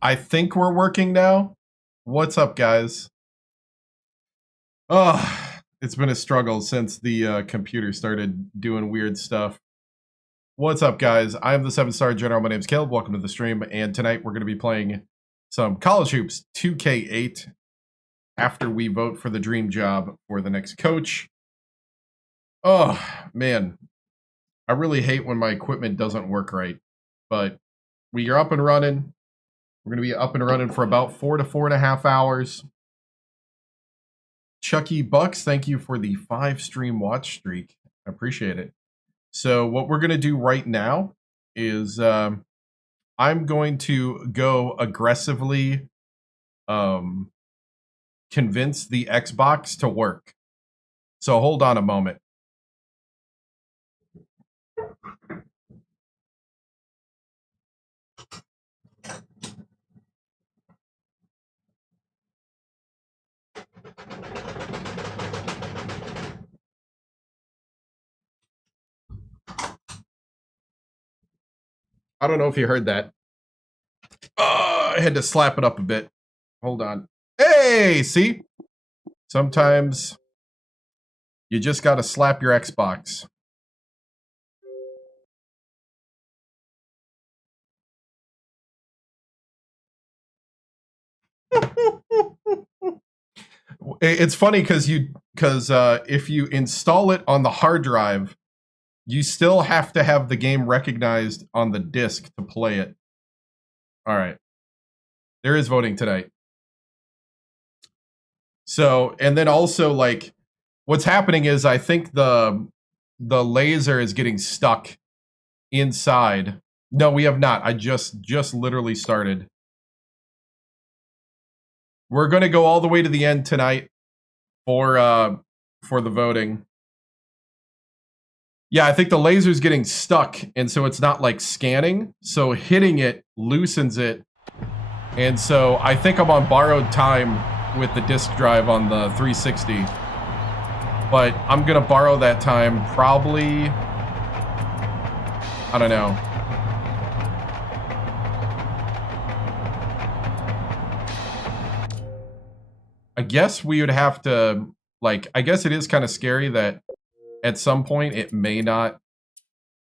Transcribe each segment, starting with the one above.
I think we're working now. What's up, guys? Oh, it's been a struggle since the computer started doing weird stuff. What's up, guys? I'm the 7-star general. My name's Caleb. Welcome to the stream. And tonight we're going to be playing some College Hoops 2K8 after we vote for the dream job for the next coach. Oh, man. I really hate when my equipment doesn't work right. But we are up and running. We're going to be up and running for about 4 to 4.5 hours. Chucky Bucks, thank you for the 5-stream watch streak. I appreciate it. So what we're going to do right now is I'm going to go aggressively convince the Xbox to work. So hold on a moment. I don't know if you heard that. I had to slap it up a bit. Hold on. Hey, see? Sometimes you just got to slap your Xbox. It's funny because if you install it on the hard drive, you still have to have the game recognized on the disk to play it. All right. There is voting tonight. So, and then also, like, what's happening is I think the laser is getting stuck inside. No, we have not. I just literally started. We're going to go all the way to the end tonight for the voting. Yeah, I think the laser's getting stuck, and so it's not like scanning. So hitting it loosens it. And so I think I'm on borrowed time with the disk drive on the 360. But I'm going to borrow that time probably, I don't know. I guess we would have to, like, I guess it is kind of scary that at some point it may not,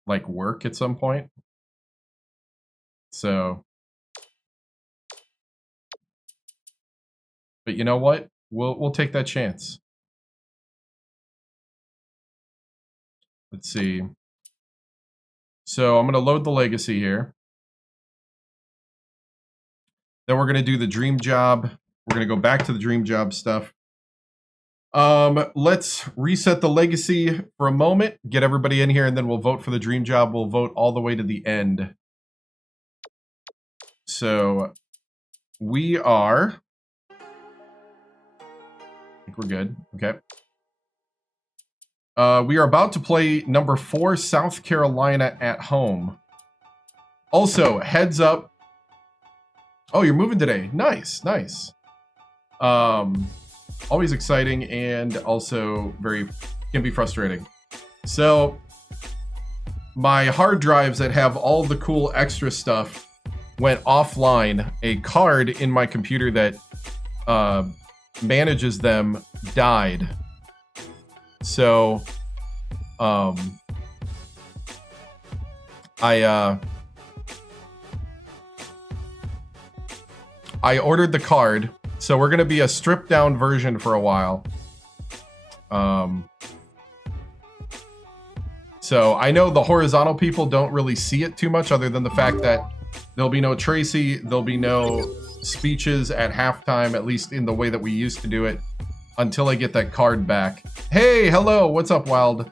like, work at some point. So, but you know what? We'll take that chance. Let's see. So I'm going to load the legacy here. Then we're going to do the dream job. We're going to go back to the dream job stuff. Let's reset the legacy for a moment, get everybody in here, and then we'll vote for the dream job. We'll vote all the way to the end. So we are, I think we're good. Okay. We are about to play number 4, South Carolina at home. Also, heads up. Oh, you're moving today. Nice, nice. Always exciting and also can be frustrating. So my hard drives that have all the cool extra stuff went offline. A card in my computer that manages them died. So I ordered the card. So we're going to be a stripped down version for a while. So I know the horizontal people don't really see it too much, other than the fact that there'll be no Tracy, there'll be no speeches at halftime, at least in the way that we used to do it, until I get that card back. Hey, hello, what's up, Wild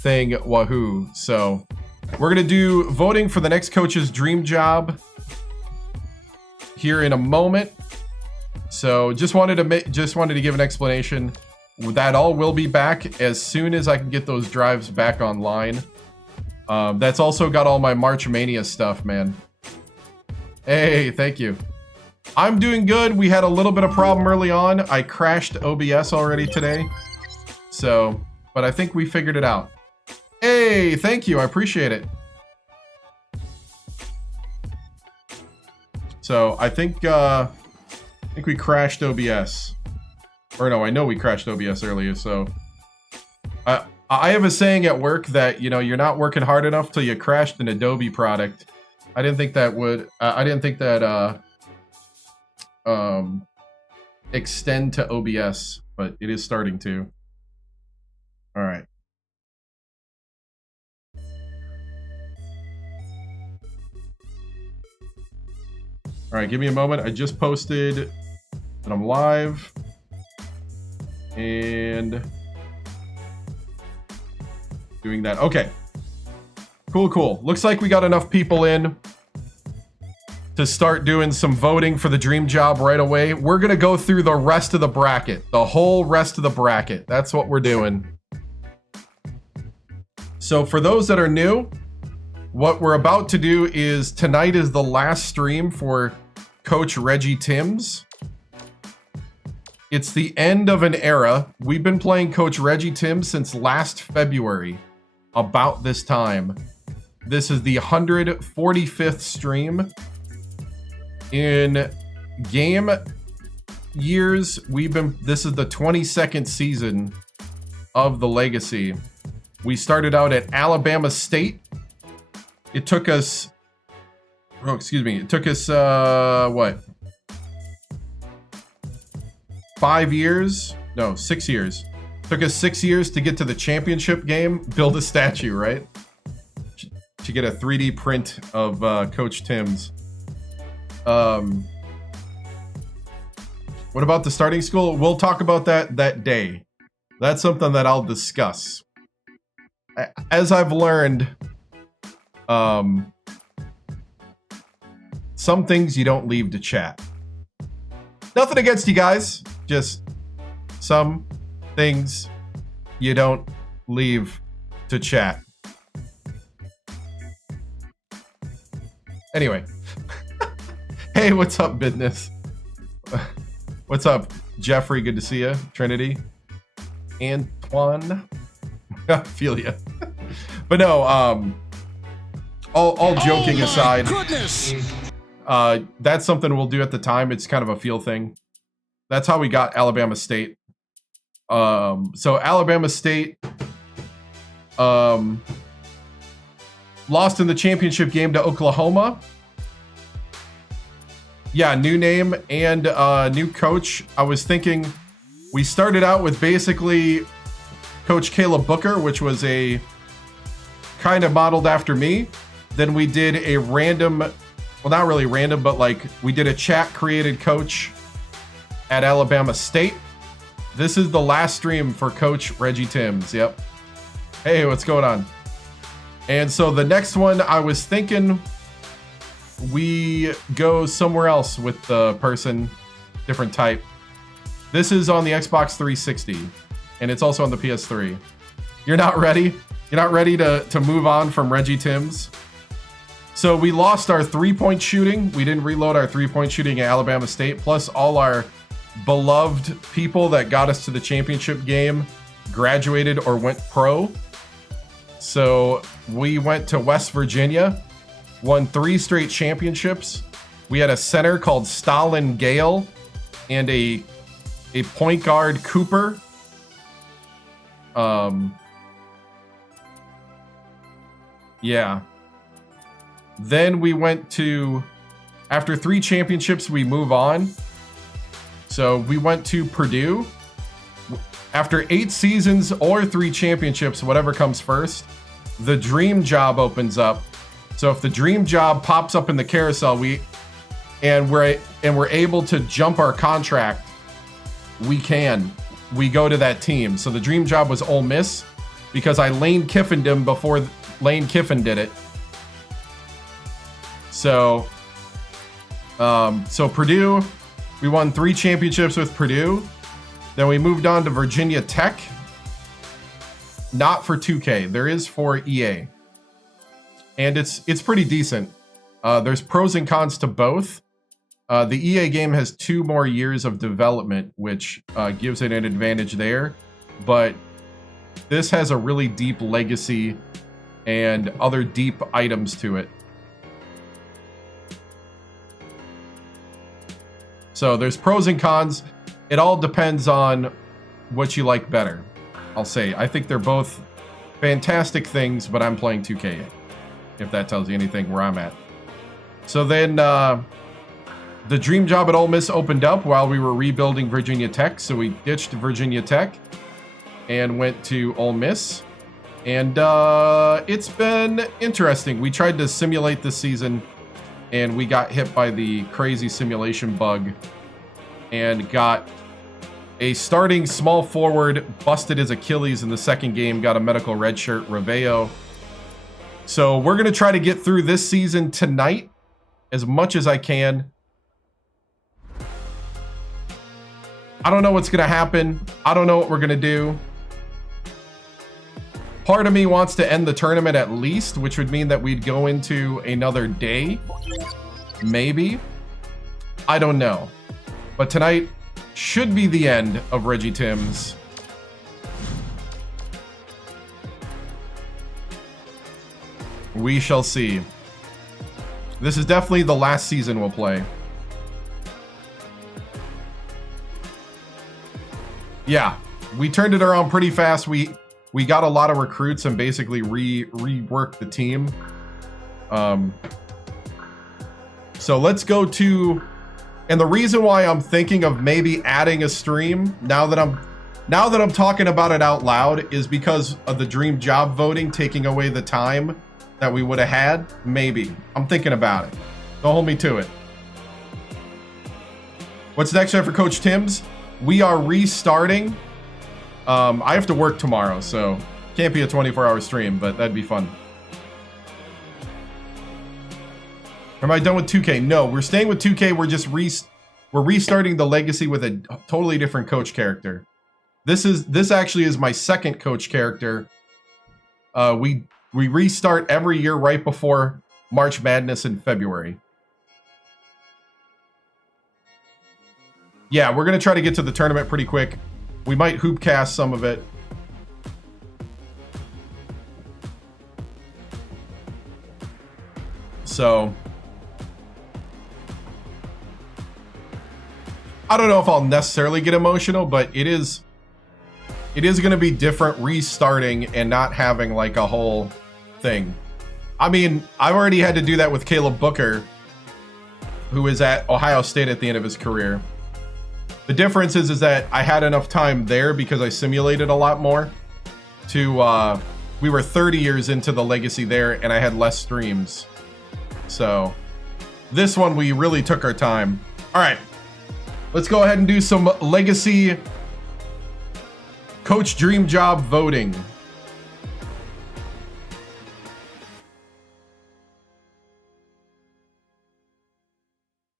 Thing Wahoo? So we're going to do voting for the next coach's dream job here in a moment. So just wanted to give an explanation. That all will be back as soon as I can get those drives back online. That's also got all my March Mania stuff, man. Hey, thank you. I'm doing good. We had a little bit of problem early on. I crashed OBS already today. So, but I think we figured it out. Hey, thank you. I appreciate it. So I think we crashed OBS. Or no, I know we crashed OBS earlier, so I have a saying at work that, you know, you're not working hard enough till you crashed an Adobe product. I didn't think that would extend to OBS, but it is starting to. All right. All right, give me a moment. I just posted that I'm live. And doing that. Okay. Cool. Looks like we got enough people in to start doing some voting for the dream job right away. We're going to go through the rest of the bracket, the whole rest of the bracket. That's what we're doing. So for those that are new, what we're about to do is tonight is the last stream for Coach Reggie TImms. It's the end of an era. We've been playing Coach Reggie TImms since last February, about this time. This is the 145th stream. In game years, this is the 22nd season of the legacy. We started out at Alabama State. It took us, what? 5 years? No, 6 years. Took us 6 years to get to the championship game. Build a statue, right? To get a 3D print of Coach TImms. What about the starting school? We'll talk about that day. That's something that I'll discuss. As I've learned, some things you don't leave to chat. Nothing against you guys. Just some things you don't leave to chat. Anyway. Hey, what's up, business? What's up, Jeffrey? Good to see you. Trinity. Antoine. I feel ya. But no, all joking aside. Goodness. That's something we'll do at the time. It's kind of a feel thing. That's how we got Alabama State. So Alabama State lost in the championship game to Oklahoma. Yeah, new name and new coach. I was thinking we started out with basically Coach CalebBuchinger, which was a kind of modeled after me. Then we did a random, well, not really random, but like we did a chat created coach at Alabama State. This is the last stream for Coach Reggie TImms. Yep. Hey, what's going on? And so the next one, I was thinking we go somewhere else with the person, different type. This is on the Xbox 360, and it's also on the PS3. You're not ready? You're not ready to move on from Reggie TImms? So we lost our three-point shooting. We didn't reload our three-point shooting at Alabama State, plus all our beloved people that got us to the championship game graduated or went pro. So we went to West Virginia, won 3 straight championships. We had a center called Stalin Gale and a point guard Cooper. Yeah. Then we went to, after 3 championships, we move on. So we went to Purdue. After 8 seasons or 3 championships, whatever comes first, the dream job opens up. So if the dream job pops up in the carousel, we're able to jump our contract, we go to that team. So the dream job was Ole Miss because I Lane Kiffined him before Lane Kiffin did it. So Purdue, we won 3 championships with Purdue. Then we moved on to Virginia Tech. Not for 2K. There is for EA. And it's pretty decent. There's pros and cons to both. The EA game has 2 more years of development, which gives it an advantage there. But this has a really deep legacy and other deep items to it. So there's pros and cons. It all depends on what you like better. I'll say, I think they're both fantastic things, but I'm playing 2K, if that tells you anything where I'm at. So then the dream job at Ole Miss opened up while we were rebuilding Virginia Tech. So we ditched Virginia Tech and went to Ole Miss. And it's been interesting. We tried to simulate this season, and we got hit by the crazy simulation bug and got a starting small forward, busted his Achilles in the second game, got a medical redshirt, Reveo. So we're going to try to get through this season tonight as much as I can. I don't know what's going to happen. I don't know what we're going to do. Part of me wants to end the tournament at least, which would mean that we'd go into another day. Maybe. I don't know. But tonight should be the end of Reggie TImms. We shall see. This is definitely the last season we'll play. Yeah, we turned it around pretty fast. We got a lot of recruits and basically reworked the team. So let's go to, and the reason why I'm thinking of maybe adding a stream now that I'm talking about it out loud is because of the dream job voting taking away the time that we would have had. Maybe. I'm thinking about it. Don't hold me to it. What's next for Coach TImms? We are restarting. I have to work tomorrow, so can't be a 24-hour stream, but that'd be fun. Am I done with 2K? No, we're staying with 2K. We're just we're restarting the legacy with a totally different coach character. This actually is my second coach character. We restart every year right before March Madness in February. Yeah, we're gonna try to get to the tournament pretty quick. We might hoopcast some of it. So I don't know if I'll necessarily get emotional, but it is going to be different restarting and not having like a whole thing. I mean, I've already had to do that with CalebBuchinger, who is at Ohio State at the end of his career. The difference is that I had enough time there because I simulated a lot more to, we were 30 years into the legacy there and I had less streams. So this one, we really took our time. All right, let's go ahead and do some legacy coach dream job voting.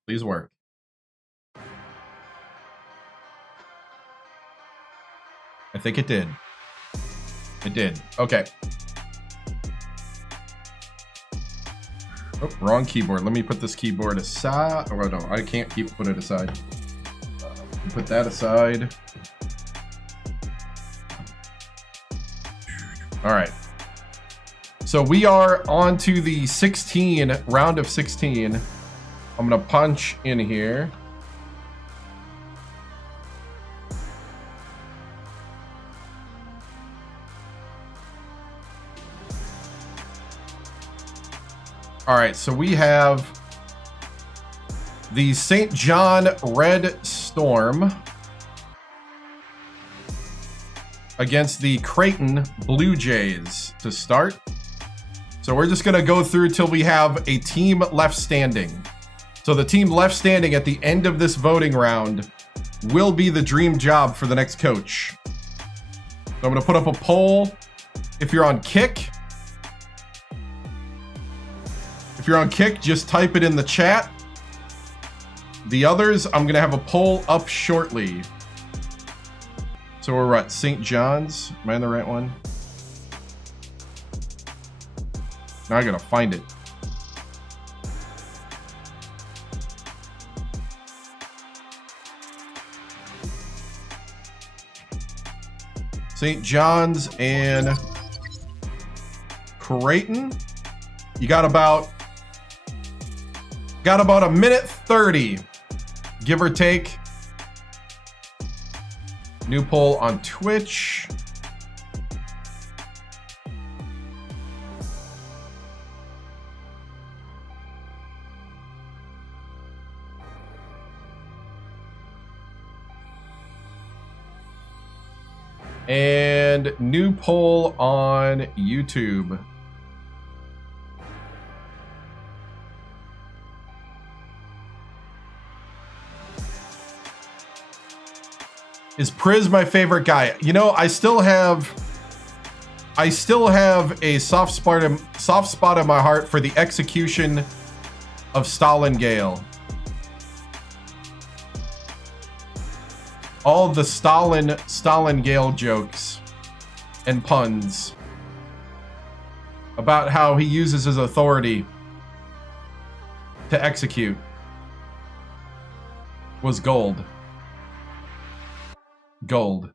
Please work. I think it did. It did. Okay. Oh, wrong keyboard. Let me put this keyboard aside. Oh, no, I can't put it aside. Put that aside. All right. So we are on to the round of 16. I'm going to punch in here. All right, so we have the St. John Red Storm against the Creighton Blue Jays to start. So we're just going to go through till we have a team left standing. So the team left standing at the end of this voting round will be the dream job for the next coach. So I'm going to put up a poll. If you're on Kick, just type it in the chat. The others, I'm going to have a poll up shortly. So we're at St. John's. Am I in the right one? Now I got to find it. St. John's and Creighton. You got about a minute 30 give or take. New poll on Twitch. And new poll on YouTube. Is Priz my favorite guy? You know, I still have a soft spot in my heart for the execution of Stalin Gale. All of the Stalin Gale jokes and puns about how he uses his authority to execute was gold. Gold.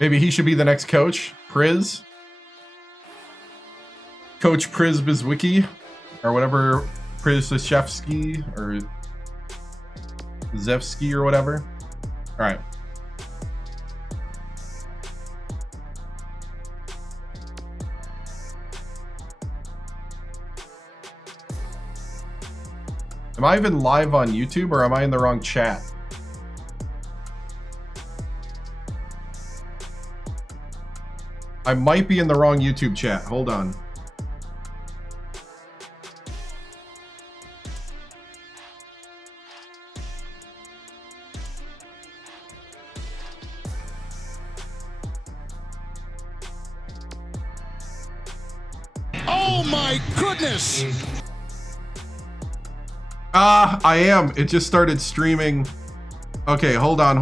Maybe he should be the next coach. Priz. Coach Priz Bizwicki. Or whatever. Prizashevsky. Or Zevsky or whatever. Alright. Am I even live on YouTube or am I in the wrong chat? I might be in the wrong YouTube chat. Hold on. Oh my goodness! I am. It just started streaming. Okay, hold on.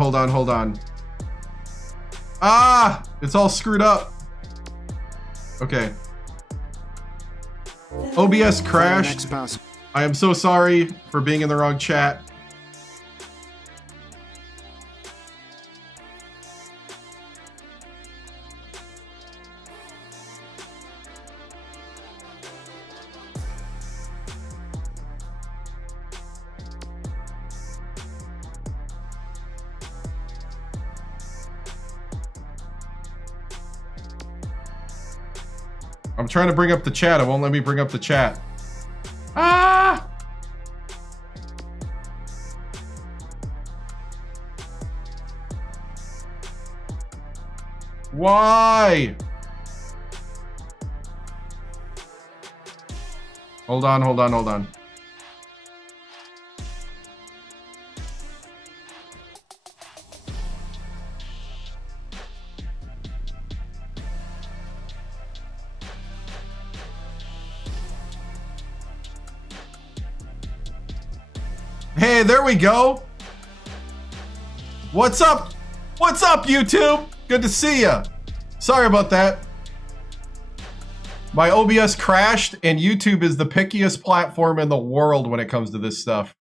It's all screwed up. Okay. OBS crashed. I am so sorry for being in the wrong chat. I'm trying to bring up the chat. It won't let me bring up the chat. Ah! Why? Hold on. Hey, there we go. What's up? What's up, YouTube? Good to see ya. Sorry about that. My OBS crashed, and YouTube is the pickiest platform in the world when it comes to this stuff.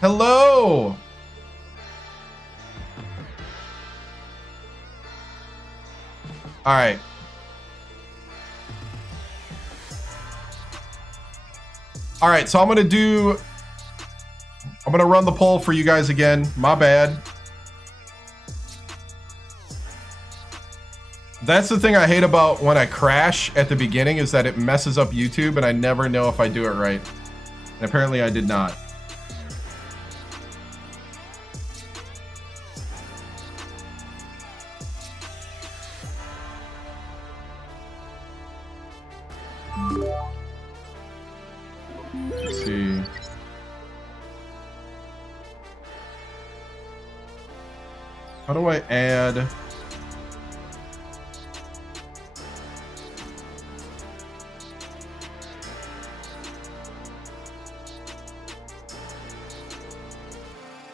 Hello. All right. All right, so I'm gonna run the poll for you guys again. My bad. That's the thing I hate about when I crash at the beginning, is that it messes up YouTube and I never know if I do it right. And apparently I did not. Let's see. How do I add?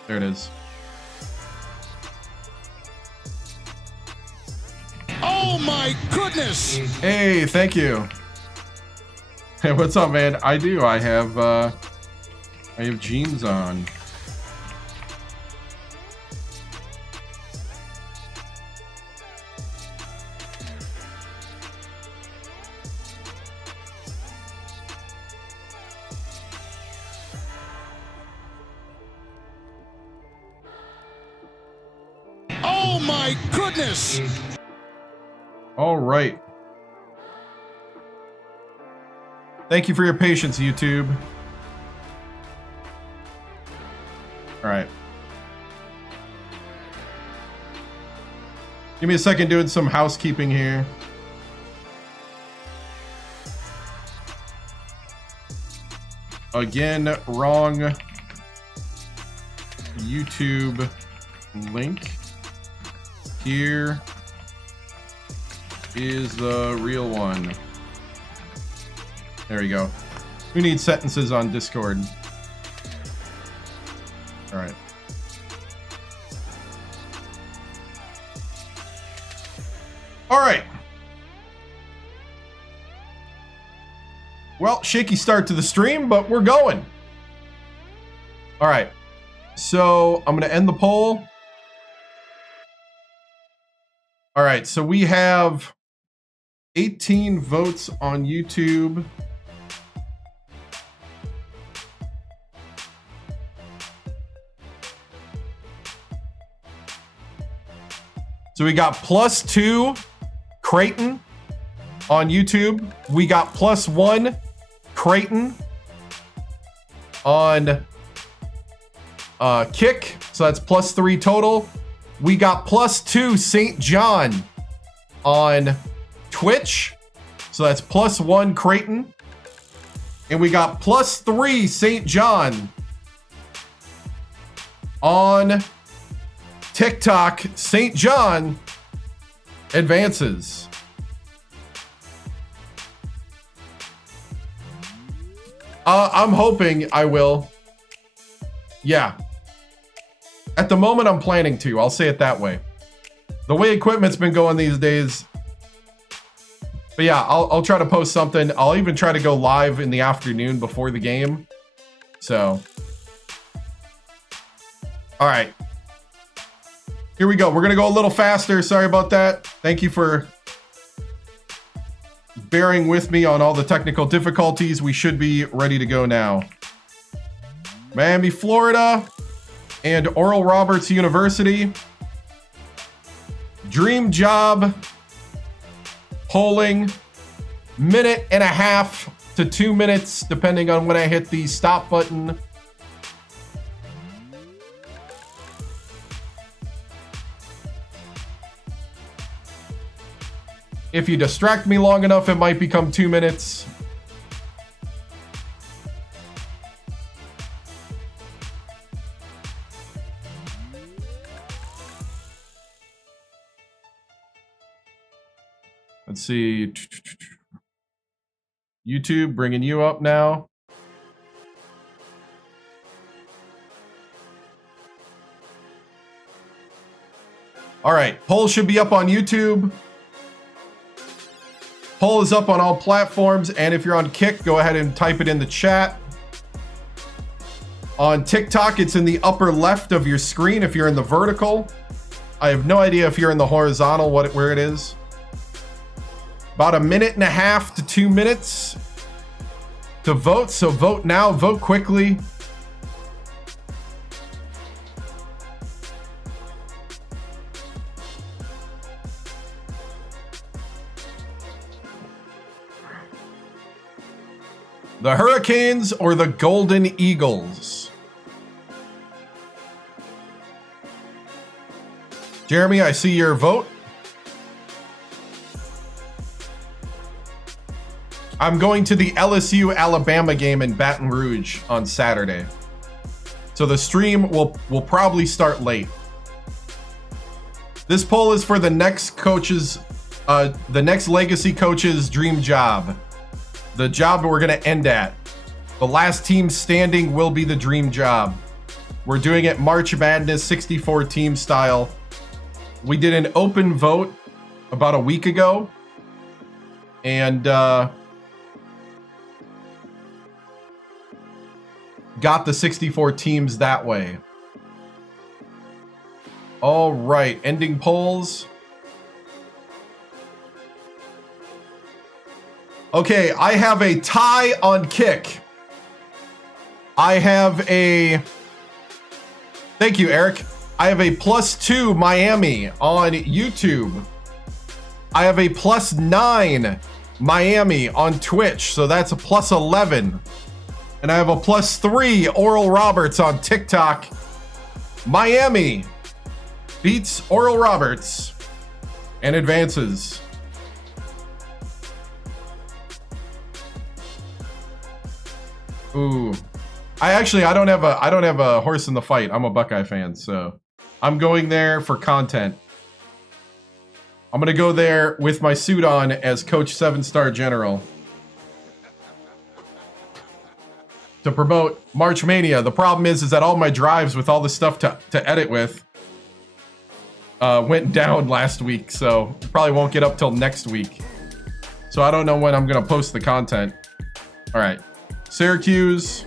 There it is. Oh my goodness! Hey, thank you. Hey, what's up, man? I have jeans on. my goodness! All right. Thank you for your patience, YouTube. All right. Give me a second doing some housekeeping here. Again, wrong YouTube link. Here is the real one. There we go. Who needs sentences on Discord? All right. All right. Well, shaky start to the stream, but we're going. All right. So I'm going to end the poll. All right. So we have 18 votes on YouTube. So we got +2 Creighton on YouTube. We got +1 Creighton on Kick. So that's +3 total. We got +2 St. John on Twitch. So that's +1 Creighton. And we got +3 St. John on TikTok. St. John advances. I'm hoping I will. Yeah. At the moment, I'm planning to. I'll say it that way. The way equipment's been going these days. But yeah, I'll try to post something. I'll even try to go live in the afternoon before the game. So. All right. Here we go. We're going to go a little faster. Sorry about that. Thank you for bearing with me on all the technical difficulties. We should be ready to go now. Miami, Florida, and Oral Roberts University. Dream job polling, 1.5 to 2 minutes, depending on when I hit the stop button. If you distract me long enough, it might become 2 minutes. Let's see. YouTube, bringing you up now. All right, poll should be up on YouTube. Poll is up on all platforms, and if you're on Kick, go ahead and type it in the chat. On TikTok, it's in the upper left of your screen if you're in the vertical. I have no idea if you're in the horizontal where it is. About 1.5 to 2 minutes to vote, so vote now, vote quickly. The Hurricanes or the Golden Eagles? Jeremy, I see your vote. I'm going to the LSU-Alabama game in Baton Rouge on Saturday. So the stream will probably start late. This poll is for the next coach's, the next legacy coach's dream job. The job we're going to end at. The last team standing will be the dream job. We're doing it March Madness 64 team style. We did an open vote about a week ago. And got the 64 teams that way. All right, ending polls. Okay, I have a tie on Kick. I have a... Thank you, Eric. I have a +2 Miami on YouTube. I have a +9 Miami on Twitch, so that's a +11. And I have a +3 Oral Roberts on TikTok. Miami beats Oral Roberts and advances. Ooh. I don't have a horse in the fight. I'm a Buckeye fan, so I'm going there for content. I'm gonna go there with my suit on as Coach 7-Star General to promote March Mania. The problem is that all my drives with all the stuff to edit with went down last week, so probably won't get up till next week. So I don't know when I'm gonna post the content. All right, Syracuse.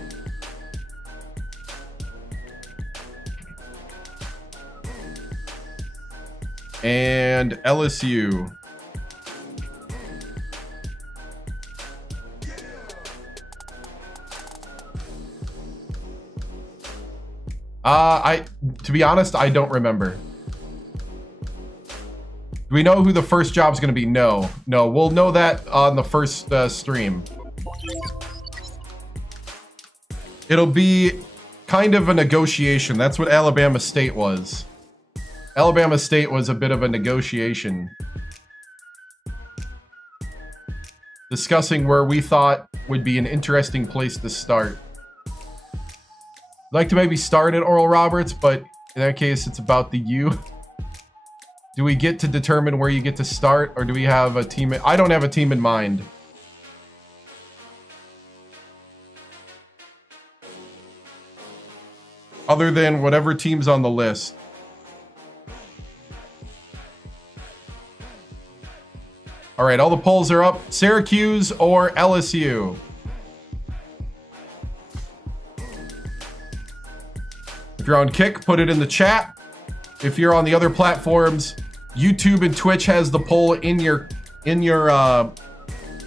And LSU. To be honest, I don't remember. Do we know who the first job's going to be? No. No, we'll know that on the first stream. It'll be kind of a negotiation. That's what Alabama State was. Alabama State was a bit of a negotiation. Discussing where we thought would be an interesting place to start. I'd like to maybe start at Oral Roberts, but in that case, it's about the U. Do we get to determine where you get to start, or do we have a team? I don't have a team in mind. Other than whatever team's on the list. All right, all the polls are up. Syracuse or LSU? If you're on Kick, put it in the chat. If you're on the other platforms, YouTube and Twitch has the poll in your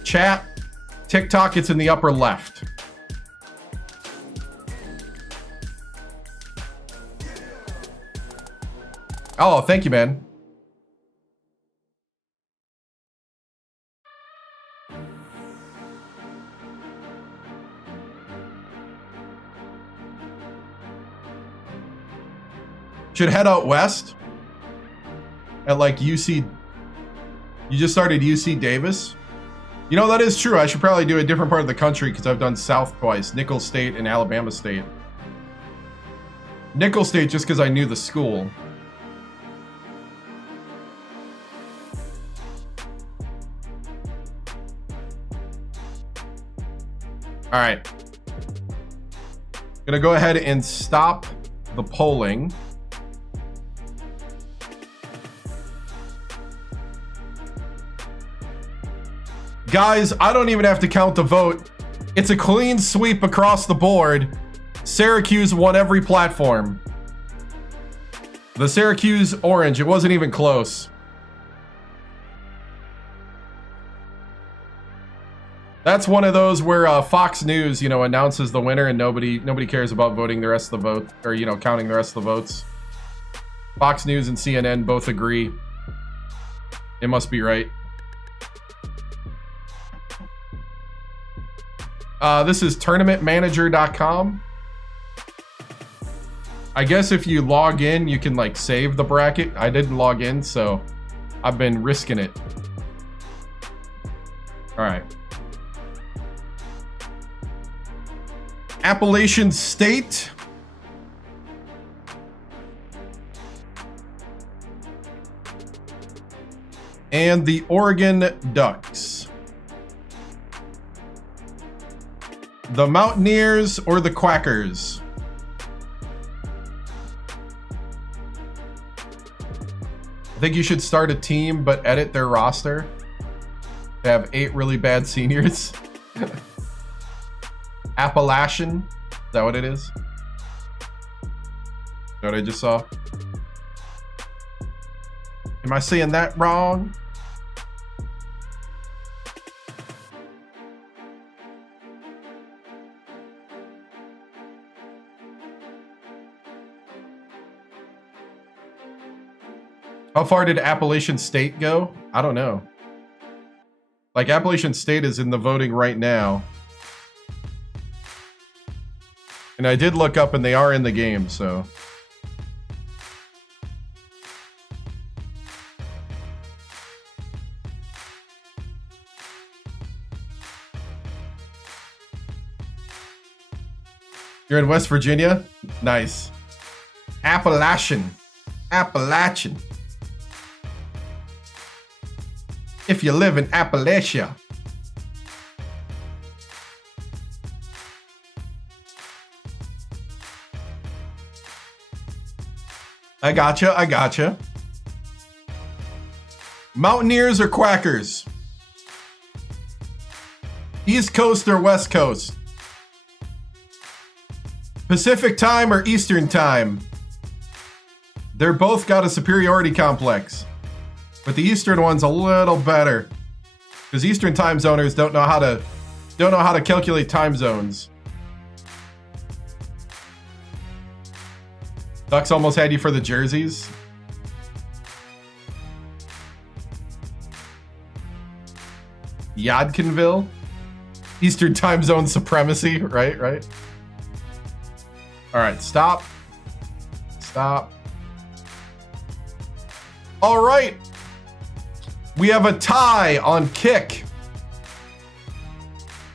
chat. TikTok, it's in the upper left. Oh, thank you, man. Should head out west at like UC. You just started UC Davis. You know, that is true. I should probably do a different part of the country because I've done South twice, Nicholls State and Alabama State. Nicholls State just because I knew the school. All right. Gonna go ahead and stop the polling. Guys, I don't even have to count the vote. It's a clean sweep across the board. Syracuse won every platform. The Syracuse orange, it wasn't even close. That's one of those where Fox News, you know, announces the winner and nobody cares about voting the rest of the vote, or, you know, counting the rest of the votes. Fox News and CNN both agree. It must be right. This is tournamentmanager.com. I guess if you log in, you can like save the bracket. I didn't log in, so I've been risking it. All right. Appalachian State. And the Oregon Ducks. The Mountaineers or the Quackers? I think you should start a team, but edit their roster. They have 8 really bad seniors. Appalachian? Is that what it is? Is that what I just saw? Am I saying that wrong? How far did Appalachian State go? I don't know. Like, Appalachian State is in the voting right now. And I did look up and they are in the game, so. You're in West Virginia? Nice. Appalachian. Appalachian. If you live in Appalachia. I gotcha. Mountaineers or Quackers? East Coast or West Coast? Pacific time or Eastern time? They're both got a superiority complex. But the Eastern one's a little better. Because Eastern time zoners don't know how to calculate time zones. Ducks almost had you for the jerseys. Yadkinville. Eastern time zone supremacy, right? All right, stop. All right. We have a tie on kick.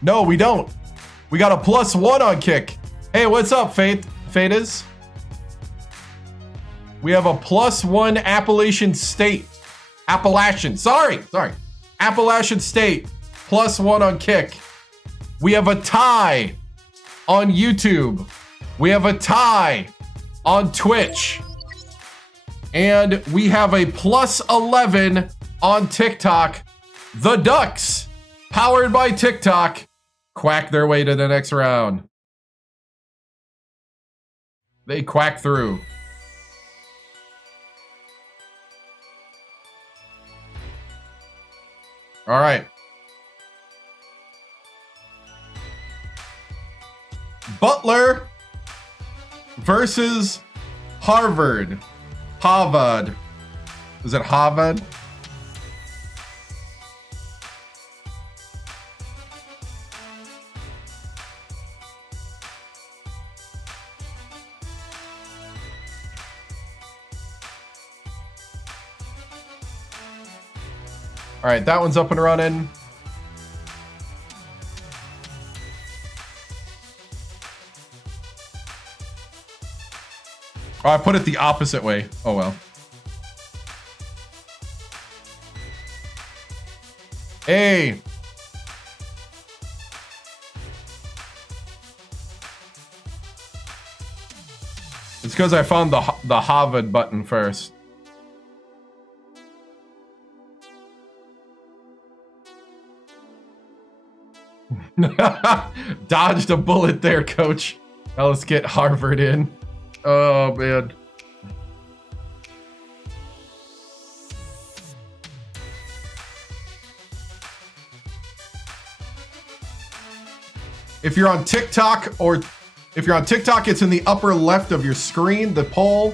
No, we don't. We got a +1 on kick. Hey, what's up, Fadas? We have a +1 Appalachian State. Sorry. Appalachian State, +1 on kick. We have a tie on YouTube. We have a tie on Twitch. And we have a +11 on TikTok. The Ducks, powered by TikTok, quack their way to the next round. They quack through. All right. Butler versus Harvard. Is it Harvard? All right, that one's up and running. Oh, I put it the opposite way. Oh, well. Hey. It's because I found the Harvard button first. Dodged a bullet there, coach. Now let's get Harvard in. Oh, man. If you're on TikTok, it's in the upper left of your screen, the poll.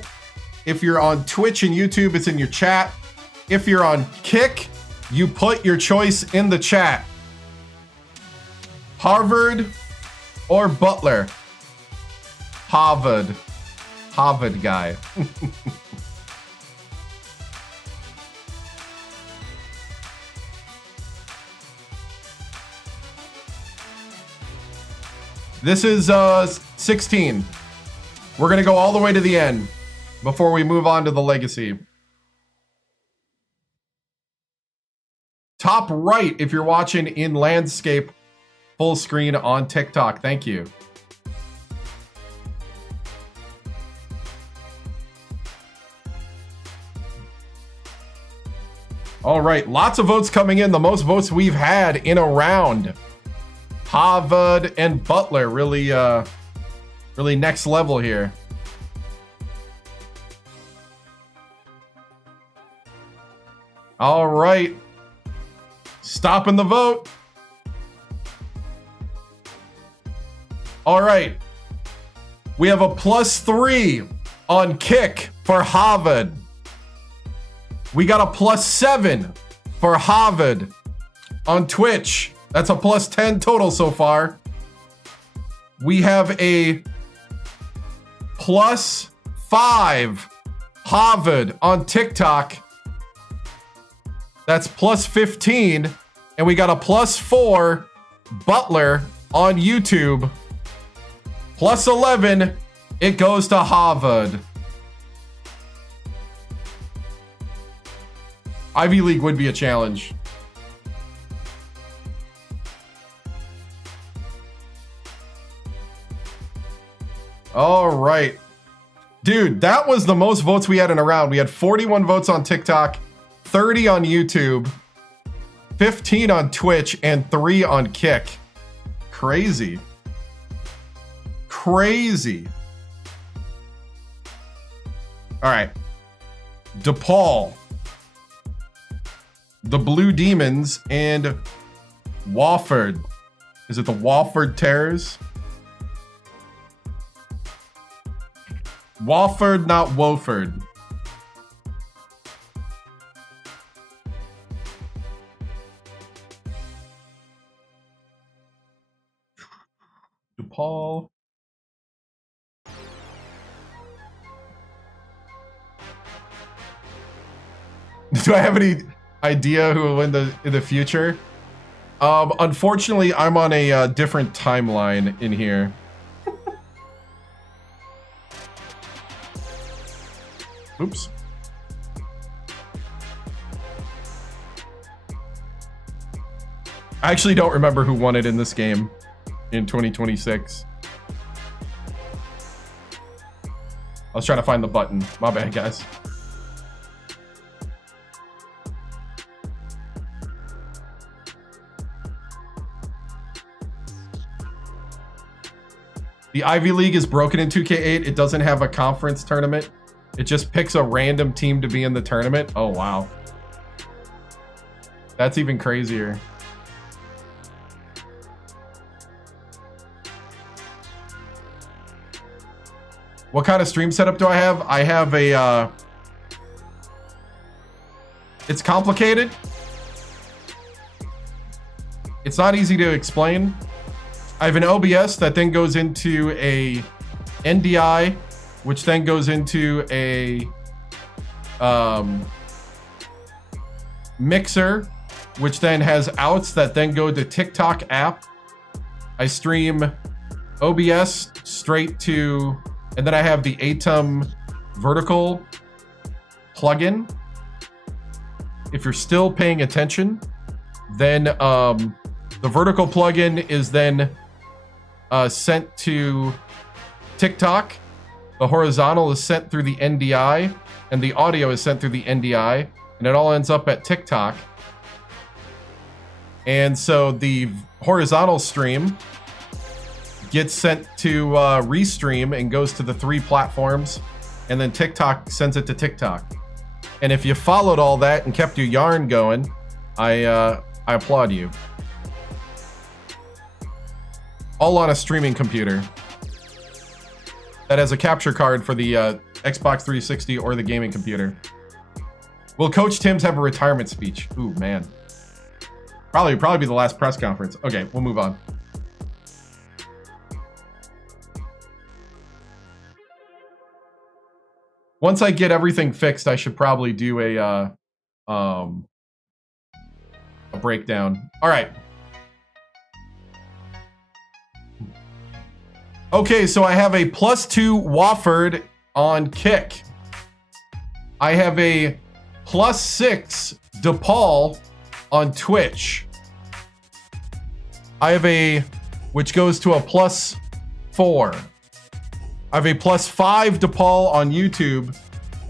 If you're on Twitch and YouTube, it's in your chat. If you're on Kick, you put your choice in the chat. Harvard or Butler? Harvard guy. This is 16. We're gonna go all the way to the end before we move on to the legacy. Top right if you're watching in landscape full screen on TikTok. Thank you. All right, lots of votes coming in. The most votes we've had in a round. Harvard and Butler really next level here. All right. Stopping the vote. All right. We have a +3 on Kick for Harvard. We got a +7 for Harvard on Twitch. That's a +10 total so far. We have a +5 Harvard on TikTok. That's +15. And we got a +4 Butler on YouTube. +11. It goes to Harvard. Ivy League would be a challenge. All right. Dude, that was the most votes we had in a round. We had 41 votes on TikTok, 30 on YouTube, 15 on Twitch, and 3 on Kick. Crazy. Crazy. All right. DePaul, the Blue Demons, and Wofford. Is it the Wofford Terrors? Wofford, not Wofford. DePaul. Do I have any idea who will win in the future? Unfortunately, I'm on a different timeline in here. Oops. I actually don't remember who won it in this game in 2026. I was trying to find the button. My bad, guys. The Ivy League is broken in 2K8. It doesn't have a conference tournament. It just picks a random team to be in the tournament. Oh, wow. That's even crazier. What kind of stream setup do I have? I have a, it's complicated. It's not easy to explain. I have an OBS that then goes into a NDI, which then goes into a mixer, which then has outs that then go to TikTok app. I stream OBS straight to, and then I have the ATIM vertical plugin. If you're still paying attention, then the vertical plugin is then sent to TikTok. The horizontal is sent through the NDI, and the audio is sent through the NDI, and it all ends up at TikTok. And so the horizontal stream gets sent to Restream and goes to the 3 platforms, and then TikTok sends it to TikTok. And if you followed all that and kept your yarn going, I applaud you. All on a streaming computer that has a capture card for the Xbox 360 or the gaming computer. Will Coach TImms have a retirement speech? Ooh, man. Probably be the last press conference. Okay, we'll move on. Once I get everything fixed, I should probably do a breakdown. All right. Okay, so I have a +2 Wofford on Kick. I have a +6 DePaul on Twitch. I have a, which goes to a +4. I have a +5 DePaul on YouTube,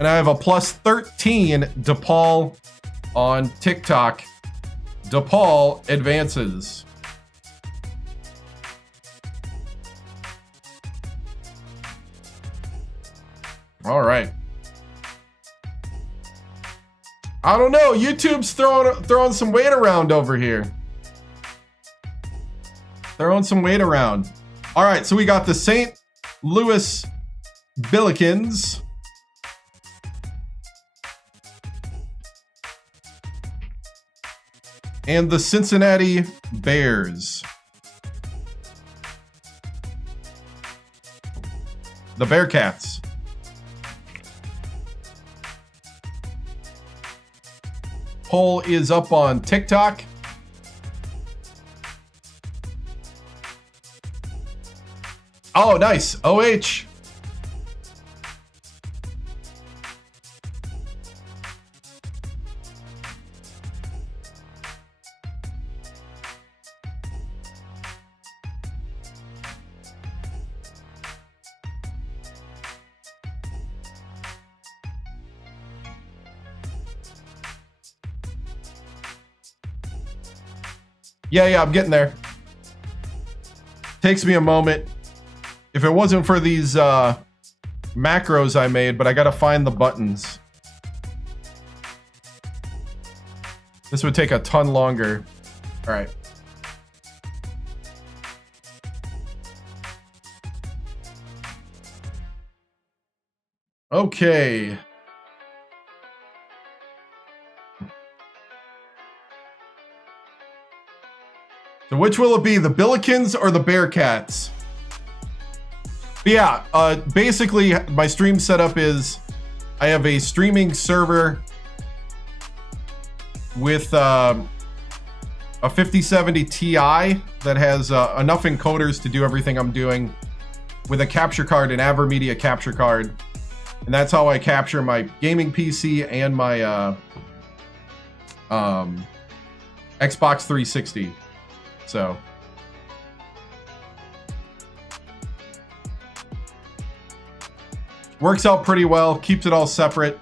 and I have a +13 DePaul on TikTok. DePaul advances. All right. I don't know. YouTube's throwing some weight around over here. Throwing some weight around. All right, so we got the St. Louis Billikens and the Cincinnati Bears. The Bearcats. Poll is up on TikTok. Oh, nice. OH. Yeah, I'm getting there. Takes me a moment. If it wasn't for these macros I made, but I gotta find the buttons. This would take a ton longer. All right. Okay. So which will it be, the Billikens or the Bearcats? But yeah, basically my stream setup is I have a streaming server with a 5070 Ti that has enough encoders to do everything I'm doing, with a capture card, an AverMedia capture card. And that's how I capture my gaming PC and my Xbox 360. So works out pretty well, keeps it all separate.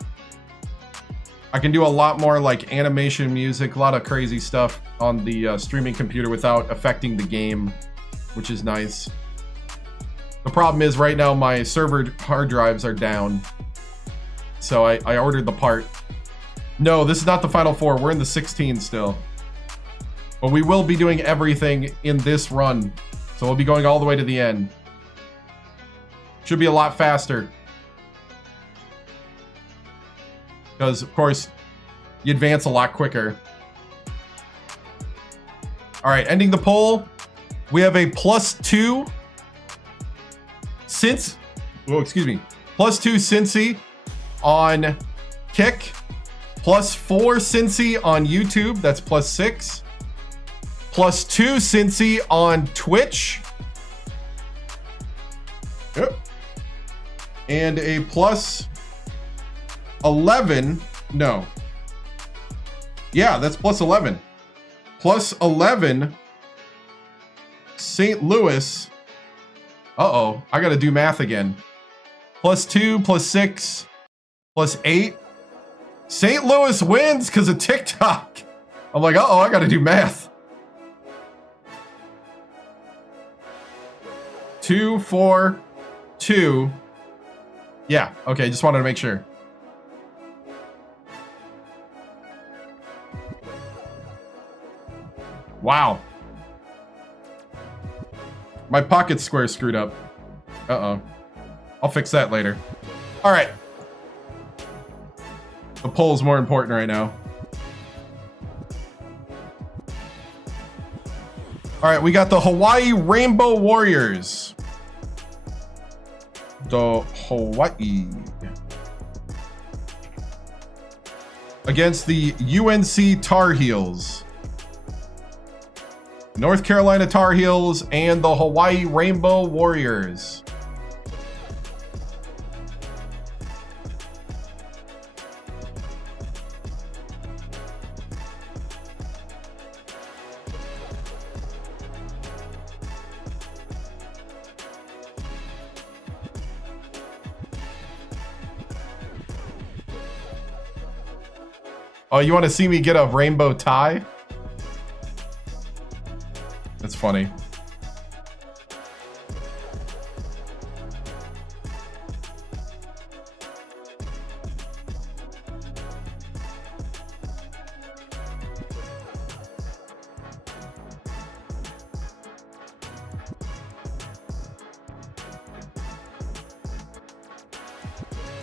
I can do a lot more like animation, music, a lot of crazy stuff on the streaming computer without affecting the game, which is nice. The problem is right now my server hard drives are down, so I ordered the part. No, this is not the Final Four. We're in the 16 still. But we will be doing everything in this run. So we'll be going all the way to the end. Should be a lot faster. Because, of course, you advance a lot quicker. All right, ending the poll. We have a +2 since... Oh, excuse me. +2 Cincy on Kick. +4 Cincy on YouTube. That's +6. +2 Cincy on Twitch. Yep. And a +11. No. Yeah, that's +11. +11 St. Louis. Uh-oh, I gotta do math again. +2, +6, +8. St. Louis wins because of TikTok. I'm like, uh-oh, I gotta do math. 2, 4, 2. Yeah, okay, just wanted to make sure. Wow. My pocket square screwed up. Uh-oh. I'll fix that later. All right. The poll's more important right now. All right, we got the Hawaii Rainbow Warriors. The Hawaii. Against the UNC Tar Heels. North Carolina Tar Heels and the Hawaii Rainbow Warriors. Oh, you want to see me get a rainbow tie? That's funny.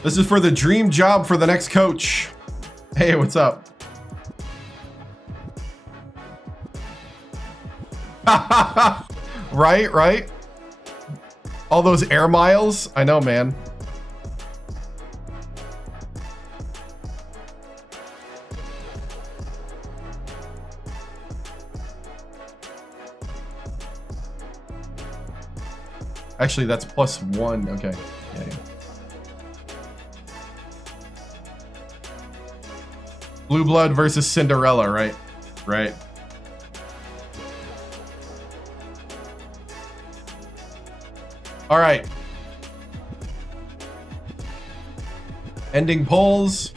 This is for the dream job for the next coach. Hey, what's up? Right, right. All those air miles. I know, man. Actually, that's +1. Okay. Yeah, yeah. Blue Blood versus Cinderella, right? Right. All right. Ending polls.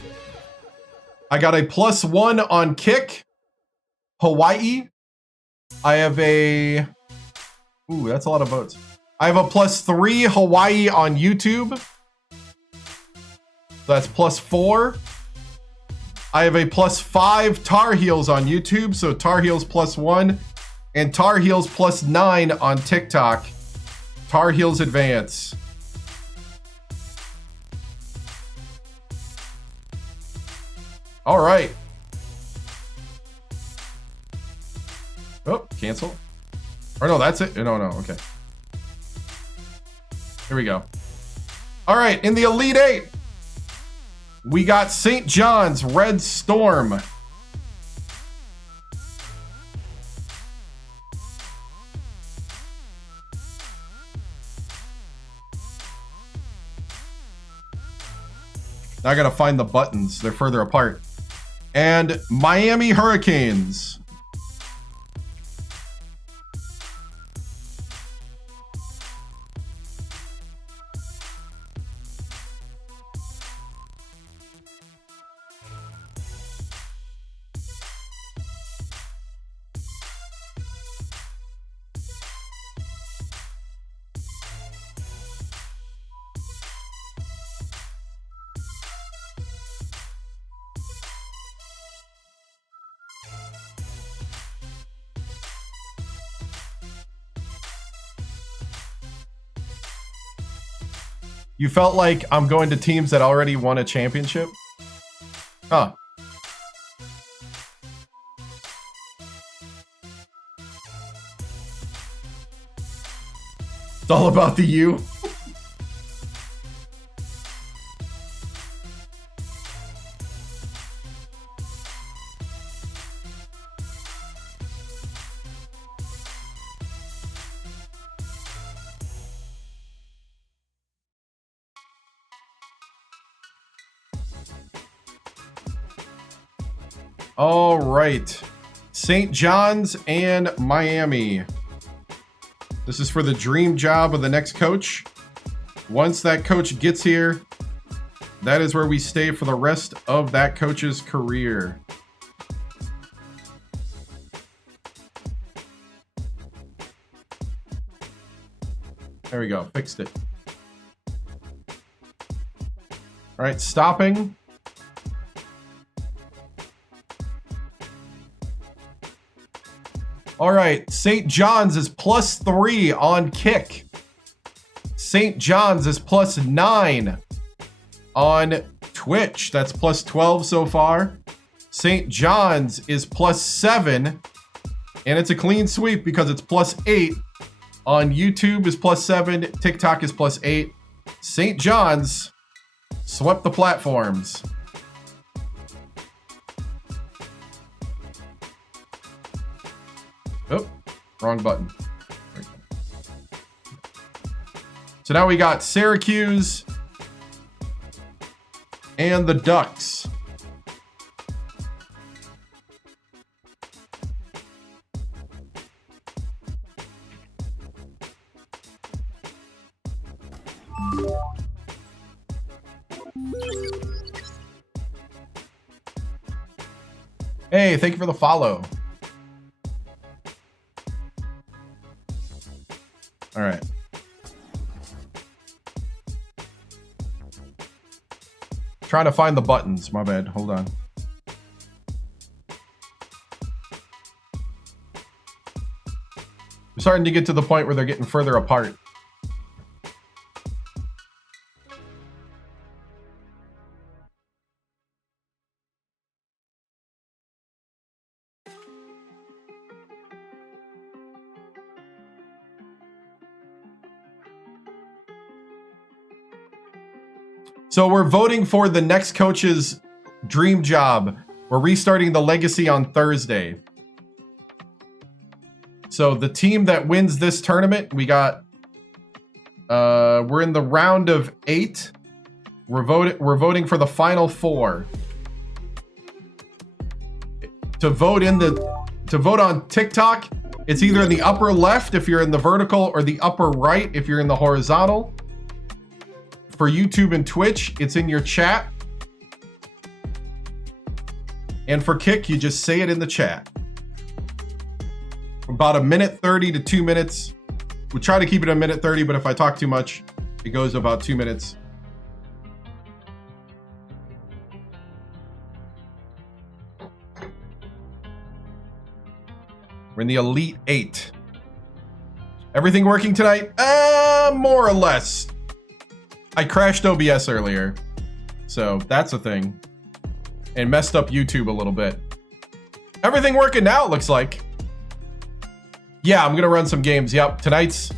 I got a +1 on kick. Hawaii. I have a... Ooh, that's a lot of votes. I have a +3 Hawaii on YouTube. So that's +4. I have a +5 Tar Heels on YouTube. So Tar Heels +1. And Tar Heels +9 on TikTok. Tar Heels advance. All right. Oh, cancel. Or no, that's it. No, okay. Here we go. All right, in the Elite Eight, we got St. John's Red Storm. Now I gotta find the buttons. They're further apart. And Miami Hurricanes. You felt like I'm going to teams that already won a championship? Huh. It's all about the U. All right. St. John's and Miami. This is for the dream job of the next coach. Once that coach gets here, that is where we stay for the rest of that coach's career. There we go. Fixed it. All right, stopping. All right, St. John's is +3 on kick. St. John's is +9 on Twitch. That's +12 so far. St. John's is +7, and it's a clean sweep because it's +8. On YouTube is +7, TikTok is +8. St. John's swept the platforms. Oh, wrong button. So now we got Syracuse and the Ducks. Hey, thank you for the follow. All right. Trying to find the buttons. My bad. Hold on. We're starting to get to the point where they're getting further apart. So we're voting for the next coach's dream job. We're restarting the legacy on Thursday. So the team that wins this tournament, we got, we're in the round of 8. We're voting for the final 4. To vote on TikTok, it's either in the upper left if you're in the vertical or the upper right if you're in the horizontal. For YouTube and Twitch, it's in your chat. And for Kick, you just say it in the chat. About 1:30 to 2 minutes. We try to keep it 1:30, but if I talk too much, it goes about 2 minutes. We're in the Elite 8. Everything working tonight? More or less. I crashed OBS earlier, so that's a thing. And messed up YouTube a little bit. Everything working now, it looks like. Yeah, I'm gonna run some games. Yep, tonight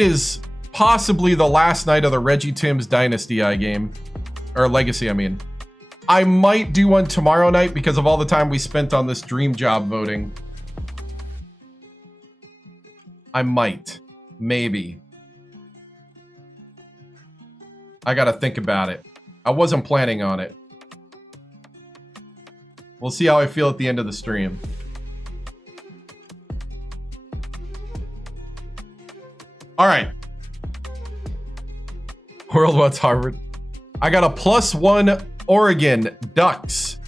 is possibly the last night of the Reggie TImms Dynasty game. Or Legacy, I mean. I might do one tomorrow night because of all the time we spent on this dream job voting. I might. Maybe. I gotta think about it. I wasn't planning on it. We'll see how I feel at the end of the stream. All right. World wants Harvard. I got a +1 Oregon Ducks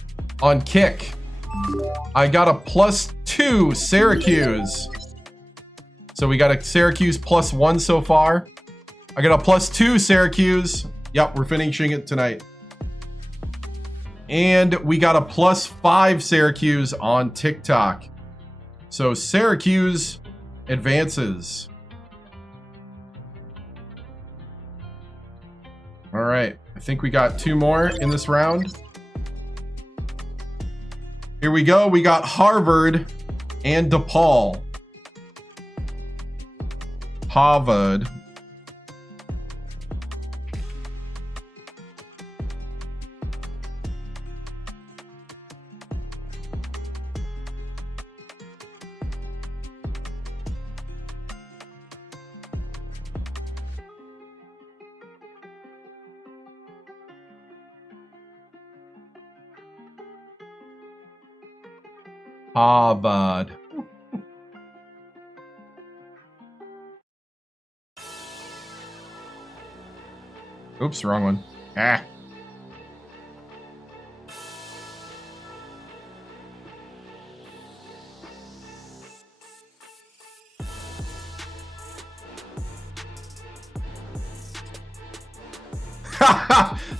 on Kick. I got a +2 Syracuse. So we got a Syracuse +1 so far. I got a +2 Syracuse. Yep, we're finishing it tonight. And we got a +5 Syracuse on TikTok. So Syracuse advances. All right, I think we got 2 more in this round. Here we go. We got Harvard and DePaul. Harvard. Harvard. Oops, wrong one. Ah.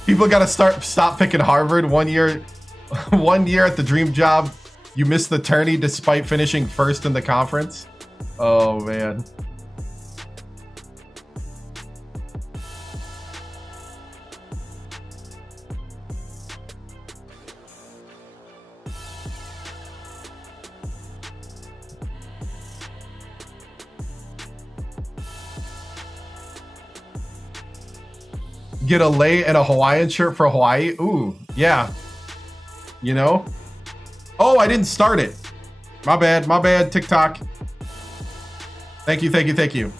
People gotta stop picking Harvard. One year at the dream job, you missed the tourney despite finishing first in the conference. Oh man. Get a lei and a Hawaiian shirt for Hawaii. Ooh, yeah. You know? Oh, I didn't start it. My bad, TikTok. Thank you.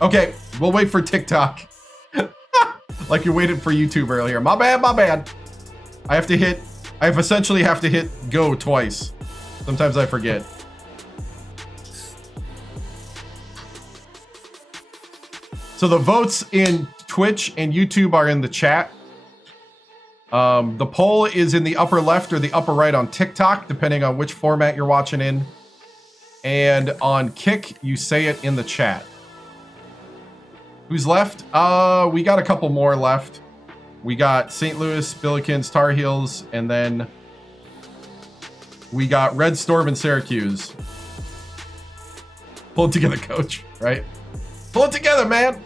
Okay, we'll wait for TikTok. Like you waited for YouTube earlier. My bad. I essentially have to hit go twice. Sometimes I forget. So the votes in Twitch and YouTube are in the chat. The poll is in the upper left or the upper right on TikTok, depending on which format you're watching in. And on Kick, you say it in the chat. Who's left? We got a couple more left. We got St. Louis, Billikens, Tar Heels, and then we got Red Storm and Syracuse. Pull it together, coach, right? Pull it together, man.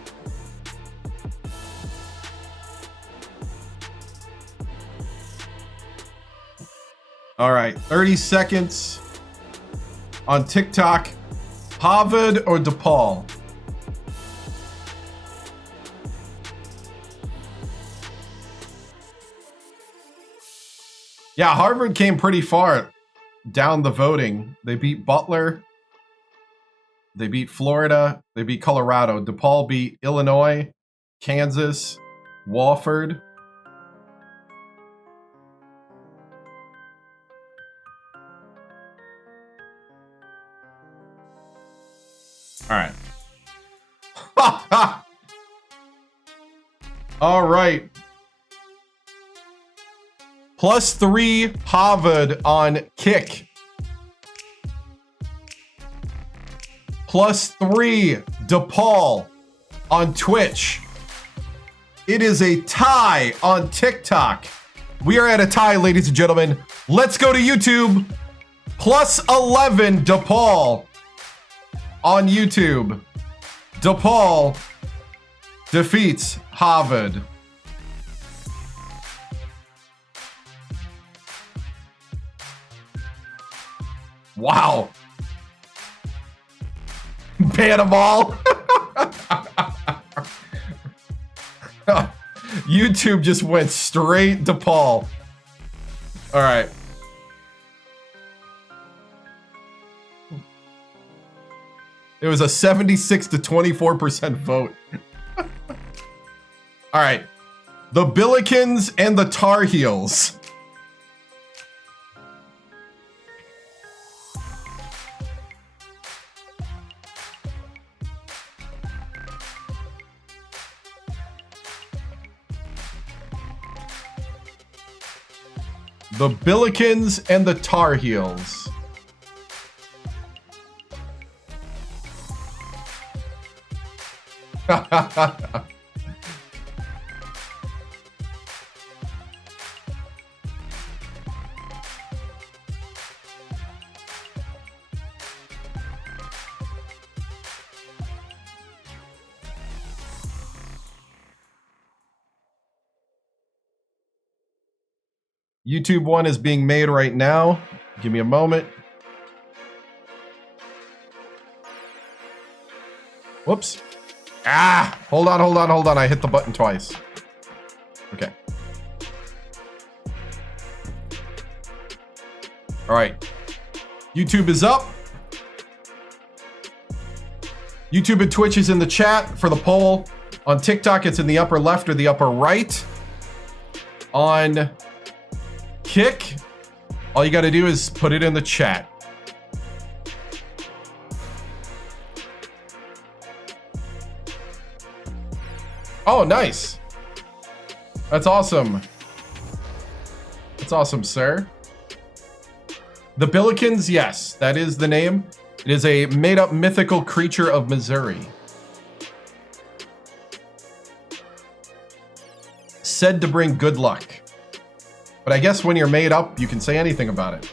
All right, 30 seconds on TikTok. Harvard or DePaul? Yeah, Harvard came pretty far down the voting. They beat Butler. They beat Florida. They beat Colorado. DePaul beat Illinois, Kansas, Wofford. All right. All right. +3 Harvard on Kick. +3 DePaul on Twitch. It is a tie on TikTok. We are at a tie, ladies and gentlemen. Let's go to YouTube. +11 DePaul on YouTube. DePaul defeats Harvard. Wow. Ban them all. YouTube just went straight to Paul. All right. It was a 76 to 24% vote. All right. The Billikens and the Tar Heels. The Billikens and the Tar Heels. YouTube one is being made right now. Give me a moment. Whoops. Ah, hold on. I hit the button twice. Okay. All right. YouTube is up. YouTube and Twitch is in the chat for the poll. On TikTok, it's in the upper left or the upper right. On Kick, all you got to do is put it in the chat. Oh, nice. That's awesome. That's awesome, sir. The Billikens, yes, that is the name. It is a made-up mythical creature of Missouri. Said to bring good luck. But I guess when you're made up, you can say anything about it.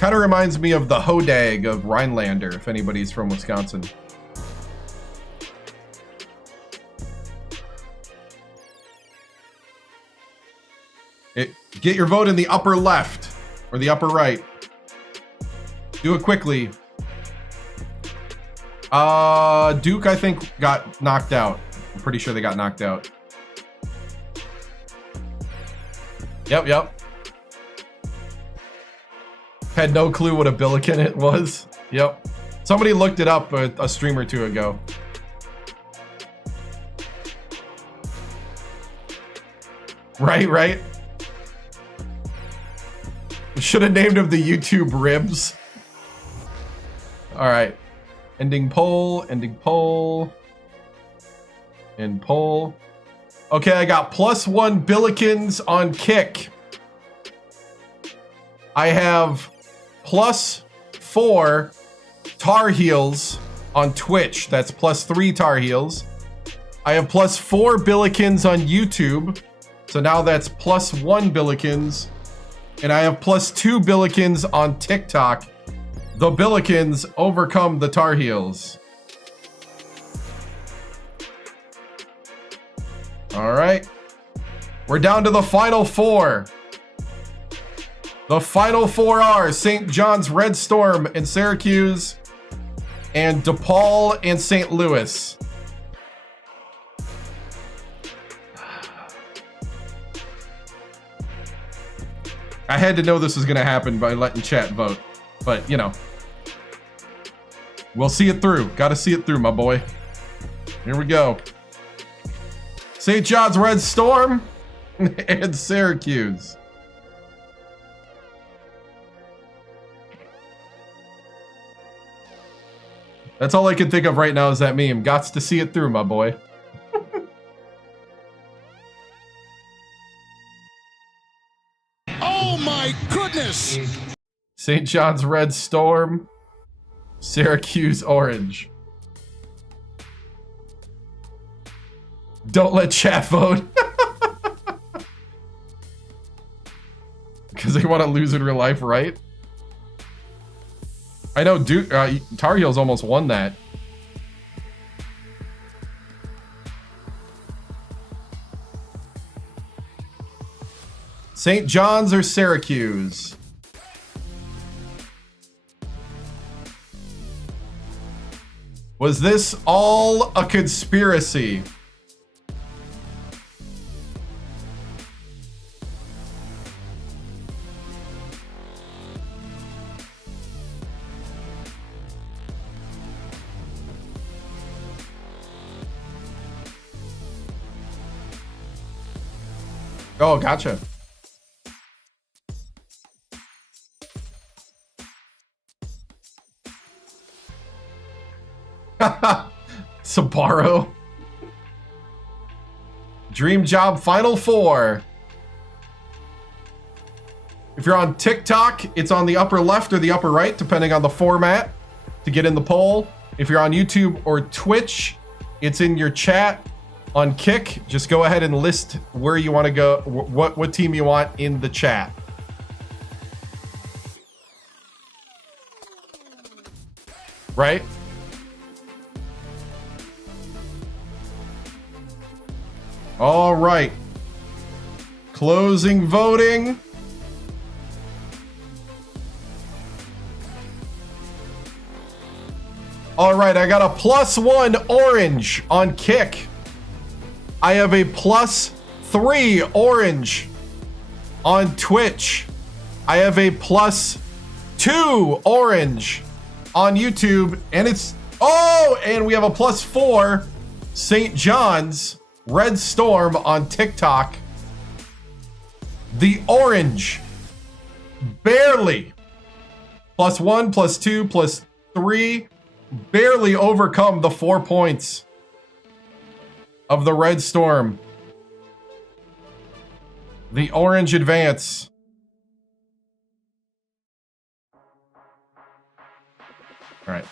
Kind of reminds me of the Hodag of Rhinelander, if anybody's from Wisconsin. Get your vote in the upper left or the upper right. Do it quickly. Duke, I think, got knocked out. I'm pretty sure they got knocked out. Yep. Had no clue what a Billiken it was. Yep. Somebody looked it up a stream or two ago. Right. Should have named him the YouTube Ribs. All right. Ending poll. End poll. Okay, I got +1 Billikens on Kick. I have +4 Tar Heels on Twitch. That's +3 Tar Heels. I have +4 Billikens on YouTube. So now that's +1 Billikens. And I have +2 Billikens on TikTok. The Billikens overcome the Tar Heels. All right. We're down to the final four. The final four are St. John's Red Storm and Syracuse, and DePaul and St. Louis. I had to know this was going to happen by letting chat vote. But, you know. We'll see it through. Got to see it through, my boy. Here we go. St. John's Red Storm and Syracuse. That's all I can think of right now is that meme. Gots to see it through, my boy. Oh my goodness! St. John's Red Storm, Syracuse Orange. Don't let chat vote. Because they want to lose in real life, right? I know Tar Heels almost won that. St. John's or Syracuse? Was this all a conspiracy? Oh, gotcha. Sabaro. Dream Job Final Four. If you're on TikTok, it's on the upper left or the upper right, depending on the format, to get in the poll. If you're on YouTube or Twitch, it's in your chat. On Kick, just go ahead and list where you want to go, what team you want in the chat. Right? All right. Closing voting. All right, I got a +1 orange on Kick. I have a +3 orange on Twitch. I have a +2 orange on YouTube. And it's, oh, and we have a +4 St. John's Red Storm on TikTok. The orange barely +1, +2, +3 barely overcome the 4 points of the Red Storm. The orange advance. All right.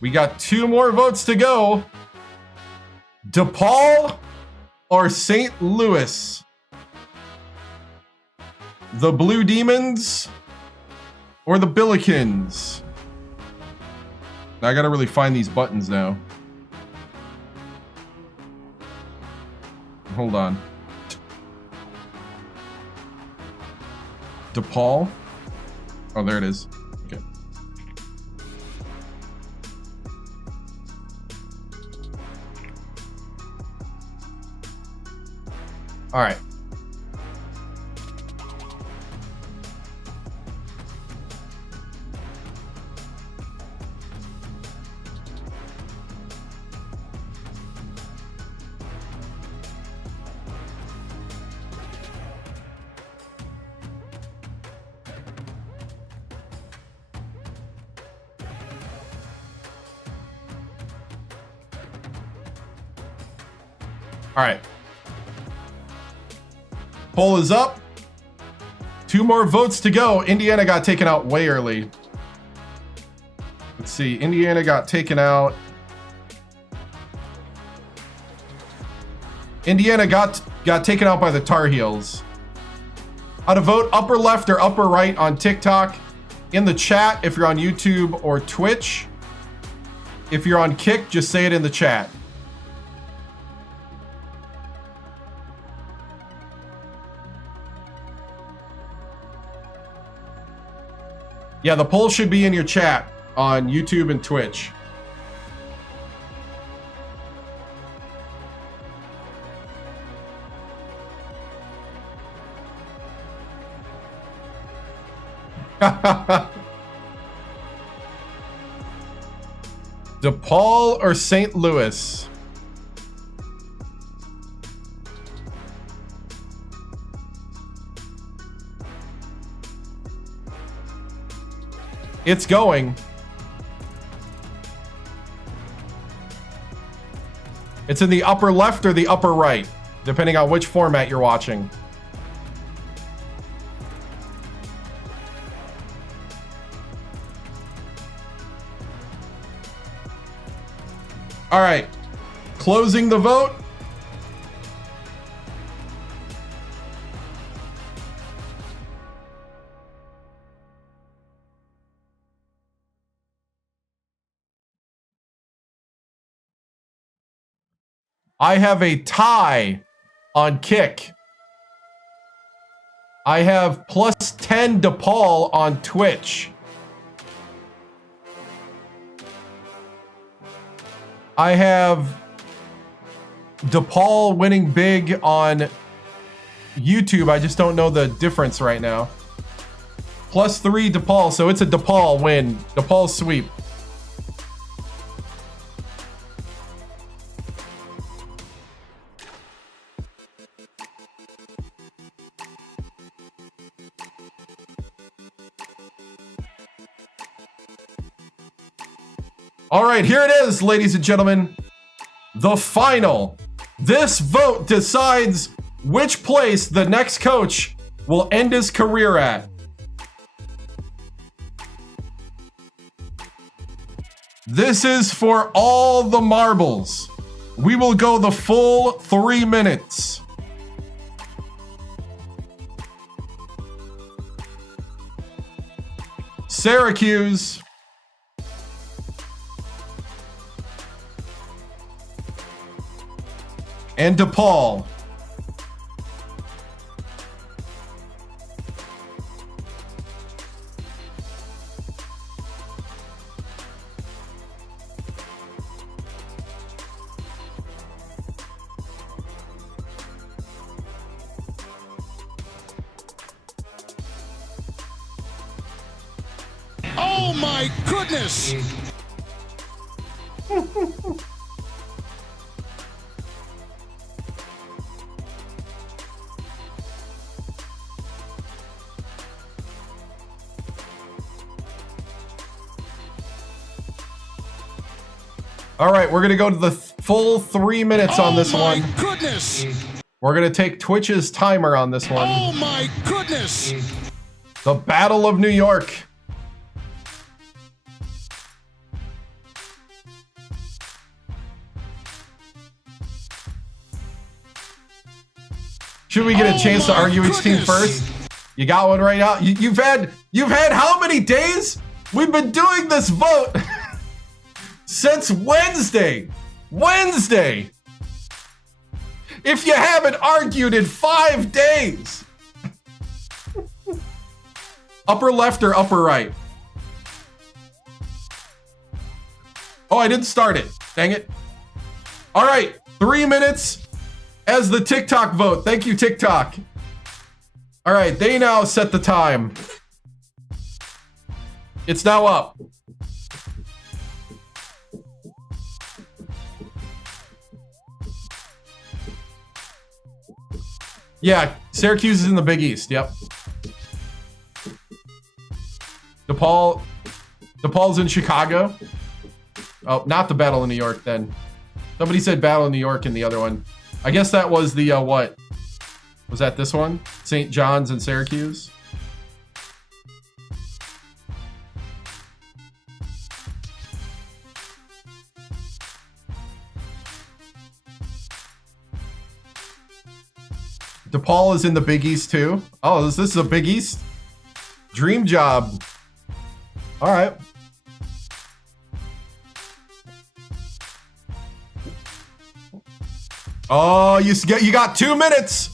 We got 2 more votes to go. DePaul or St. Louis? The Blue Demons or the Billikens? I gotta really find these buttons now. Hold on. DePaul? Oh, there it is. Okay. All right. All right. Poll is up. 2 more votes to go. Indiana got taken out way early. Let's see. Indiana got taken out. Indiana got taken out by the Tar Heels. How to vote, upper left or upper right on TikTok. In the chat if you're on YouTube or Twitch. If you're on Kick, just say it in the chat. Yeah, the poll should be in your chat on YouTube and Twitch. DePaul or St. Louis? It's going. It's in the upper left or the upper right, depending on which format you're watching. All right, closing the vote. I have a tie on Kick. I have plus 10 DePaul on Twitch. I have DePaul winning big on YouTube. I just don't know the difference right now. Plus 3 DePaul, so it's a DePaul win. DePaul sweep. All right, here it is, ladies and gentlemen. The final. This vote decides which place the next coach will end his career at. This is for all the marbles. We will go the full 3 minutes. Syracuse. And DePaul. Oh my goodness! All right, we're going to go to the full 3 minutes on this one. Oh my goodness! We're going to take Twitch's timer on this one. Oh my goodness! The Battle of New York. Should we get a chance to argue each team first? You got one right now? You've had how many days? We've been doing this vote since Wednesday. Wednesday. If you haven't argued in 5 days. Upper left or upper right? Oh, I didn't start it. Dang it. All right, 3 minutes as the TikTok vote. Thank you, TikTok. All right, they now set the time. It's now up. Yeah, Syracuse is in the Big East. Yep. DePaul's in Chicago. Oh, not the Battle of New York then. Somebody said Battle of New York in the other one. I guess that was the, what? Was that this one? St. John's and Syracuse? DePaul is in the Big East too. Oh, this is a Big East? Dream job. All right. Oh, you got 2 minutes.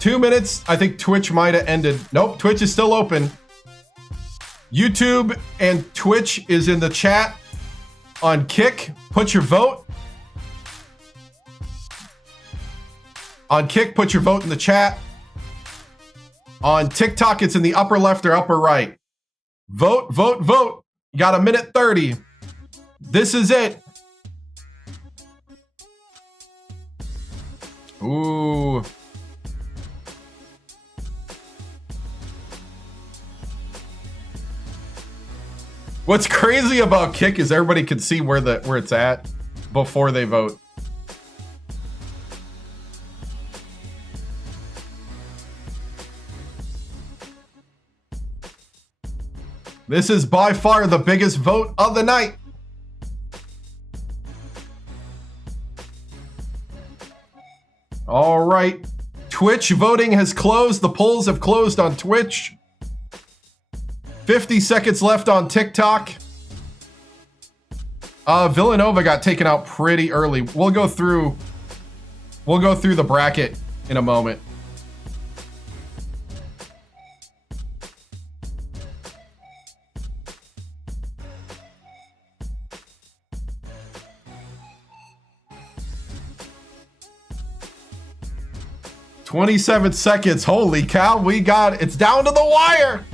2 minutes. I think Twitch might have ended. Nope, Twitch is still open. YouTube and Twitch is in the chat. On Kick, put your vote. On Kick, put your vote in the chat. On TikTok, it's in the upper left or upper right. Vote, vote, vote. You got a minute 30. This is it. Ooh. What's crazy about Kick is everybody can see where it's at before they vote. This is by far the biggest vote of the night. All right. Twitch voting has closed. The polls have closed on Twitch. 50 seconds left on TikTok. Villanova got taken out pretty early. We'll go through the bracket in a moment. "27 seconds. Holy cow, we got it. It's down to the wire.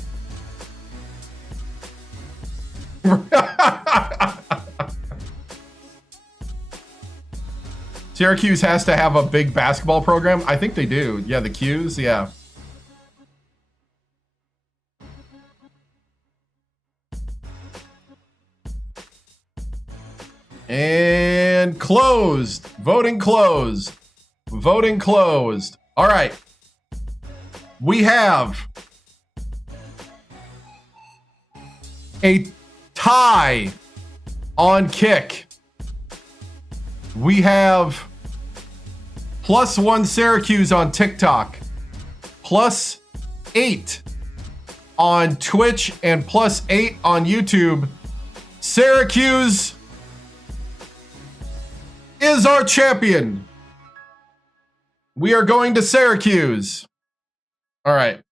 Syracuse has to have a big basketball program. I think they do. Yeah, the Qs, yeah. And closed. Voting closed. Voting closed. All right. We have a tie on Kick. We have +1 Syracuse on TikTok, +8 on Twitch, and +8 on YouTube. Syracuse is our champion. We are going to Syracuse. All right.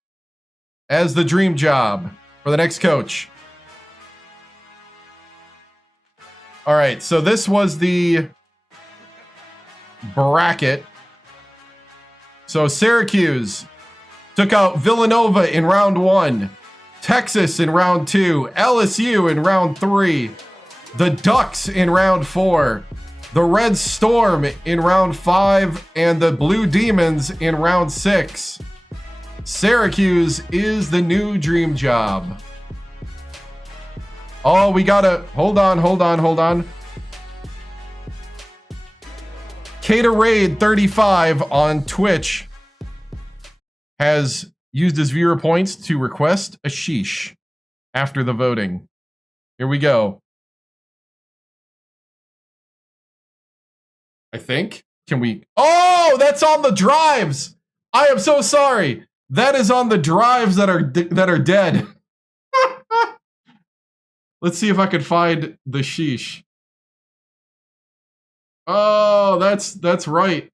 As the dream job for the next coach. All right. So this was the bracket. So Syracuse took out Villanova in round 1, Texas in round 2, LSU in round 3, the Ducks in round 4, the Red Storm in round 5, and the Blue Demons in round 6. Syracuse is the new dream job. Oh, we gotta hold on. Caterade35 on Twitch has used his viewer points to request a sheesh after the voting. Here we go. I think. Can we? Oh, that's on the drives. I am so sorry. That is on the drives that are dead. Let's see if I can find the sheesh. Oh, that's right.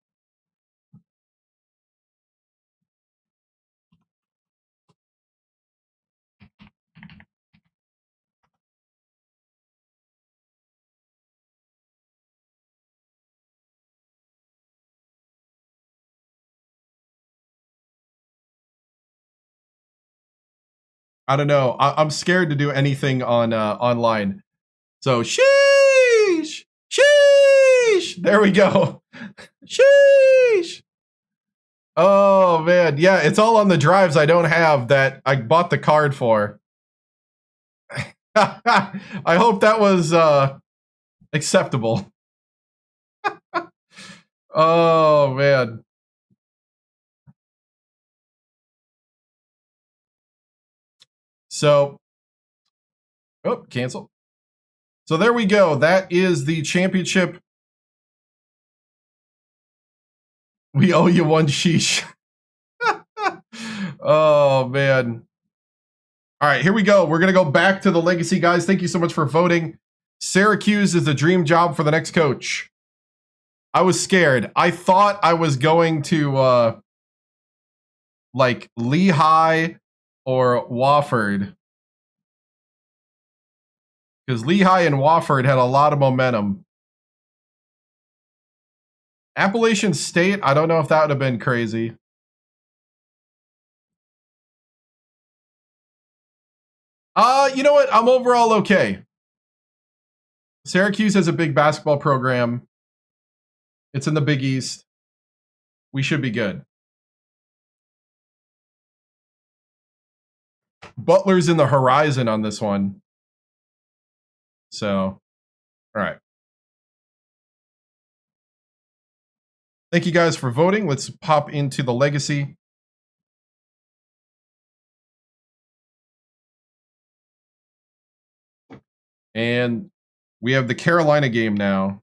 I don't know. I'm scared to do anything on online. So sheesh, sheesh. There we go. Sheesh. Oh man, yeah, it's all on the drives I don't have that I bought the card for. I hope that was acceptable. Oh man. So, oh, cancel. So there we go. That is the championship. We owe you one sheesh. Oh, man. All right, here we go. We're going to go back to the legacy, guys. Thank you so much for voting. Syracuse is the dream job for the next coach. I was scared. I thought I was going to, like, Lehigh or Wofford. Because Lehigh and Wofford had a lot of momentum. Appalachian State, I don't know if that would have been crazy. You know what? I'm overall okay. Syracuse has a big basketball program. It's in the Big East. We should be good. Butler's in the horizon on this one. So, all right. Thank you guys for voting. Let's pop into the legacy. And we have the Carolina game now.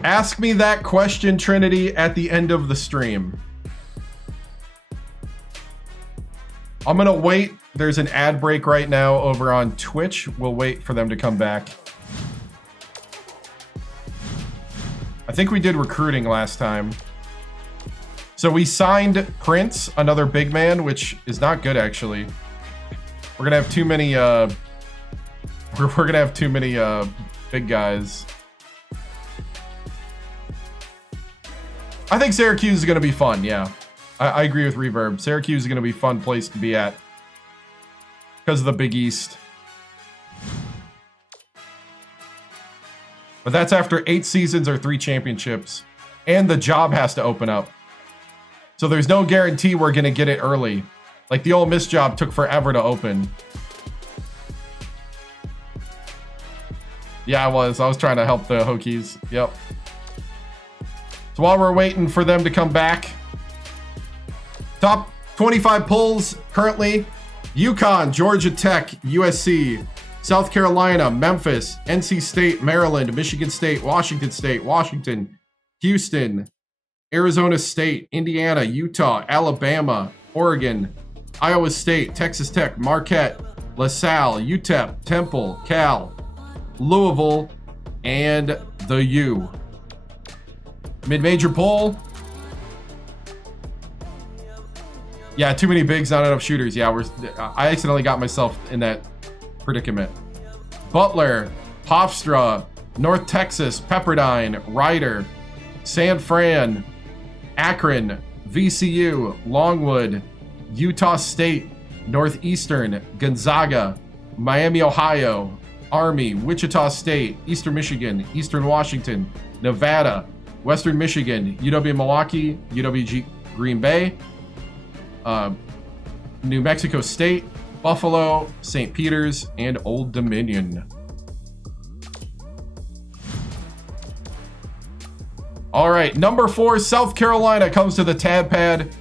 Ask me that question, Trinity, at the end of the stream. I'm going to wait. There's an ad break right now over on Twitch. We'll wait for them to come back. I think we did recruiting last time. So we signed Prince, another big man, which is not good, actually. We're going to have too many, we're going to have too many big guys. I think Syracuse is going to be fun, yeah. I agree with Reverb. Syracuse is going to be a fun place to be at because of the Big East. But that's after 8 seasons or 3 championships. And the job has to open up. So there's no guarantee we're going to get it early. Like the Ole Miss job took forever to open. Yeah, I was trying to help the Hokies. Yep. So while we're waiting for them to come back, top 25 polls currently: UConn, Georgia Tech, USC, South Carolina, Memphis, NC State, Maryland, Michigan State, Washington, Houston, Arizona State, Indiana, Utah, Alabama, Oregon, Iowa State, Texas Tech, Marquette, LaSalle, UTEP, Temple, Cal, Louisville, and the U. Mid-major poll. Yeah, too many bigs, not enough shooters. Yeah, I accidentally got myself in that predicament. Butler, Hofstra, North Texas, Pepperdine, Ryder, San Fran, Akron, VCU, Longwood, Utah State, Northeastern, Gonzaga, Miami, Ohio, Army, Wichita State, Eastern Michigan, Eastern Washington, Nevada, Western Michigan, UW-Milwaukee, UW Green Bay, New Mexico State, Buffalo, St. Peter's, and Old Dominion. All right, number 4, South Carolina comes to the Tad Pad.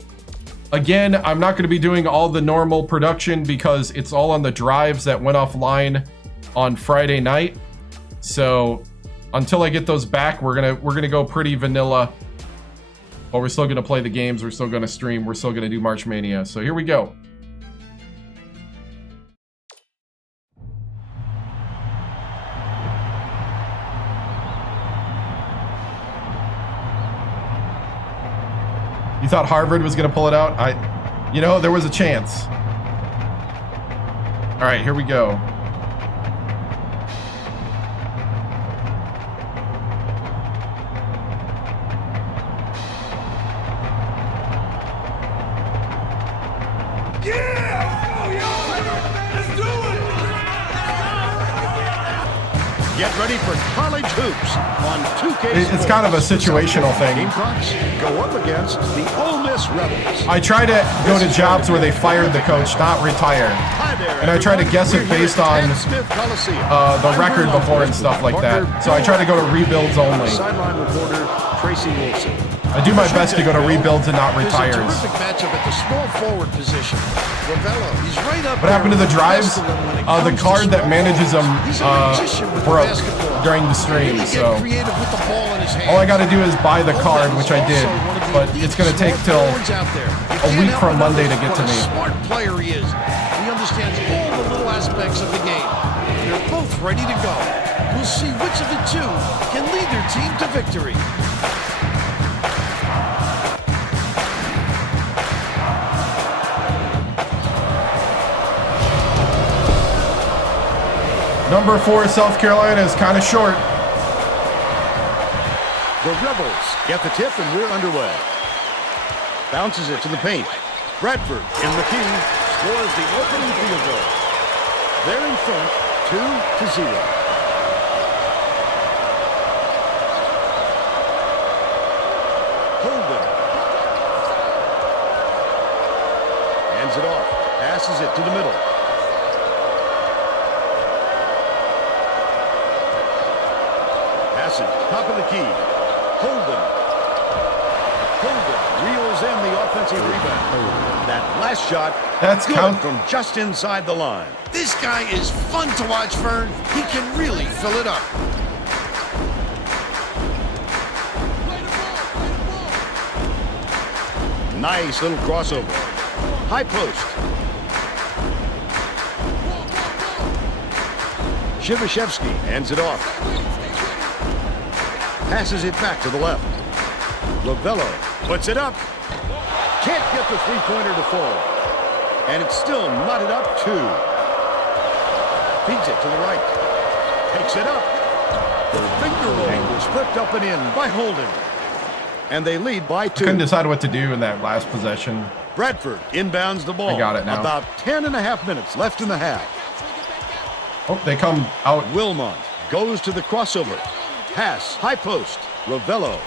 Again, I'm not going to be doing all the normal production because it's all on the drives that went offline on Friday night. So until I get those back, we're gonna go pretty vanilla. But we're still gonna play the games. We're still gonna stream. We're still gonna do March Mania. So here we go. You thought Harvard was gonna pull it out? You know, there was a chance. All right, here we go. Get ready for college hoops on 2K. It's kind of a situational thing. Gamecocks go up against the Ole Miss Rebels. I try to go to jobs where they fired the coach, not retire. And I try to guess it based on the record before and stuff like that. So I try to go to rebuilds only. Sideline reporter Tracy Wilson. I do my best to go to rebuilds and not retires. There's a terrific matchup at the small forward position. Ravello, he's right up What happened to the drives? The card that manages them broke during the stream. So all I got to do is buy the card, which I did. But it's going to take till a week from Monday to get to me. Smart player he is. He understands all the little aspects of the game. They're both ready to go. We'll see which of the two can lead their team to victory. Number 4, South Carolina is kind of short. The Rebels get the tip and we're underway. Bounces it to the paint. Bradford in the key scores the opening field goal. They're in front 2-0. Holden hands it off, passes it to the middle. Passing, top of the key. Holden reels in the offensive rebound. That last shot, That's good from just inside the line. This guy is fun to watch, Fern. He can really fill it up. Nice little crossover. High post. Shivashevsky hands it off. Passes it back to the left. Lovello puts it up. Can't get the three-pointer to fall. And it's still knotted up 2. Feeds it to the right. Takes it up. The finger roll was flipped up and in by Holden. And they lead by 2. Couldn't decide what to do in that last possession. Bradford inbounds the ball. I got it now. About 10.5 minutes left in the half. Oh, they come out. Wilmont goes to the crossover. Pass, high post. Ravello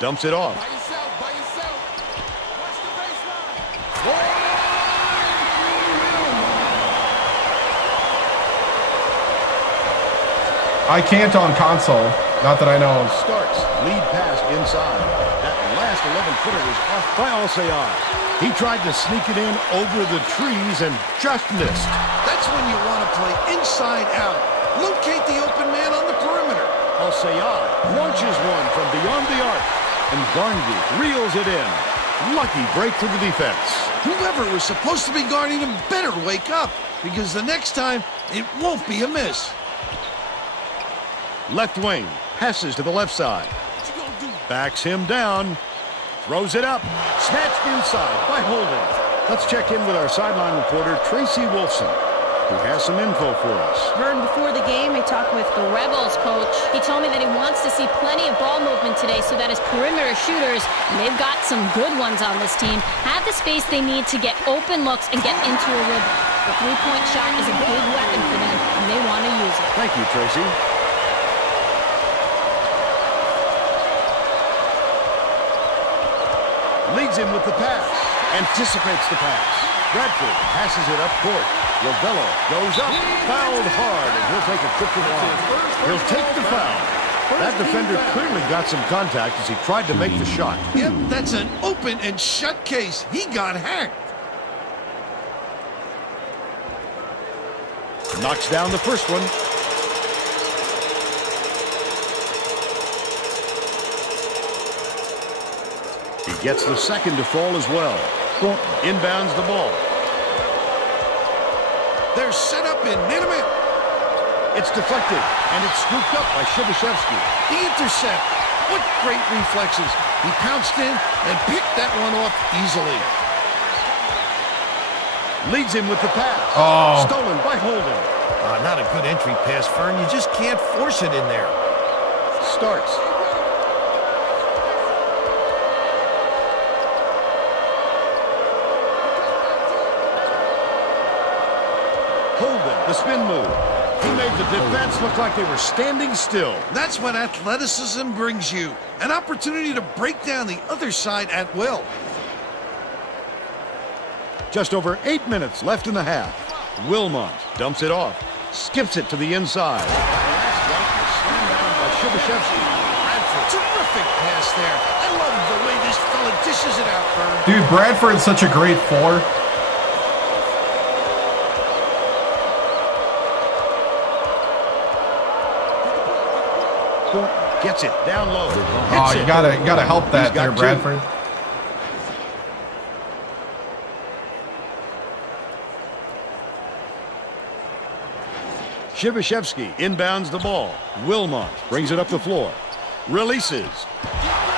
dumps it off. I can't on console. Not that I know of. Starts, lead pass inside. That last 11-footer was off by Alsayar. He tried to sneak it in over the trees and just missed. That's when you want to play inside out. Locate the open man on the perimeter. Alsayar launches one from beyond the arc. And Garney reels it in. Lucky break for the defense. Whoever was supposed to be guarding him better wake up, because the next time it won't be a miss. Left wing passes to the left side. Backs him down. Throws it up. Snatched inside by Holden. Let's check in with our sideline reporter, Tracy Wolfson, who has some info for us. Vern, before the game, I talked with the Rebels coach. He told me that he wants to see plenty of ball movement today so that his perimeter shooters, and they've got some good ones on this team, have the space they need to get open looks and get into a rhythm. The three-point shot is a big weapon for them, and they want to use it. Thank you, Tracy. Leads him with the pass. Anticipates the pass. Bradford passes it up court. Ravello goes up, fouled hard, and he'll take a trip to the line. He'll take the foul. That defender clearly got some contact as he tried to make the shot. Yep, that's an open and shut case. He got hacked. Knocks down the first one. He gets the second to fall as well. Inbounds the ball. They're set up in minute. It's deflected, and it's scooped up by Shibashevsky. The intercept. What great reflexes. He pounced in and picked that one off easily. Leads him with the pass. Oh. Stolen by Holden. Not a good entry pass, Fern. You just can't force it in there. Starts. Holden, the spin move. He made the defense look like they were standing still. That's what athleticism brings you. An opportunity to break down the other side at will. Just over 8 minutes left in the half. Wilmont dumps it off. Skips it to the inside. Last one was slammed down by Shibashevsky. Bradford, terrific pass there. I love the way this fella dishes it out, Fern. Dude, Bradford's such a great four. Gets it down low. Oh, you gotta help that there, Bradford. Shibashevsky inbounds the ball. Wilmont brings it up the floor. Releases.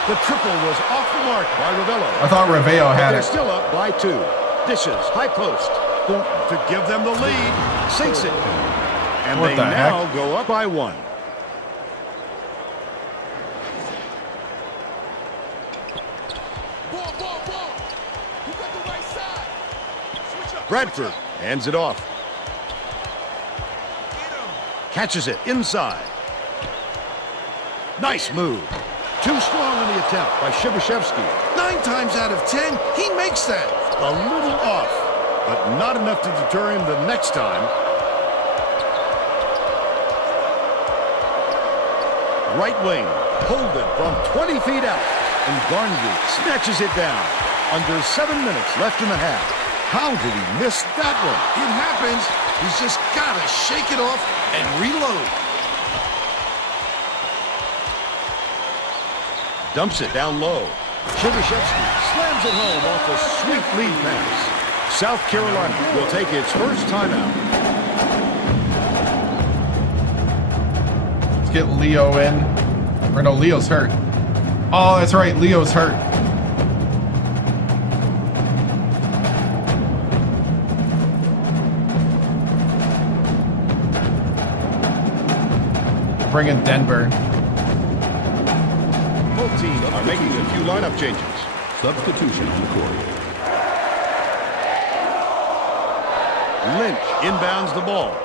The triple was off the mark by Ravello. I thought Ravello had They're it. still up by 2. Dishes, high post. To give them the lead. Sinks it. And What they the now heck? go up by 1. Bradford hands it off. Catches it inside. Nice move. Too strong on the attempt by Shibashevsky. 9 times out of 10, he makes that. A little off, but not enough to deter him the next time. Right wing, hold it from 20 feet out. And Barnsley snatches it down. Under 7 minutes left in the half. How did he miss that one? It happens. He's just got to shake it off and reload. Dumps it down low. Shibashevsky slams it home off a sweet lead pass. South Carolina will take its first timeout. Let's get Leo in. Or no, Leo's hurt. Oh, that's right. Leo's hurt. Bring in Denver. Both teams are making a few lineup changes. Substitution on the court. Lynch inbounds the ball.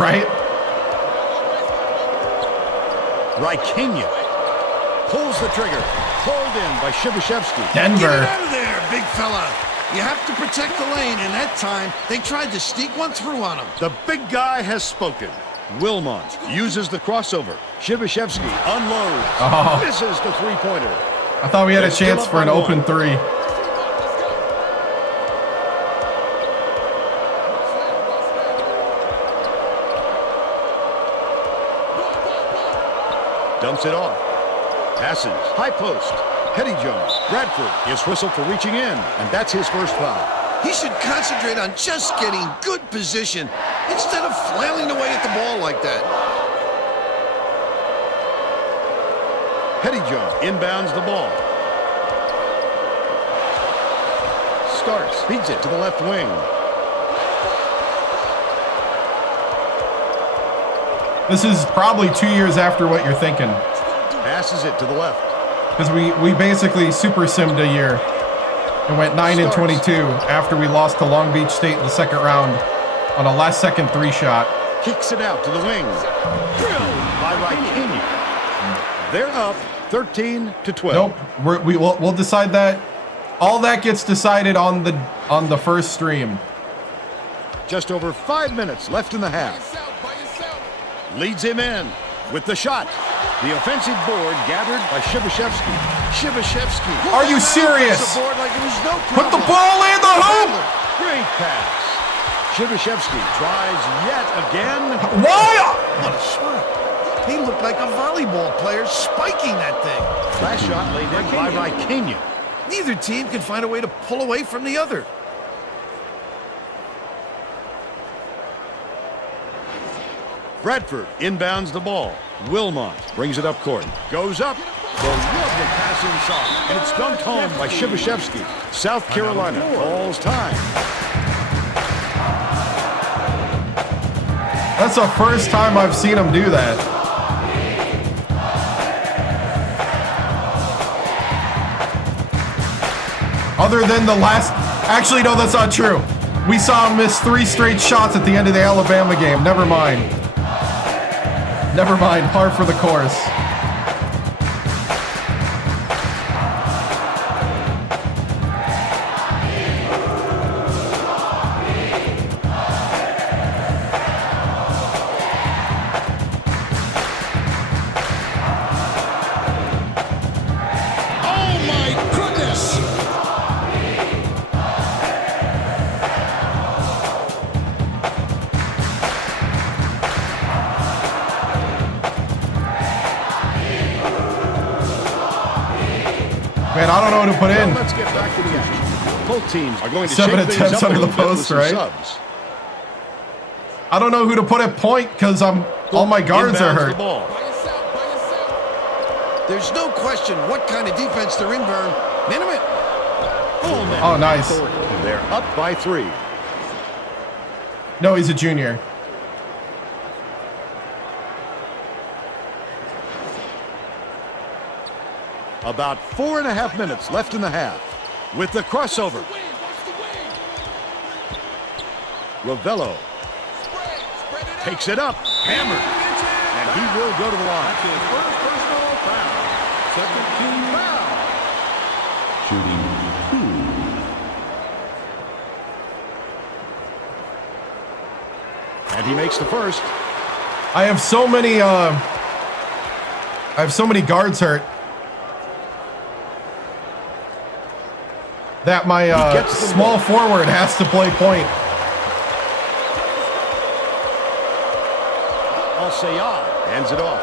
Right? Rykania pulls the trigger. Called in by Shibashevsky. Denver. Get it out of there, big fella. You have to protect the lane, and that time they tried to sneak one through on him. The big guy has spoken. Wilmont uses the crossover. Shibashevsky unloads. Oh. Misses the three-pointer. I thought we had a chance for an open three. Dumps it off. Passes. High post. Hetty Jones. Bradford is whistled for reaching in, and that's his first foul. He should concentrate on just getting good position instead of flailing away at the ball like that. Hetty Jones inbounds the ball. Starks feeds it to the left wing. This is probably 2 years after what you're thinking. Passes it to the left. Because we basically super simmed a year and went 9-22 after we lost to Long Beach State in the second round on a last second 3 shot. Kicks it out to the wing. Drilled by Rykania. They're up 13-12. Nope. We'll decide that. All that gets decided on the first stream. Just over 5 minutes left in the half. Leads him in with the shot. The offensive board gathered by Shibashevsky. Shibashevsky. Are you serious? The board like it was no Put the problem. ball in the hoop! Great pass. Shibashevsky tries yet again. Why? What a shot. He looked like a volleyball player spiking that thing. Last shot laid in by Rykania. Neither team can find a way to pull away from the other. Bradford inbounds the ball. Wilmont brings it up court. Goes up. The lovely pass inside. And it's dunked home by Shibashevsky. South Carolina calls time. That's the first time I've seen him do that. Other than the last... Actually, no, that's not true. We saw him miss 3 straight shots at the end of the Alabama game. Never mind. Never mind. Par for the course. Man, I don't know who to put in. Well, let's get back to the action. Both teams are going to 7 shake things attempts up under a the little bit with post, some right? subs. I don't know who to put at point because all my guards are Inbounds hurt. the ball. There's no question what kind of defense they're in, Vern. Minimum. Oh, nice. They're up by 3. No, he's a junior. About 4.5 minutes left in the half. With the crossover. Ravello takes it up, hammered, and he will go to the line. First personal foul. Second team foul. Shooting 2. And he makes the first. I have so many guards hurt that my small forward has to play point. Al-Sayad hands it off.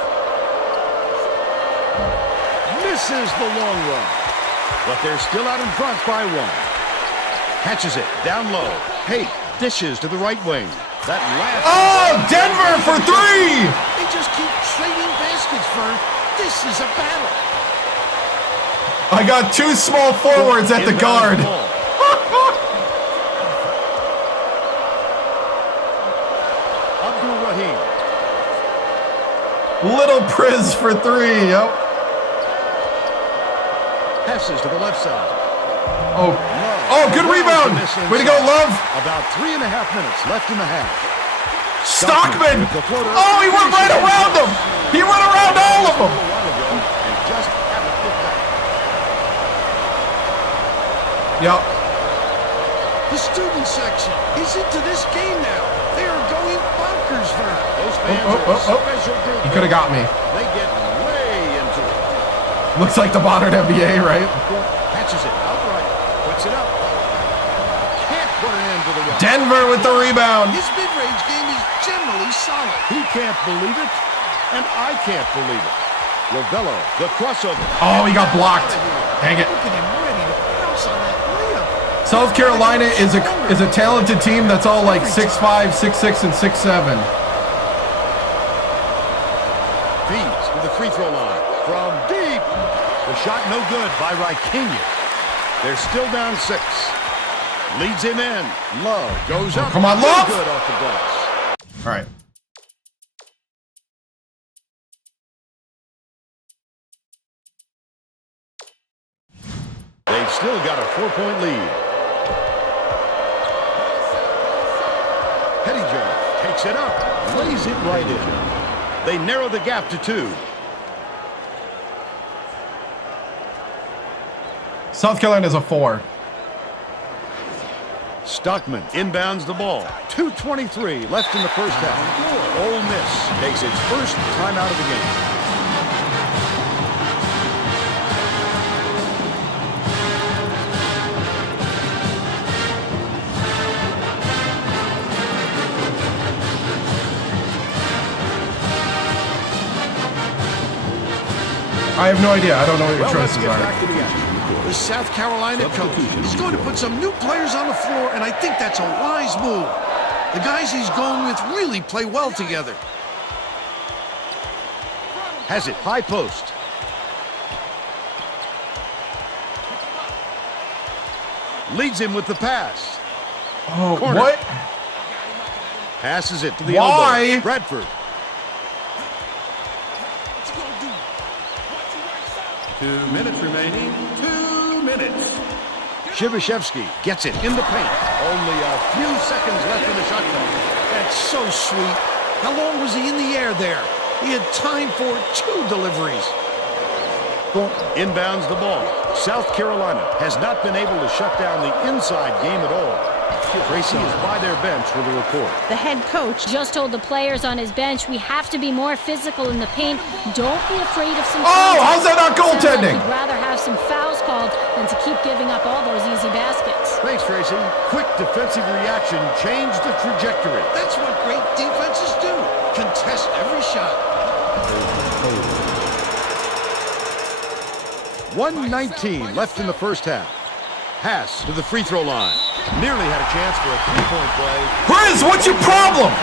Misses the long run. But they're still out in front by 1. Catches it down low. Hey, dishes to the right wing. That last. Oh, Denver for 3! They just keep trading baskets, Vern. This is a battle. I got 2 small forwards at the guard. Abdul Rahim. Little Priz for 3. Yep. Passes to the left side. Oh, good rebound. Way to go, Love. About 3.5 minutes left in the half. Stockman. With the floater. Oh, he went right around them. He went around all of them. And just haven't looked back. Yep. The student section is into this game now. They are going bonkers, Vern. Those fans are a special group. He could have got me. They get way into it. Looks like the modern NBA, right? Catches it outright. Puts it up. Can't put an end to the run. Denver with the rebound. His mid-range game is generally solid. He can't believe it, and I can't believe it. Ravello, the crossover. Oh, he got blocked. Dang it. Look at him ready to pounce on that layup. South Carolina is a talented team that's all like 6'5", 6'6", and 6'7". Feeds to the free throw line from deep. The shot no good by Rikinha. They're still down 6. Leads him in. Love goes up. Come on, No Love. good off the glass. All right. They've still got a 4-point lead. Pettyjohn takes it up, lays it right in. They narrow the gap to 2. South Carolina is a 4. Stockman inbounds the ball. 2:23 left in the first half. Ole Miss takes its first timeout of the game. I have no idea. I don't know what your Well, let's choices get are. back to the action. The South Carolina coach is going to put some new players on the floor, and I think that's a wise move. The guys he's going with really play well together. Has it, high post. Leads him with the pass. Oh, Corner. what? Passes it to the Why? elbow. Bradford. 2 minutes remaining. 2 minutes. Shivashevsky gets it in the paint. Only a few seconds left in the shot clock. That's so sweet. How long was he in the air there? He had time for 2 deliveries. Inbounds the ball. South Carolina has not been able to shut down the inside game at all. Tracy is by their bench with a report. The head coach just told the players on his bench, we have to be more physical in the paint. Don't be afraid of some... Oh, how's that not Sounds like goaltending? he'd rather have some fouls called than to keep giving up all those easy baskets. Thanks, Tracy. Quick defensive reaction changed the trajectory. That's what great defenses do. Contest every shot. 1:19 left in the first half. Pass to the free throw line. Nearly had a chance for a 3-point play. Briz, what's your problem?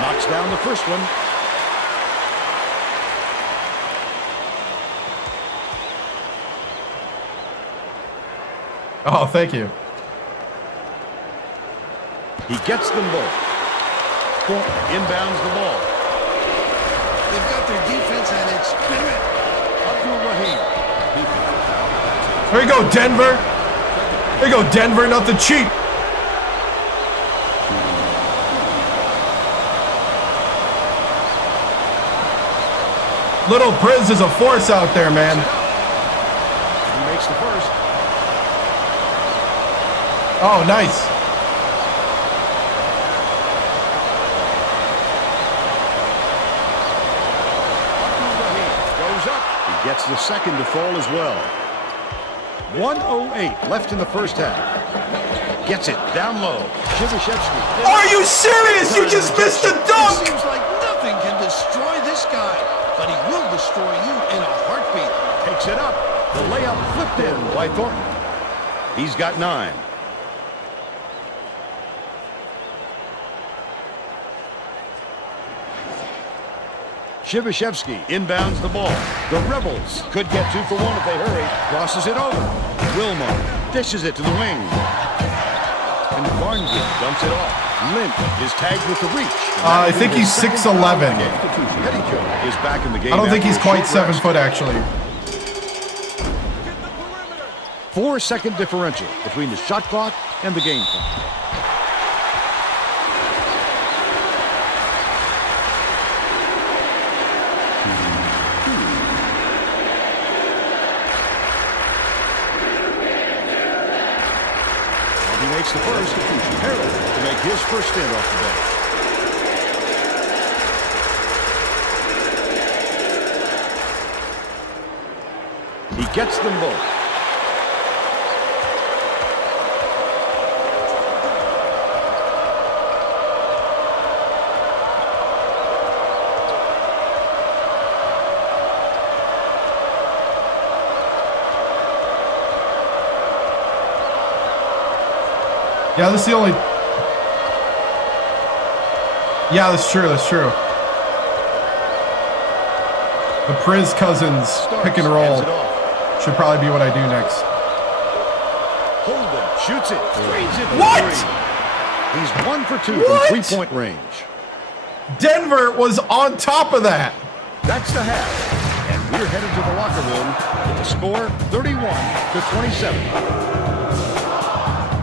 Knocks down the first one. Oh, thank you. He gets them both. Inbounds the ball. They've got their defense and it's spinning. Abdul-Rahim. There you go, Denver. There you go, Denver. Nothing cheap. Little Priz is a force out there, man. He makes the first. Oh, nice. Abdul-Rahim goes up. He gets the second to fall as well. 1:08 left in the first half. Gets it down low. Shivashevsky. Are you serious? You just missed a It dunk. seems like nothing can destroy this guy, but he will destroy you in a heartbeat. Takes it up. The layup flipped in by Thornton. He's got 9. Shivashevsky inbounds the ball. The Rebels could get 2 for 1 if they hurry. Crosses it over. Wilmot dishes it to the wing. And Barnwood dumps it off. Lint is tagged with the reach. I think he's 6'11". Petticoat is back in the game. I don't think he's after a quite short 7 rest. foot, actually. 4-second differential between the shot clock and the game clock. And he makes the first. Harold to make his first stint off the bench. He gets them both. Yeah, that's the only... Yeah, that's true, that's true. The Priz Cousins pick and roll should probably be what I do next. Holden shoots it. Drains it. What? He's 1 for 2 What? from 3-point range. Denver was on top of that. That's the half. And we're headed to the locker room with the score 31-27.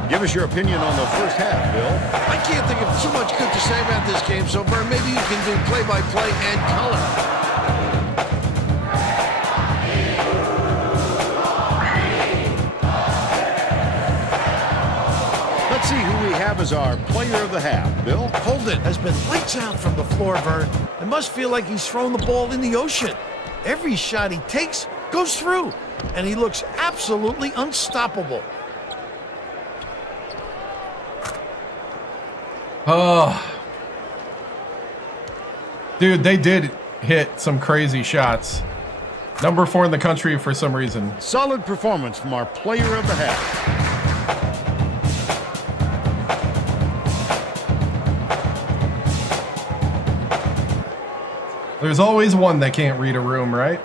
Give us your opinion on the first half, Bill. I can't think of too much good to say about this game so far. Maybe you can do play-by-play and color. Let's see who we have as our player of the half, Bill. Holden has been lights out from the floor, Vern. It must feel like he's thrown the ball in the ocean. Every shot he takes goes through, and he looks absolutely unstoppable. Oh. Dude, they did hit some crazy shots. Number 4 in the country for some reason. Solid performance from our player of the half. There's always one that can't read a room, right?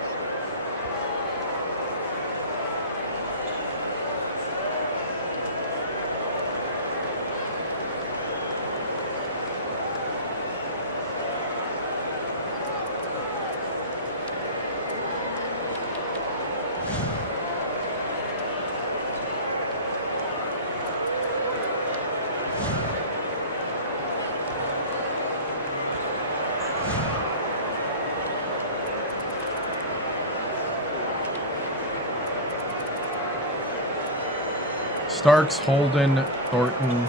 Starks, Holden, Thornton.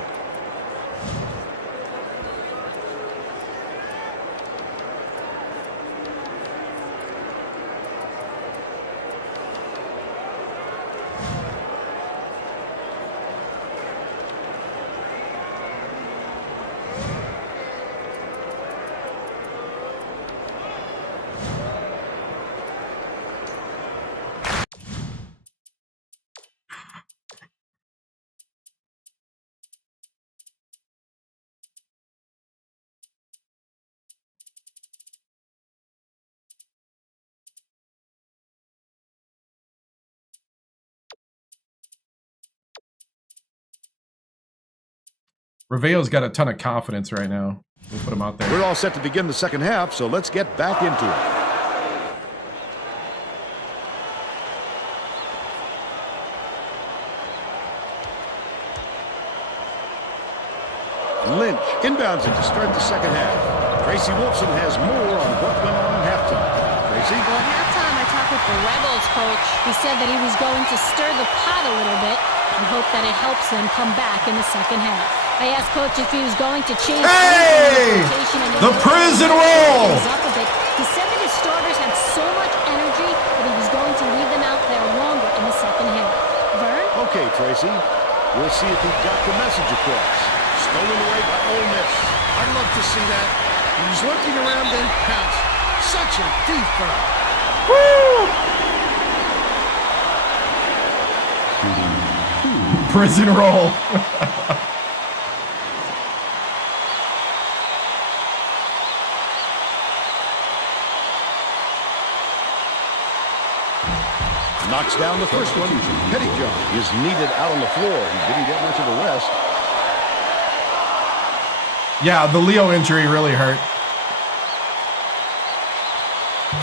Reveo's got a ton of confidence right now. We'll put him out there. We're all set to begin the second half, so let's get back into it. Lynch inbounds it to start the second half. Tracy Wolfson has more on what went on in halftime. Tracy? Well, at halftime, I talked with the Rebels coach. He said that he was going to stir the pot a little bit and hope that it helps them come back in the second half. I asked coach if he was going to change the prison roll. He said that his starters had so much energy that he was going to leave them out there longer in the second half. Vern? Okay, Tracy. We'll see if he got the message across. Stolen away by Ole Miss. I'd love to see that. He was looking around and pounced. Such a deep foul. Woo! Prison roll. Knocks down the first one. Pettyjohn is needed out on the floor. He didn't get much of a rest. Yeah, the Leo injury really hurt.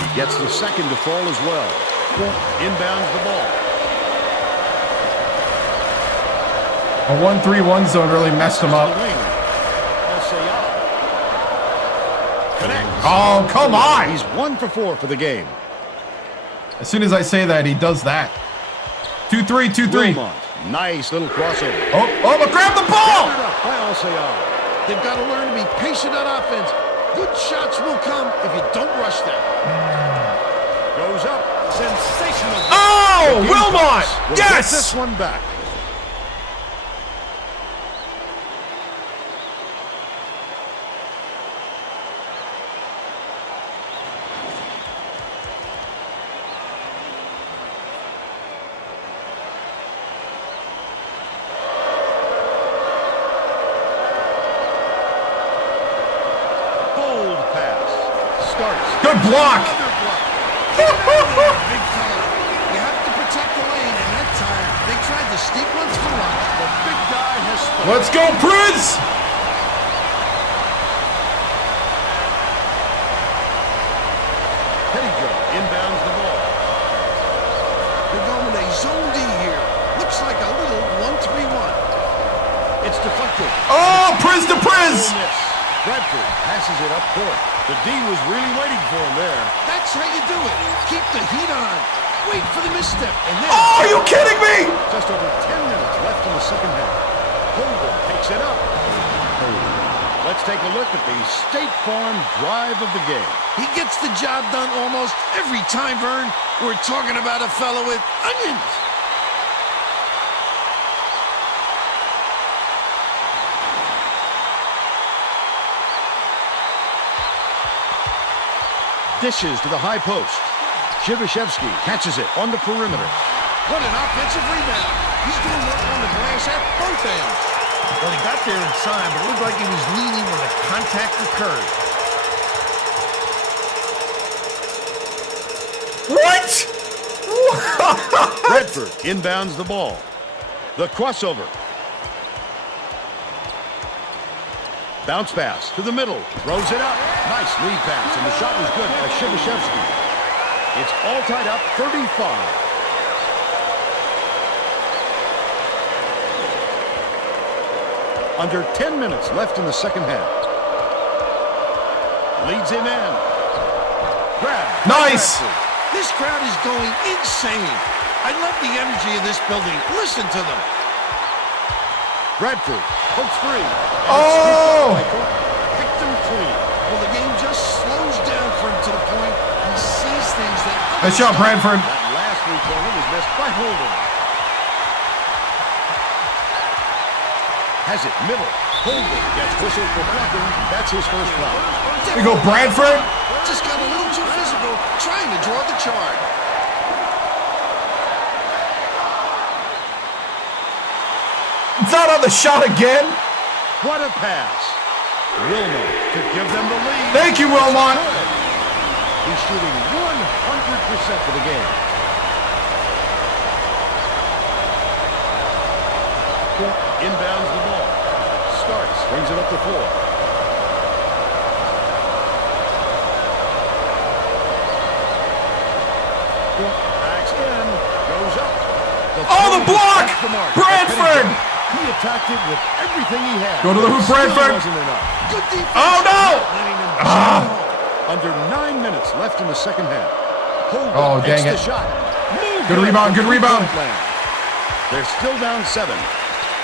He gets the second to fall as well. Inbounds the ball. A 1-3-1 zone really messed him up. Oh, come on! He's 1 for 4 for the game. As soon as I say that, he does that. 2-3, 2-3. Nice little crossover. Oh, but grab the ball! They've got to learn to be patient on offense. Good shots will come if you don't rush them. Goes up. Sensational. Oh, Wilmot! Yes! Get this one back. Good block. Big fella. You have to protect the lane, and that time they tried to sneak one through on it. The big guy has spoken. Let's go, Prince! Pettyjohn inbounds the ball. They're going with a zone D here. Looks like a little 1-3-1. It's deflected. Oh, Prince to Prince! Bradford passes it up court. The D was really waiting for him there. That's how you do it. Keep the heat on. Wait for the misstep. And then oh, are you kidding me? Just over 10 minutes left in the second half. Holden takes it up. Let's take a look at the State Farm drive of the game. He gets the job done almost every time, Vern. We're talking about a fellow with onions. Dishes to the high post. Shivashevsky catches it on the perimeter. What an offensive rebound. He's doing work on the glass at both ends. Well, he got there in time, but it looked like he was leading when the contact occurred. What? Bradford inbounds the ball. The crossover. Bounce pass to the middle. Throws it up. Nice lead pass, and the shot was good by Shivashevsky. It's all tied up, 35. Under 10 minutes left in the second half. Leads him in. Grab. Nice. Bradford. This crowd is going insane. I love the energy of this building. Listen to them. Bradford pokes free. Oh! Picked him clean. Well, the game just slows down for him to the point he sees things that... Nice shot, Bradford. That last three-pointer was missed by Holden. Has it middle. Holden gets whistled for blocking. That's his first foul. There we go, Bradford. Just got a little too physical, trying to draw the charge. It's not on the shot again. What a pass. Wilmot to give them the lead. Thank you, Wilmot. He's shooting 100% for the game. Inbounds the ball. Starts Brings it up the floor. Backs in. Goes up. The block! Bradford! He attacked it with everything he had. Go to the hoop, Bradford! Wasn't enough. Good defense. Oh, no! Under 9 minutes left in the second half. Holden Oh, dang takes it. the shot. Good rebound, good rebound. They're still down 7.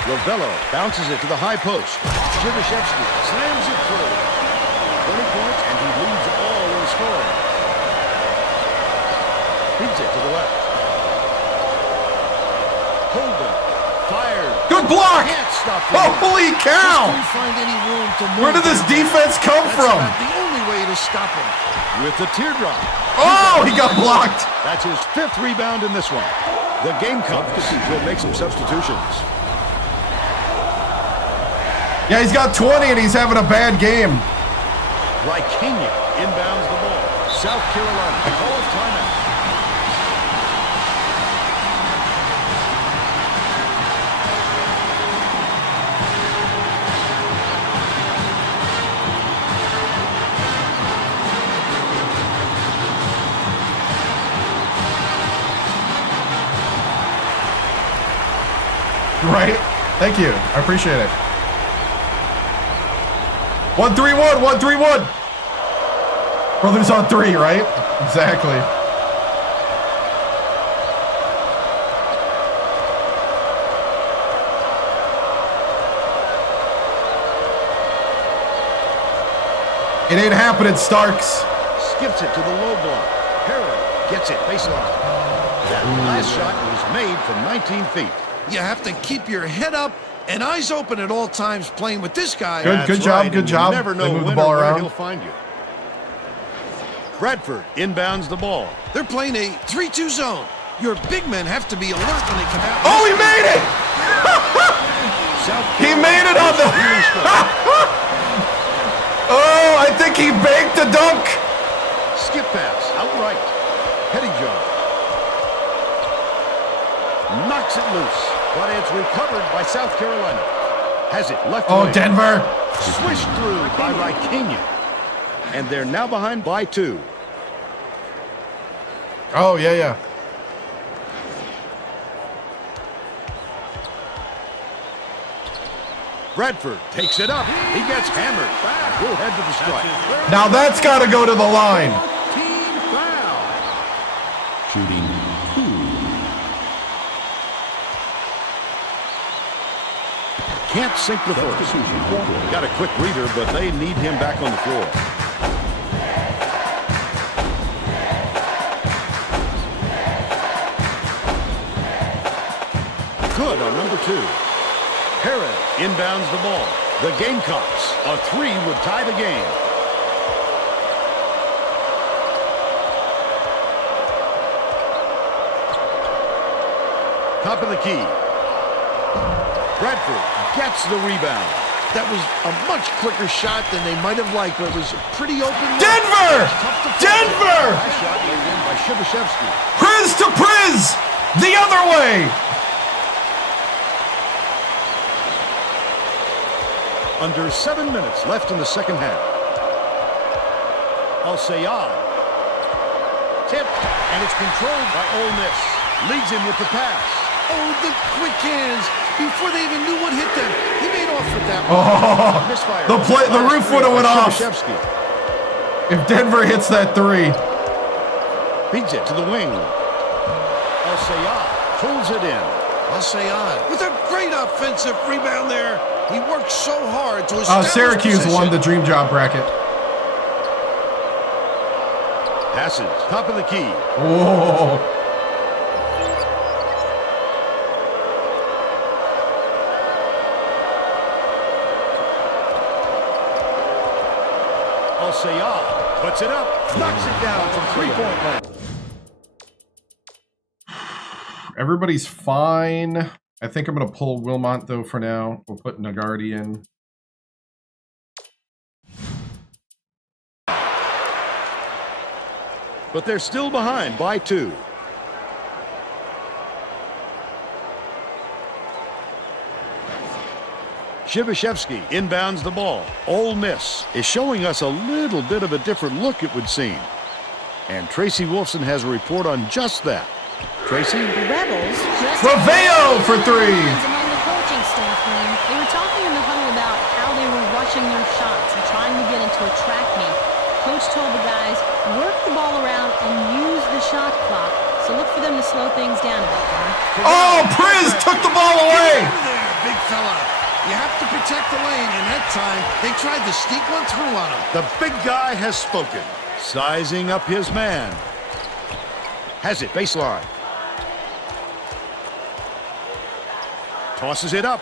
Ravello bounces it to the high post. Jivashevsky slams it through. 20 points, and he leads all in scoring. Feeds it to the left. Holden fires. Good block! Can't stop the Holy cow! Just couldn't find any room to move. Where did this defense come That's from? about the only way to stop him. with the teardrop. Oh, he got blocked. That's his 5th rebound in this one. The Gamecocks will make some substitutions. Yeah, he's got 20 and he's having a bad game. Rykenia inbounds the ball. South Carolina calls timeout. Right? Thank you. I appreciate it. 1-3-1, 1-3-1. Brothers on 3, right? Exactly. It ain't happening, Starks. Skips it to the low block. Harrell gets it baseline. That last shot was made from 19 feet. You have to keep your head up and eyes open at all times playing with this guy. Good job, right, good and job. You never They know move the when ball or where around. he'll find you. Bradford inbounds the ball. They're playing a 3-2 zone. Your big men have to be alert when they come out. Oh, he made it! He made it on the... Oh, I think he baked a dunk. Skip pass, outright. Pettyjohn. Knocks it loose, but it's recovered by South Carolina. Has it left Oh, wing. Denver. Swished through by Rykenia. And they're now behind by 2. Oh, yeah. Bradford takes it up. He gets hammered. We'll head to the strike. Now that's got to go to the line. Team foul. Shooting 2. Can't sink the first. Got a quick breather, but they need him back on the floor. Good on number 2. Harrell inbounds the ball. The Gamecocks, a 3 would tie the game. Top of the key. Bradford gets the rebound. That was a much quicker shot than they might have liked, but it was a pretty open look. Denver! Tough to Denver! That shot laid in by Shivashevsky. Priz to Priz! The other way! Under 7 minutes left in the second half. Al-Sayad. Tipped, and it's controlled by Ole Miss. Leads him with the pass. Oh, the quick hands before they even knew what hit them. He made off with that one. Oh, Misfire. the roof would have went off Shivashevsky if Denver hits that 3. feeds it to the wing. Al-Sayad pulls it in. Al-Sayad with a great offensive rebound there. He worked so hard to establish Syracuse position. won the Dream Job bracket. Passes. Top of the key. Oh, Al-Sayad puts it up. Knocks it down from 3-point line. everybody's fine. I think I'm going to pull Wilmot, though, for now. We'll put Nagardi in. But they're still behind by 2. Shibashevsky inbounds the ball. Ole Miss is showing us a little bit of a different look, it would seem. And Tracy Wolfson has a report on just that. Tracy? The Rebels just Raveo for 3. among the coaching staff room. They were talking in the huddle about how they were rushing their shots and trying to get into a track meet. Coach told the guys, work the ball around and use the shot clock. So look for them to slow things down a bit. Oh, Priz took the ball away. Over there, big fella. You have to protect the lane, and that time they tried to sneak one through on him. The big guy has spoken. Sizing up his man. Has it, baseline. Tosses it up.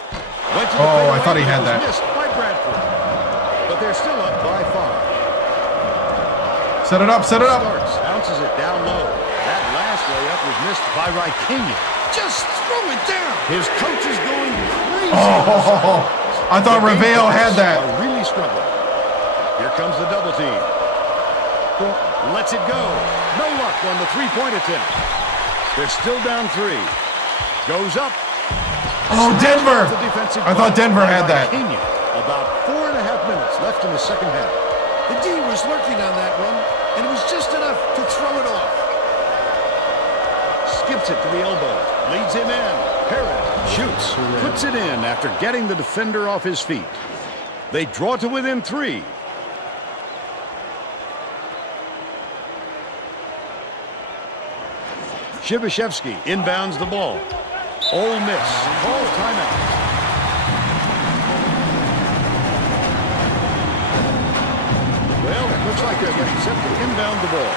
Went to the Oh, I fadeaway, thought he had was that. missed by Bradford. But they're still up by 5. Set it up, set it up. Starts, bounces it down low. That last layup was missed by Rikenya. Just throw it down. His coach is going crazy. Oh, I thought Raveo had that. Are really struggling. Here comes the double team. Lets it go. No luck on the three-point attempt. They're still down 3. Goes up. Oh, Denver. The defensive I thought Denver had that. Kenya. About 4.5 minutes left in the second half. The D was lurking on that one, and it was just enough to throw it off. Skips it to the elbow. Leads him in. Perrin shoots. Puts it in after getting the defender off his feet. They draw to within 3. Shibashevsky inbounds the ball. Ole Miss calls timeout. Well, it looks like they're getting set to inbound the ball.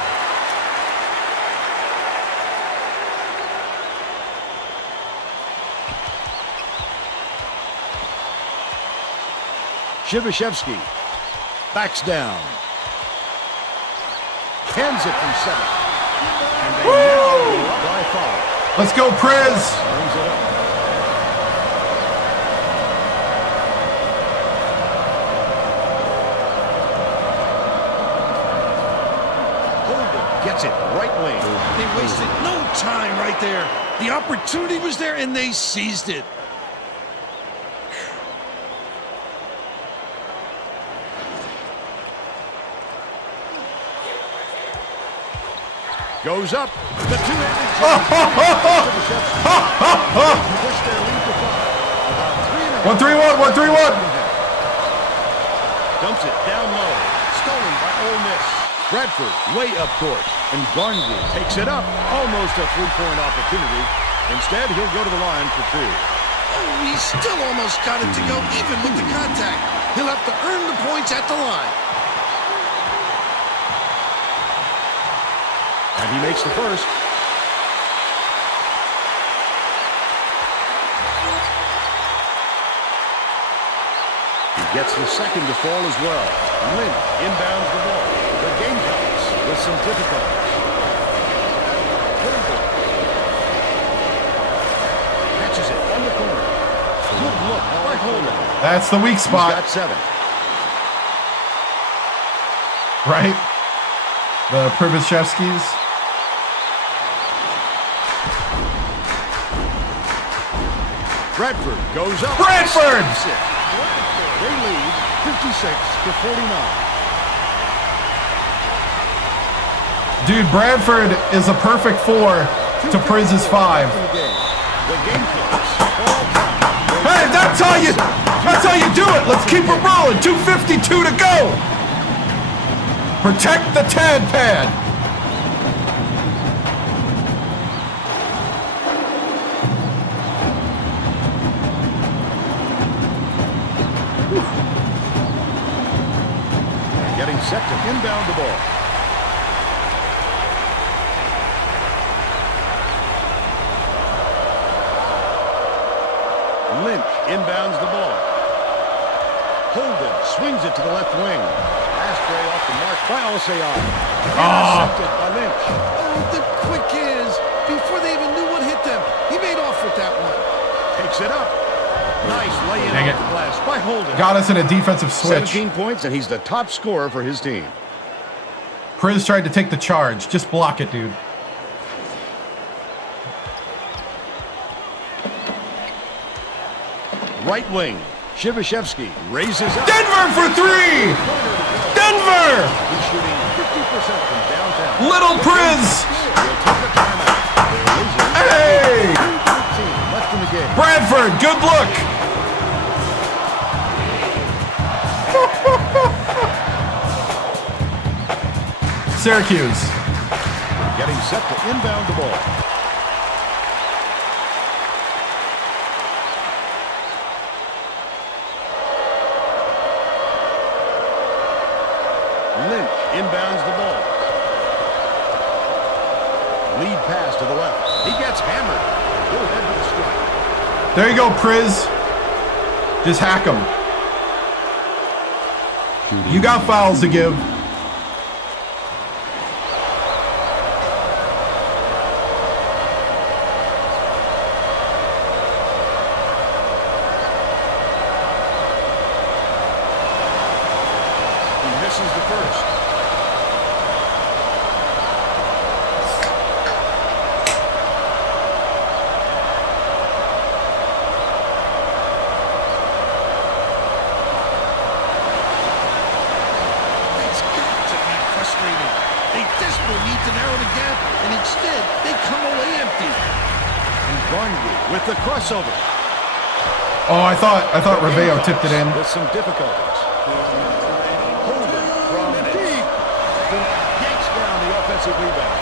Shibashevsky backs down. Hands it from 7. And they now go up by 5. Let's go, Priz. Brings it up. Holden gets it right wing. They wasted no time right there. The opportunity was there, and they seized it. Goes up. The two-handed push their lead to 5. About 3.5. 1-3-1, 1-3-1. Dumps it down low. Stolen by Ole Miss. Bradford way up court. And Garney takes it up. Almost a three-point opportunity. Instead, he'll go to the line for 2. Oh, he still almost got it to go, even with the contact. He'll have to earn the points at the line. And he makes the first. He gets the second to fall as well. Lynch inbounds the ball. The Gamecocks with some difficulties. Holden catches it on the corner. Good look by Holden. That's the weak He's spot, got 7. right? The Privishevskis. Bradford goes up. Bradford! They lead 56-49. Dude, Bradford is a perfect 4 to Priz's 5. The game clocks all time. Hey, that's how you do it. Let's keep it rolling. 2:52 to go. Protect the Tad Pad. Getting set to inbound the ball. Lynch inbounds the ball. Holden swings it to the left wing. Last play off the mark by Alsean. Intercepted by Lynch. Oh, the quick is. Before they even knew what hit them, he made off with that one. Takes it up. Nice lay-in Dang off it. the glass by Holden. Got us in a defensive switch. 17 points, and he's the top scorer for his team. Priz tried to take the charge. Just block it, dude. Right wing. Shibashevsky raises up. Denver for three! Denver! He's shooting 50% from downtown. Little Priz! He'll take a timeout. They're losing. Hey! 2:13 left in the game. Bradford, good look! Syracuse. Getting set to inbound the ball. Lynch inbounds the ball. Lead pass to the left. He gets hammered. He'll head to the strike. There you go, Priz. Just hack him. You got fouls to give. Misses the first. That's got to be frustrating. They desperately need to narrow the gap, and instead, they come away empty. And Garney with the crossover. Oh, I thought Reveo tipped it in. With some difficulties. Holden from deep. Yanks down the offensive rebound.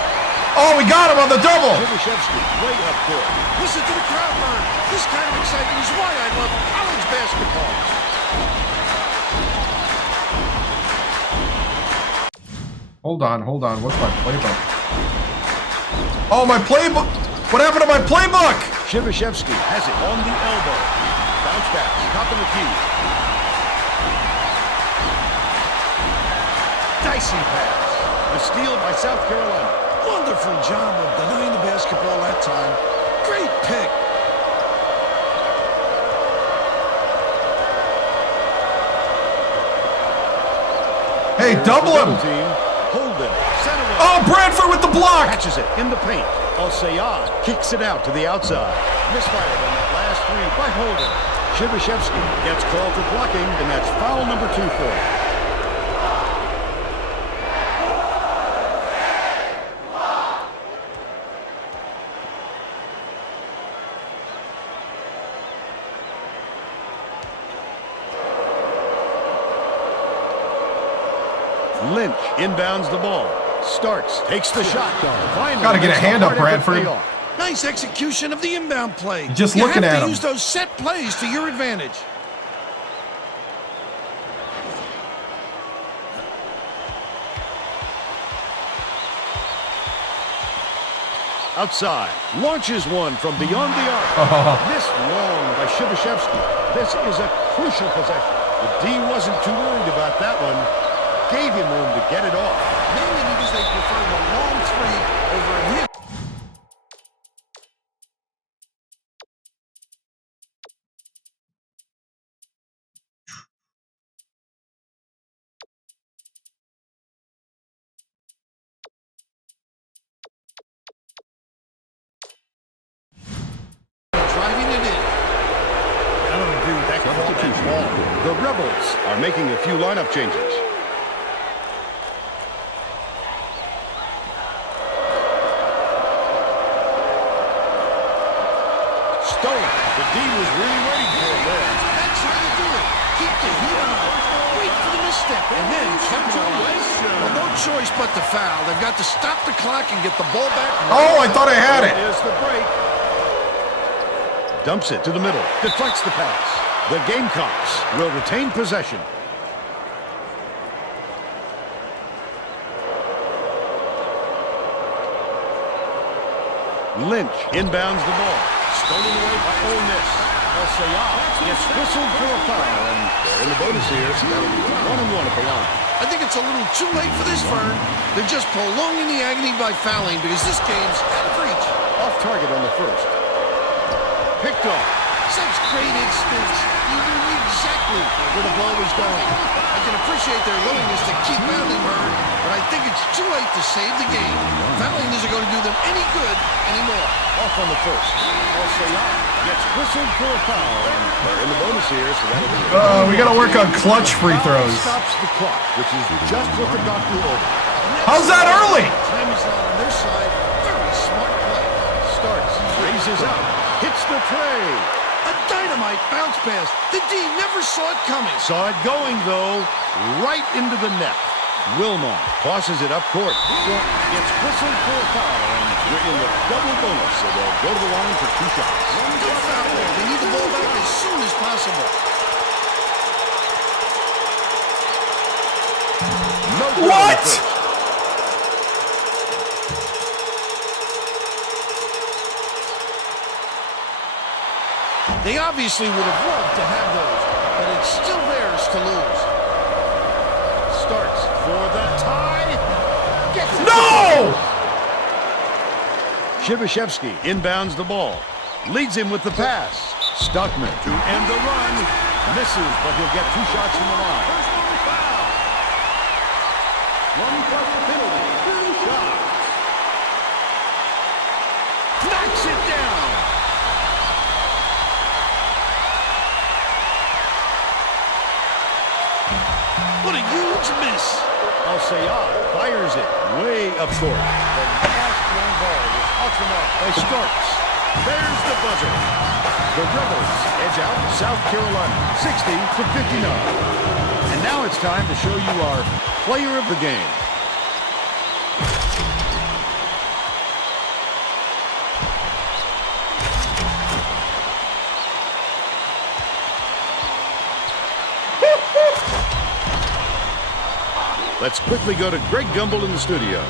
Oh, we got him on the double. Shibashevsky way up court. Listen to the crowd, man. This kind of excitement is why I love college basketball. Hold on. What's my playbook? Oh, my playbook. What happened to my playbook? Shibashevsky has it on the elbow. Bounce pass, top of the key. Dicey pass. A steal by South Carolina. Wonderful job of denying the basketball that time. Great pick. Hey, double him. Team. Holden. Center. Oh, Bradford with the block. Catches it in the paint. Al-Sayad kicks it out to the outside. Misfired on that last three by Holden. Shibashevsky gets called for blocking, and that's foul number 2 for him. Lynch inbounds the ball. Starts, takes the shot. Finally, Gotta get a hand up, Bradford. Nice execution of the inbound play. Just you looking have at to him. use those set plays to your advantage. Outside, launches one from beyond the arc. Missed long by Shibashevsky. This is a crucial possession. The D wasn't too worried about that one. Gave him room to get it off. Mainly because they prefer the long three over a hit. Driving it in. I don't agree with that call at all. The Rebels are making a few lineup changes. Stolen. The D was really waiting for it there. That's how you do it. Keep the heat on. Wait for the misstep and then capitalize. Well, no choice but to foul. They've got to stop the clock and get the ball back. Oh, I thought I had it. There's the break. Dumps it to the middle. Deflects the pass. The Gamecocks will retain possession. Lynch inbounds the ball. Stolen away by Ole Miss. El-Sayad gets whistled for a foul, and they're in the bonus here, so that'll be 1-1 at the line. I think it's a little too late for this, Vern. They're just prolonging the agony by fouling because this game's out of reach. Off target on the first. Picked off. Such great instincts. You knew exactly where the ball was going. I can appreciate their willingness to keep pounding Bird, but I think it's too late to save the game. Fouling isn't going to do them any good anymore. Off on the first. Gets whistled for a foul, and they're in the bonus here, so that'll be... We got to work on clutch free throws. Stops the clock, which is just what the doctor ordered. How's that early? Time is not on their side. Very smart play. Starts, raises up, hits the tray. A dynamite bounce pass. The D never saw it coming. Saw it going, though, right into the net. Wilmot tosses it up court. Gets whistled for a foul, and we're in the double bonus, so they'll go to the line for 2 shots. Good foul there. They need the ball back as soon as possible. No good on the What? first. They obviously would have loved to have those, but it's still theirs to lose. Starts for the tie. Gets it. No! Shibashevsky inbounds the ball. Leads him with the pass. Stockman to end the run. Misses, but he'll get 2 shots from the line. One-point penalty. 2 shots. Knocks it down. What a huge miss. Al-Sayad fires it way up court. The last long ball was off the mark by Starks. There's the buzzer. The Rebels edge out South Carolina 60-59. And now it's time to show you our player of the game. Let's quickly go to Greg Gumbel in the studio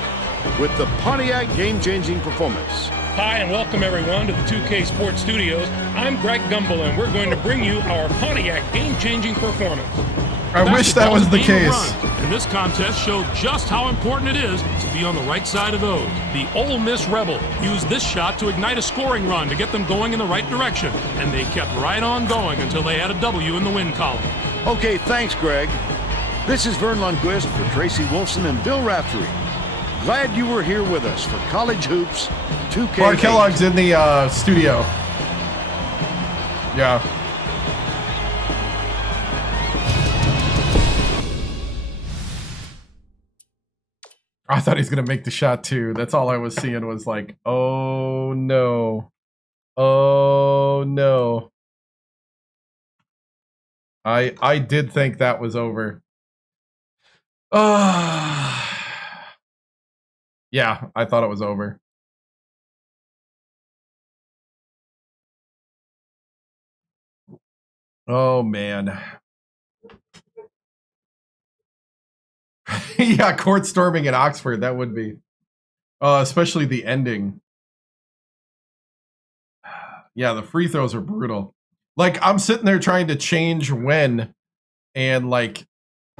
with the Pontiac game-changing performance. Hi, and welcome everyone to the 2K Sports Studios. I'm Greg Gumbel, and we're going to bring you our Pontiac game-changing performance. I wish that was the case. And this contest showed just how important it is to be on the right side of those. The Ole Miss Rebels used this shot to ignite a scoring run to get them going in the right direction, and they kept right on going until they had a W in the win column. Okay, thanks, Greg. This is Vern Lundquist for Tracy Wolfson and Bill Raftery. Glad you were here with us for College Hoops 2K. Mark Kellogg's in the studio. Yeah. I thought he's going to make the shot too. That's all I was seeing was like, oh no. Oh no. I did think that was over. Yeah, I thought it was over. Oh man. Yeah, court storming in Oxford, that would be. Especially the ending. Yeah, the free throws are brutal. Like, I'm sitting there trying to change when, and like,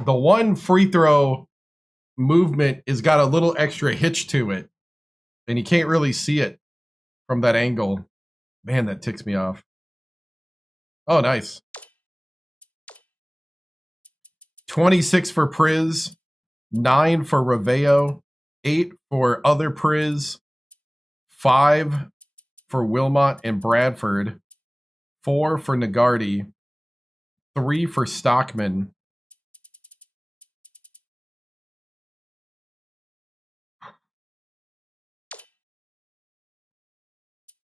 the one free throw movement has got a little extra hitch to it, and you can't really see it from that angle. Man, that ticks me off. Oh, nice. 26 for Priz, 9 for Raveo, 8 for other Priz, 5 for Wilmot and Bradford, 4 for Nagardi, 3 for Stockman,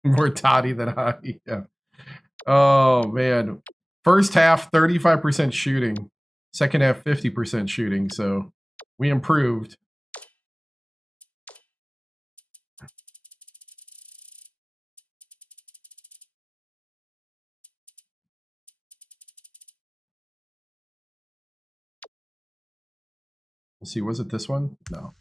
more Toddy than I. Yeah. Oh, man. First half, 35% shooting. Second half, 50% shooting. So we improved. Let's see. Was it this one? No.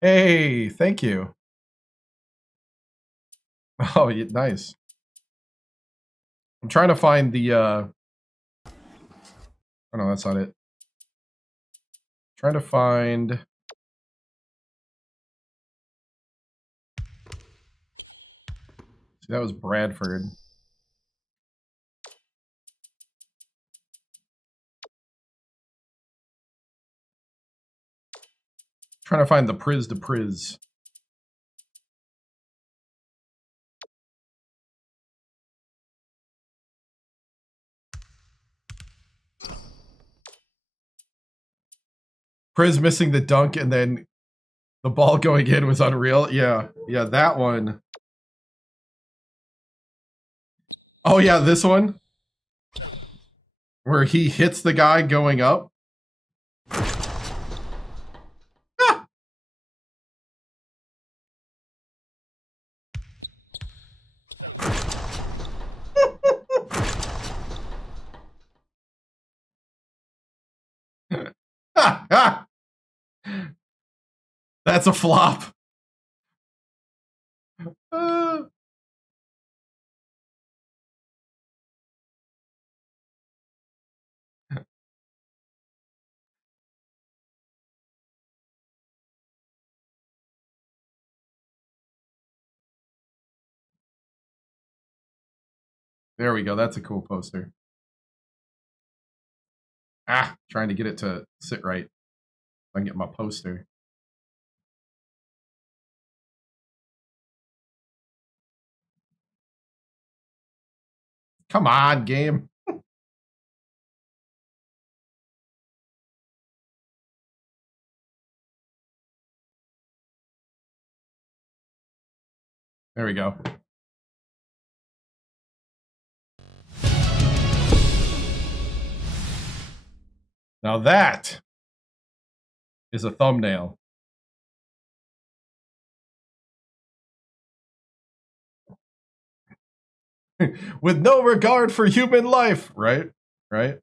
Hey, thank you. Oh, yeah, nice. I'm trying to find the oh no, that's not it. Trying to find That was Bradford. Trying to find the Priz to Priz. Priz missing the dunk and then the ball going in was unreal. Yeah, that one. Oh yeah, this one. Where he hits the guy going up. That's a flop. There we go. That's a cool poster. Trying to get it to sit right. I can get my poster. Come on, game. There we go. Now that is a thumbnail. With no regard for human life, right? Right?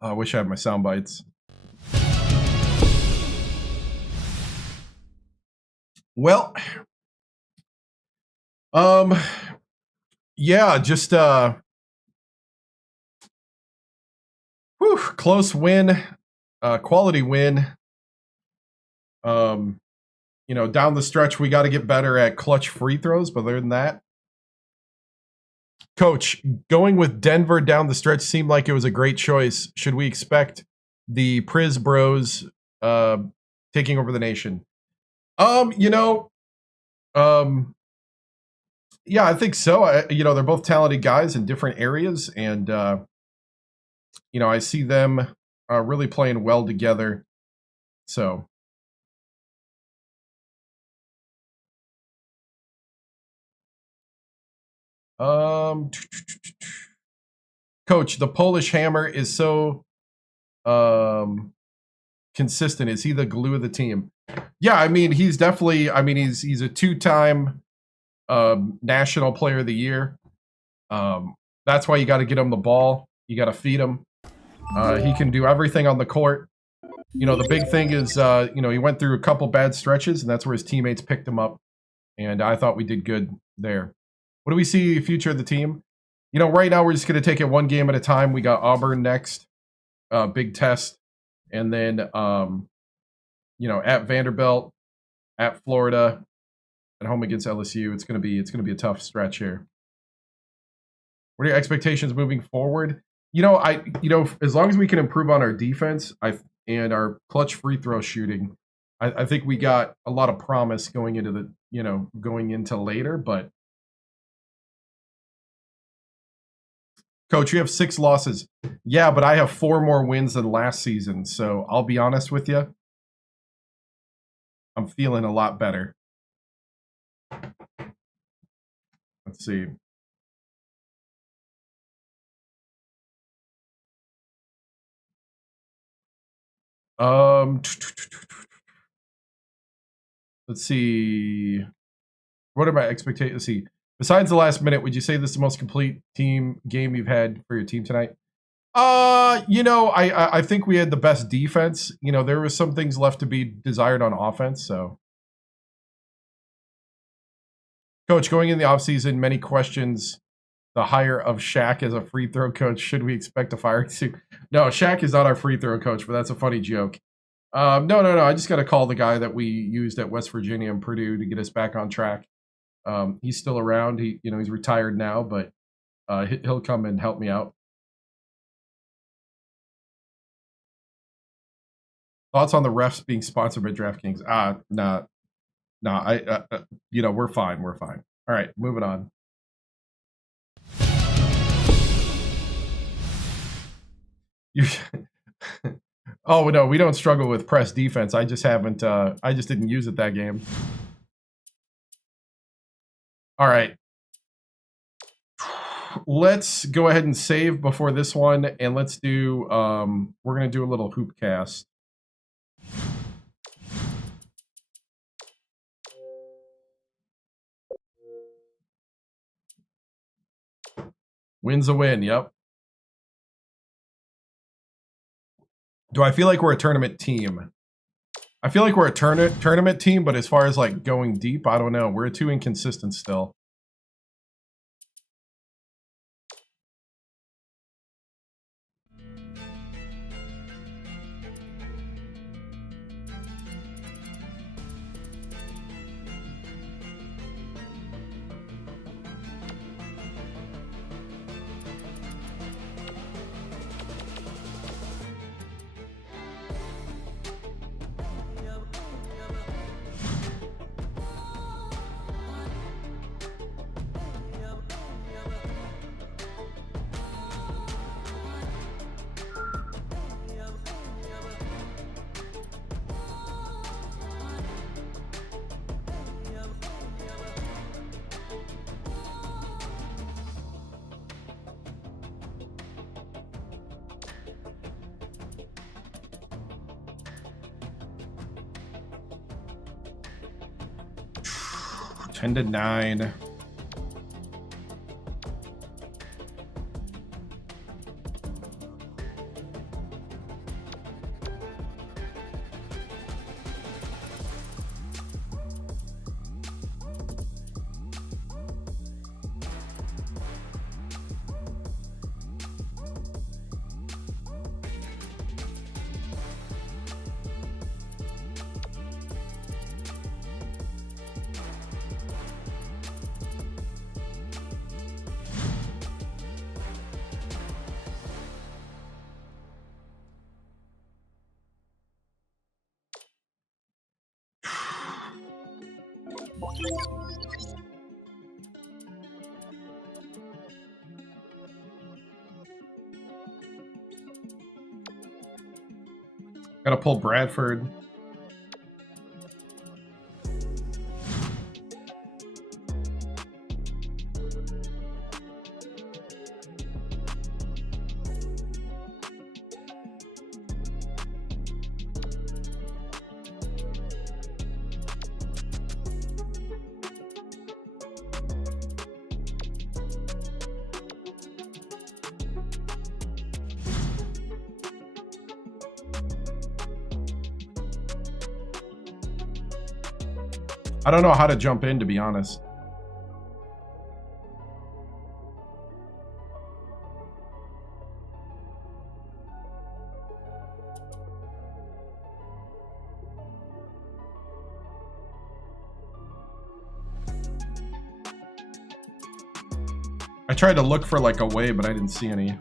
Oh, I wish I had my sound bites. Well, yeah, just close win, quality win. You know, down the stretch, we got to get better at clutch free throws. But other than that, Coach, going with Denver down the stretch seemed like it was a great choice. Should we expect the Priz Bros taking over the nation? You know, yeah, I think so. You know, they're both talented guys in different areas, and you know, I see them really playing well together. So. Coach, the Polish Hammer is so consistent. Is he the glue of the team? Yeah, I mean, he's definitely. I mean, he's a two-time National Player of the Year. That's why you got to get him the ball. You got to feed him. He can do everything on the court. You know, the big thing is, you know, he went through a couple bad stretches, and that's where his teammates picked him up. And I thought we did good there. What do we see future of the team? You know, right now we're just going to take it one game at a time. We got Auburn next, big test, and then you know, at Vanderbilt, at Florida, at home against LSU. It's going to be a tough stretch here. What are your expectations moving forward? You know, as long as we can improve on our defense, and our clutch free throw shooting, I think we got a lot of promise going into the, you know, going into later, but. Coach, you have 6 losses. Yeah, but I have 4 more wins than last season. So I'll be honest with you. I'm feeling a lot better. Let's see. Let's see. What are my expectations? Let's see. Besides the last minute, would you say this is the most complete team game you've had for your team tonight? You know, I think we had the best defense. You know, there was some things left to be desired on offense. So, Coach, going in the offseason, many questions. The hire of Shaq as a free throw coach. Should we expect a fire suit? No, Shaq is not our free throw coach, but that's a funny joke. No. I just got to call the guy that we used at West Virginia and Purdue to get us back on track. He's still around. He's retired now, but he'll come and help me out. Thoughts on the refs being sponsored by DraftKings? Nah. We're fine. We're fine. All right, moving on. Oh no, we don't struggle with press defense. I just haven't. I just didn't use it that game. All right. Let's go ahead and save before this one, and let's do. We're gonna do a little hoop cast. Win's a win. Yep. Do I feel like we're a tournament team? I feel like we're a tournament team, but as far as like going deep, I don't know. We're too inconsistent still. Ten to 9. Gotta pull Bradford. I don't know how to jump in, to be honest. I tried to look for like a way, but I didn't see any.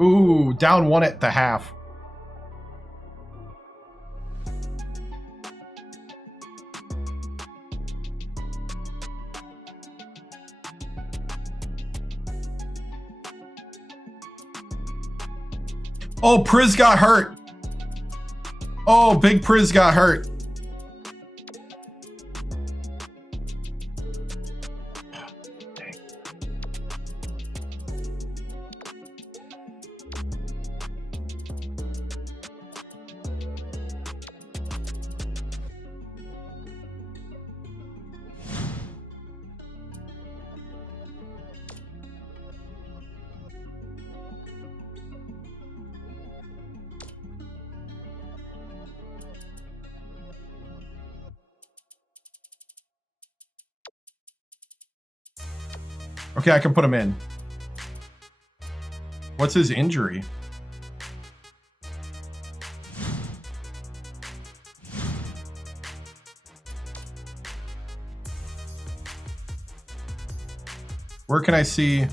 Ooh, down 1 at the half. Oh, Priz got hurt. Oh, Big Priz got hurt. Okay, I can put him in. What's his injury? Where can I see?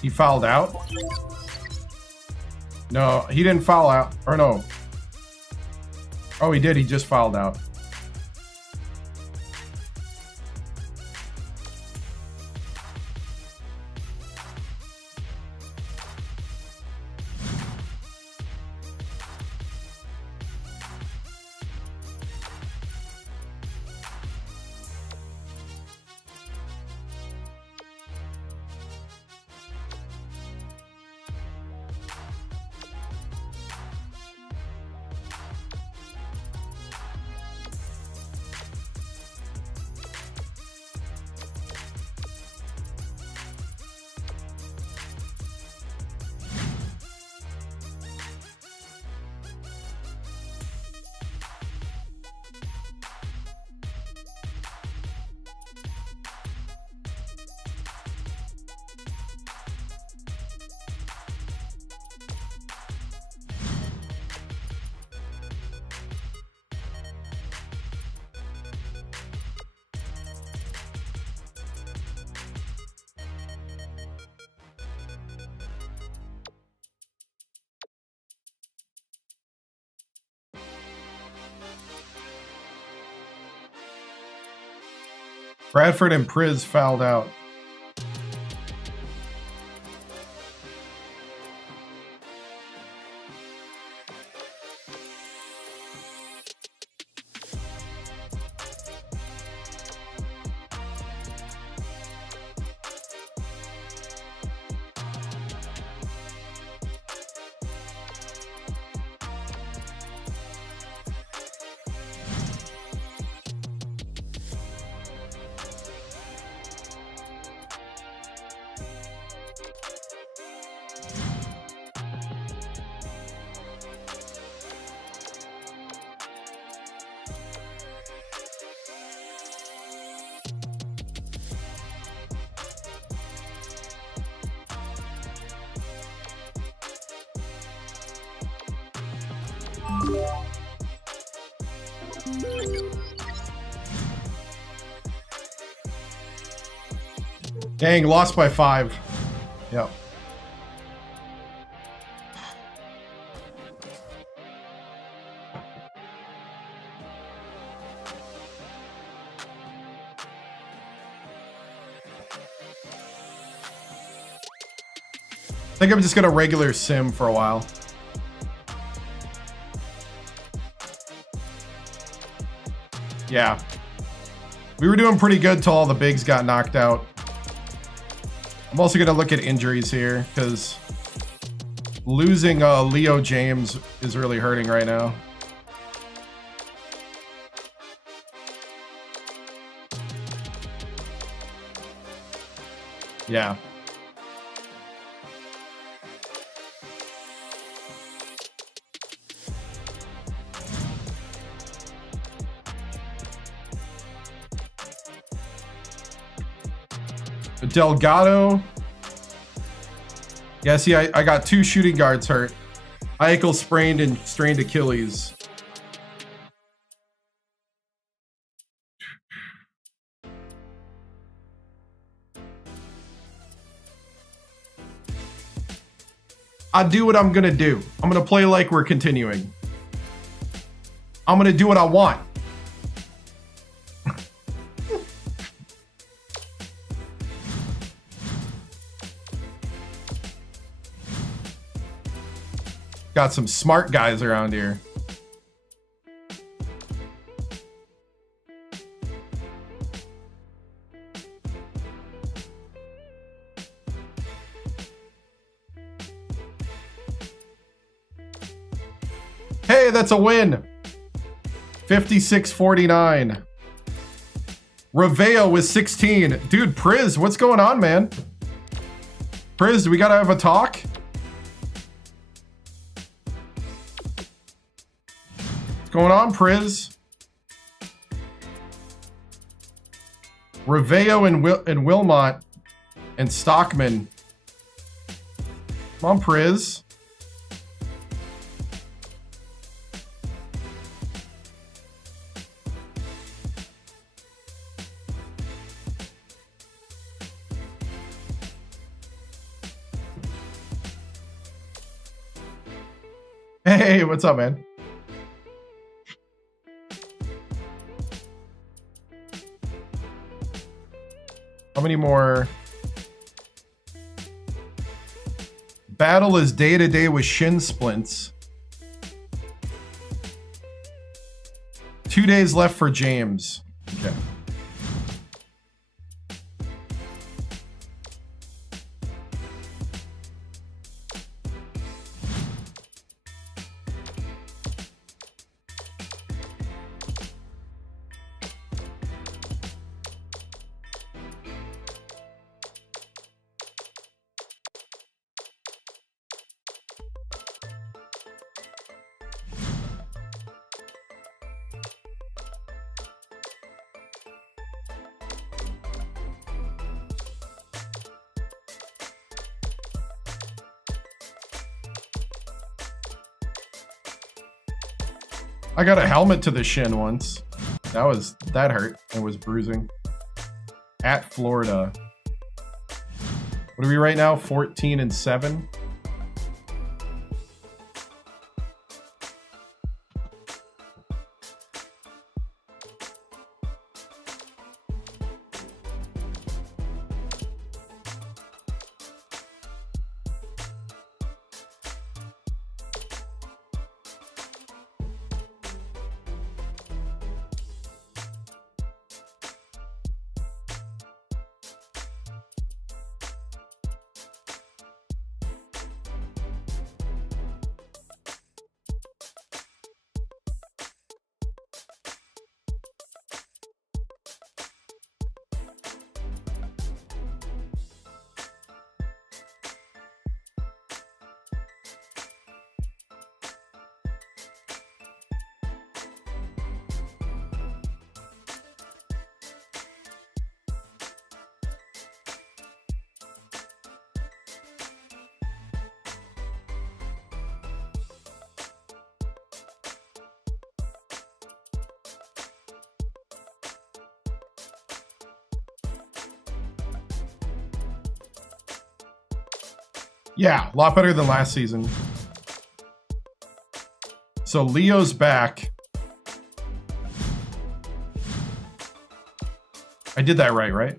He fouled out? No, he didn't foul out. Or no. Oh, he did. He just fouled out. Bradford and Priz fouled out. Dang, lost by 5. Yep. I think I'm just gonna regular sim for a while. Yeah. We were doing pretty good till all the bigs got knocked out. I'm also going to look at injuries here because losing Leo James is really hurting right now. Yeah. Delgado. Yeah, see, I got 2 shooting guards hurt. Eichel sprained and strained Achilles. I do what I'm going to do. I'm going to play like we're continuing. I'm going to do what I want. Got some smart guys around here. Hey, that's a win. 56-49. Raveo with 16. Dude, Priz, what's going on, man? Priz, do we gotta have a talk? What's going on, Priz? Raveo and Wilmot and Stockman. Come on, Priz. Hey, what's up, man? How many more? Battle is day to day with shin splints. 2 days left for James. Okay. I got a helmet to the shin once. That hurt. It was bruising. At Florida. What are we right now? 14-7. Yeah, a lot better than last season. So Leo's back. I did that right?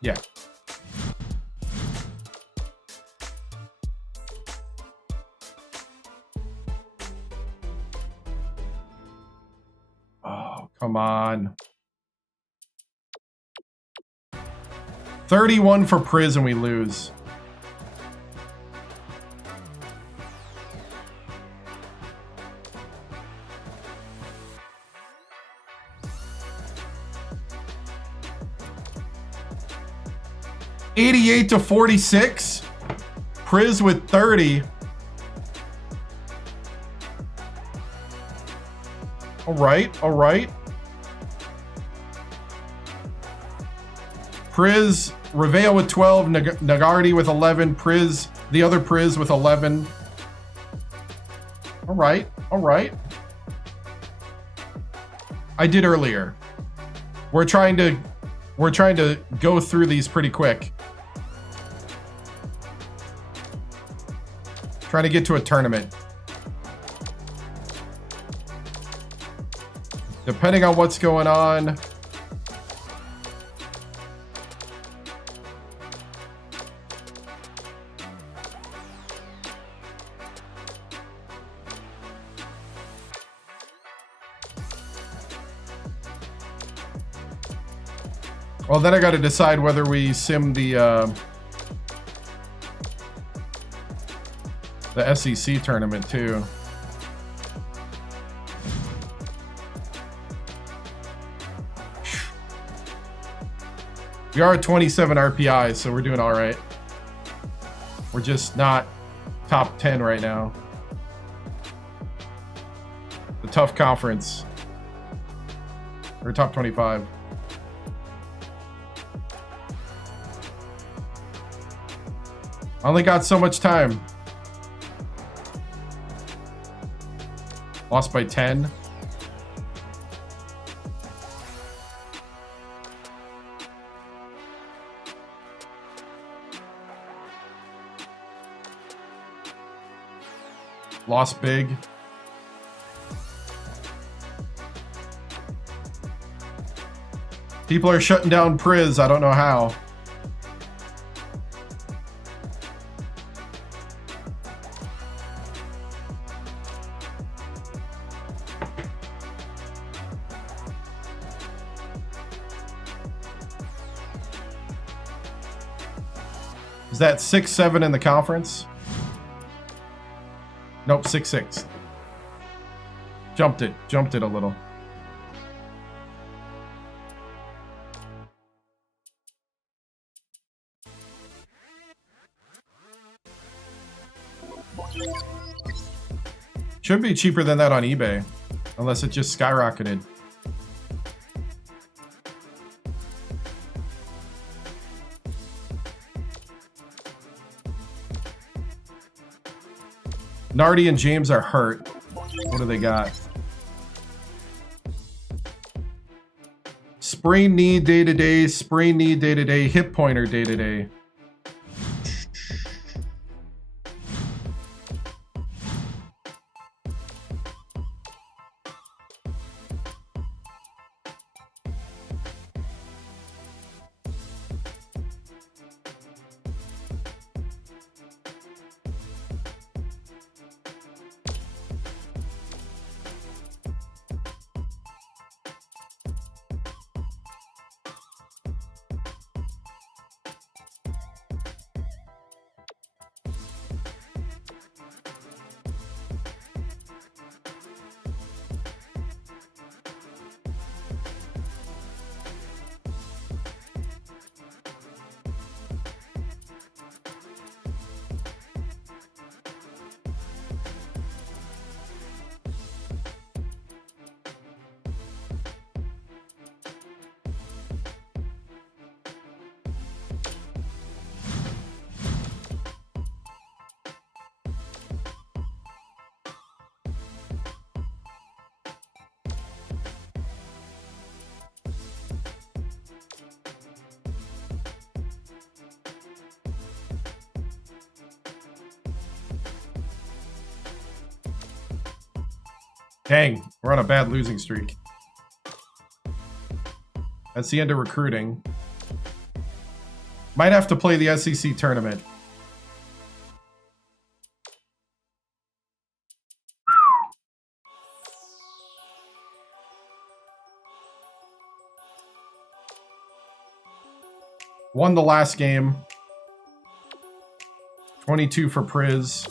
Yeah. Come on. 31 for Priz and we lose. $88-46. Priz with 30. All right. Priz, Raveo with 12, Nagardi with 11, Priz, the other Priz with 11. All right. I did earlier. We're trying to go through these pretty quick. Trying to get to a tournament. Depending on what's going on. Well, then I got to decide whether we sim the SEC tournament too. We are at 27 RPI, so we're doing all right. We're just not top 10 right now. The tough conference. We're top 25. I only got so much time. Lost by 10. Lost big. People are shutting down Priz. I don't know how. Is that 6-7 in the conference? Nope, 6-6. Jumped it a little. Should be cheaper than that on eBay, unless it just skyrocketed. Nardi and James are hurt. What do they got? Sprain knee day-to-day, sprain knee day-to-day, hip pointer day-to-day. Dang, we're on a bad losing streak. That's the end of recruiting. Might have to play the SEC tournament. Won the last game. 22 for Priz.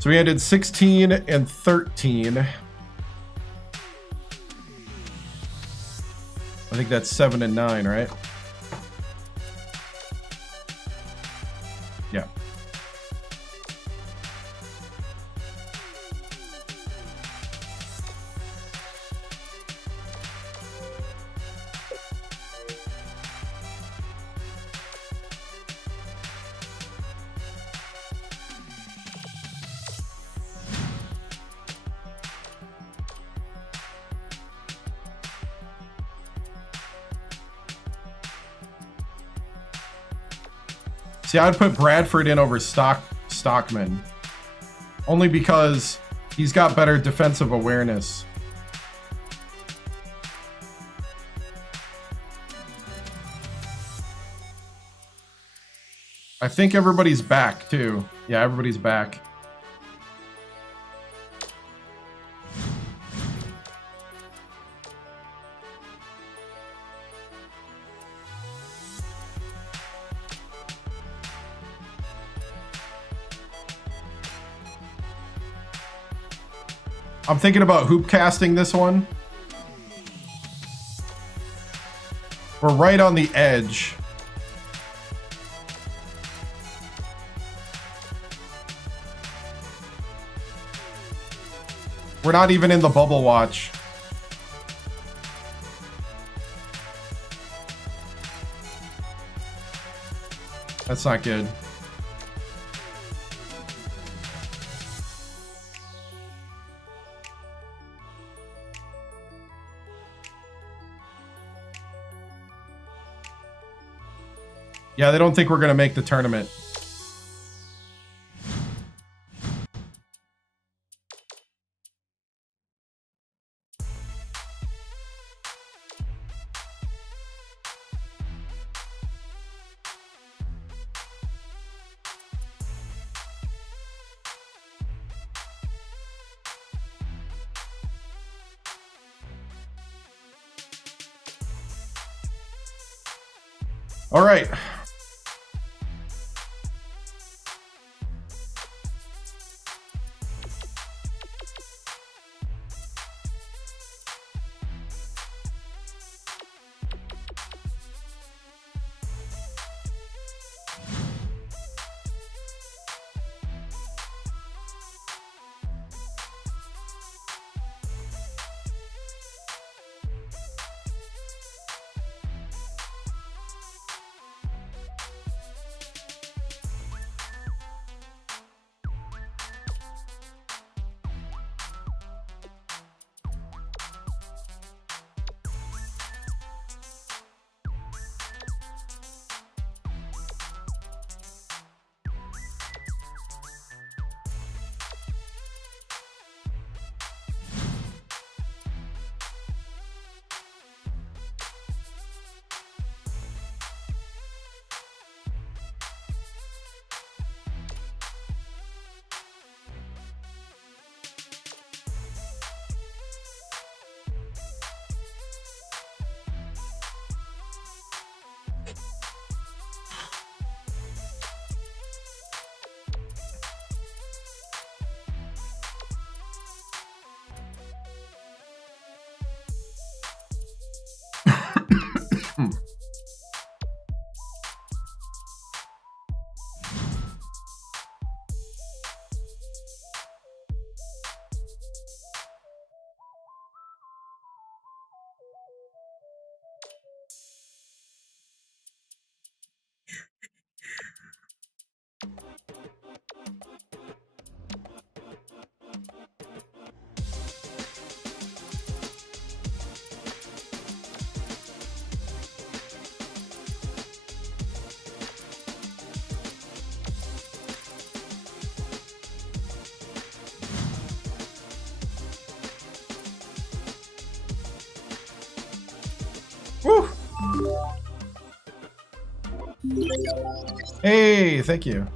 So we ended 16 and 13. I think that's 7 and 9, right? Yeah. See, I'd put Bradford in over Stockman. Only because he's got better defensive awareness. I think everybody's back, too. Yeah, everybody's back. I'm thinking about hoop casting this one. We're right on the edge. We're not even in the bubble watch. That's not good. Yeah, they don't think we're going to make the tournament. All right. Woo. Hey, thank you.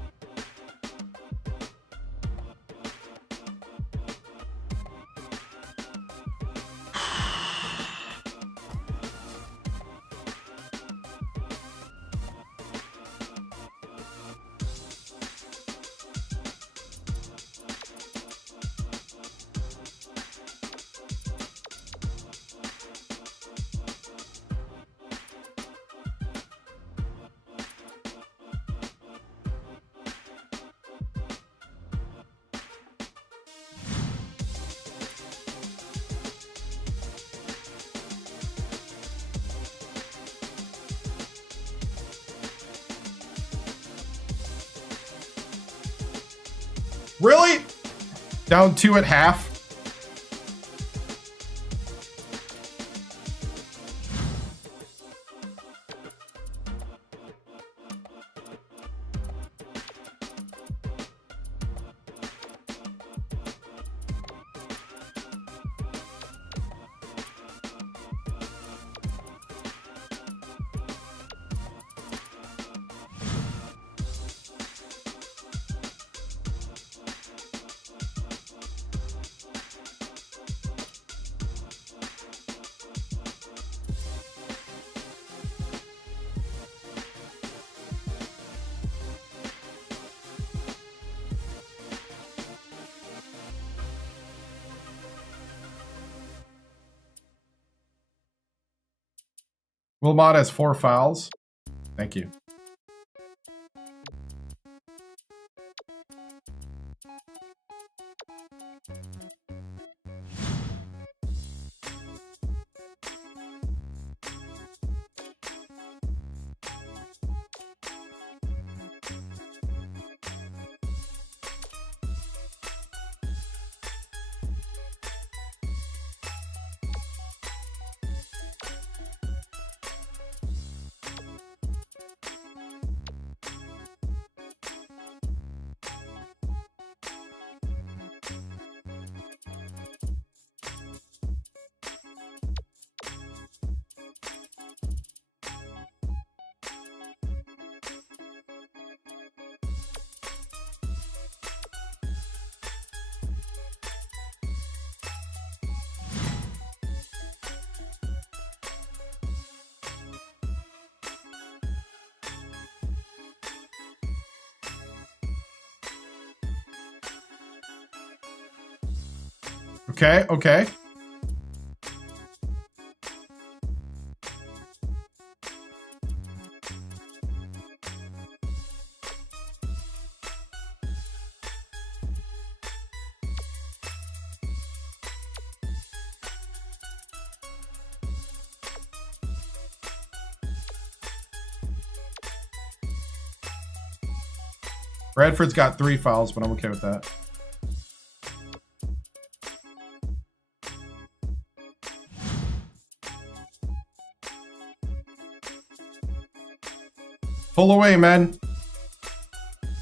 Really? Down 2 at half? Wilmot has 4 fouls. Thank you. Okay, okay. Bradford's got 3 fouls, but I'm okay with that. Pull away, man.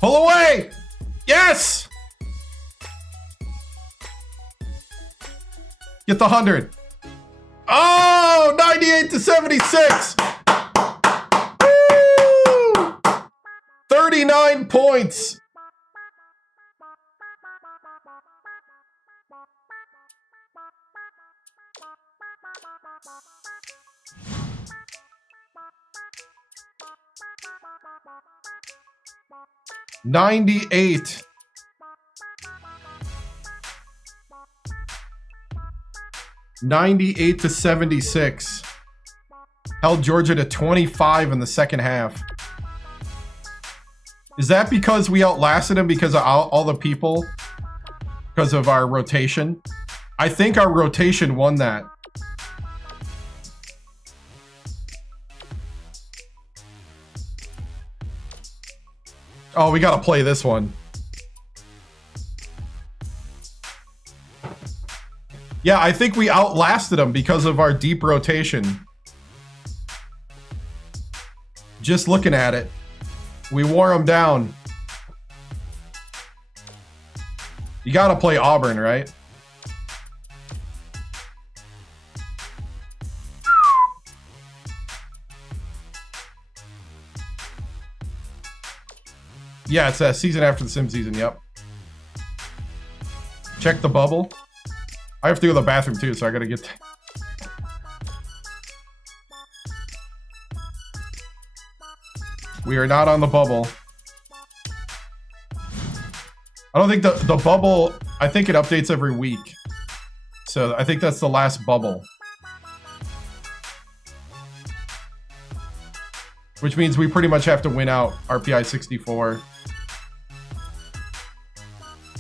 Pull away! Yes! Get the 100. Oh, 98-76. Woo! 39 points. $98. $98-76. Held Georgia to 25 in the second half. Is that because we outlasted them because of all the people? Because of our rotation? I think our rotation won that. Oh, we gotta play this one. Yeah, I think we outlasted them because of our deep rotation. Just looking at it. We wore them down. You gotta play Auburn, right? Yeah, it's a season after the sim season, yep. Check the bubble. I have to go to the bathroom too, so I gotta get... We are not on the bubble. I don't think the bubble... I think it updates every week. So I think that's the last bubble. Which means we pretty much have to win out RPI 64.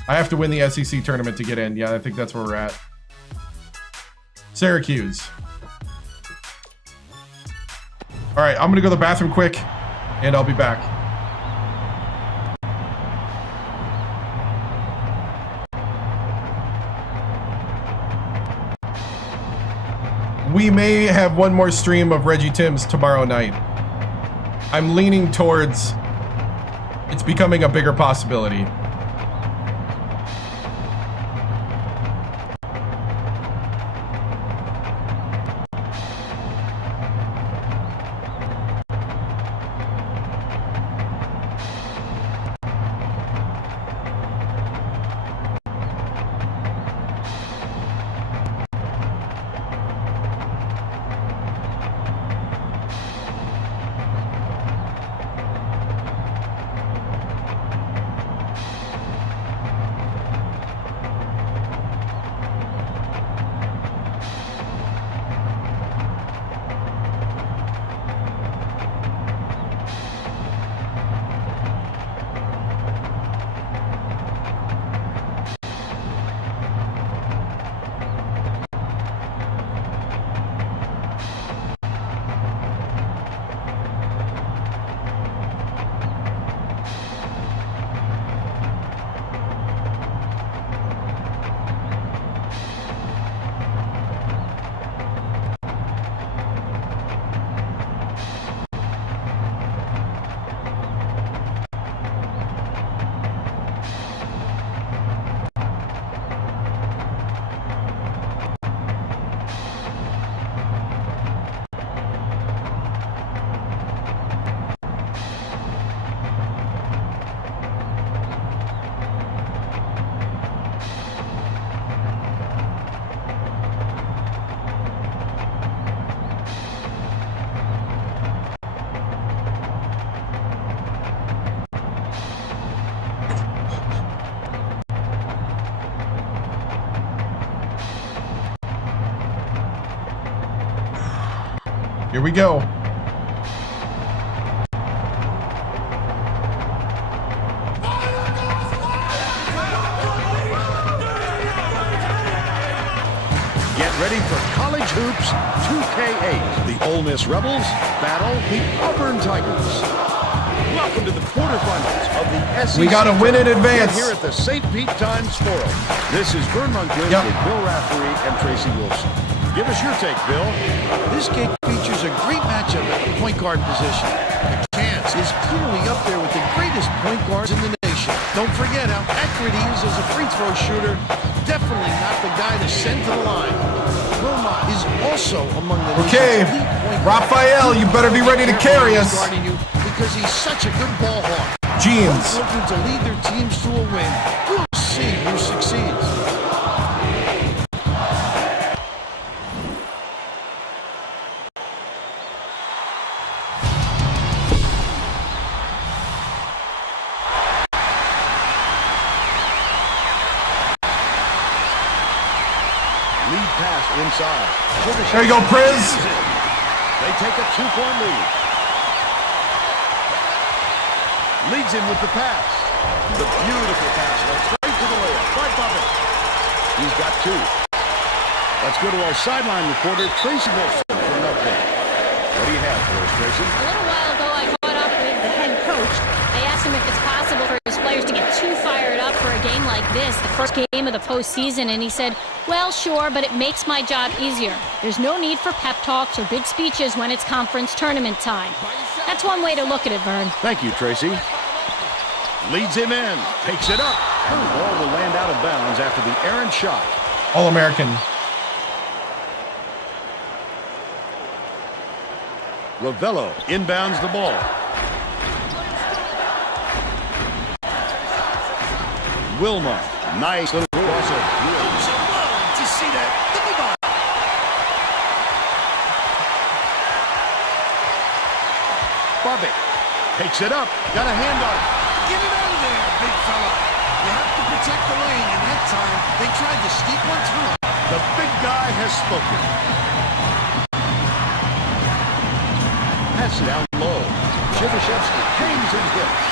I have to win the SEC tournament to get in. Yeah, I think that's where we're at. Syracuse. All right, I'm going to go to the bathroom quick, and I'll be back. We may have one more stream of Reggie TImms tomorrow night. I'm leaning towards it's becoming a bigger possibility. Here we go. Get ready for College Hoops 2K8. The Ole Miss Rebels battle the Auburn Tigers. Welcome to the quarterfinals of the SEC. We got to win in advance. Here at the St. Pete Times Forum. This is Vern Lundgren with Bill Raftery and Tracy Wilson. Give us your take, Bill. This game features a great matchup at the point guard position. McCants is clearly up there with the greatest point guards in the nation. Don't forget how accurate he is as a free throw shooter. Definitely not the guy to send to the line. Wilmot is also among the Okay, Raphael, you better be ready to carry us. Because he's such a good ball hawk. Jeans. Looking to lead their teams to a win. We'll see who succeeds. Lead pass inside. There you go, Priz. They take a 2-point lead. Leads in with the pass. The beautiful pass led straight to the layup by Bubba. He's got 2. Let's go to our sideline reporter, Tracy Wilson, for an update. What do you have for us, Tracy? A little while ago, I caught up with the head coach. I asked him if it's possible for his players to get too fired up for a game like this, the first game of the postseason, and he said, well, sure, but it makes my job easier. There's no need for pep talks or big speeches when it's conference tournament time. That's one way to look at it, Vern. Thank you, Tracy. Leads him in, takes it up, and the ball will land out of bounds after the errant shot. All-American. Ravello inbounds the ball. Wilmot, nice little crossover. To see that. Bobby takes it up, got a hand on it. Get it out of there, big fella. You have to protect the lane, and that time they tried to sneak one through. The big guy has spoken. Pass it down low. Chivashevsky hangs and hits.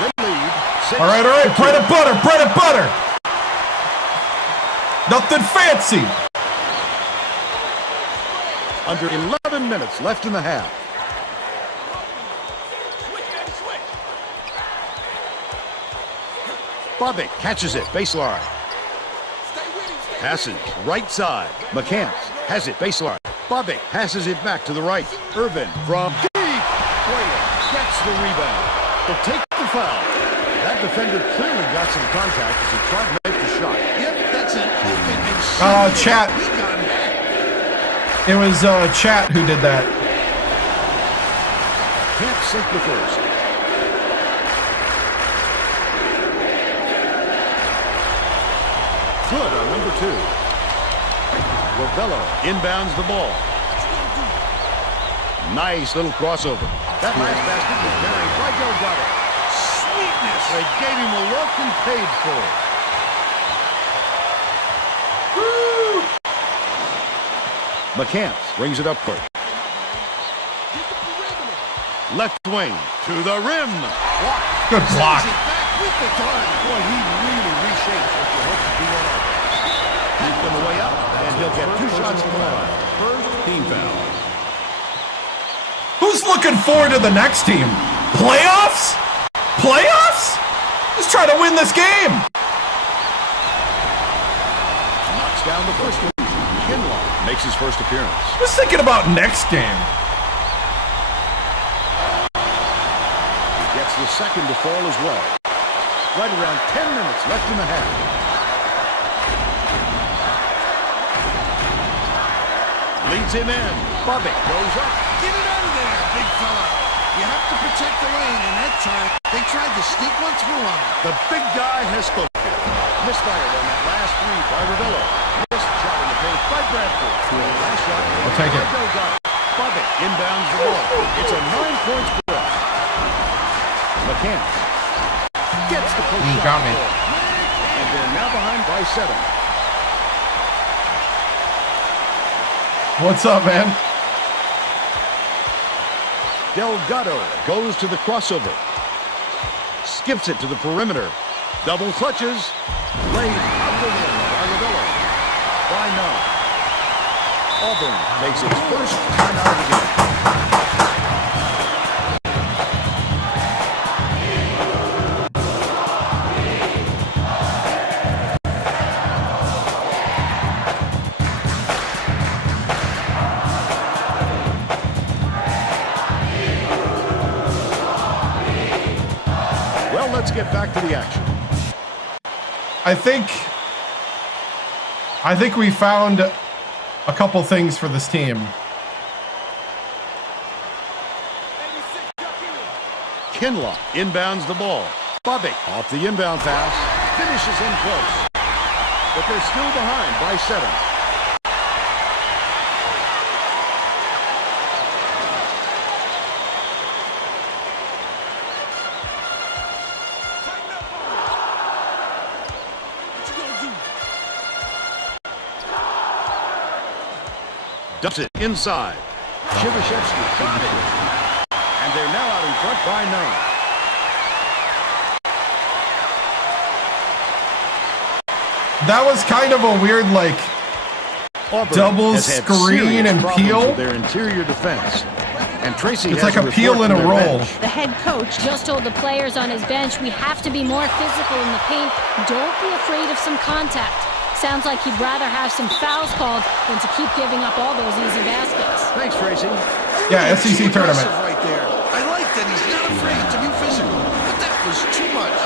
They lead 6. All right, bread and butter, bread and butter. Nothing fancy. Under 11 minutes left in the half. Bobby catches it, baseline. Passes right side. McCants has it, baseline. Bobby passes it back to the right. Irvin from deep. Cuellar gets the rebound. They'll take the foul. That defender clearly got some contact as he tried to make the shot. Yep, that's an open and Chat. It was Chat who did that. Can't sink the first. Good on number 2. Ravello inbounds the ball. Nice little crossover. That last basket was carried by Delgado. Sweetness. They gave him a look and paid for it. Woo! McCants brings it up quick. Left wing to the rim. Block. Good block. With the dart. Boy, he really reshapes what you hope to be on offense. Keep them away up, and he'll get 2 shots to the line. First team foul. Who's looking forward to the next team? Playoffs? Playoffs? Just try to win this game. Knocks down the first one. Kinlaw makes his first appearance. Just thinking about next game. He gets the second to fall as well. Right around 10 minutes left in the half. Leads him in. Bobby goes up. Get it out of there, big fella. You have to protect the lane, and that time they tried to sneak one through on him. The big guy has spoken. Misfired on that last 3 by Ravello. Missed shot in the paint by Bradford. Last shot. I'll take it. Bobby inbounds the ball. It's a 9-point score. McCants gets the push shot. Got me. And they're now behind by 7. What's up, man? Delgado goes to the crossover. Skips it to the perimeter. Double clutches. Laid up the rim by Rebels. By 9. Auburn takes its first timeout of the game. Well, let's get back to the action. I think we found a couple things for this team. Kinlaw inbounds the ball. Bobbitt off the inbound pass. Finishes in close. But they're still behind by 7. Dumps it inside. Shivashevsky got it. And they're now out in front by 9. That was kind of a weird, like, Auburn double has had screen serious and problems peel. with their interior defense. And Tracy It's has like a peel report and a from their roll. bench. The head coach just told the players on his bench, we have to be more physical in the paint. Don't be afraid of some contact. Sounds like he'd rather have some fouls called than to keep giving up all those easy baskets. Thanks, Tracy. Yeah, SEC tournament. Right there. I like that he's not afraid to be physical, but that was too much.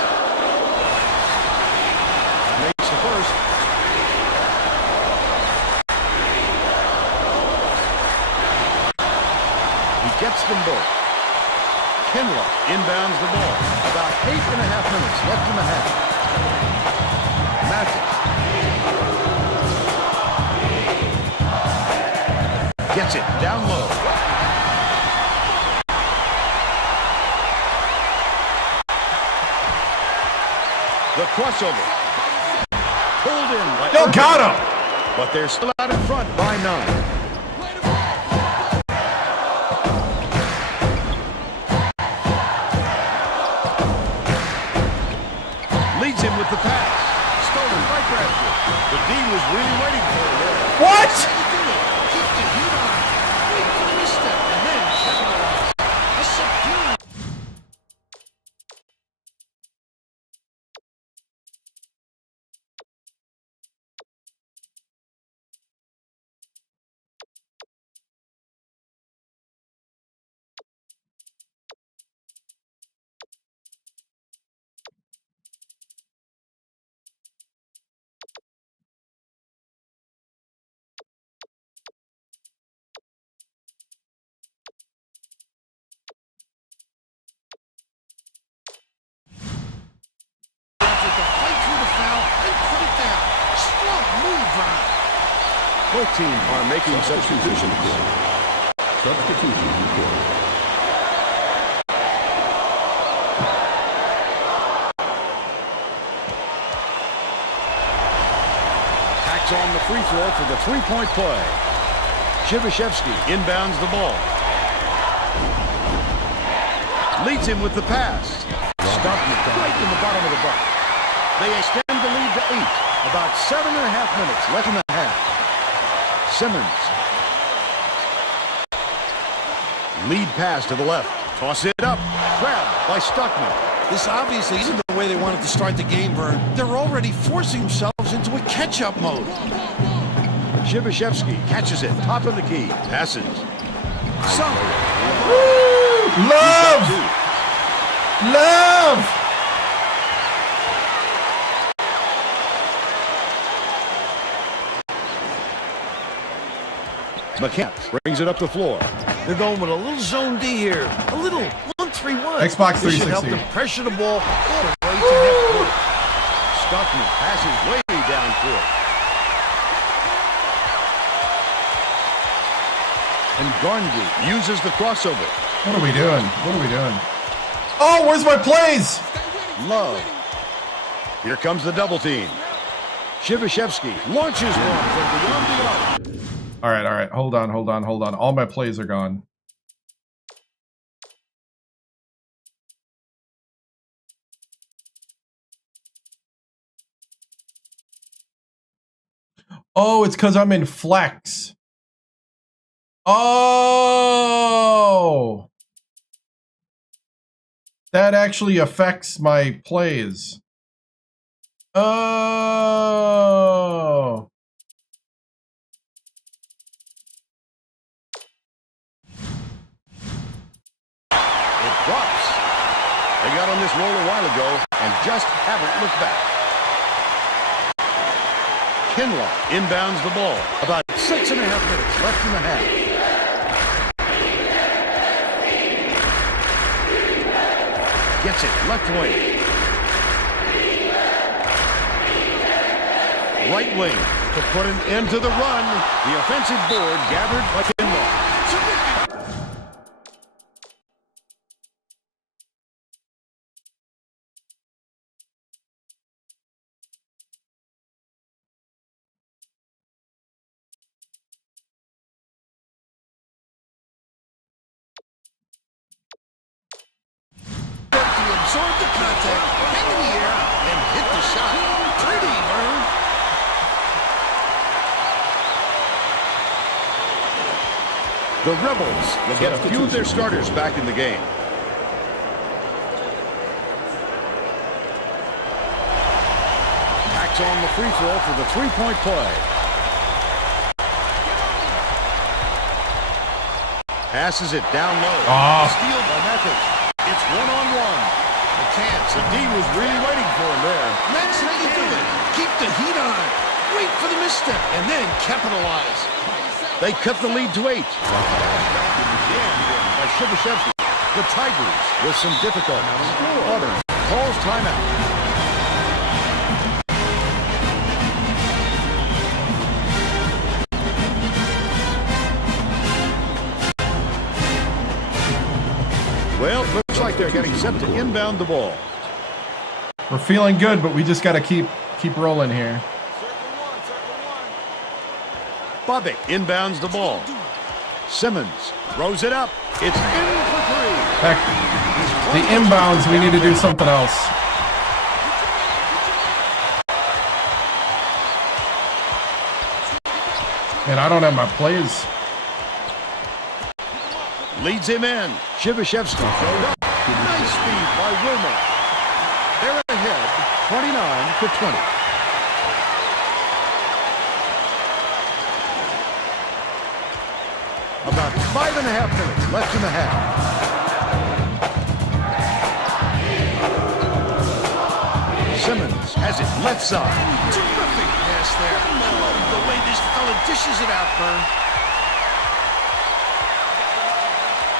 Makes the first. He gets them both. Kinlaw inbounds the ball. About 8.5 minutes left in the half. Magic. Gets it down low. The crossover. Pulled in by Delgado! but they're still out in front by 9. Leads him with the pass. Stolen by Bradford. The D was really waiting for it there. What? Keep the heat on. Wait for the misstep and then capitalize. A superior. Both teams are making substitutions. Substitution report. Tacks on the free throw for the three-point play. Shivashevsky inbounds the ball. Leads him with the pass. Stumpman right in the bottom of the bucket. They extend the lead to 8. About 7.5 minutes left in the half. Simmons. Lead pass to the left. Toss it up. Grabbed by Stuckman. This obviously isn't the way they wanted to start the game, Vern. They're already forcing themselves into a catch-up mode. Shivashevsky catches it. Top of the key. Passes. Love! Love! McCann brings it up the floor. They're going with a little zone D here. A little 1-3-1. Xbox This should 360. help them pressure the ball all the way to half court. Stuckman passes way down court. And Garnby uses the crossover. What are we doing? What are we doing? Oh, where's my plays? Love. Here comes the double team. Shivashevsky launches one from beyond the arc. All right. Hold on. All my plays are gone. Oh, it's because I'm in flex. Oh! That actually affects my plays. Oh! It drops. They got on this roll a while ago and just haven't looked back. Kinlaw inbounds the ball. About 6.5 minutes left in the half. Gets it left wing. Right wing to put an end to the run. The offensive board gathered by Kinlaw. Absorb the contact, hang in the air, and hit the shot. Pretty, Vern. The Rebels will get a few of their starters back in the game. Backs on the free throw for the three-point play. Passes it down low. Steal by Mathis. It's one-on-one. A chance. The D was really waiting for him there. That's how you do it. Keep the heat on. Wait for the misstep, and then capitalize. They cut the lead to 8. By Shibashevsky. The Tigers with some difficulties. Auburn calls timeout. Well, looks like they're getting set to inbound the ball. We're feeling good, but we just got to keep rolling here. Bobbitt inbounds the ball. Simmons throws it up. It's in for 3. Heck, the inbounds, we need to do something else. And I don't have my plays. Leads him in. Shibashevsky. Nice speed by Wilmer. They're ahead, 29-20. About 5.5 minutes left in the half. Simmons has it left side. Terrific pass there. I love the way this fella dishes it out, Vern.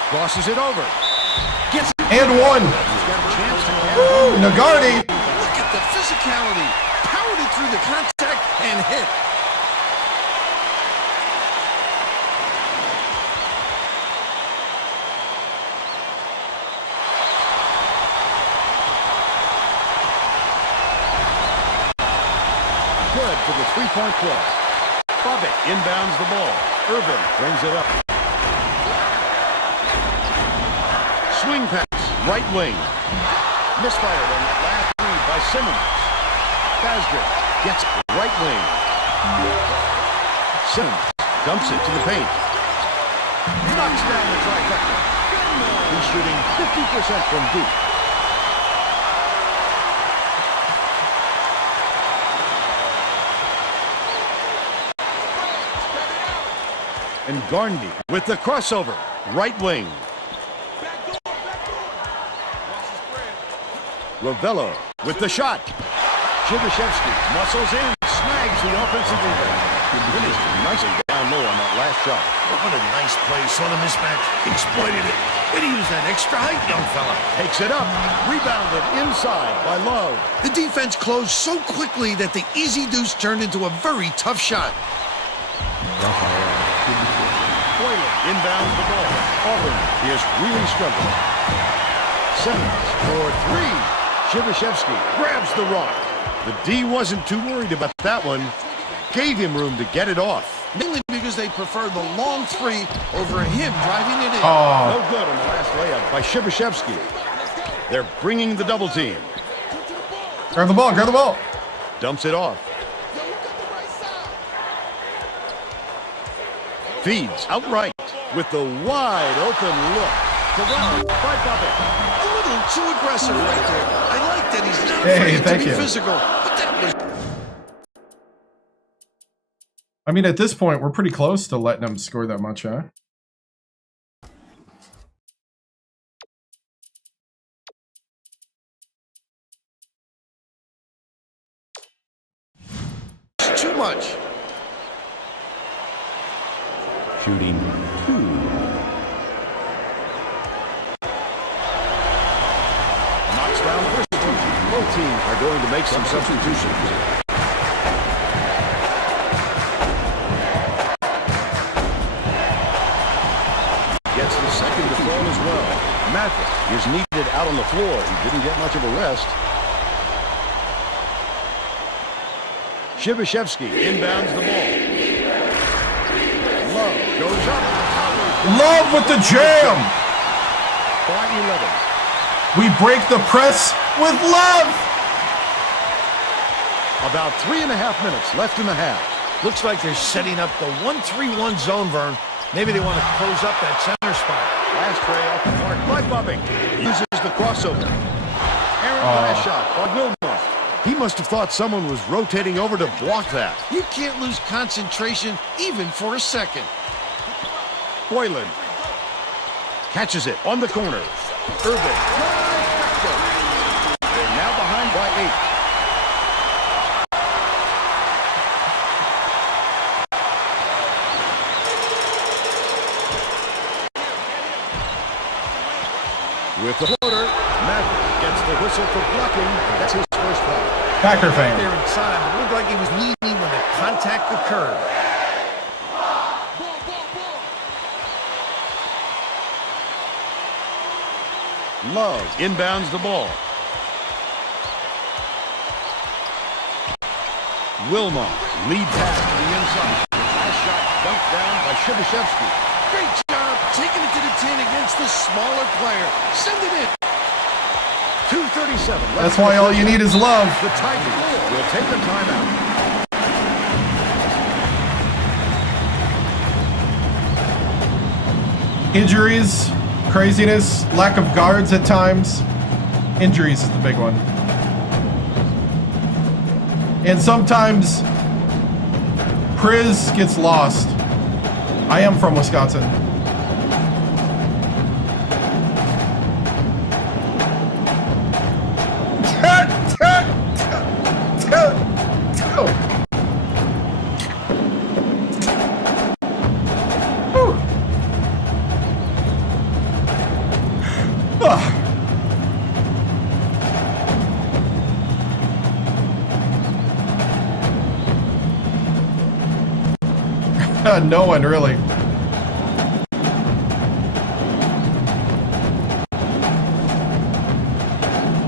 Crosses it over. Gets it. And one. He's got a chance to have Woo, Nagardi. Look at the physicality. Powered it through the contact and hit. good for the three-point play. Bobbitt inbounds the ball. Irvin brings it up. Swing pass, right wing. Misfired on that last read by Simmons. Basger gets it, right wing. Simmons dumps it to the paint. Knocks down the trifecta. He's shooting 50% from deep. And Garney with the crossover, right wing. Ravello with the shot. Chibashevsky muscles in, snags the offensive rebound. Finished nicely down low on that last shot. What a nice play. Saw the mismatch, exploited it. Way to use that extra height, young fella. Takes it up, rebounded inside by Love. The defense closed so quickly that the easy deuce turned into a very tough shot. Boylan inbounds the ball. Auburn is really struggling. Simmons for three. Chibashevsky grabs the rock. The D wasn't too worried about that one. Gave him room to get it off. Mainly because they preferred the long three over him driving it in. No good on the last layup by Chibashevsky. They're bringing the double team. Grab the ball, grab the ball. Dumps it off. Feeds outright with the wide open look. Corralled by Bobby. A little too aggressive right there. I like that he's not Hey, afraid thank to be you. physical. But that was I mean, at this point, we're pretty close to letting them score that much, huh? too much. Shooting 2. Knocks down the first two. Both teams are going to make some substitutions. Gets the second to fall as well. Mathis is needed out on the floor. He didn't get much of a rest. Shibashevsky inbounds the ball. Love goes up. Love with the jam! By 11. We break the press with love! About 3.5 minutes left in the half. Looks like they're setting up the 1-3-1 zone, Vern. Maybe they want to close up that center spot. Last tray off the mark by Bubbing. Uses the crossover. Aaron last shot by Wilmot. He must have thought someone was rotating over to block that. You can't lose concentration even for a second. Boylan catches it on the corner. Irving. They're now behind by 8. With the floater, Mathis gets the whistle for blocking. That's his first foul. Packer fan. There inside, it looked like he was leaning when the contact occurred. Love inbounds the ball. Wilmot lead pass to the inside. Last shot dunked down by Shibashevsky. Great job taking it to the 10 against the smaller player. Send it in. 2:37 left. That's why all you need is love. The Tigers will take a timeout. Injuries, craziness, lack of guards at times. Injuries is the big one. And sometimes Priz gets lost. I am from Wisconsin. No one really.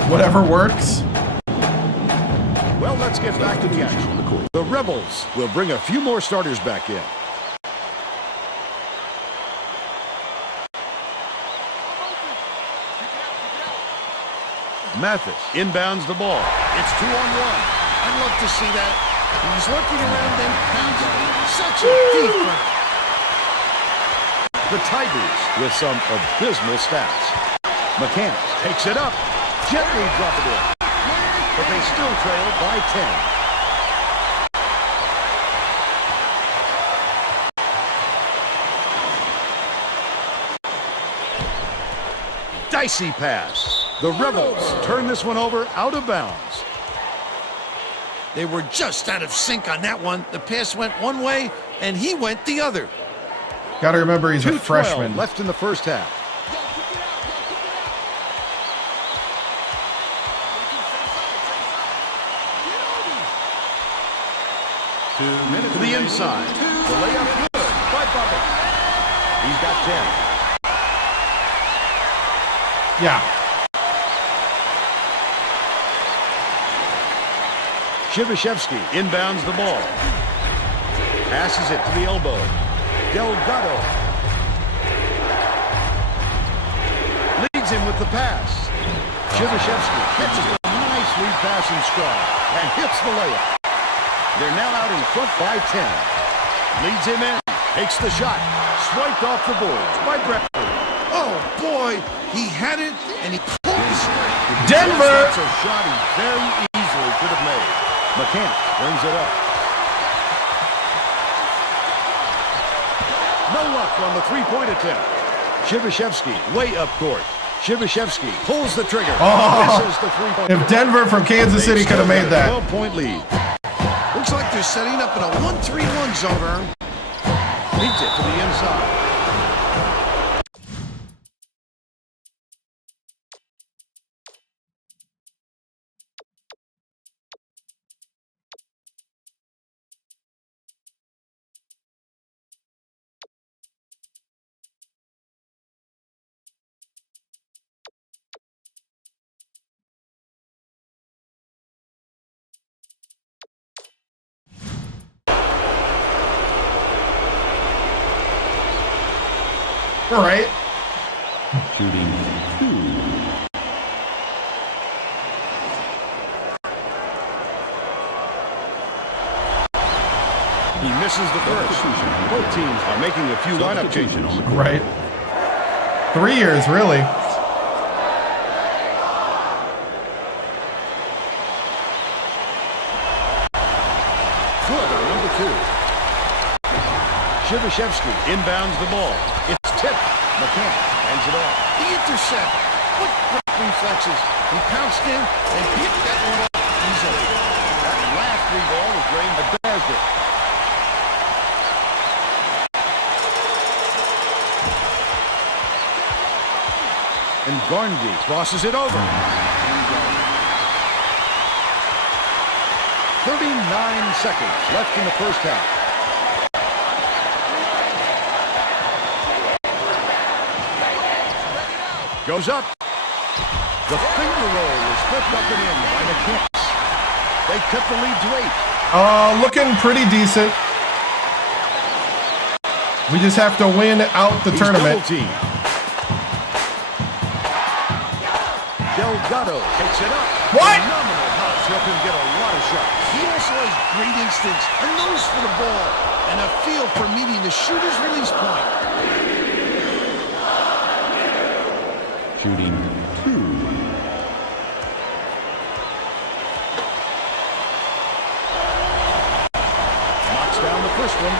Whatever works. Well, let's get back to the action. The Rebels will bring a few more starters back in. Mathis inbounds the ball. It's 2-on-1. I'd love to see that. He's looking around them pouncing. Such a deep run. The Tigers with some abysmal stats. McCants takes it up. Gently drop it in. But they still trail by 10. Dicey pass. The Rebels turn this one over out of bounds. They were just out of sync on that one. The pass went one way, and he went the other. Gotta remember he's a 2:12 freshman. left in the first half. To the inside. The layup good by Bubba. He's got 10. Yeah. Shibashevsky inbounds the ball. Passes it to the elbow. Delgado leads him with the pass. Shibashevsky catches a nice lead pass in stride and hits the layup. They're now out in front by 10. Leads him in. Takes the shot. Swiped off the boards by Bradford. Oh, boy. He had it, and he pulled the string. Denver! That's a shot he very easily could have made. McCann brings it up. No luck on the three-point attempt. Shibashevsky way up court. Shibashevsky pulls the trigger. Misses the three-point. If Denver from Kansas City could have made that. 12-point lead. Looks like they're setting up in a 1-3-1 zone, Ern. Beats it to the inside. All right. Shooting 2. He misses the first. Both teams are making a few lineup changes. Right. 3 years, really. Good on number 2. Shibashevsky inbounds the ball. It's tipped. McCann hands it off. The intercept. What quick reflexes. He pounced in and picked that one up easily. That last three ball was drained by basket. And Garndy crosses it over. 39 seconds left in the first half. Goes up. The finger roll was flipped up and in by the Knicks. They cut the lead to 8. Looking pretty decent. We just have to win out the tournament. Double-teamed. Delgado takes it up. What? Phenomenal pass. Help him get a lot of shots. He also has great instincts, a nose for the ball, and a feel for meeting the shooter's release point. Shooting 2. Knocks down the first one.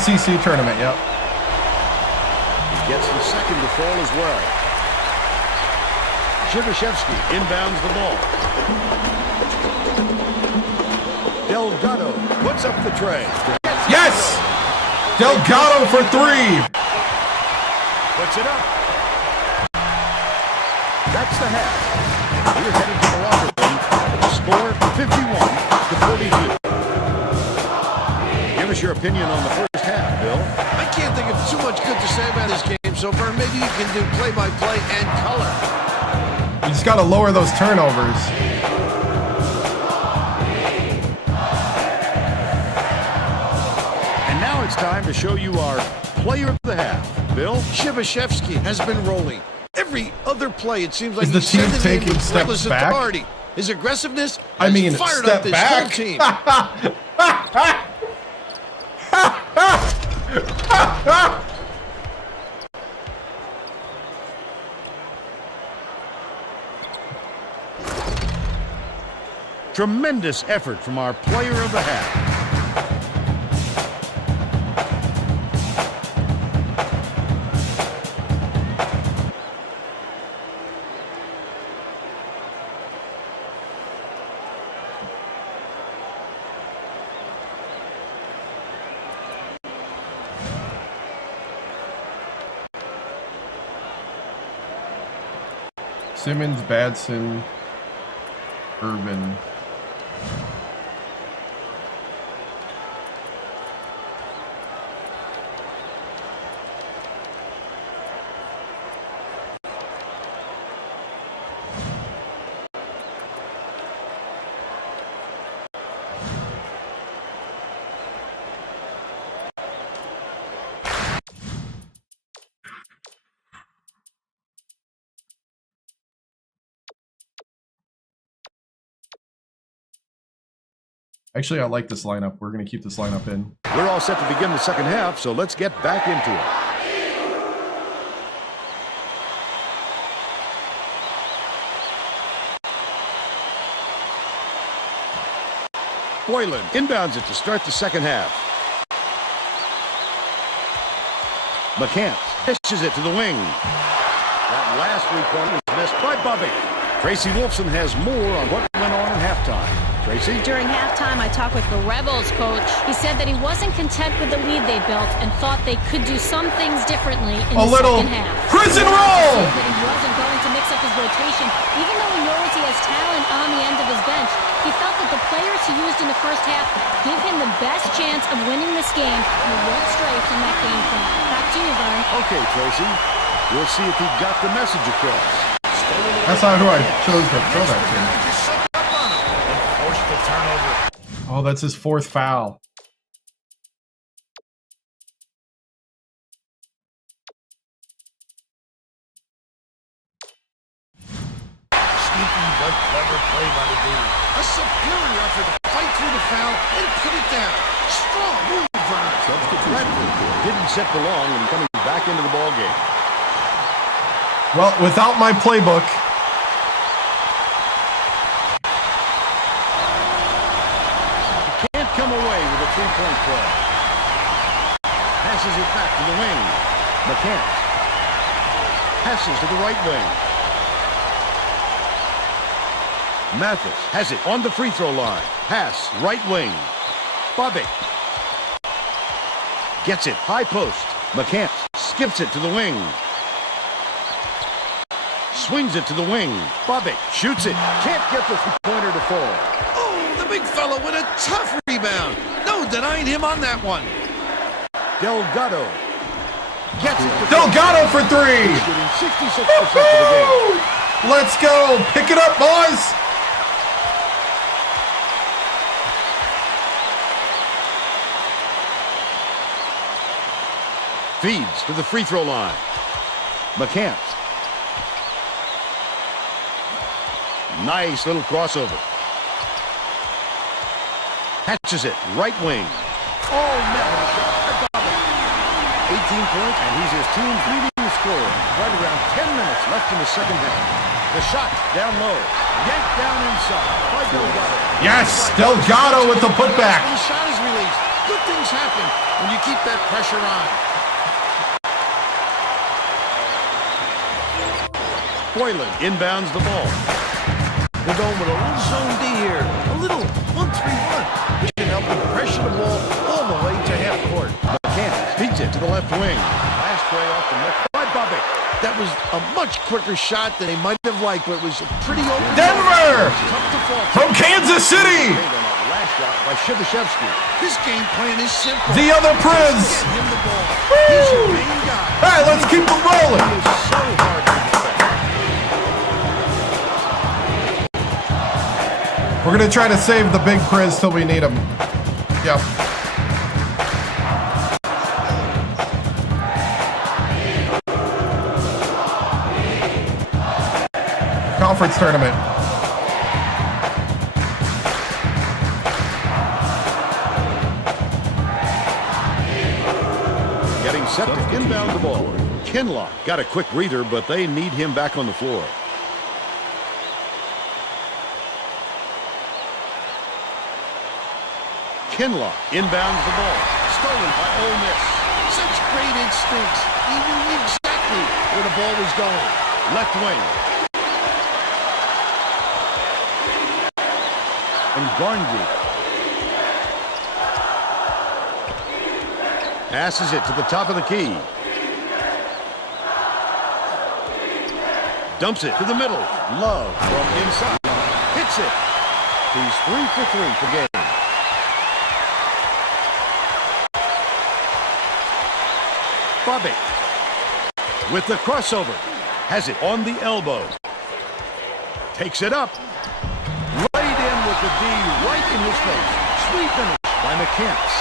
SEC tournament, yep. He gets the second to fall as well. Shibashevsky inbounds the ball. Delgado puts up the tray. Yes! Delgado for 3. Puts it up. That's the half. We're headed to the locker room. The score 51-42. Give us your opinion on the first half, Bill. I can't think of too much good to say about this game so far. Maybe you can do play-by-play and color. You just got to lower those turnovers. And now it's time to show you our player of the half. Bill? Shibashevsky has been rolling. Every other play, it seems like Is the he's team sending taking in with steps reckless back? authority. His aggressiveness I has mean, fired step up this back. whole team. Tremendous effort from our player of the half. Simmons, Badson, Urban. Actually, I like this lineup. We're going to keep this lineup in. We're all set to begin the second half, so let's get back into it. Boylan inbounds it to start the second half. McCants dishes it to the wing. That last three-pointer was missed by Bubby. Tracy Wolfson has more on what went on at halftime. Tracy? During halftime, I talked with the Rebels coach. He said that he wasn't content with the lead they built and thought they could do some things differently in the second half. Prison roll! He said that he wasn't going to mix up his rotation, even though he knows he has talent on the end of his bench. He felt that the players he used in the first half give him the best chance of winning this game, and he won't stray from that game plan. Back to you, Vern. Okay, Tracy. We'll see if he got the message across. That's not who I chose to throw that to. Oh, that's his fourth foul. Sneaky but clever play by the dude. A superior effort to fight through the foul and put it down. Strong move, Vern. Bradford didn't sit for long and coming back into the ball game. Well, without my playbook. Can't come away with a three-point play. Passes it back to the wing. McCants passes to the right wing. Mathis has it on the free throw line. Pass, right wing. Bobby gets it, high post. McCants skips it to the wing. Swings it to the wing. Bobby shoots it. Can't get the three-pointer to fall. Oh, the big fella with a tough rebound. No denying him on that one. Delgado gets it. Delgado for three! Shooting 66% of the game. Let's go! Pick it up, boys! Feeds to the free throw line. McCants. Nice little crossover. Catches it, right wing. Oh, no. 18 points, and he's his team's leading scorer. Right around 10 minutes left in the second half. The shot down low. Yanked down inside by Delgado. Yes, Delgado with the putback. When the shot is released, good things happen when you keep that pressure on. Boylan inbounds the ball. They're going with a little zone D here. A little 1-3-1. This can help them pressure the ball all the way to half court. McCants feeds it to the left wing. Last way off the net by Bobby. That was a much quicker shot than they might have liked, but it was pretty open. Denver! Tough to fall. From Kansas City! Last shot by Shivashevsky. This game plan is simple. The other Priz! Get him the ball. He's your main guy. All right, let's keep it rolling. He is so hard to defend. We're going to try to save the big Priz till we need him. Yep. Conference tournament. Getting set to inbound the ball. Kinlock got a quick breather, but they need him back on the floor. Kinlock inbounds the ball. Stolen by Ole Miss. Such great instincts. He knew exactly where the ball was going. Left wing. And Garnby passes it to the top of the key. Dumps it to the middle. Love from inside. Hits it. He's 3 for 3 for game. Bobby with the crossover. Has it on the elbow. Takes it up. Laid in with the D right in his face. Sweet finish by McCants.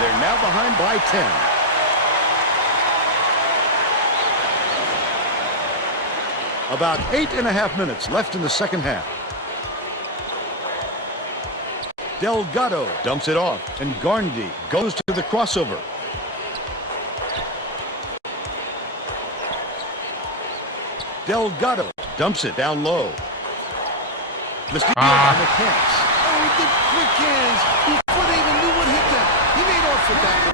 They're now behind by 10. About 8.5 minutes left in the second half. Delgado dumps it off, and Garndy goes to the crossover. Delgado dumps it down low. The steal by the Cats. Oh, the quick hands before they even knew what hit them. He made off with that.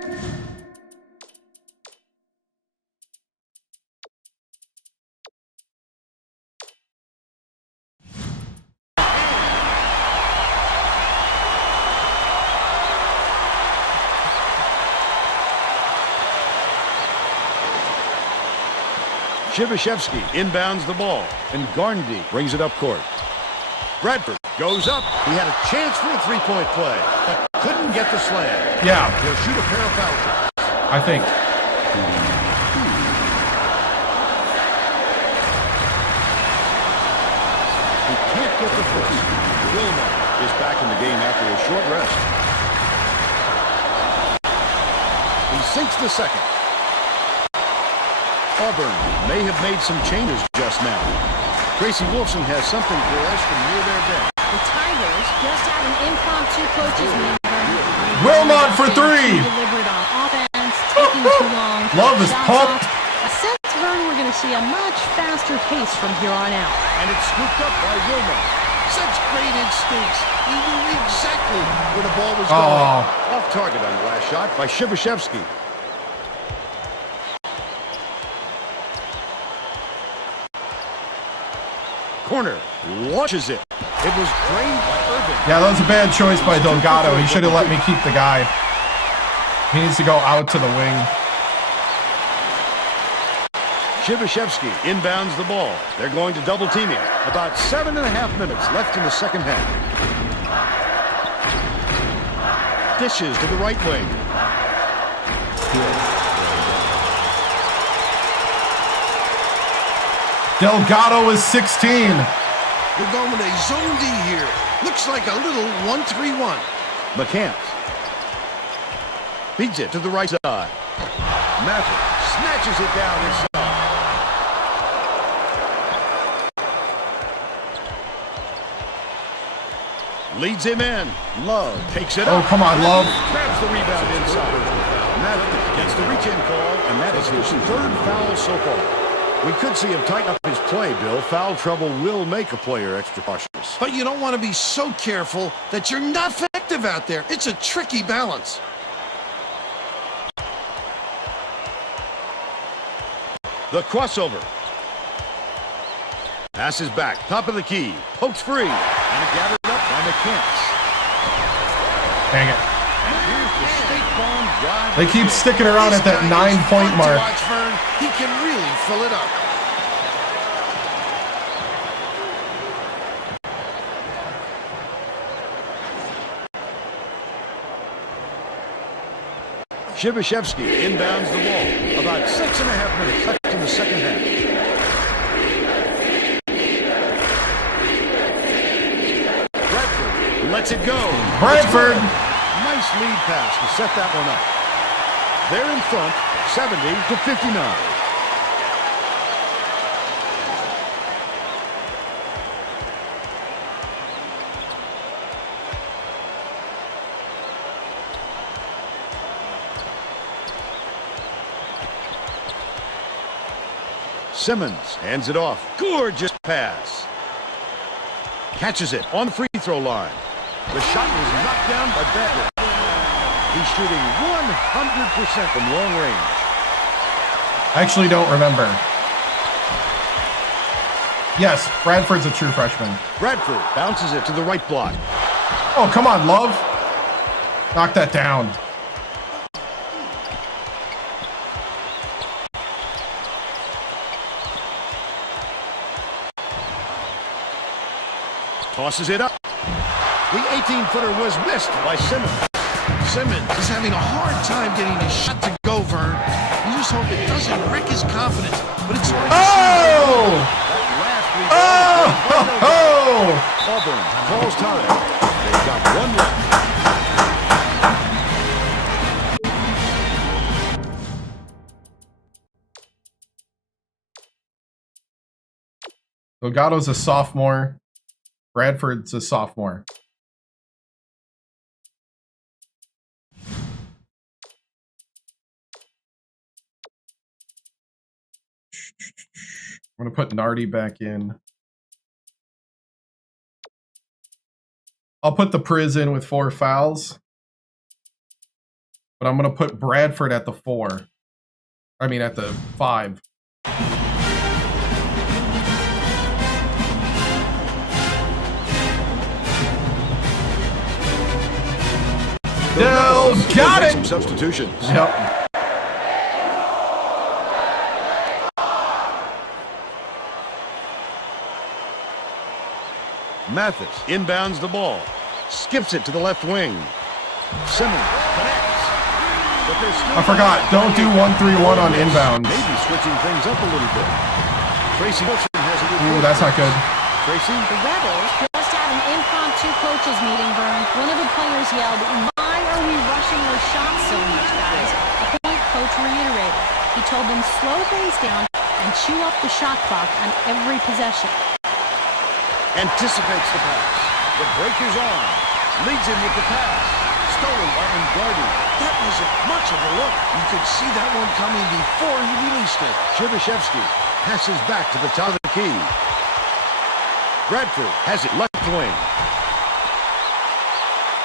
Shibashevsky inbounds the ball, and Garndy brings it up court. Bradford goes up. He had a chance for a three-point play, but couldn't get the slam. Yeah, He'll shoot a pair of foul shots. I think. He can't get the first. Wilmot is back in the game after a short rest. He sinks the second. Auburn may have made some changes just now. Tracy Wolfson has something for us from near their bench. The Tigers just had an impromptu coaches meeting. Wilmot for three. Delivered on offense, taking too long. Love is Shots pumped. off. I sense, Vern, we're going to see a much faster pace from here on out. And it's scooped up by Wilmot. Such great instincts. He knew exactly where the ball was Oh. going. Off target on the last shot by Shibashevsky. Corner launches it. It was drained by Irving. Yeah, that was a bad choice by Delgado. He should have let me keep the guy. He needs to go out to the wing. Shibashevsky inbounds the ball. They're going to double team him. About 7.5 minutes left in the second half. Dishes to the right wing. Delgado is 16. We're going with a zone D here. Looks like a little 1-3-1. McCants feeds it to the right side. Mather snatches it down inside. Leads him in. Love takes it Oh, up. come on, Love. Grabs the rebound inside. Mather gets the reach-in call, and that is his third foul so far. We could see him tighten up his play, Bill. Foul trouble will make a player extra cautious. But you don't want to be so careful that you're not effective out there. It's a tricky balance. The crossover. Passes back. Top of the key. Pokes free. And it gathered up by McCants. Dang it. And here's the State Farm drive. They keep sticking around at that This guy is 9-point fun to mark. watch, Vern. He can really fill it up. Shibashevsky inbounds the ball. About 6.5 minutes left in the second half. Bradford lets it go. Bradford. Nice lead pass to set that one up. They're in front, 70-59. Simmons hands it off. Gorgeous pass. Catches it on the free throw line. The shot was knocked down by Bradford. He's shooting 100% from long range. I actually don't remember. Yes, Bradford's a true freshman. Bradford bounces it to the right block. Oh, come on, Love. Knock that down. Tosses it up. The 18-footer was missed by Simmons. Simmons is having a hard time getting his shot to go, Vern. You just hope it doesn't wreck his confidence. But it's hard to Oh! That last Oh! Auburn calls time. They've got one left. Delgado's a sophomore. Bradford's a sophomore. I'm going to put Nardi back in. I'll put the Priz in with 4 fouls. But I'm going to put Bradford at the 4. I mean, at the 5. No, got it! Some substitutions. Yep. Mathis inbounds the ball. Skips it to the left wing. Simmons connects. But there's still I forgot. Don't do 1-3-1 on inbounds. Maybe switching things up a little bit. Tracy Wilson has a good Ooh, that's not good. Tracy? The Rebels just had an impromptu coaches meeting, Vern. One of the players yelled, "Why are we rushing our shots so much, guys?" A point coach reiterated. He told them slow things down and chew up the shot clock on every possession. Anticipates the pass. The break is on. Leads him with the pass. Stolen by Mgardi. That wasn't much of a look. You could see that one coming before he released it. Chibishevsky passes back to the top of the key. Bradford has it left wing.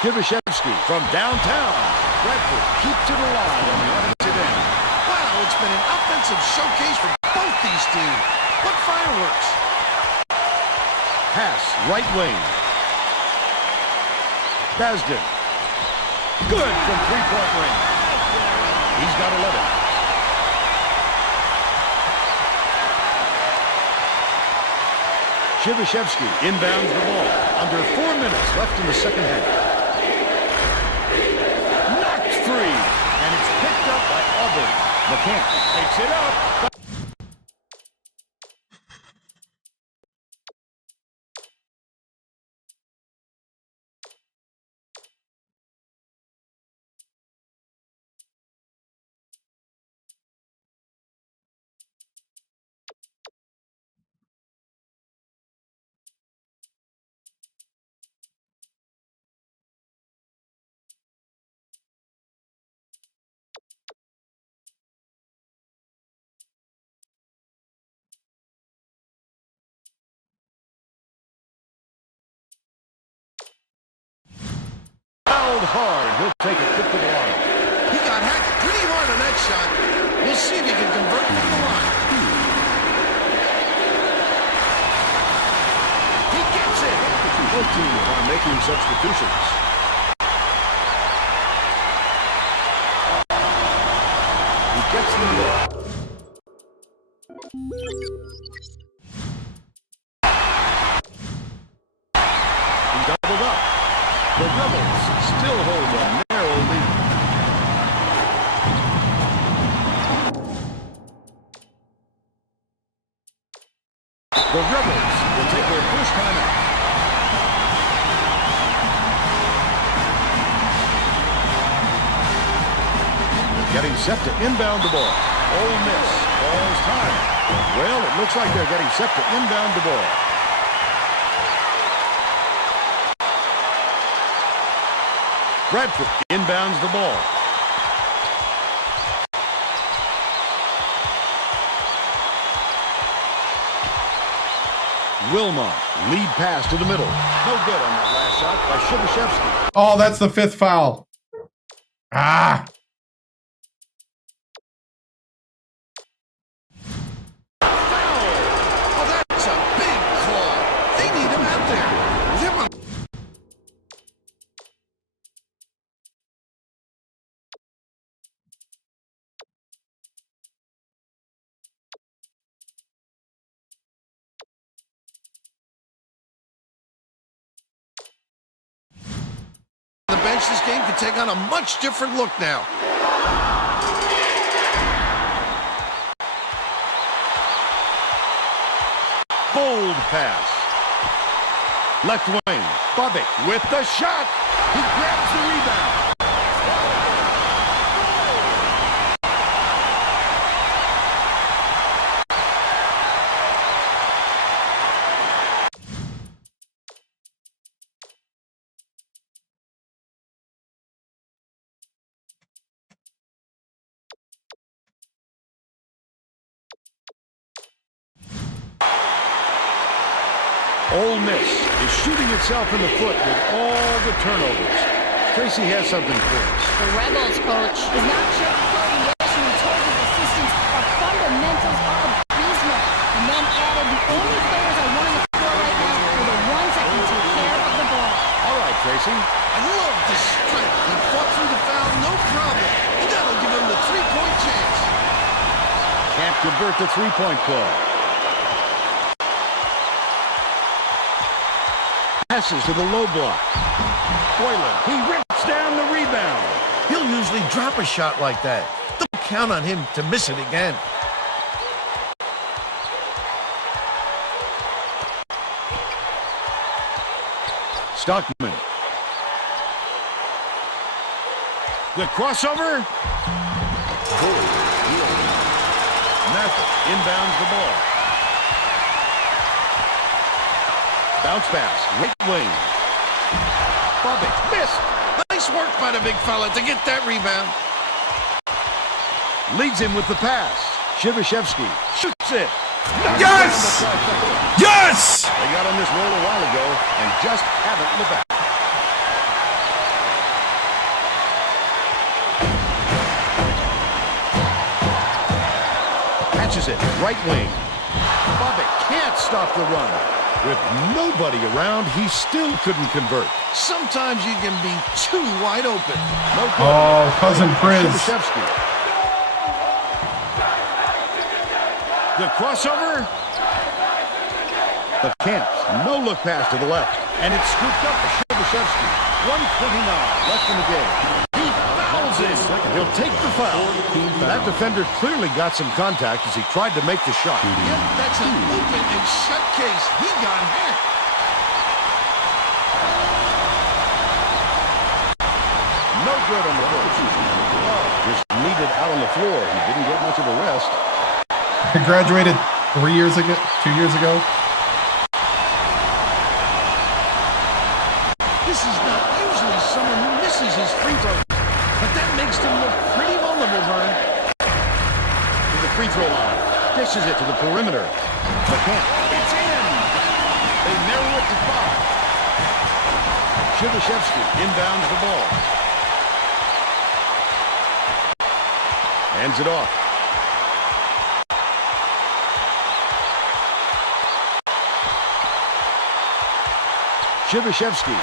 Chibishevsky from downtown. Bradford keeps it alive on the offensive end. Wow, it's been an offensive showcase for both these teams. What fireworks! Pass right wing. Basden. Good from three-point range. He's got 11. Chibishevsky inbounds the ball. Under 4 minutes left in the second half. Knocked free. And it's picked up by Auburn. McCann takes it up. Hard. He'll take it quick to the line. He got hacked pretty hard on that shot. We'll see if he can convert from the line. He gets it. Both teams are making substitutions. He gets the ball. He doubled up. The Rebels still hold a narrow lead. The Rebels will take their first time out. Getting set to inbound the ball. Ole Miss calls time. Well, it looks like they're getting set to inbound the ball. Bradford inbounds the ball. Wilmot, lead pass to the middle. No good on that last shot by Chibishevsky. Oh, that's the 5th foul. Ah. Oh, that's a big call. They need him out there. Zip him. The bench, this game could take on a much different look now. Bold pass. Left wing. Bubbick with the shot. He grabs the rebound. Ole Miss is shooting itself in the foot with all the turnovers. Tracy has something for us. The Rebels coach is not sure creation. He told his assistants our fundamentals are abysmal, and then added the only players I want on the floor right now are the ones that can take care of the ball. All right, Tracy. I love the strength. He fought through the foul, no problem. That'll give him the three-point chance. Can't convert the three-point play. Passes to the low block. Boylan, he rips down the rebound. He'll usually drop a shot like that. Don't count on him to miss it again. Stockman. The crossover. Mather inbounds the ball. Bounce pass, right wing. Bobbitt missed. Nice work by the big fella to get that rebound. Leads him with the pass. Shivashevsky shoots it. Yes! Yes! They got on this roll a while ago and just haven't looked back. Catches it, right wing. Bobbitt can't stop the run. With nobody around, he still couldn't convert. Sometimes you can be too wide open. No good. Oh, cousin Priz. Shivashevsky. The crossover. The Kent, no look pass to the left. And it's scooped up for Shivashevsky. 1:29 left in the game. He fouls it. He'll take the foul. That defender clearly got some contact as he tried to make the shot. Yep, that's an open and shut case. He got hit. No good on the first. Just needed out on the floor. He didn't get much of a rest. I graduated 3 years ago, 2 years ago. This is not usually someone who misses his free throw, but that makes them look pretty vulnerable, Vern. To the free throw line. Dishes it to the perimeter. McCann. It's in. They narrow it to 5. Shivashevsky inbounds the ball. Hands it off. Shivashevsky.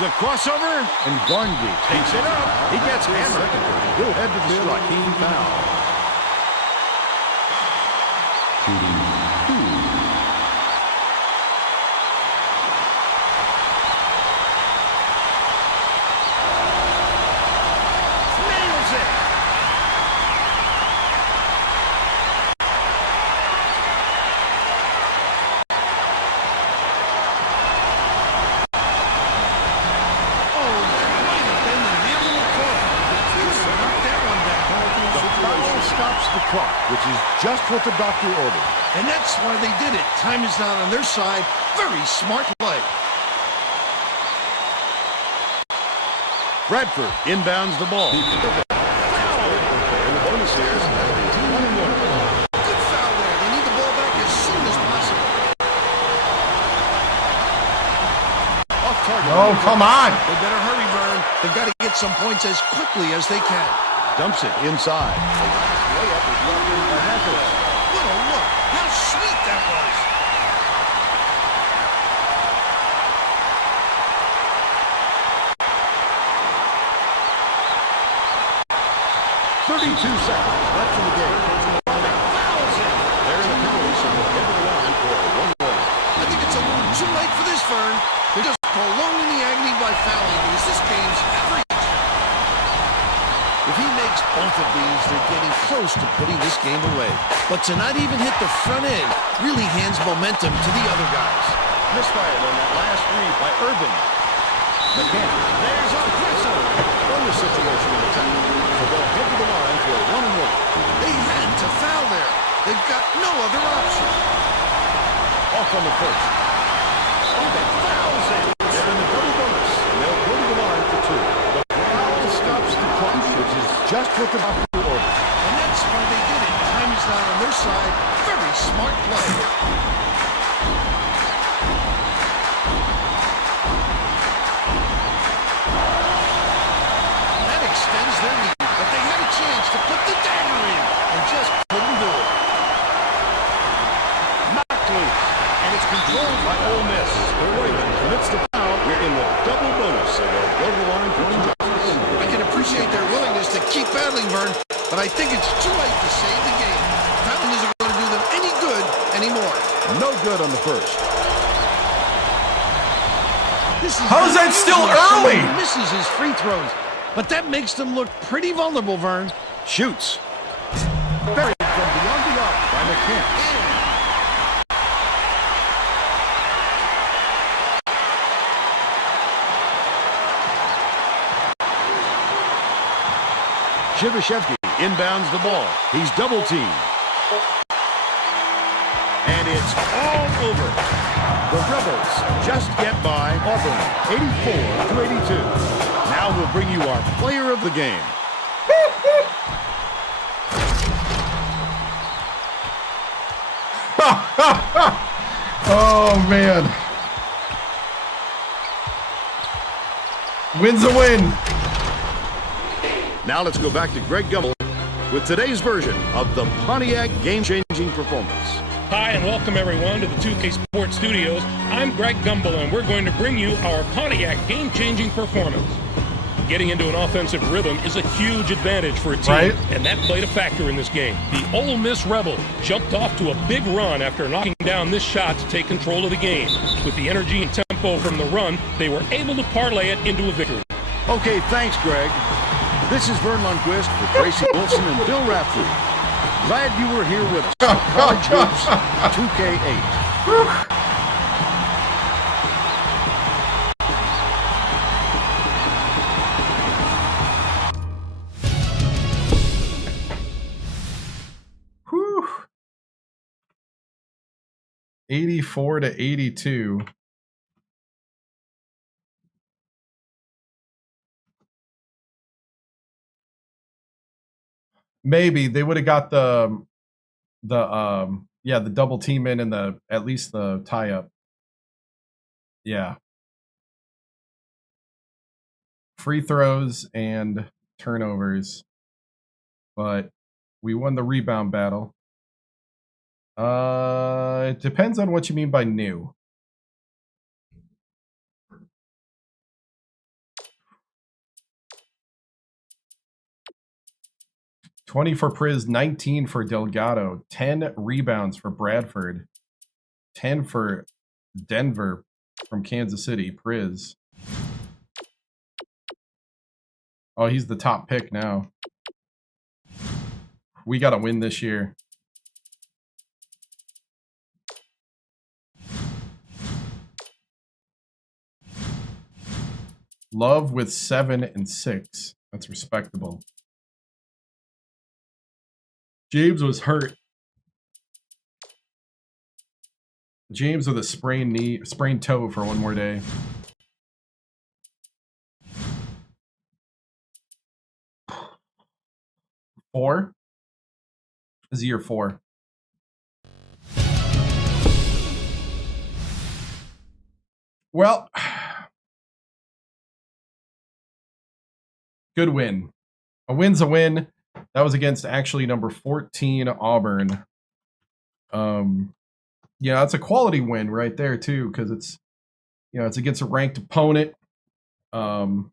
The crossover, and Garnby takes it up. He gets hammered. He'll head to the strike. Team foul. Shooting 2. Nails it. The clock, which is just what the doctor ordered. And that's why they did it. Time is not on their side. Very smart play. Bradford inbounds the ball. Good foul there. They need the ball back as soon as possible. Off target. Oh, come on. They better hurry, Vern. They've got to get some points as quickly as they can. Dumps it inside. Layup is left in by Hathaway. What a look. How sweet that was. .32 seconds left in the game. Fouls it. They're in the penalty, so they'll head to the line for a 1-1. I think it's a little too late for this, Vern. They're just prolonging the agony by fouling because this game's free. If he makes both of these, they're getting close to putting this game away. But to not even hit the front end really hands momentum to the other guys. Misfired on that last read by Urban. McCann. There's a whistle. Bonus situation in attack. So they'll head to the line for a 1-1. They had to foul there. They've got no other option. Off on the first. Oh, that fouls it. They're in the double bonus. And they'll go to the line for 2. The foul just what the doctor ordered. And that's why they did it. Time is not on their side. Very smart play. That extends their lead, but they had a chance to put the dagger in and just couldn't do it. Knocked loose, and it's controlled by Ole Miss. The Raven commits the foul. We're in the double bonus, so they'll go to the line for injustice. I can appreciate their willingness to keep battling, Vern, but I think it's too late to save the game. Fouling isn't going to do them any good anymore. No good on the first. How is that still early? He misses his free throws, but that makes them look pretty vulnerable, Vern. Shoots. Buried from beyond the arc by McCants. Shivashevsky inbounds the ball. He's double-teamed. And it's all over. The Rebels just get by Auburn, 84-82. Now we'll bring you our player of the game. Oh, man. Win's a win. Now let's go back to Greg Gumbel with today's version of the Pontiac game-changing performance. Hi, and welcome everyone to the 2K Sports Studios. I'm Greg Gumbel, and we're going to bring you our Pontiac game-changing performance. Getting into an offensive rhythm is a huge advantage for a team, right? And that played a factor in this game. The Ole Miss Rebels jumped off to a big run after knocking down this shot to take control of the game. With the energy and tempo from the run, they were able to parlay it into a victory. Okay, thanks, Greg. This is Vern Lundquist for Tracy Wilson and Bill Raftery. Glad you were here with us. College Hoops 2K8. Whew. 84-82. Maybe they would have got the double team in and at least the tie up. Yeah. Free throws and turnovers. But we won the rebound battle. It depends on what you mean by new. $20 for Priz, 19 for Delgado, 10 rebounds for Bradford, 10 for Denver from Kansas City, Priz. Oh, he's the top pick now. We got to win this year. Love with 7 and 6. That's respectable. James was hurt. James with a sprained toe for one more day. Four? This is year 4. Well, good win. A win's a win. That was against actually number 14 Auburn. Yeah, it's a quality win right there too, because it's it's against a ranked opponent. Guys,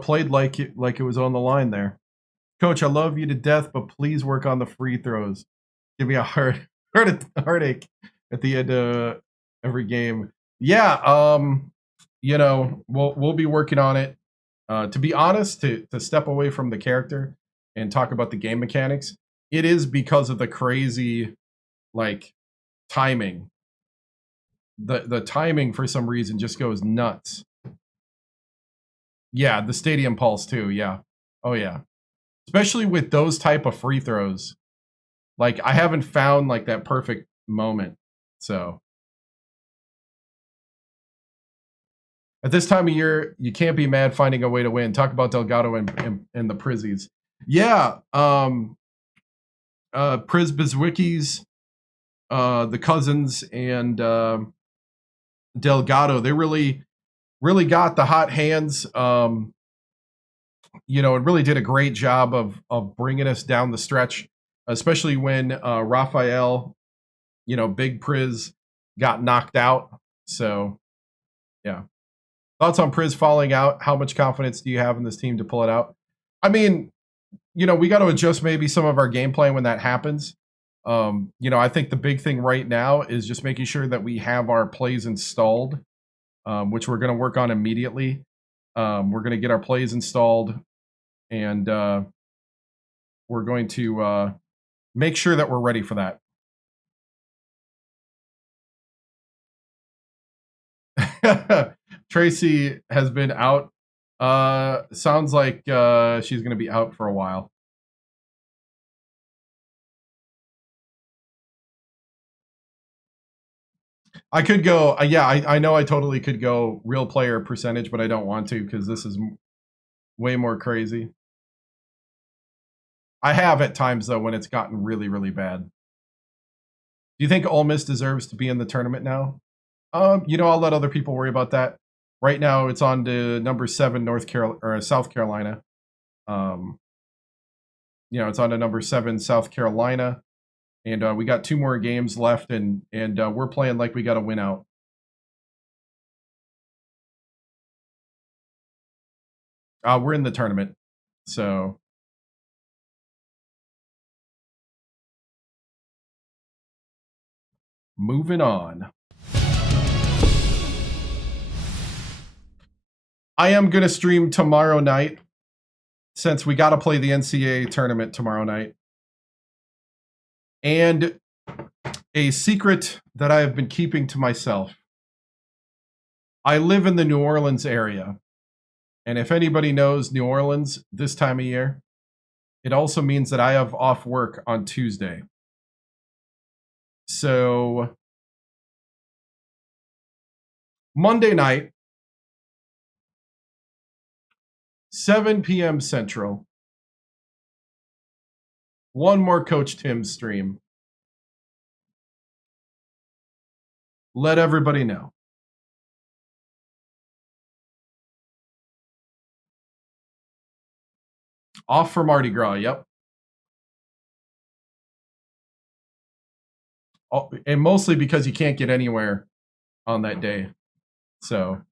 played like it was on the line there. Coach, I love you to death, but please work on the free throws. Give me a heartache at the end of every game. Yeah, we'll be working on it. To be honest, to step away from the character and talk about the game mechanics, it is because of the crazy timing. The timing for some reason just goes nuts. Yeah, the stadium pulse too. Yeah. Oh yeah. Especially with those type of free throws. I haven't found that perfect moment. So At this time of year, you can't be mad finding a way to win. Talk about Delgado and the Prizzies. Yeah. Priz Bizwickies, the Cousins, and Delgado, they really got the hot hands. You know, it really did a great job of bringing us down the stretch, especially when Raphael, you know, Big Priz, got knocked out. So, yeah. Thoughts on Priz falling out? How much confidence do you have in this team to pull it out? I mean, you know, we got to adjust maybe some of our game plan when that happens. You know, I think the big thing right now is just making sure that we have our plays installed, which we're going to work on immediately. We're going to get our plays installed, and we're going to make sure that we're ready for that. Tracy has been out. Sounds like she's going to be out for a while. I could go, yeah, I know I totally could go real player percentage, but I don't want to because this is way more crazy. I have at times, though, when it's gotten really, really bad. Do you think Ole Miss deserves to be in the tournament now? You know, I'll let other people worry about that. Right now, it's on to number 7 South Carolina. You know, it's on to number 7 South Carolina, and we got 2 more games left, and we're playing like we got to win out. We're in the tournament, so moving on. I am going to stream tomorrow night since we got to play the NCAA tournament tomorrow night. And a secret that I have been keeping to myself. I live in the New Orleans area. And if anybody knows New Orleans this time of year, it also means that I have off work on Tuesday. So Monday night, 7 p.m. Central. One more Coach TImms stream. Let everybody know. Off for Mardi Gras, yep. Oh, and mostly because you can't get anywhere on that day. So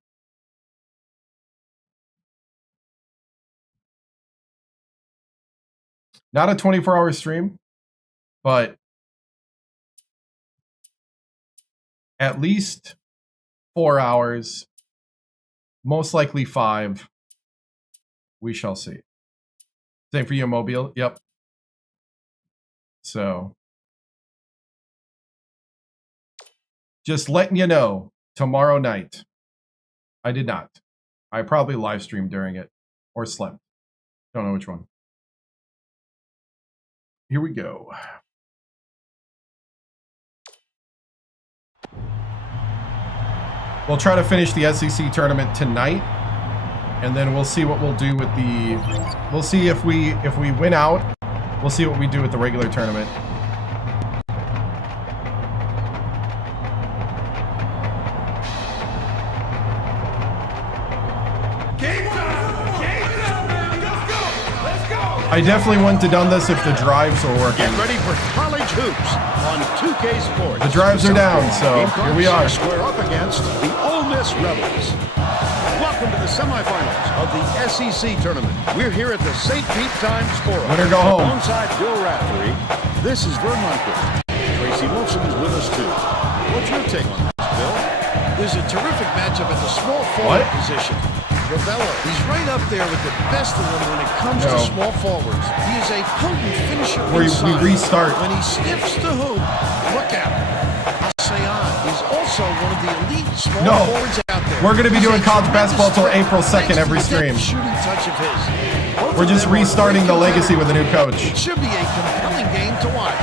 not a 24-hour stream, but at least 4 hours, most likely 5. We shall see. Same for you, Mobile. Yep. So just letting you know, tomorrow night. I did not. I probably live streamed during it or slept. Don't know which one. Here we go. We'll try to finish the SEC tournament tonight, and then we'll see what we'll do with the. We'll see if we win out. We'll see what we do with the regular tournament. I definitely wouldn't have done this if the drives were working. Get ready for college hoops on 2K Sports. The drives are down, so here we are. Square up against the Ole Miss Rebels. Welcome to the semifinals of the SEC tournament. We're here at the St. Pete Times Forum. Winner go home. Alongside Bill Raftery, this is Vern Lundquist. Tracy Wilson is with us too. What's your take on this, Bill? There's a terrific matchup at the small forward position. Ravello, he's right up there with the best of them when it comes to small forwards. He is a potent finisher inside. We restart. When he sniffs the hoop, look out. Hassan, he's also one of the elite small forwards out there. We're going to be doing college basketball till April 2nd every stream. Shooting touch of his. We're just restarting the legacy with a new coach. It should be a compelling game to watch.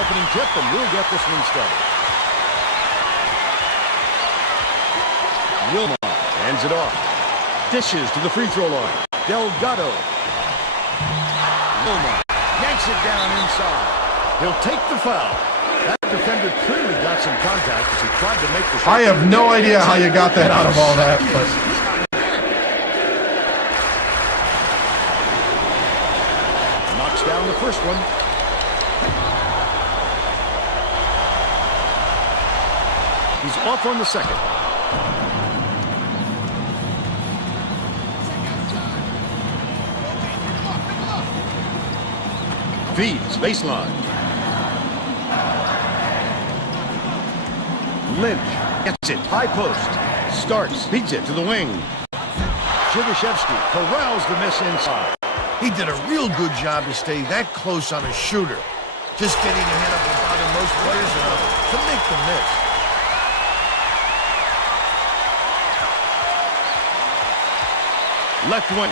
opening tip, and we'll get this one started. Wilmot hands it off. Dishes to the free throw line. Delgado. Wilmot yanks it down inside. He'll take the foul. That defender clearly got some contact as he tried to make the shot. I have no idea how you got that out of all that, but knocks down the first one. He's off on the second. Feeds baseline. Lynch gets it, high post. Starks, beats it to the wing. Chivashevsky corrals the miss inside. He did a real good job to stay that close on a shooter. Just getting ahead of about most players to make the miss. Left wing.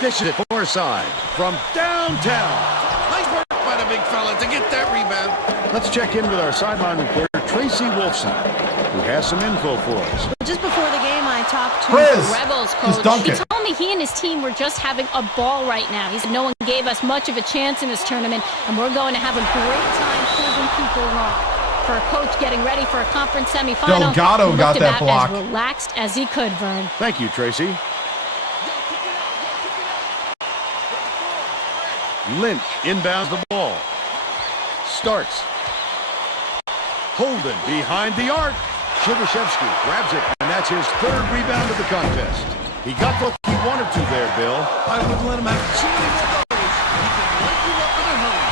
Dishes it far side from downtown. Nice work by the big fella to get that rebound. Let's check in with our sideline reporter, Tracy Wolfson, who has some info for us. Just before the game, I talked to Chris, the Rebels just coach. dunk He it. told me he and his team were just having a ball right now. He said no one gave us much of a chance in this tournament, and we're going to have a great time proving people wrong. For a coach getting ready for a conference semifinal, Delgado he got looked that about block. as relaxed as he could, Vern. Thank you, Tracy. Lynch inbounds the ball. Starts. Holden behind the arc. Chivashevsky grabs it, and that's his third rebound of the contest. He got what he wanted to there, Bill. I wouldn't let him have too many more of those. He can light you up in a hurry.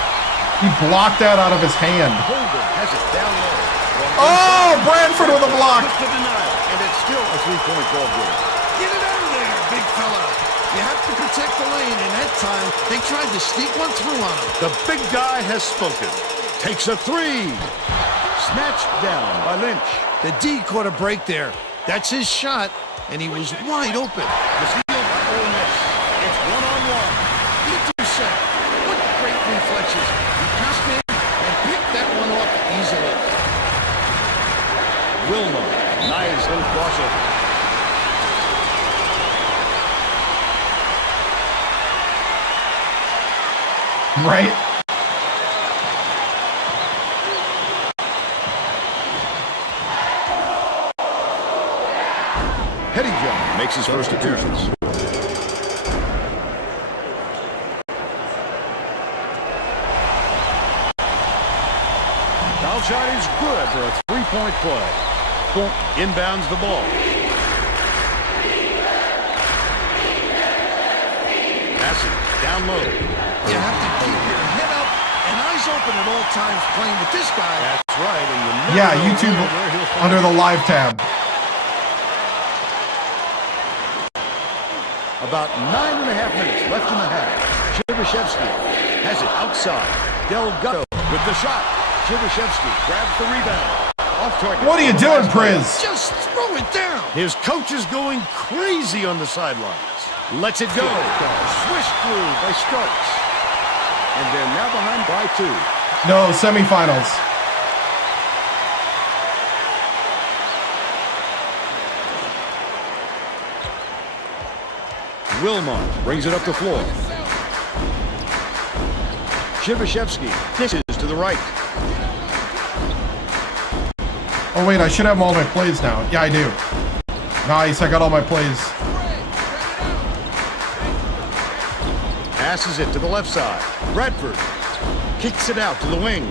he blocked that out of his hand. Holden has it down low. Oh, Branford with a block. To denial, and it's still a three-point ball game. Get it out of there, big fella. You have to protect the lane, and that time they tried to sneak one through on him. The big guy has spoken. Takes a three. Snatched down by Lynch. The D caught a break there. That's his shot, and he was wide open. The steal by Ole Miss. It's one-on-one. Intercept. What great reflexes. He passed in and picked that one up easily. Wilmot. Nice little crossover. Right? Pettyjohn makes his first appearance. Foul shot is good for a three-point play. Inbounds the ball. Passing down low. You have to keep your head up and eyes open at all times playing with this guy. That's right, and you never Yeah, know YouTube where he'll find under the live tab. About 9.5 minutes left in the half. Chivashevsky has it outside. Delgado with the shot. Chivashevsky grabs the rebound. Off target. What are you doing, Priz? Just throw it down. His coach is going crazy on the sidelines. Lets it go. Swish through by Starks. And they're now behind by 2. No, semifinals. Wilmot brings it up the floor. Chivashevsky dishes to the right. Oh, wait, I should have all my plays now. Yeah, I do. Nice, I got all my plays. Passes it to the left side. Bradford kicks it out to the wing.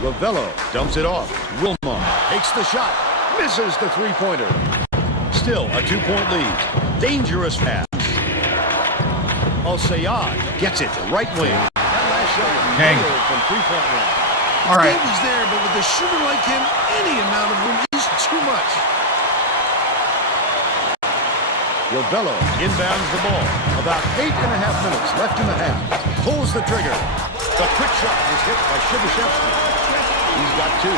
Ravello dumps it off. Wilmot takes the shot. Misses the three-pointer. Still a 2-point lead. Dangerous pass. Al-Sayad gets it. Right wing. That last shot Dang. nailed from three-point range. All right. He was there, but with a shooter like him, any amount of room is too much. Ravello inbounds the ball. About 8.5 minutes left in the half. Pulls the trigger. The quick shot is hit by Chivashevsky. He's got 2.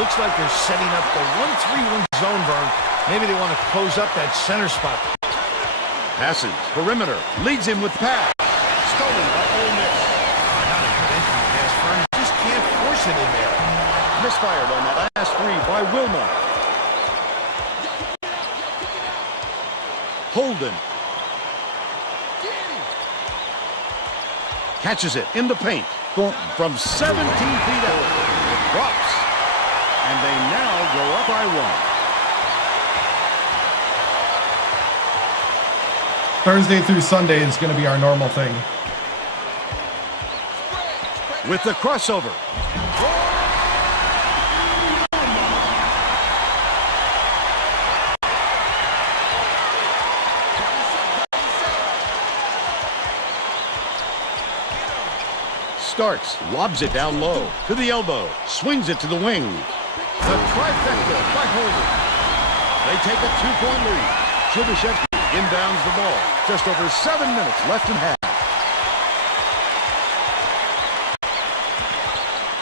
Looks like they're setting up the 1-3-1 zone, Vern. Maybe they want to close up that center spot. Passes. Perimeter. Leads him with pass. Stolen by Ole Miss. Not a good entry pass, Vern. Just can't force it in there. Misfired on that last three by Wilma. Holden. Catches it in the paint. From 17 feet out. It drops. And they now go up by one. Thursday through Sunday is going to be our normal thing. With the crossover. Starts, lobs it down low, to the elbow, swings it to the wing. The trifecta by Holden. They take a 2-point lead. Chibishevsky inbounds the ball. Just over 7 minutes left in half.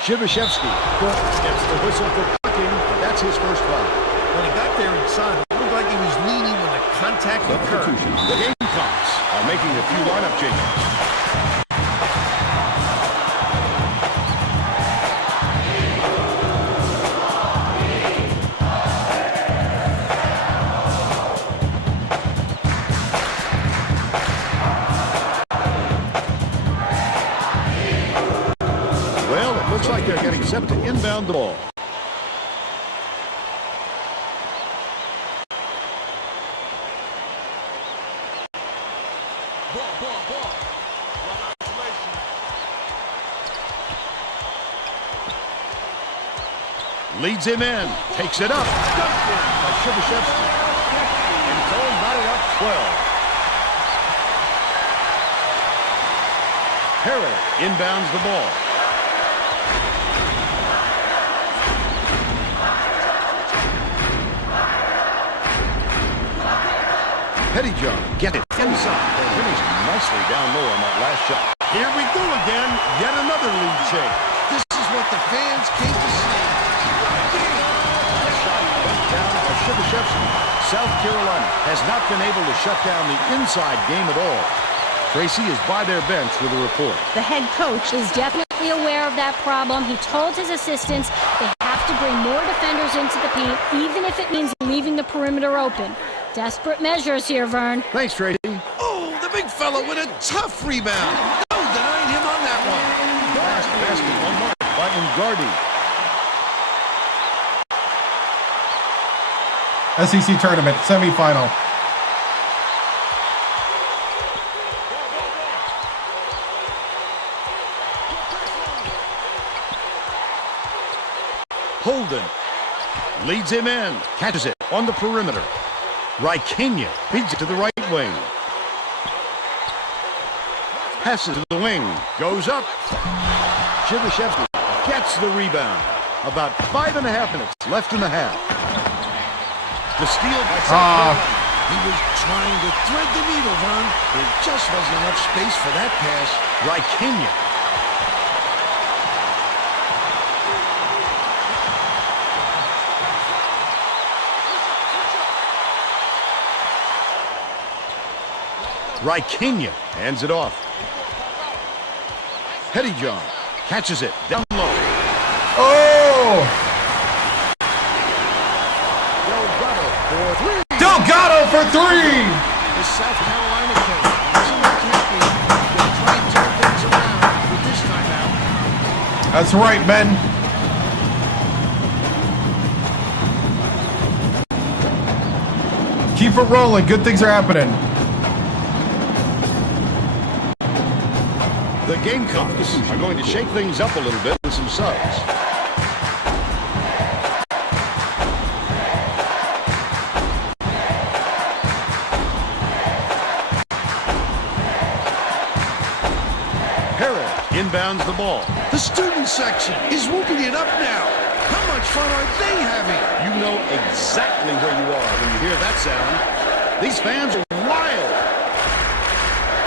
Chibishevsky gets the whistle for blocking. That's his first foul. When he got there inside, it looked like he was leaning when the contact occurred. The Gamecocks are making a few lineup changes. Looks like they're getting set to inbound the ball. Leads him in. Takes it up. Dunked in by Chibishevsky. And Cole knotted up 12. Herod inbounds the ball. Pettyjohn gets it inside. They finished nicely down low on that last shot. Here we go again. Yet another lead change. This is what the fans came to see. A shot went down by Chibishevsky. South Carolina has not been able to shut down the inside game at all. Tracy is by their bench with a report. The head coach is definitely aware of that problem. He told his assistants they have to bring more defenders into the paint, even if it means leaving the perimeter open. Desperate measures here, Vern. Thanks, Tracy. Oh, the big fella with a tough rebound. No denying him on that one. Fast basket unmarked by Ngardi. SEC tournament semifinal. Holden leads him in. Catches it on the perimeter. Rykenia feeds it to the right wing. Passes to the wing. Goes up. Chibishevsky gets the rebound. About 5.5 minutes left in the half. The steal by South Carolina. He was trying to thread the needle, Vern. There just wasn't enough space for that pass. Rykenia. Rykenia hands it off. Pettyjohn catches it down low. Oh! Delgado for three! The South Carolina coach doesn't look happy. They'll try and turn things around with this timeout. That's right, men. Keep it rolling. Good things are happening. The Gamecocks are going to shake things up a little bit with some subs. Herod inbounds the ball. The student section is whooping it up now. How much fun are they having? You know exactly where you are when you hear that sound. These fans are wild.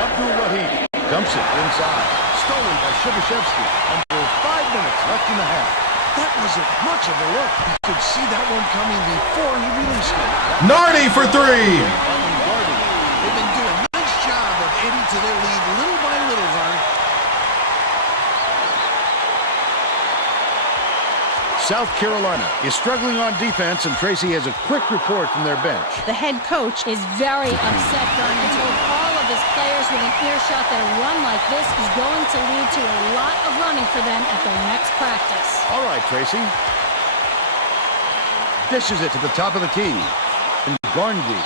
Abdul Rahim dumps it inside. Stolen by Chibishevsky. Under 5 minutes left in the half. That wasn't much of a look. You could see that one coming before he released it. Nardi for three! They've been doing South Carolina is struggling on defense, and Tracy has a quick report from their bench. The head coach is very upset, Vernon, told all of his players within earshot that a run like this is going to lead to a lot of running for them at their next practice. All right, Tracy. Dishes it to the top of the key. And Garndy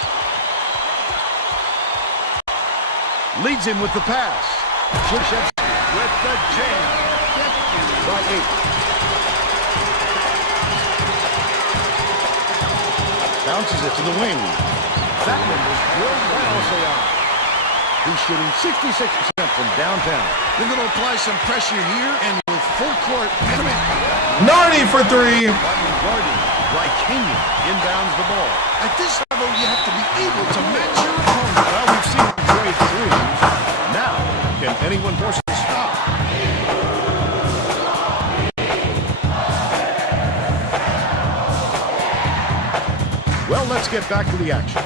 leads him with the pass. Krzyzewski with the jam. By 8. Bounces it to the wing. That one was drilled by Alcyon. He's shooting 66% from downtown. They're going to apply some pressure here, and with full court. Nardi for 3. Garden. Rykenia inbounds the ball. At this level, you have to be able to match your opponent. Well, we've seen great threes. Now, can anyone force a stop? Well, let's get back to the action.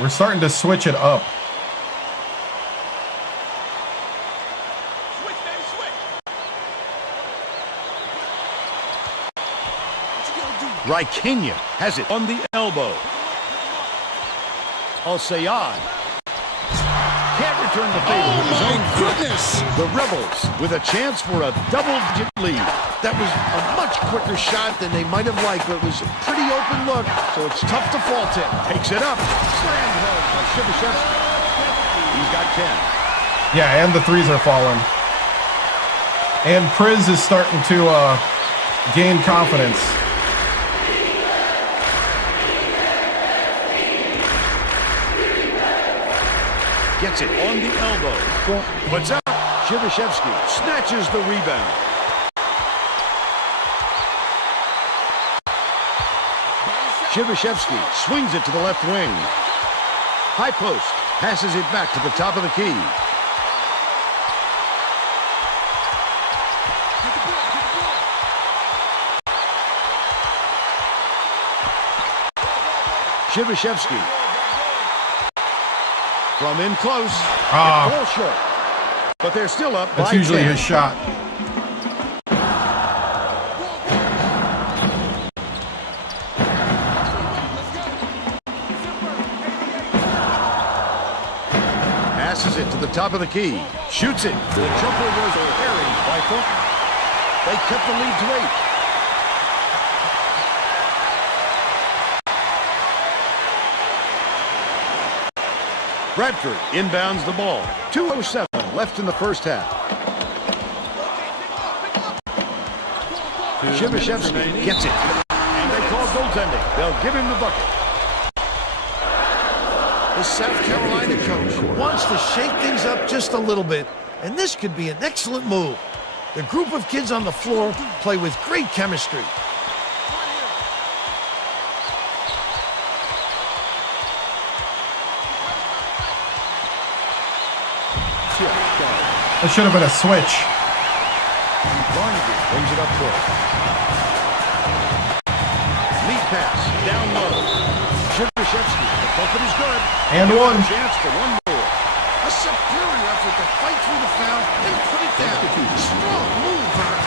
We're starting to switch it up. Rykenia has it on the elbow. Alcyon can't return the favor with his own goodness. The Rebels with a chance for a double-digit lead. That was a much quicker shot than they might have liked, but it was a pretty open look, so it's tough to fault him. Takes it up. Slam home by Krzyzewski. He's got 10. Yeah, and the threes are falling. And Priz is starting to gain confidence. Gets it on the elbow. Puts up. Krzyzewski snatches the rebound. Krzyzewski swings it to the left wing. High post. Passes it back to the top of the key. Krzyzewski. From in close. It falls short. But they're still up That's by usually 10. his shot. Passes it to the top of the key. Shoots it. The jumper was carried by Thornton. They cut the lead to 8. Bradford inbounds the ball. 2:07 left in the first half. Krzyzewski gets it. And they call goaltending. They'll give him the bucket. The South Carolina coach wants to shake things up just a little bit, and this could be an excellent move. The group of kids on the floor play with great chemistry. That should have been a switch. Barnaby brings it up court. Lead pass down low. Krzyzewski. The bucket is good. And one. Chance for one more. A superior effort to fight through the foul and put it down. Strong move, Vernon.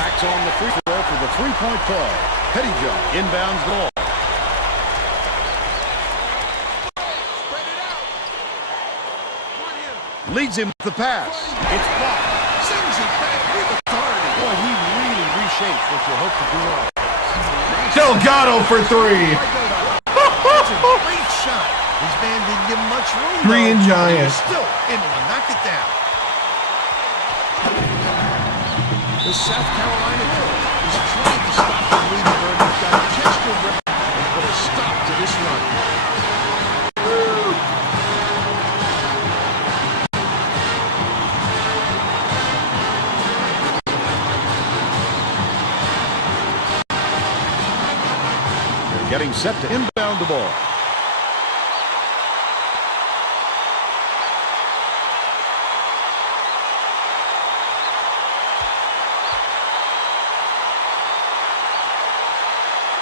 Backs on the free throw for the three-point play. Pettyjohn inbounds the ball. Leads him with the pass. It's blocked. Sends it back with authority. Boy, he really reshapes what you hope to do on. Delgado for 3. That's a great shot. His man didn't give him much room. Green though. Giant. He was still able to knock it down. The South Carolina coach is trying to stop the lead. He's got a gesture and put a stop to this run. Getting set to inbound the ball.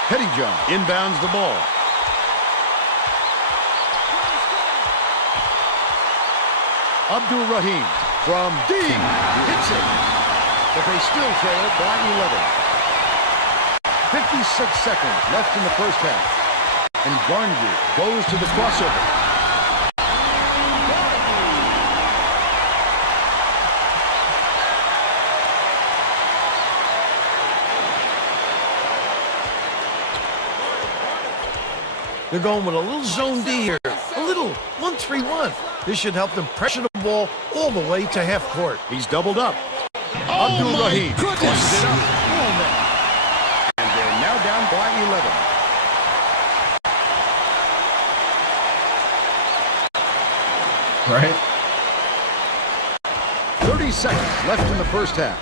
Pettyjohn inbounds the ball. Abdul-Rahim from deep. Hits it. But they still trail by 11. 56 seconds left in the first half. And Garner goes to the crossover. They're going with a little zone D here. A little 1-3-1. This should help them pressure the ball all the way to half court. He's doubled up. Abdul-Rahim pushes it up. And they're now down by 11. Right? 30 seconds left in the first half.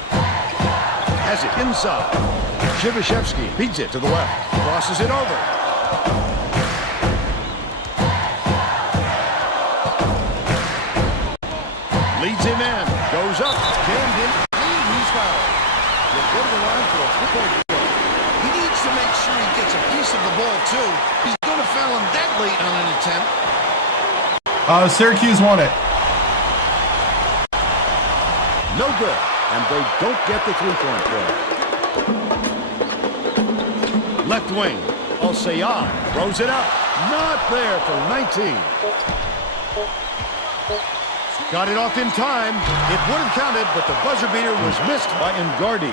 Has it inside. Shivashevsky beats it to the left. Crosses it over. Leads him in. Goes up. Jammed in. And he's fouled. He'll go to the line for a 3-point play. He needs to make sure he gets a piece of the ball, too. He's going to foul him that late on an attempt. Syracuse won it. No good. And they don't get the 3-point play. Left wing. Al-Sayad throws it up. Not there for 19. Got it off in time. It would have counted, but the buzzer beater was missed by Ngardi.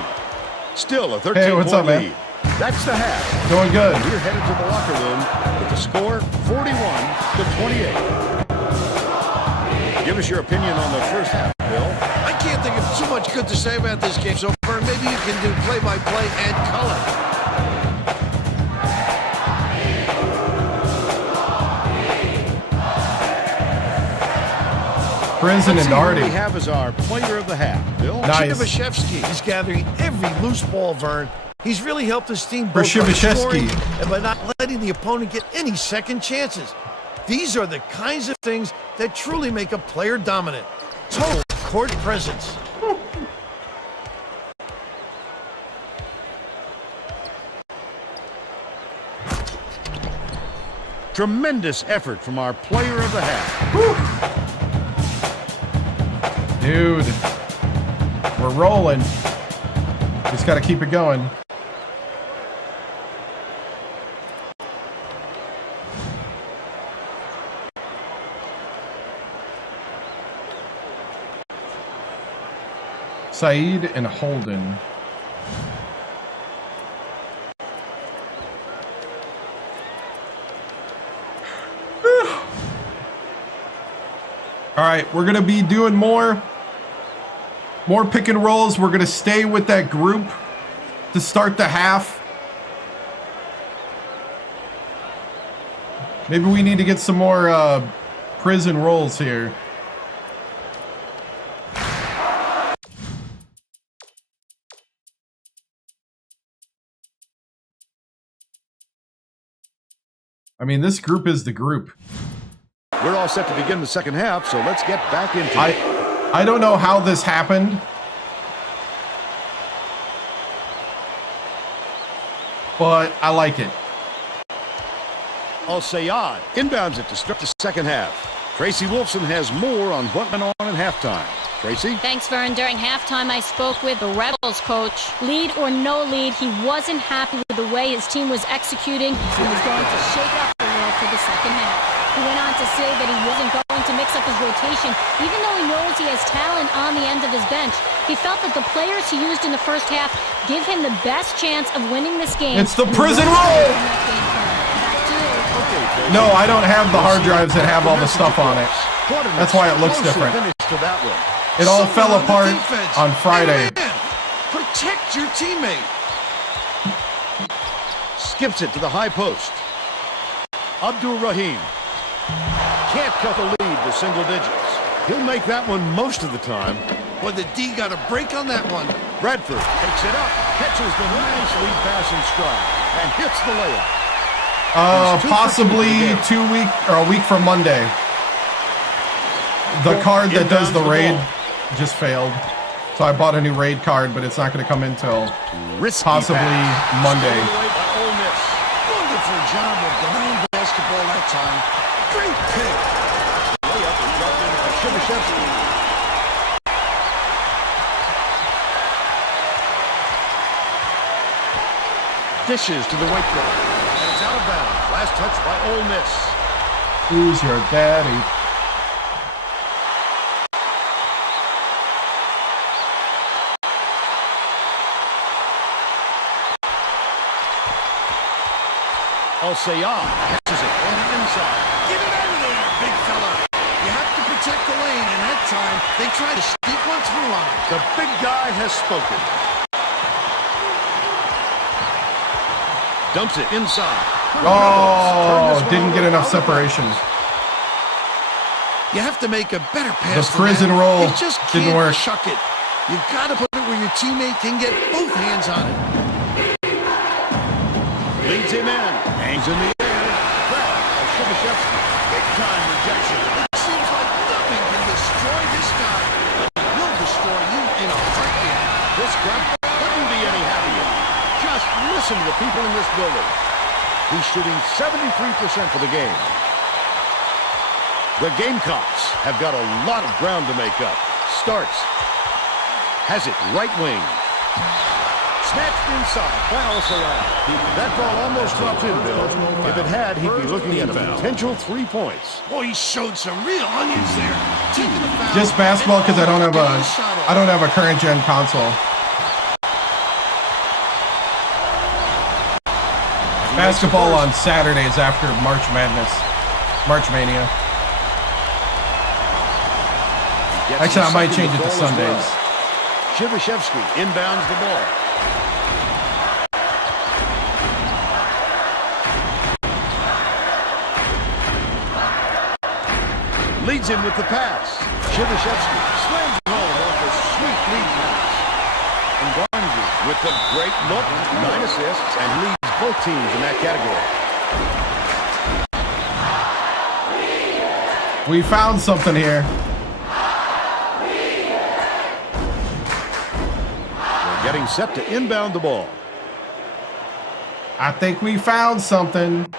Still a 13-point lead. That's the half. Going good. And we're headed to the locker room with the score 41-28. Give us your opinion on the first half, Bill. I can't think of too much good to say about this game so far. Maybe you can do play-by-play and color. Prison and Artie. We have as our player of the half, Bill. Nice. Shivashevsky. He's gathering every loose ball, Vern. He's really helped his team For both by scoring Shivashevsky. and by not letting the opponent get any second chances. These are the kinds of things that truly make a player dominant. Total court presence. Tremendous effort from our player of the half. Dude, we're rolling. Just got to keep it going. Saeed and Holden. All right, we're going to be doing more pick and rolls. We're going to stay with that group to start the half. Maybe we need to get some more prison rolls here. I mean, this group is the group. We're all set to begin the second half, so let's get back into it. I don't know how this happened, but I like it. Al-Sayad inbounds it to start the second half. Tracy Wolfson has more on what went on at halftime. Tracy? Thanks, Vern. During halftime, I spoke with the Rebels coach. Lead or no lead, he wasn't happy with the way his team was executing and was going to shake up a little for the second half. He went on to say that he wasn't going to mix up his rotation, even though he knows he has talent on the end of his bench. He felt that the players he used in the first half give him the best chance of winning this game. It's the prison roll! No, I don't have the hard drives that have all the stuff on it. That's why it looks different. It all fell apart on Friday. Protect your teammate. Skips it to the high post. Abdul-Rahim can't cut the lead to single digits. He'll make that one most of the time. Well, the D got a break on that one. Bradford picks it up, catches the nice lead pass in stride, and hits the layup. Possibly a week from Monday. The card that does the raid just failed. So I bought a new raid card, but it's not going to come in until possibly Monday. Wonderful job of denying basketball that time. Great pick. Shibashevsky. Dishes to the right guard. And it's out of bounds. Last touch by Ole Miss. Who's your daddy? Al-Sayad catches it on the inside. Get it out of there, big fella. You have to protect the lane, and that time they try to sneak one through on him. The big guy has spoken. Dumps it inside. Oh, didn't get enough separation. You have to make a better pass. The prison roll You just didn't can't work. chuck it. You got to put it where your teammate can get both hands on it. Leads him in. Hangs in the air. Grab by Shibashevsky. Big-time rejection. It seems like nothing can destroy this guy, but he will destroy you in a heartbeat. This grab couldn't be any happier. Just listen to the people in this building. He's shooting 73% for the game. The Gamecocks have got a lot of ground to make up. Starts. Has it right wing. Snatched inside by Al-Sayad. That ball almost dropped in, Bill. If it had, he'd be looking at a potential 3 points. Boy, he showed some real onions there. Taking the foul. Just basketball because I don't have a current gen console. Basketball on Saturdays after March Madness, March Mania. Actually, I might change it to Sundays. Shibashevsky inbounds the ball. Leads him with the pass. Shibashevsky slams it home off a sweet lead pass. And Barnes with the great look, 9 assists, and leads both teams in that category. We found something here. They're getting set to inbound the ball. I think we found something.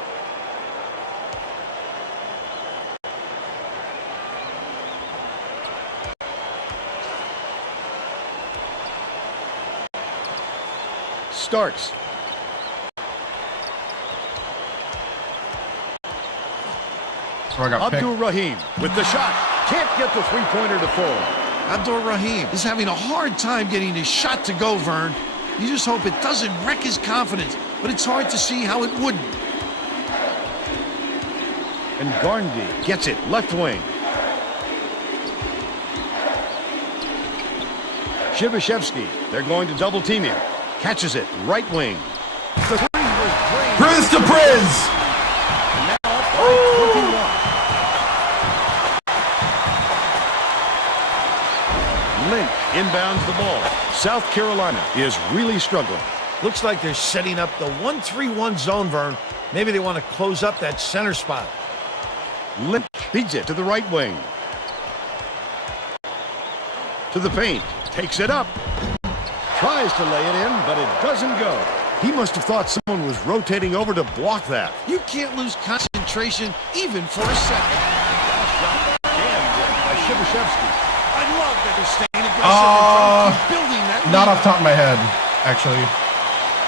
Starts. Oh, I got picked. Abdur-Rahim with the shot. Can't get the three-pointer to fall. Abdur-Rahim is having a hard time getting his shot to go, Vern. You just hope it doesn't wreck his confidence, but it's hard to see how it wouldn't. And Garndy gets it left wing. Shibashevsky, they're going to double team him. Catches it right wing. The three was great. Priz to Priz. And now up by 21. Lynch inbounds the ball. South Carolina is really struggling. Looks like they're setting up the 1-3-1 zone, Vern. Maybe they want to close up that center spot. Lynch feeds it to the right wing. To the paint. Takes it up. Tries to lay it in, but it doesn't go. He must have thought someone was rotating over to block that. You can't lose concentration even for a second. Jammed in by Shibashevsky. I love that they're staying aggressive and keep building that lead. Not off the top of my head, actually.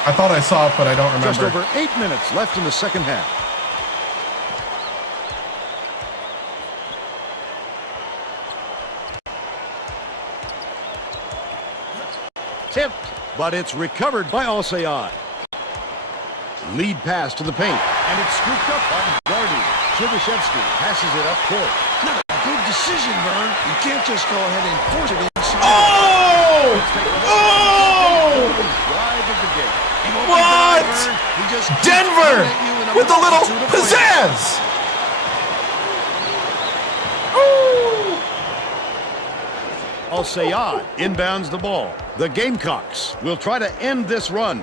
I thought I saw it, but I don't remember. Just over 8 minutes left in the second half. Tipped, but it's recovered by Al-Sayad. Lead pass to the paint, and it's scooped up by Gardy. Shibashevsky passes it up court. Not a good decision, Vern. You can't just go ahead and force it inside. Oh! Oh! Drive of the game. What? He just Denver with a little pizzazz. Al-Sayad inbounds the ball. The Gamecocks will try to end this run.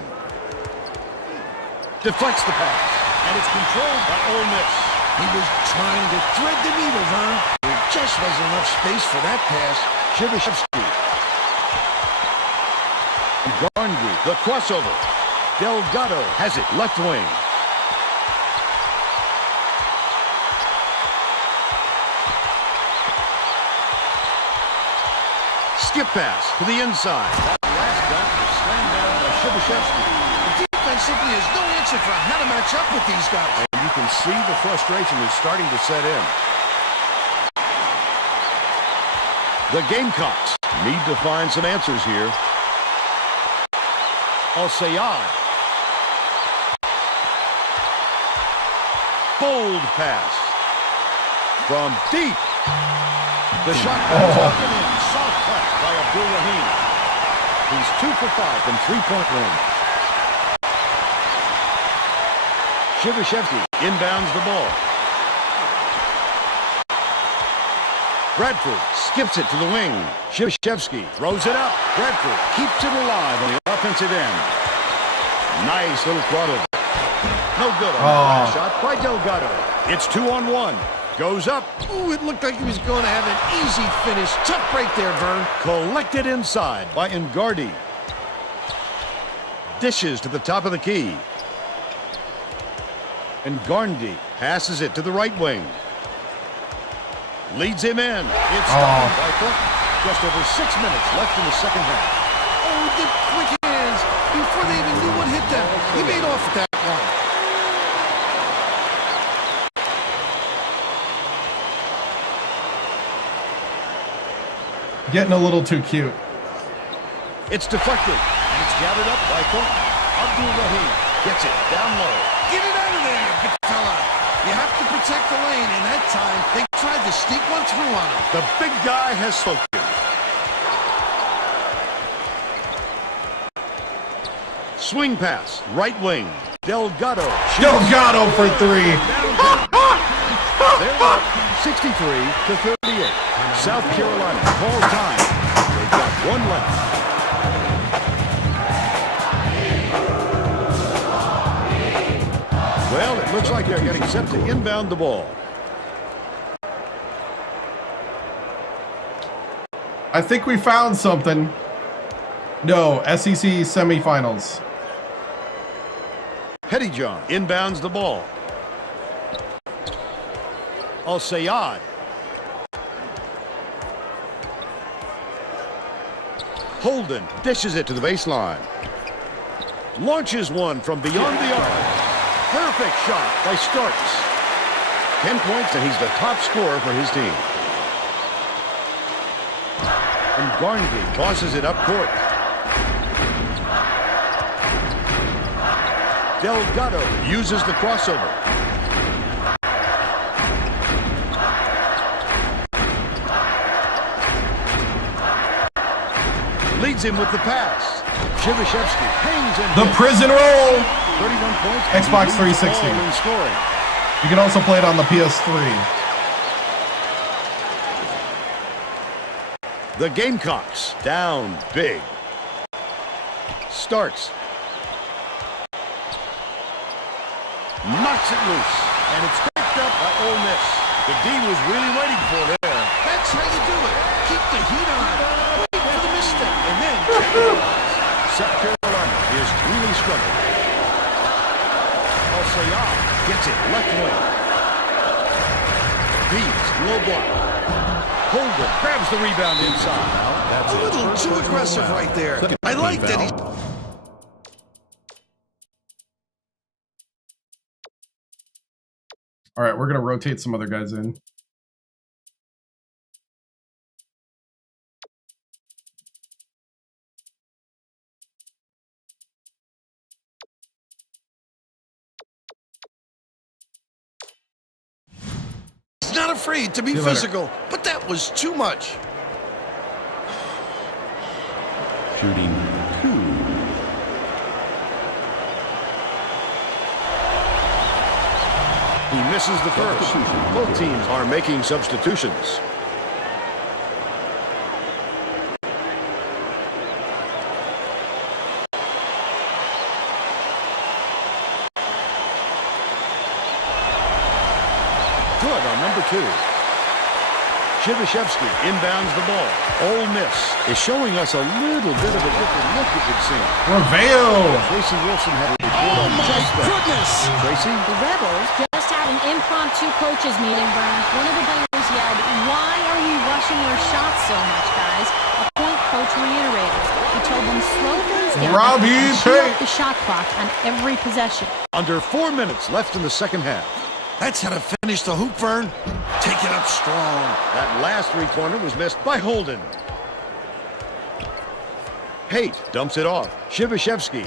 Deflects the pass, and it's controlled by Ole Miss. He was trying to thread the needle, Vern. There just wasn't enough space for that pass. Shibashevsky. Garndy, the crossover. Delgado has it left wing. Skip pass to the inside. That last dunk was slammed down by Shibashevsky. The defense simply has no answer for how to match up with these guys. And you can see the frustration is starting to set in. The Gamecocks need to find some answers here. Al-Sayad. Bold pass. From deep. The shot goes up and in. Soft touch by Abdul Rahim. He's 2 for 5 from three-point range. Shibashevsky inbounds the ball. Bradford skips it to the wing. Shibashevsky throws it up. Bradford keeps it alive on the offensive end. Nice little crossover. No good on that last shot by Delgado. It's 2-on-1. Goes up. Ooh, it looked like he was going to have an easy finish. Tough break there, Vern. Collected inside by Ngardi. Dishes to the top of the key. Ngardi passes it to the right wing. Leads him in. It's stopped by Thornton. Just over 6 minutes left in the second half. Oh, the quick hands. Before they even knew what hit them, he made off with that one. Getting a little too cute. It's deflected, and it's gathered up by Thornton. Abdul Rahim gets it down low. Get it out of there, big fella. You have to protect the lane, and that time they tried to sneak one through on him. The big guy has spoken. Swing pass, right wing. Delgado. Delgado for 3. They're up 63-38. South Carolina calls time. They've got one left. Well, it looks like they're getting set to inbound the ball. I think we found something. No, SEC semifinals. Pettyjohn inbounds the ball. Al-Sayad. Holden dishes it to the baseline. Launches one from beyond the arc. Perfect shot by Starks. 10 points, and he's the top scorer for his team. And Garnby tosses it up court. Delgado uses the crossover. Leads him with the pass. Shibashevsky hangs in. The prison roll. 31 points. Xbox 360. In scoring. You can also play it on the PS3. The Gamecocks down big. Starks knocks it loose, and it's picked up by Ole Miss. The D was really waiting for it there. That's how you do it. Keep the heat on. Wait for the misstep, and then capitalize. South Carolina is really struggling. Al-Sayad gets it left wing. Deeds, low block. Holden grabs the rebound inside. That's A little too aggressive right there. I like that he... All right, we're going to rotate some other guys in. He's not afraid to be See you later. physical, but that was too much. Shooting 2. He misses the first. Both teams are making substitutions. Good on number 2. Shibashevsky inbounds the ball. Ole Miss is showing us a little bit of a different look, it would seem. Reveo. Tracy Wilson had a report on just that. Tracy? The Rebels just had an impromptu coaches meeting, Brian. One of the players yelled, "Why are we rushing our shots so much, guys? A point reiterated. He told them slow things down Robbie and chew Tate. up the shot clock on every possession. Under 4 minutes left in the second half. That's how to finish the hoop, Vern. Take it up strong. That last three-pointer was missed by Holden. Haight dumps it off. Shibashevsky.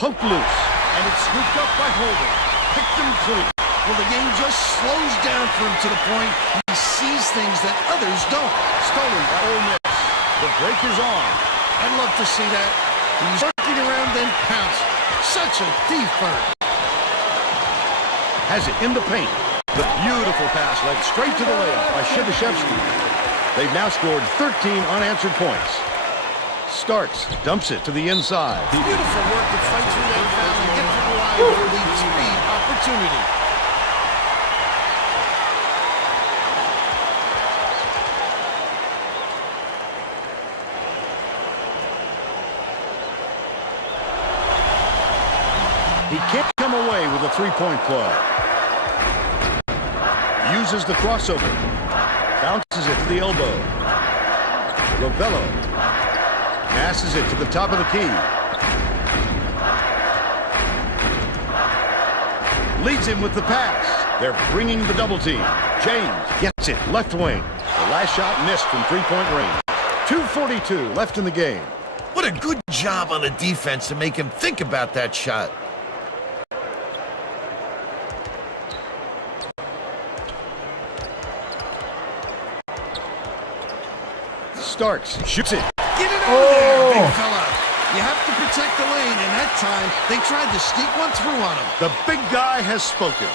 Poked loose. And it's scooped up by Holden. Picked him clean. Well, the game just slows down for him to the point he sees things that others don't. Stolen by Ole Miss. The break is on. I'd love to see that. He's working around, then pounce. Such a thief, Vern. Has it in the paint. The beautiful pass led straight to the layup by Shibashevsky. They've now scored 13 unanswered points. Starks dumps it to the inside. Beautiful work to fight through that foul and get to the line for the three opportunity. He can't come away with a three-point play. Uses the crossover. Bounces it to the elbow. Rovello passes it to the top of the key. Leads him with the pass. They're bringing the double team. James gets it left wing. The last shot missed from three-point range. 2:42 left in the game. What a good job on the defense to make him think about that shot. Starks shoots it. Get it out of there, big fella. You have to protect the lane, and that time they tried to sneak one through on him. The big guy has spoken.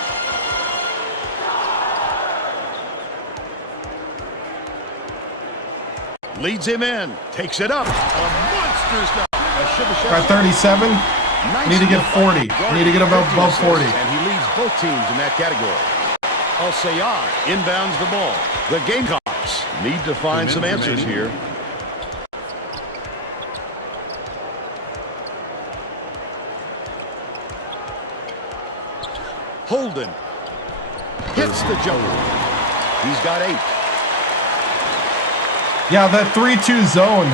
Leads him in. Takes it up. A monster's dunk. Got 37. Need to get 40. Need to get above 40. And he leads both teams in that category. Al-Sayad inbounds the ball. The Gamecocks need to find some answers here. Holden hits the jumper. He's got 8. Yeah, that 3-2 zone.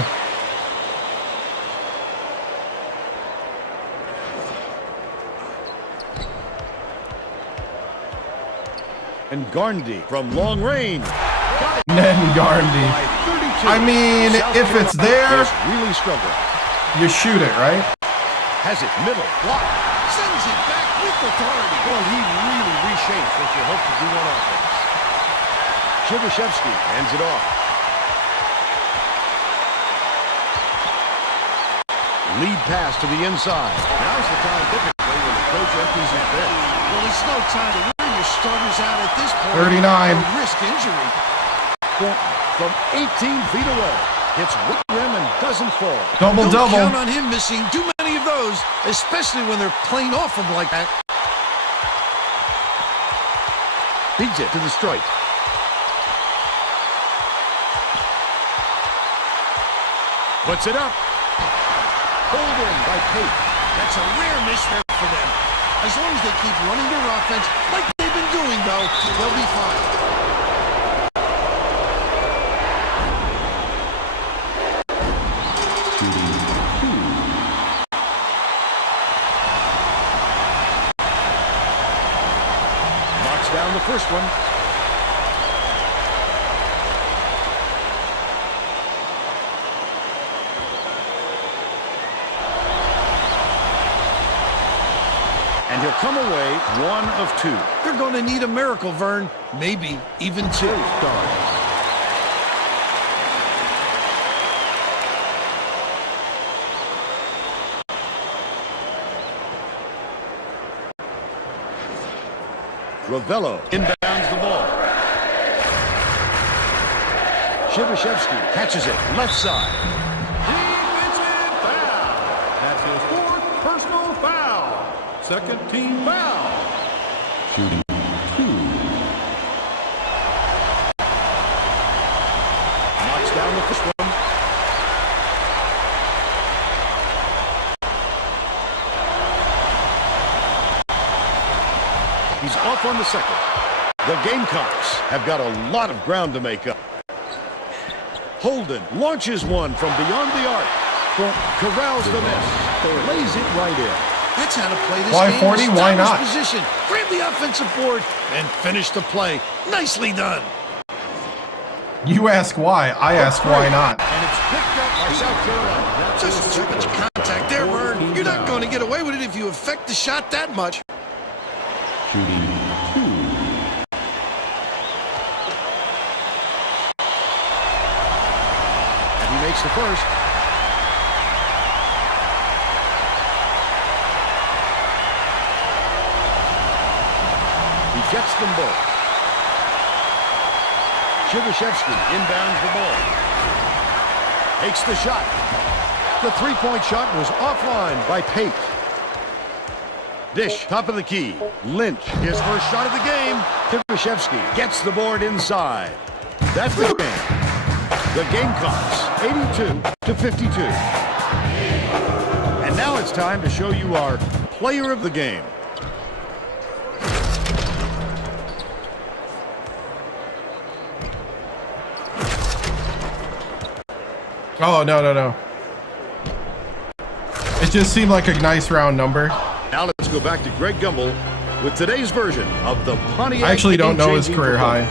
And Garndy from long range. Nengarndi. I mean, if it's there, Really struggling. you shoot it, right? Has it middle. Block. Sends it back with authority. Well, he really reshapes what you hope to do on offense. Shibashevsky hands it off. Lead pass to the inside. Now's the time typically when the coach empties his bench. Well, it's no time to wear your starters out at this point. 39. Or risk injury. From 18 feet away. Hits with rim and doesn't fall. Don't Double-double. count on him missing too many of those, especially when they're playing off him like that. Beats it to the strike. Puts it up. Pulled in by Tate. That's a rare miss there for them. As long as they keep running their offense like they've been doing, though, they'll be fine. Knocks down the first one. And he'll come away 1 of 2. They're going to need a miracle, Vern. Maybe even 2. Rovello inbounds the ball. Shibashevsky catches it left side. Defensive foul. That's his 4th personal foul. Second team foul. Shooting 2. Knocks down the first one. He's off on the second. The Gamecocks have got a lot of ground to make up. Holden launches one from beyond the arc. Corrals the miss. Lays it right in. That's how to play this Why game. 40? Why Establish not? Position. Grab the offensive board and finish the play. Nicely done. You ask why. I ask why not. And it's picked up by South Carolina. Just too much contact there, Vern. You're not going to get away with it if you affect the shot that much. Shooting 2. And he makes the first. He gets them both. Chivashevsky inbounds the ball. Takes the shot. The three-point shot was offline by Pate. Dish, top of the key. Lynch, his first shot of the game. Chivashevsky gets the board inside. That's the game. The Gamecocks, 82-52. And now it's time to show you our player of the game. Oh, no. It just seemed like a nice round number. Now let's go back to Greg Gumbel with today's version of the Pontiac. I actually don't know his career high.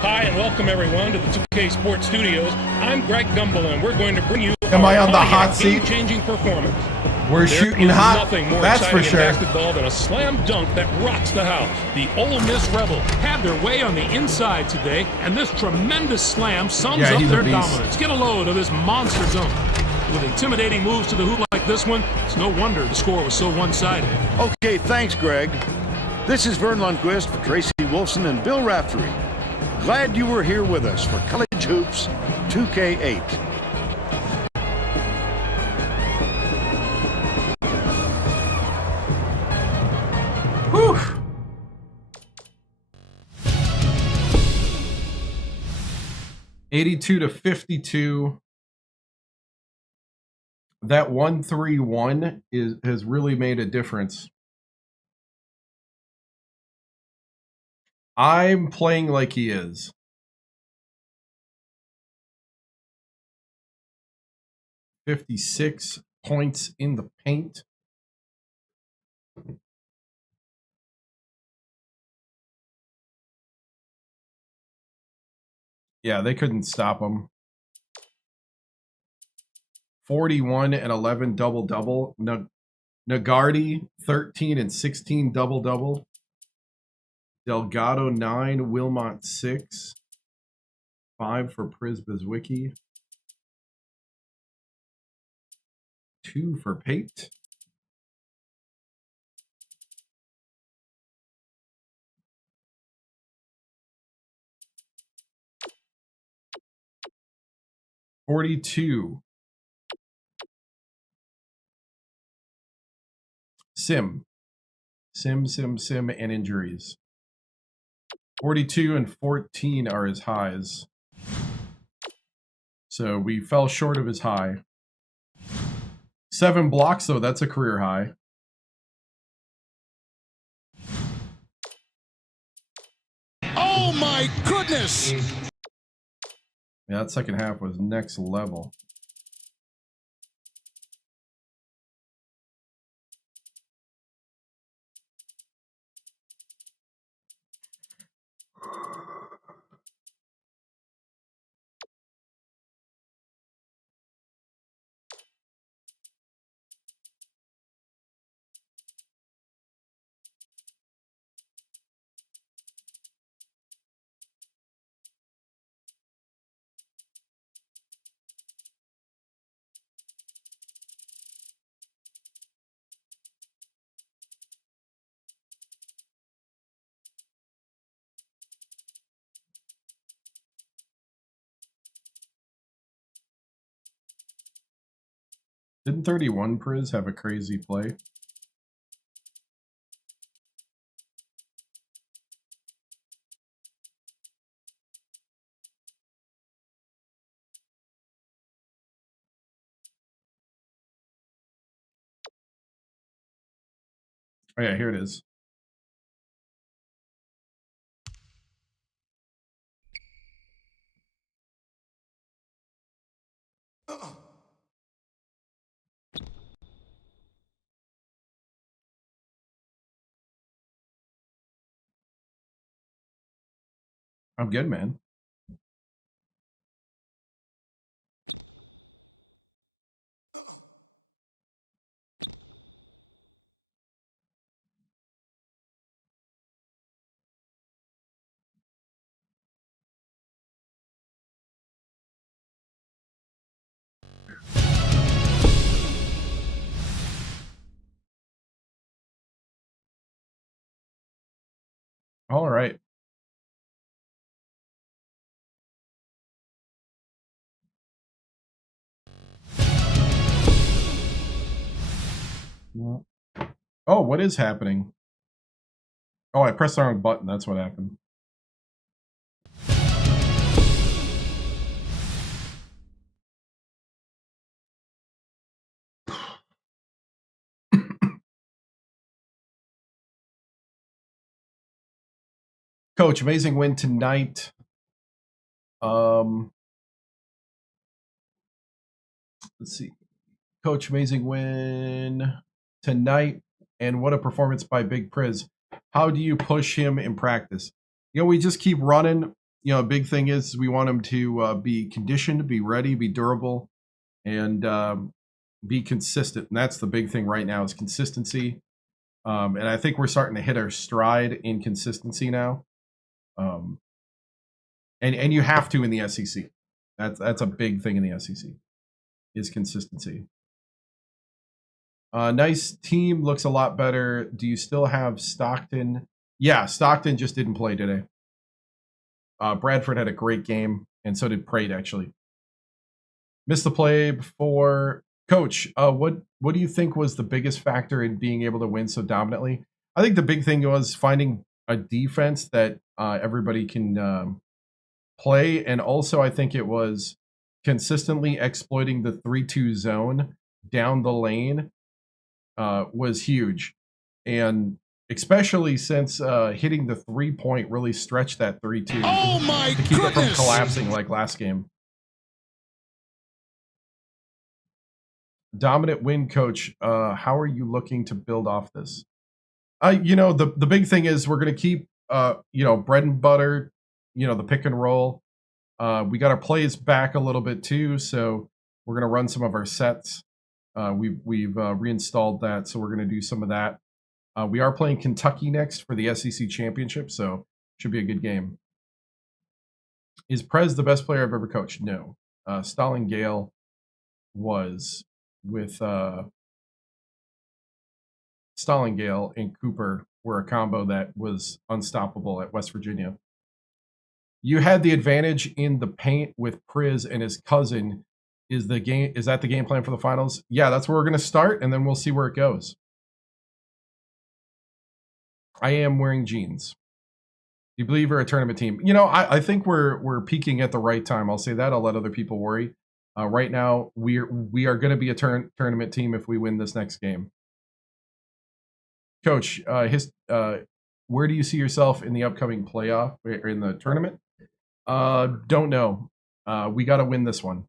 Hi, and welcome everyone to the 2K Sports Studios. I'm Greg Gumbel, and we're going to bring you Am I on the Pontiac hot seat? game-changing performance. We're shooting hot. Nothing more That's for exciting sure. in basketball than a slam dunk that rocks the house. The Ole Miss Rebels had their way on the inside today, and this tremendous slam sums up he's a their beast. dominance. Get a load of this monster dunk. With intimidating moves to the hoop like this one, it's no wonder the score was so one-sided. Okay, thanks, Greg. This is Vern Lundquist for Tracy Wolfson and Bill Raftery. Glad you were here with us for College Hoops 2K8. Whew. (82-52). That 1-3-1 has really made a difference. I'm playing like he is. (56 points in the paint. Yeah, they couldn't stop him. 41 and 11 double-double. Nagardi, 13 and 16 double-double. Delgado, 9. Wilmot, 6. 5 for Prisbezwicki. 2 for Pate. (42). Sim, and injuries. 42 and 14 are his highs. So we fell short of his high. 7 blocks, though, that's a career high. Oh, my goodness. Yeah, that second half was next level. Didn't 31 Priz have a crazy play? Oh yeah, here it is. I'm good, man. All right. Oh, what is happening? Oh, I pressed the wrong button. That's what happened. Coach, amazing win tonight. Let's see. Coach, amazing win tonight. And what a performance by Big Priz. How do you push him in practice? You know, we just keep running. You know, a big thing is we want him to be conditioned, be ready, be durable, and be consistent. And that's the big thing right now is consistency. And I think we're starting to hit our stride in consistency now. And you have to in the SEC. That's a big thing in the SEC is consistency. Nice team, looks a lot better. Do you still have Stockton? Yeah, Stockton just didn't play today. Bradford had a great game, and so did Prade, actually. Missed the play before. Coach, what do you think was the biggest factor in being able to win so dominantly? I think the big thing was finding a defense that everybody can play, and also I think it was consistently exploiting the 3-2 zone down the lane was huge. And especially since hitting the 3-point really stretched that 3-2 to keep it from collapsing like last game. Dominant win, Coach. How are you looking to build off this? You know, the big thing is we're going to keep, you know, bread and butter, you know, the pick and roll. We got our plays back a little bit too, so we're going to run some of our sets. We've reinstalled that, so we're going to do some of that. We are playing Kentucky next for the SEC championship, so should be a good game. Is Prez the best player I've ever coached? No. Stalin Gale was with Stalin Gale and Cooper were a combo that was unstoppable at West Virginia. You had the advantage in the paint with Priz and his cousin. Is that the game plan for the finals? Yeah, that's where we're going to start, and then we'll see where it goes. I am wearing jeans. Do you believe we're a tournament team? You know, I think we're peaking at the right time. I'll say that. I'll let other people worry. Right now, we are going to be a tournament team if we win this next game. Coach, where do you see yourself in the upcoming playoff or in the tournament? Don't know. We got to win this one.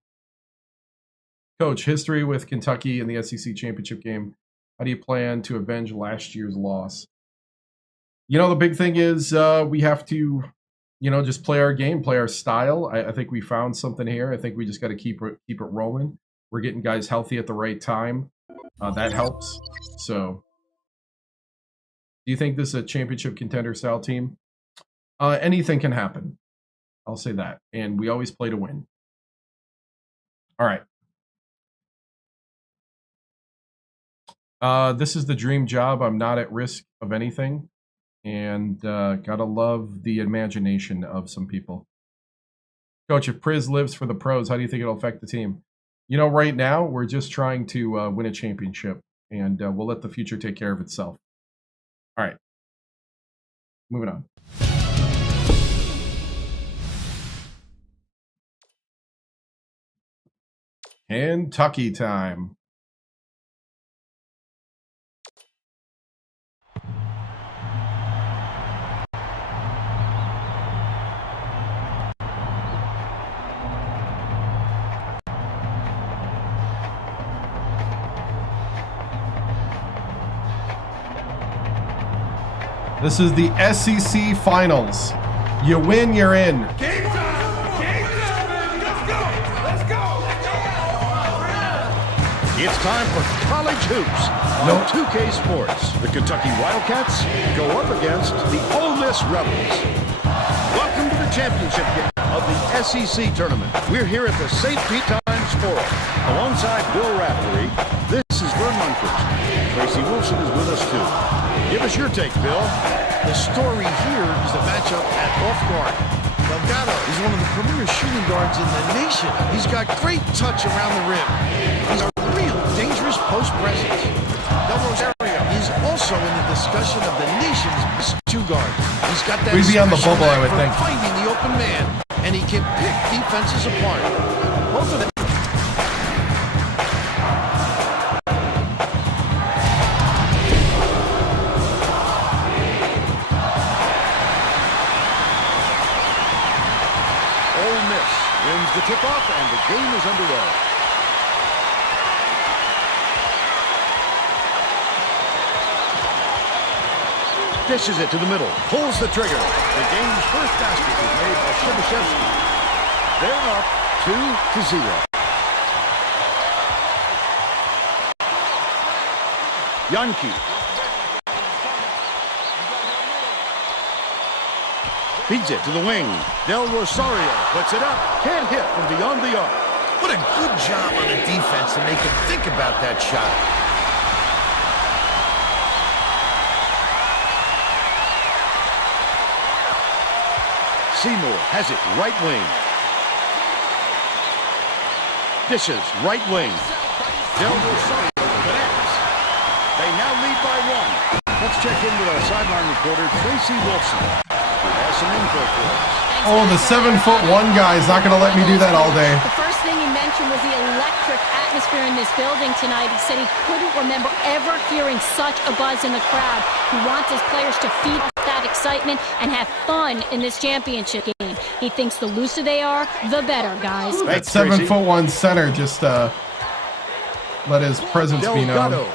Coach, history with Kentucky in the SEC championship game. How do you plan to avenge last year's loss? You know, the big thing is we have to, you know, just play our game, play our style. I think we found something here. I think we just got to keep it rolling. We're getting guys healthy at the right time. That helps. So, do you think this is a championship contender style team? Anything can happen. I'll say that. And we always play to win. All right. This is the dream job. I'm not at risk of anything. And gotta love the imagination of some people. Coach, if Priz lives for the pros, how do you think it'll affect the team? You know, right now, we're just trying to win a championship. And we'll let the future take care of itself. All right. Moving on. Kentucky time. This is the SEC Finals. You win, you're in. Game time! Game time, man! Let's go! Let's go! It's time for college hoops on 2K Sports. The Kentucky Wildcats go up against the Ole Miss Rebels. Welcome to the championship game of the SEC tournament. We're here at the St. Pete Times Forum alongside Bill Raftery. This is Vern Lundquist. Tracy Wilson is with us too. Give us your take, Bill. The story here is the matchup at off guard. Delgado is one of the premier shooting guards in the nation. He's got great touch around the rim. He's a real dangerous post presence. Del Rosario is also in the discussion of the nation's best two guard. He's got that We'd be on the special bubble, I knack would for think. finding the open man, and he can pick defenses apart. Both of them. Ole Miss wins the tip-off, and the game is underway. Dishes it to the middle, pulls the trigger. The game's first basket is made by Shibashevsky. They're up 2-0. Yankee. Feeds it to the wing. Del Rosario puts it up. Can't hit from beyond the arc. What a good job on the defense to make him think about that shot. Seymour has it right wing. Dishes right wing. Del Rosario connects. They now lead by one. Let's check in with our sideline reporter, Tracy Wilson, who has some info for us. Oh, the 7'1" guy is not going to let me do that all day. The first thing he mentioned was the electric atmosphere in this building tonight. He said he couldn't remember ever hearing such a buzz in the crowd. He wants his players to feed off that excitement and have fun in this championship game. He thinks the looser they are, the better, guys. That 7'1" center just let his presence be known. Delgado.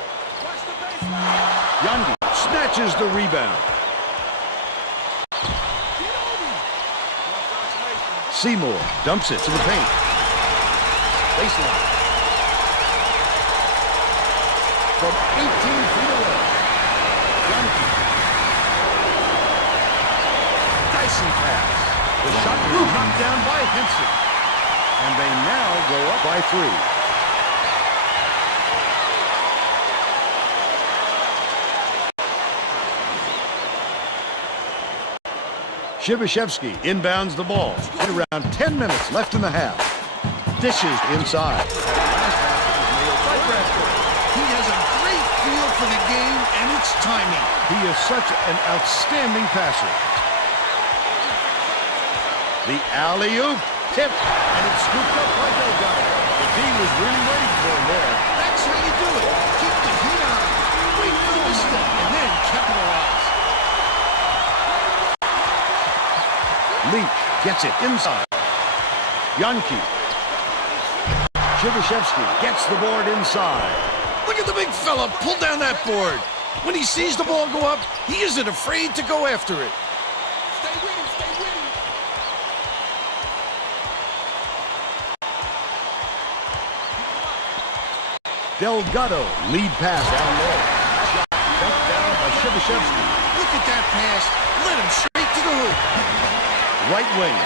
Yandy snatches the rebound. Seymour dumps it to the paint. Baseline. From 18 feet away. Yankee. Dyson pass. The shot was knocked down by Henson. And they now go up by 3. Shibashevsky inbounds the ball. At around 10 minutes left in the half. Dishes inside. He has a great feel for the game and its timing. He is such an outstanding passer. The alley-oop tip, and it's scooped up by Delgado. The D was really waiting for him there. That's how you do it. Keep the heat on. Wait for the step and then capitalize. Leach gets it inside. Yankee. Shibashevsky gets the board inside. Look at the big fella pull down that board. When he sees the ball go up, he isn't afraid to go after it. Stay with him, stay with him. Delgado lead pass down low. Shot dunked down by Shibashevsky. Look at that pass. Let him straight to the hoop. Right wing.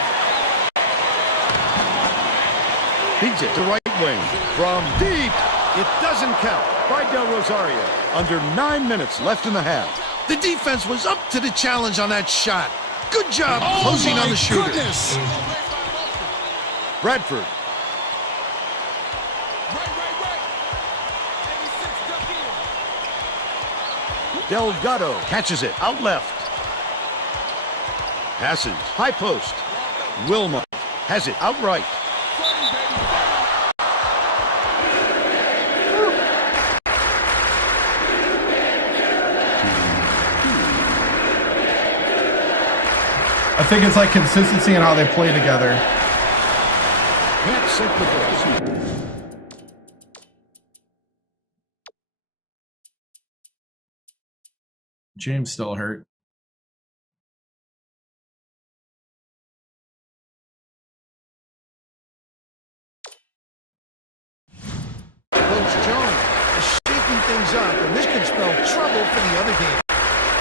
Feeds it to right wing. From deep. It doesn't count by Del Rosario. Under 9 minutes left in the half. The defense was up to the challenge on that shot. Good job closing on the shooter. Bradford. Right. 86 duck in. Delgado catches it out left. Passes. High post. Wilmot has it outright. I think it's like consistency in how they play together. Can't sink the ball. James still hurt. things up, and this can spell trouble for the other team.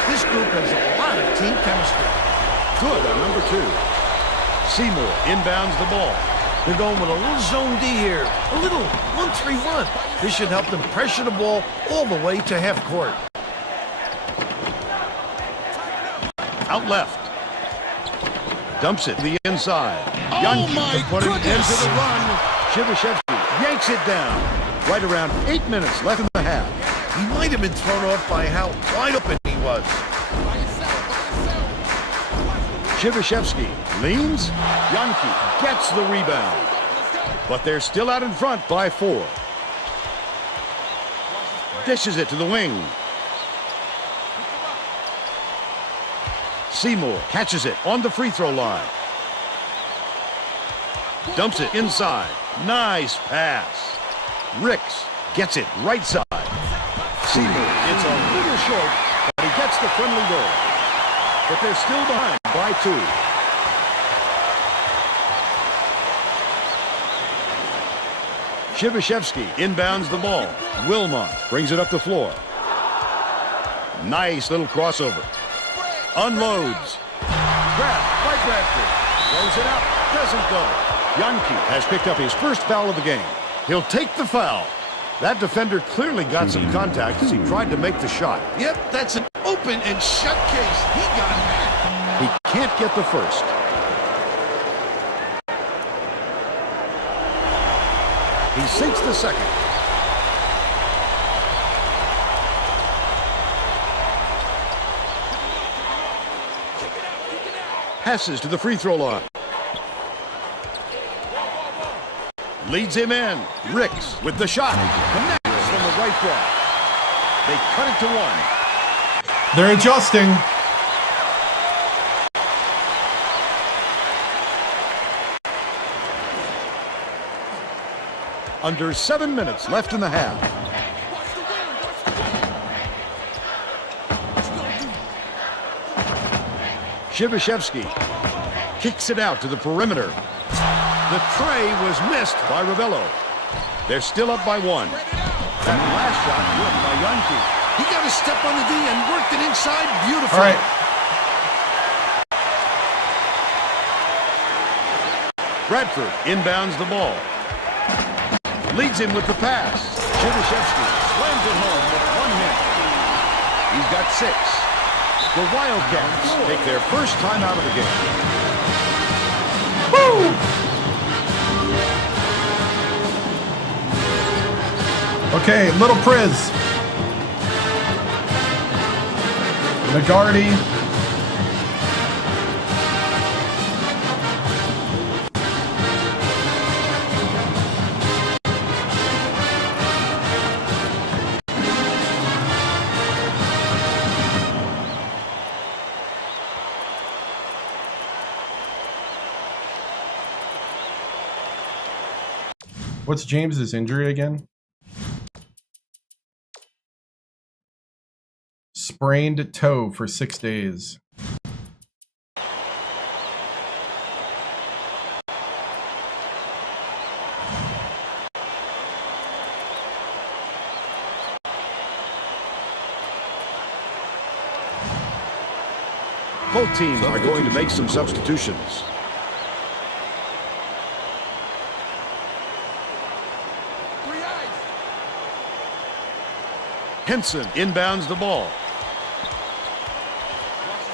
This group has a lot of team chemistry. Good on number 2. Seymour inbounds the ball. They're going with a little zone D here. A little 1-3-1. This should help them pressure the ball all the way to half court. Out left. Dumps it to the inside. Oh, Youngki my putting it goodness. into the run. Shivashevsky yanks it down. Right around 8 minutes left in the half. He might have been thrown off by how wide open he was. Shivashevsky leans. Youngki gets the rebound. But they're still out in front by 4. Dishes it to the wing. Seymour catches it on the free throw line. Dumps it inside. Nice pass. Ricks gets it right side. Seymour, it's a little short, but he gets the friendly goal. But they're still behind by 2. Shivashevsky inbounds the ball. Wilmot brings it up the floor. Nice little crossover. Unloads. Grabbed by Bradford. Throws it out. Doesn't go. Youngki has picked up his first foul of the game. He'll take the foul. That defender clearly got some contact as he tried to make the shot. Yep, that's an open and shut case. He got mad. He can't get the first. He sinks the second. Passes to the free throw line. Leads him in. Ricks with the shot. Connects from the right block. They cut it to 1. They're adjusting. Under 7 minutes left in the half. Shivashevsky kicks it out to the perimeter. The tray was missed by Ravello. They're still up by 1. That last shot worked by Youngki. He got a step on the D and worked it inside beautifully. All right. Bradford inbounds the ball. Leads him with the pass. Shivashevsky slams it home with 1 hit. He's got 6. The Wildcats take their first time out of the game. Woo! Okay, Little Priz. McGarty. What's James's injury again? Sprained toe for 6 days. Both teams are going to make some substitutions. Henson inbounds the ball.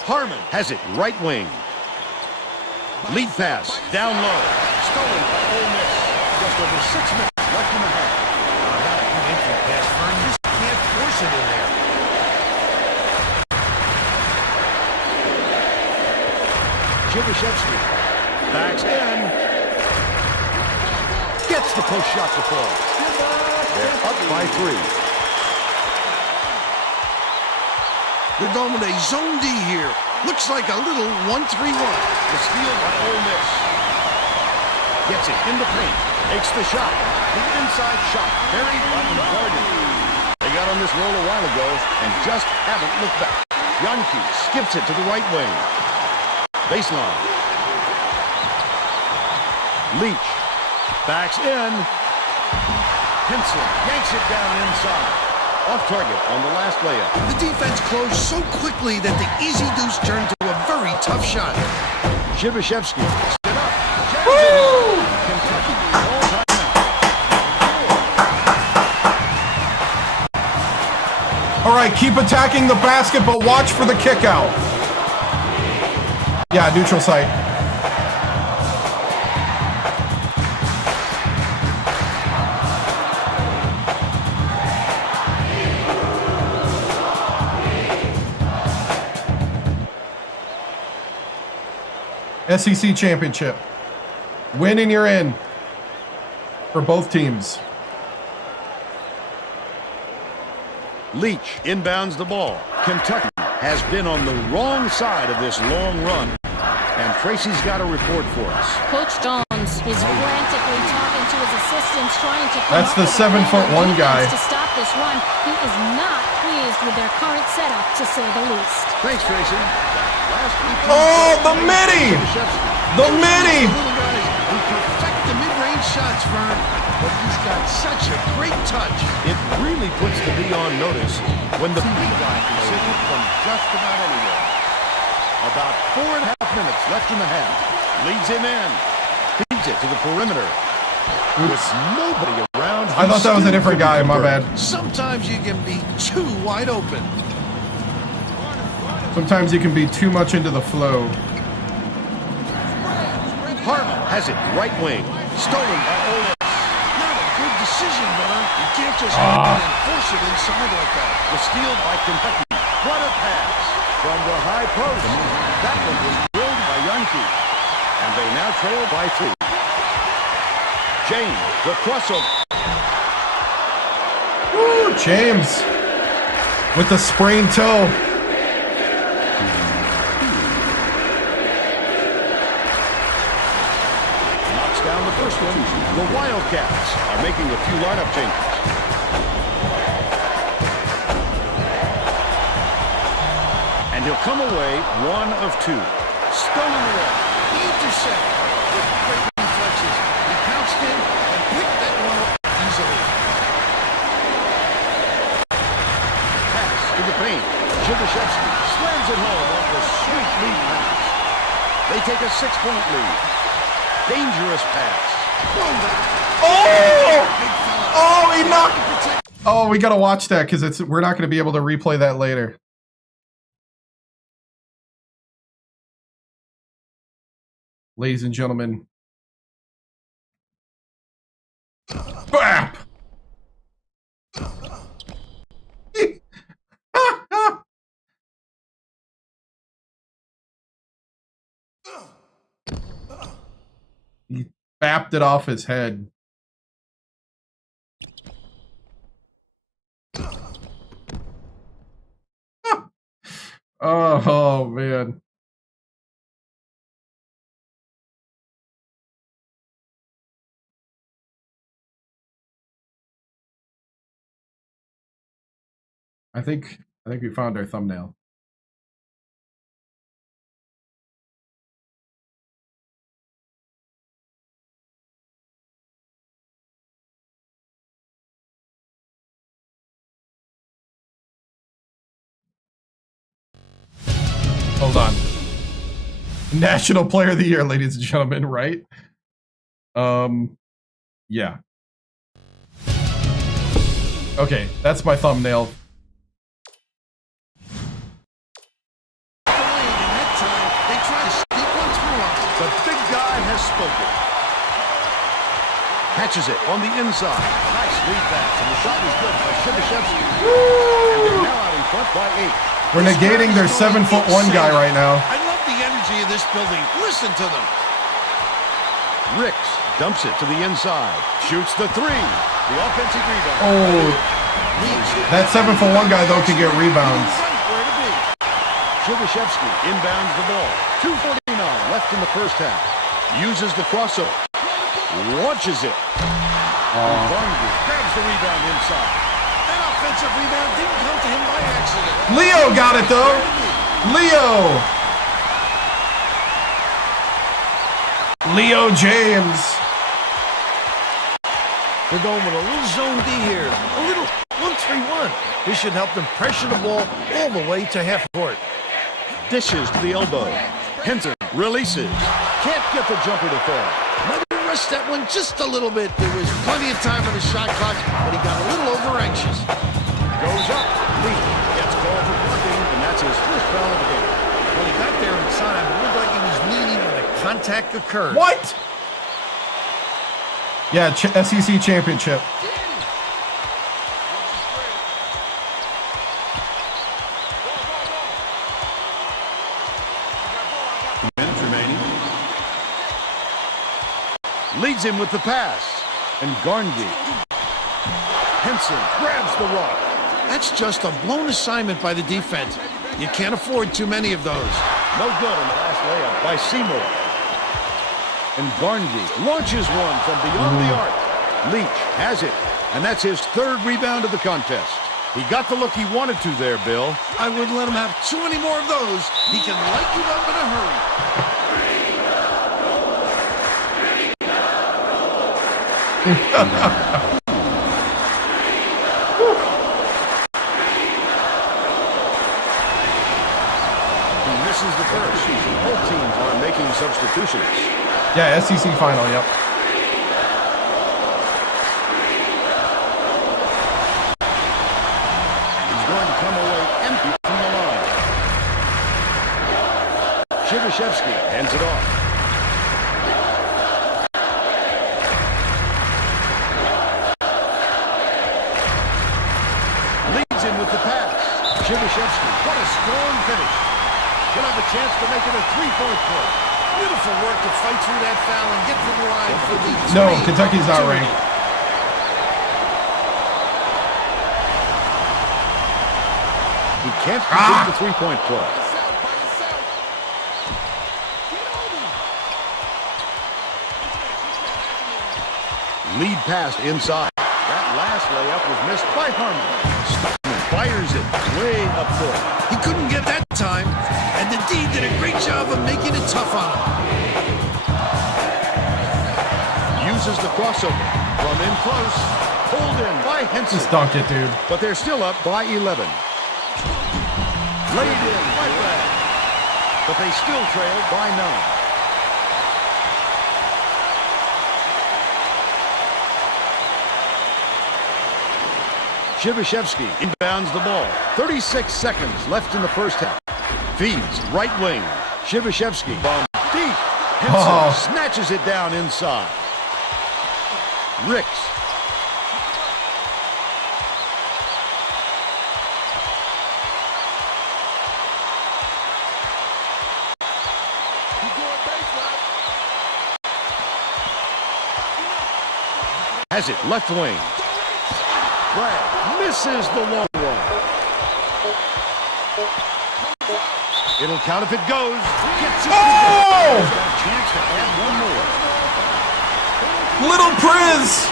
Harmon has it right wing. Lead pass down low. Stolen by Ole Miss. Just over 6 minutes left in the half. Infant pass, Vern. You just can't force it in there. Shivashevsky backs in. Gets the post shot to fall. They're up by 3. They're going with a zone D here. Looks like a little 1-3-1. The steal by Ole Miss. Gets it in the paint. Takes the shot. The inside shot. Very guarded. They got on this roll a while ago and just haven't looked back. Youngki skips it to the right wing. Baseline. Leach backs in. Henson yanks it down inside. Off target on the last layup. The defense closed so quickly that the easy deuce turned to a very tough shot. Shibashevsky stood up. Woo! Kentucky all timeout. All right, keep attacking the basket, but watch for the kick out. Yeah, neutral site. SEC championship. Win and you're in for both teams. Leach inbounds the ball. Kentucky has been on the wrong side of this long run. And Tracy's got a report for us. Coach Jones is frantically talking to his assistants, trying to come That's up the with a 7'1" guy. to stop this run. He is not pleased with their current setup, to say the least. Thanks, Tracy. Oh, the midi! The midi! Little guys who perfect the mid-range shots, Vern, but he's got such a great touch. It really puts the D on notice when the big guy can hit it from just about anywhere. About 4.5 minutes left in the half. Leads him in. Feeds it to the perimeter. With nobody around. I thought that was a different guy, my bad. Sometimes you can be too wide open. Sometimes you can be too much into the flow. Harden has it right wing. Stolen by Ole Miss. Not a good decision, Vern. You can't just force it inside like that. The steal by Kentucky. What a pass. From the high post. That one was drilled by Yankee. And they now trail by 3. James, the crossover. Woo, James with the sprained toe. Knocks down the first one. The Wildcats are making a few lineup changes. And he'll come away 1 of 2. Stolen away. Intercept. Great reflexes. He pounced in and picked that one up easily. Pass to the paint. Shibashevsky slams it home off a sweet lead pass. They take a 6-point lead. Dangerous pass. Oh! Oh, he knocked. Oh, we gotta watch that because we're not gonna be able to replay that later. Ladies and gentlemen. BAP! He bapped it off his head. Oh, man. I think we found our thumbnail. Hold on. National Player of the Year, ladies and gentlemen, right? Yeah. Okay, that's my thumbnail. The big guy has spoken. Catches it on the inside. Nice lead pass, and the shot was good by Shibashevsky. And they're now out in front by 8. We're negating their 7'1" guy right now. I love the energy of this building. Listen to them. Ricks dumps it to the inside. Shoots the 3. The offensive rebound. Oh, that 7'1" guy though can get rebounds. Where to be. Shibashevsky inbounds the ball. 2:49 left in the first half. Uses the crossover. Launches it. Barnsley grabs the rebound inside. That offensive rebound didn't come to him by accident. Leo got it though. Leo James. They're going with a little zone D here. A little 1-3-1. This should help them pressure the ball all the way to half court. Dishes to the elbow. Henson releases. Can't get the jumper to fall. Might have rushed that one just a little bit. There was plenty of time on the shot clock, but he got a little over-anxious. Goes up. Lee gets called for blocking, and that's his first foul of the game. When he got there inside, it looked like he was leaning when the contact occurred. What? Yeah, SEC championship. Minutes remaining. Leads him with the pass. And Garndy. Henson grabs the rock. That's just a blown assignment by the defense. You can't afford too many of those. No good on the last layup by Seymour. And Garndy launches one from beyond the arc. Leach has it, and that's his third rebound of the contest. He got the look he wanted to there, Bill. I wouldn't let him have too many more of those. He can light you up in a hurry. He misses the first. Both teams are making substitutions. Yeah, SEC final, yep. He's going to come away empty from the line. Shivashevsky hands it off. Leads him with the pass. Shivashevsky, what a strong finish. He'll have a chance to make it a three-point play. Beautiful work to fight through that foul and get to the line for the No, Kentucky's not ranked. He can't complete the three-point play. Lead pass inside. That last layup was missed by Harmon. Stockman fires it way up court. He couldn't get that time, and the D did a great job of making it tough on him. Uses the crossover from in close. Pulled in by Henson. Just dunk it, dude. But they're still up by 11. Laid in by Brad. But they still trail by 9. Shivashevsky inbounds the ball. 36 seconds left in the first half. Feeds right wing. Shivashevsky bomb deep. Henson snatches it down inside. Ricks. Has it left wing. Brad misses the long one. It'll count if it goes. Gets it. Oh! Got a chance to add one more. Little Priz!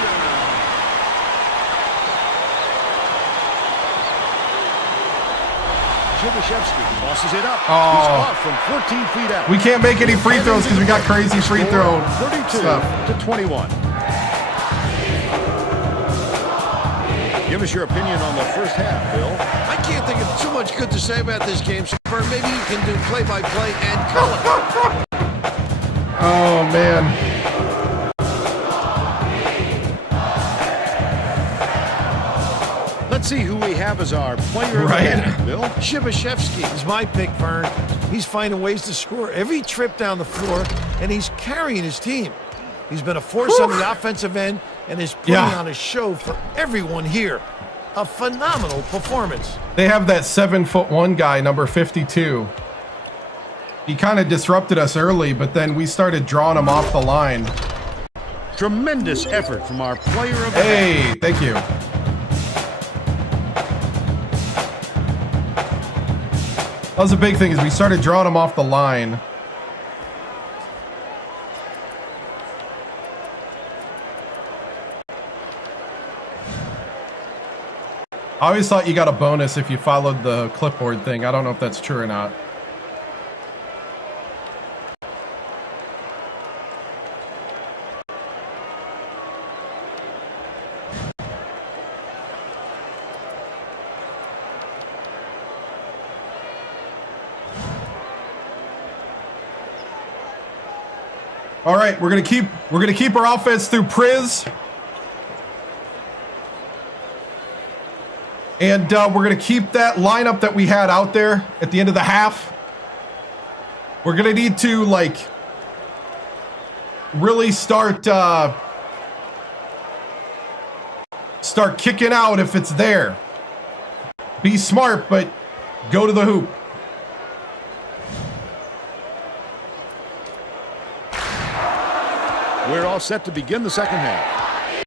Shivashevsky tosses it up. Oh. He's off from 14 feet out. We can't make any free throws because we got crazy free throw 32 stuff. to 21. Give us your opinion on the first half, Bill. I can't think of too much good to say about this game, so maybe you can do play-by-play and color. Oh, man. Let's see who we have as our player Right. of the game, Bill. Shivashevsky is my pick, Vern. He's finding ways to score every trip down the floor, and he's carrying his team. He's been a force on the offensive end and is putting on a show for everyone here. A phenomenal performance. They have that 7'1" guy, number 52. He kind of disrupted us early, but then we started drawing him off the line. Tremendous effort from our player of the Hey, thank you. That was a big thing, is we started drawing him off the line. I always thought you got a bonus if you followed the clipboard thing. I don't know if that's true or not. All right, we're gonna keep our offense through Priz, and we're gonna keep that lineup that we had out there at the end of the half. We're gonna need to like really start kicking out if it's there. Be smart, but go to the hoop. We're all set to begin the second half.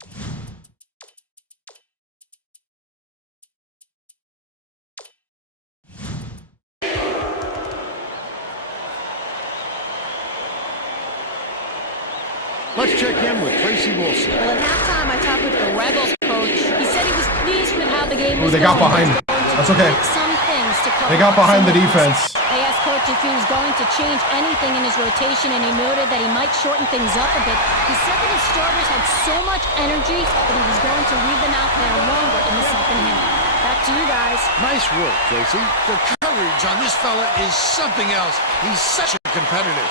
Let's check in with Tracy Wilson. Well, at halftime, I talked with the Rebels coach. He said he was pleased with how the game was They got behind. That's okay. Some things to cover They got up behind some the of defense. I asked coach if he was going to change anything in his rotation, and he noted that he might shorten things up a bit. He said that his starters had so much energy that he was going to leave them out there longer in the second half. Back to you guys. Nice work, Tracy. The courage on this fella is something else. He's such a competitor.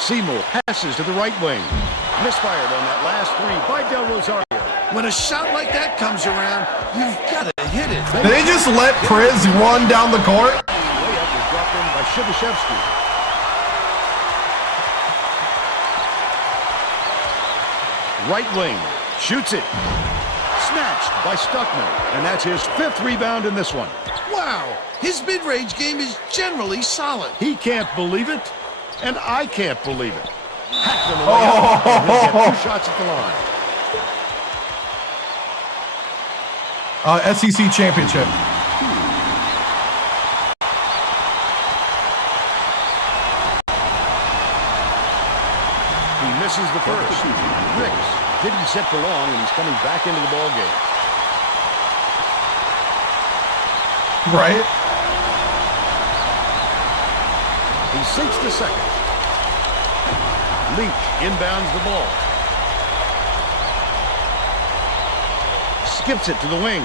Seymour passes to the right wing. Misfired on that last three by Del Rosario. When a shot like that comes around, you've got to hit it. Did they just let Priz run down the court? Layup was dropped in by Shibashevsky. Right wing. Shoots it. Snatched by Stuckman. And that's his 5th rebound in this one. Wow, his mid-range game is generally solid. He can't believe it, and I can't believe it. Hacked on the way up, and he'll get 2 shots at the line. SEC championship. He misses the first. Ricks didn't sit for long, and he's coming back into the ball game. Right? He sinks the second. Leach inbounds the ball. Skips it to the wing.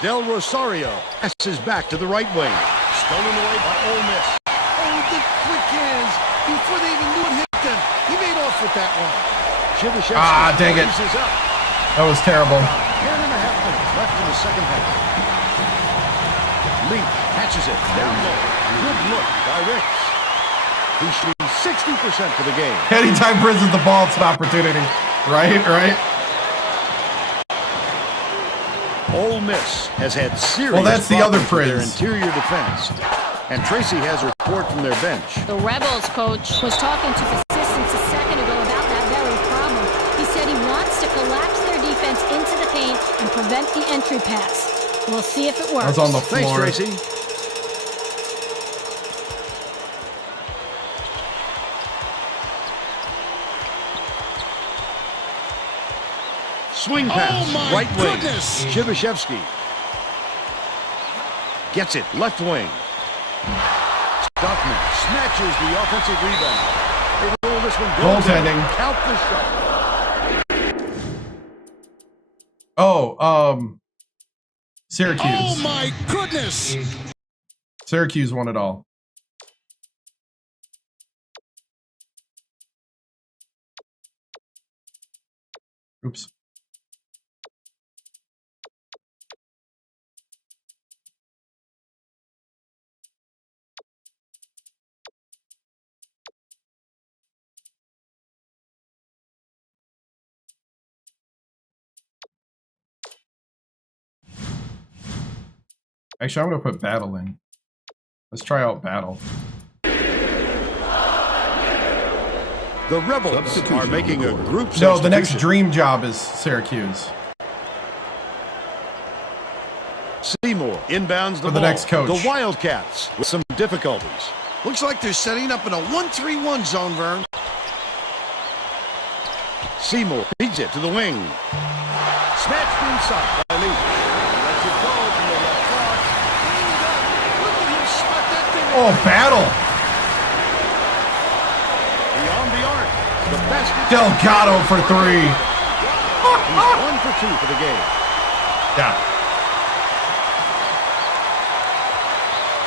Del Rosario passes back to the right wing. Stolen away by Ole Miss. Oh, the quick hands. Before they even knew it hit them, he made off with that one. Ah, dang it. Up. That was terrible. 10.5 minutes left in the second half. Leach catches it down low. Good look by Ricks. He's shooting 60% for the game. Anytime Priz is the ball, it's an opportunity. Right? Ole Miss has had serious Well, that's the other problems with Priz. their interior defense. And Tracy has a report from their bench. The Rebels coach was talking to the assistants a second ago about that very problem. He said he wants to collapse their defense into the paint and prevent the entry pass. We'll see if it works. I was on the Thanks, floor. Tracy. Swing pass, Oh, my right wing. goodness. Shibashevsky gets it, left wing. Stockman snatches the offensive rebound. They roll this one. Goaltending. Count the shot. Oh, Syracuse. Oh, my goodness. Syracuse won it all. Oops. Actually, I'm going to put battle in. Let's try out battle. The Rebels are making a group No, the next substitution. dream job is Syracuse. Seymour inbounds the For the ball. next coach. The Wildcats with some difficulties. Looks like they're setting up in a 1-3-1 zone, Vern. Seymour feeds it to the wing. Snatched inside by Leach. Lets it go from the left cross. Look at him spot that thing. Oh, battle. Beyond the arc. The basket. Delgado for 3. He's 1 for 2 for the game. Yeah.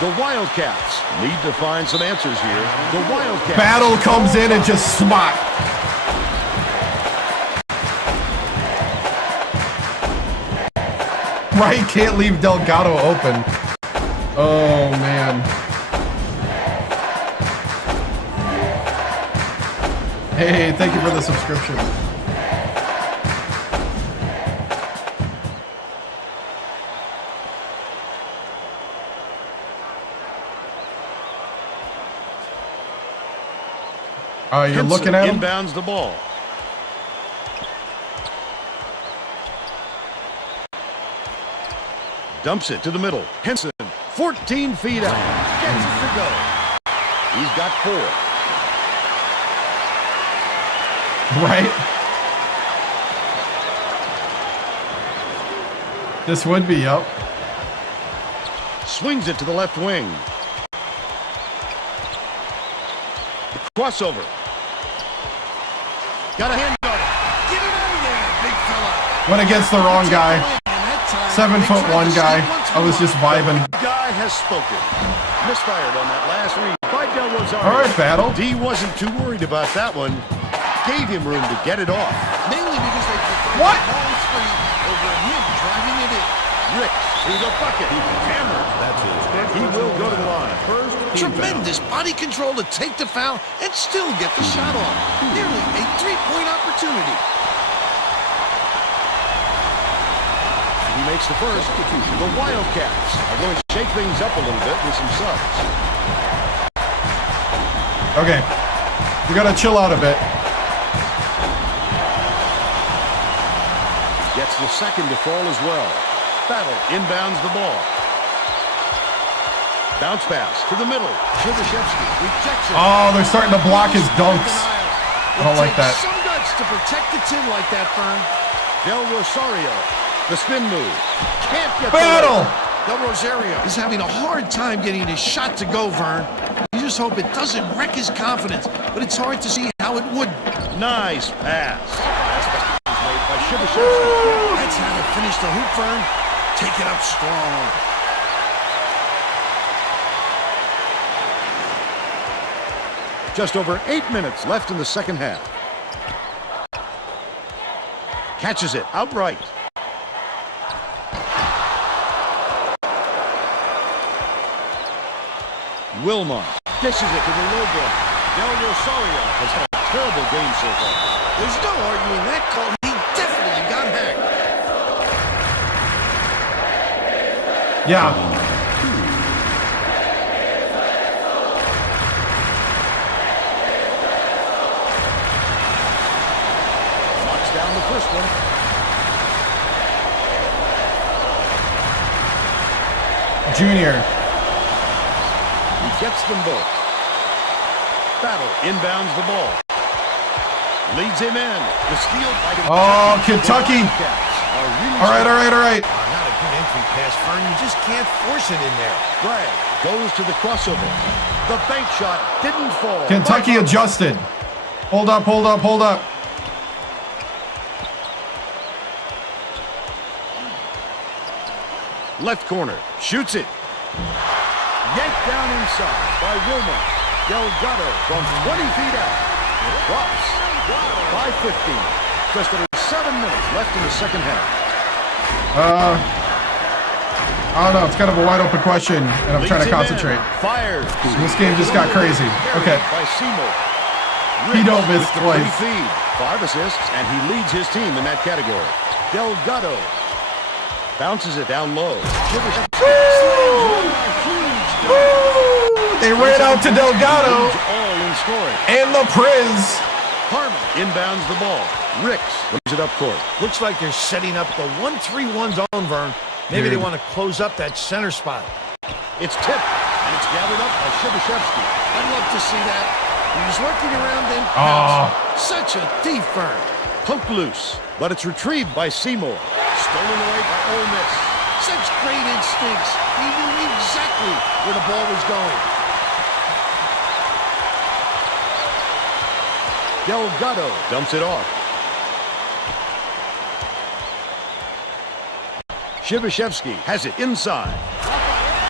The Wildcats need to find some answers here. The Wildcats. Battle comes in and just smack. Right, can't leave Delgado open. Oh, man. Hey, thank you for the subscription. You're Henson looking at him? inbounds the ball. Dumps it to the middle. Henson, 14 feet out. Gets it to go. He's got 4. Right? This would be, yep. Swings it to the left wing. The crossover. Got a hand on it. Get it out of there, big fella. Went against the wrong guy. 7'1" guy. I was just vibing. The guy has spoken. Misfired on that last read by Del Rosario. All right, Battle. D wasn't too worried about that one. Gave him room to get it off. Mainly because they prefer What? ball free over him driving it in. Rick to the bucket. Hammer. That's it. And he will go to the line. First, Tremendous body control to take the foul and still get the shot off. Nearly a 3-point opportunity. He makes the first. The Wildcats are going to shake things up a little bit with some subs. Okay. We gotta chill out a bit. Gets the second to fall as well. Battle inbounds the ball. Bounce pass to the middle. Shivashevsky rejects it. Oh, they're starting to block his dunks. I don't like that. Some guts to protect the tin like that, Fern. Del Rosario. The spin move. Can't get Battle! Del Rosario is having a hard time getting his shot to go, Vern. You just hope it doesn't wreck his confidence, but it's hard to see how it would. Nice pass. That's made by Shivashevsky. That's how to finish the hoop, Vern. Take it up strong. Just over 8 minutes left in the second half. Catches it outright. Wilmot dishes it to the low block. Del Rosario has had a terrible game so far. There's no arguing that call. He definitely got hacked. Yeah. Knocks down the first one. Junior. He gets them both. Battle inbounds the ball. Leads him in. The steal by the Oh, Kentucky. All right. Not a good entry pass, Fern. You just can't force it in there. Bragg goes to the crossover. The bank shot didn't fall. Kentucky adjusted. Hold up, hold up, hold up. Left corner. Shoots it. Yanked down inside by Wilmot. Delgado from 20 feet out. It drops by 15. Just under 7 minutes left in the second half. I don't know. It's kind of a wide open question, and I'm trying to concentrate. Fires. This game just got crazy. Okay. By Seymour. He don't miss with the twice. free feed. 5 assists, and he leads his team in that category. Delgado bounces it down low. They ran out to Delgado All in scoring. and the Priz. Harmon inbounds the ball. Ricks moves it up court. Looks like they're setting up the 1-3-1 zone, Vern. Maybe they want to close up that center spot. It's tipped, and it's gathered up by Shivashevsky. I'd love to see that. He was working around them. Such a thief, Vern. Poked loose, but it's retrieved by Seymour. Stolen away by Ole Miss. Such great instincts. He knew exactly where the ball was going. Delgado dumps it off. Shivashevsky has it inside.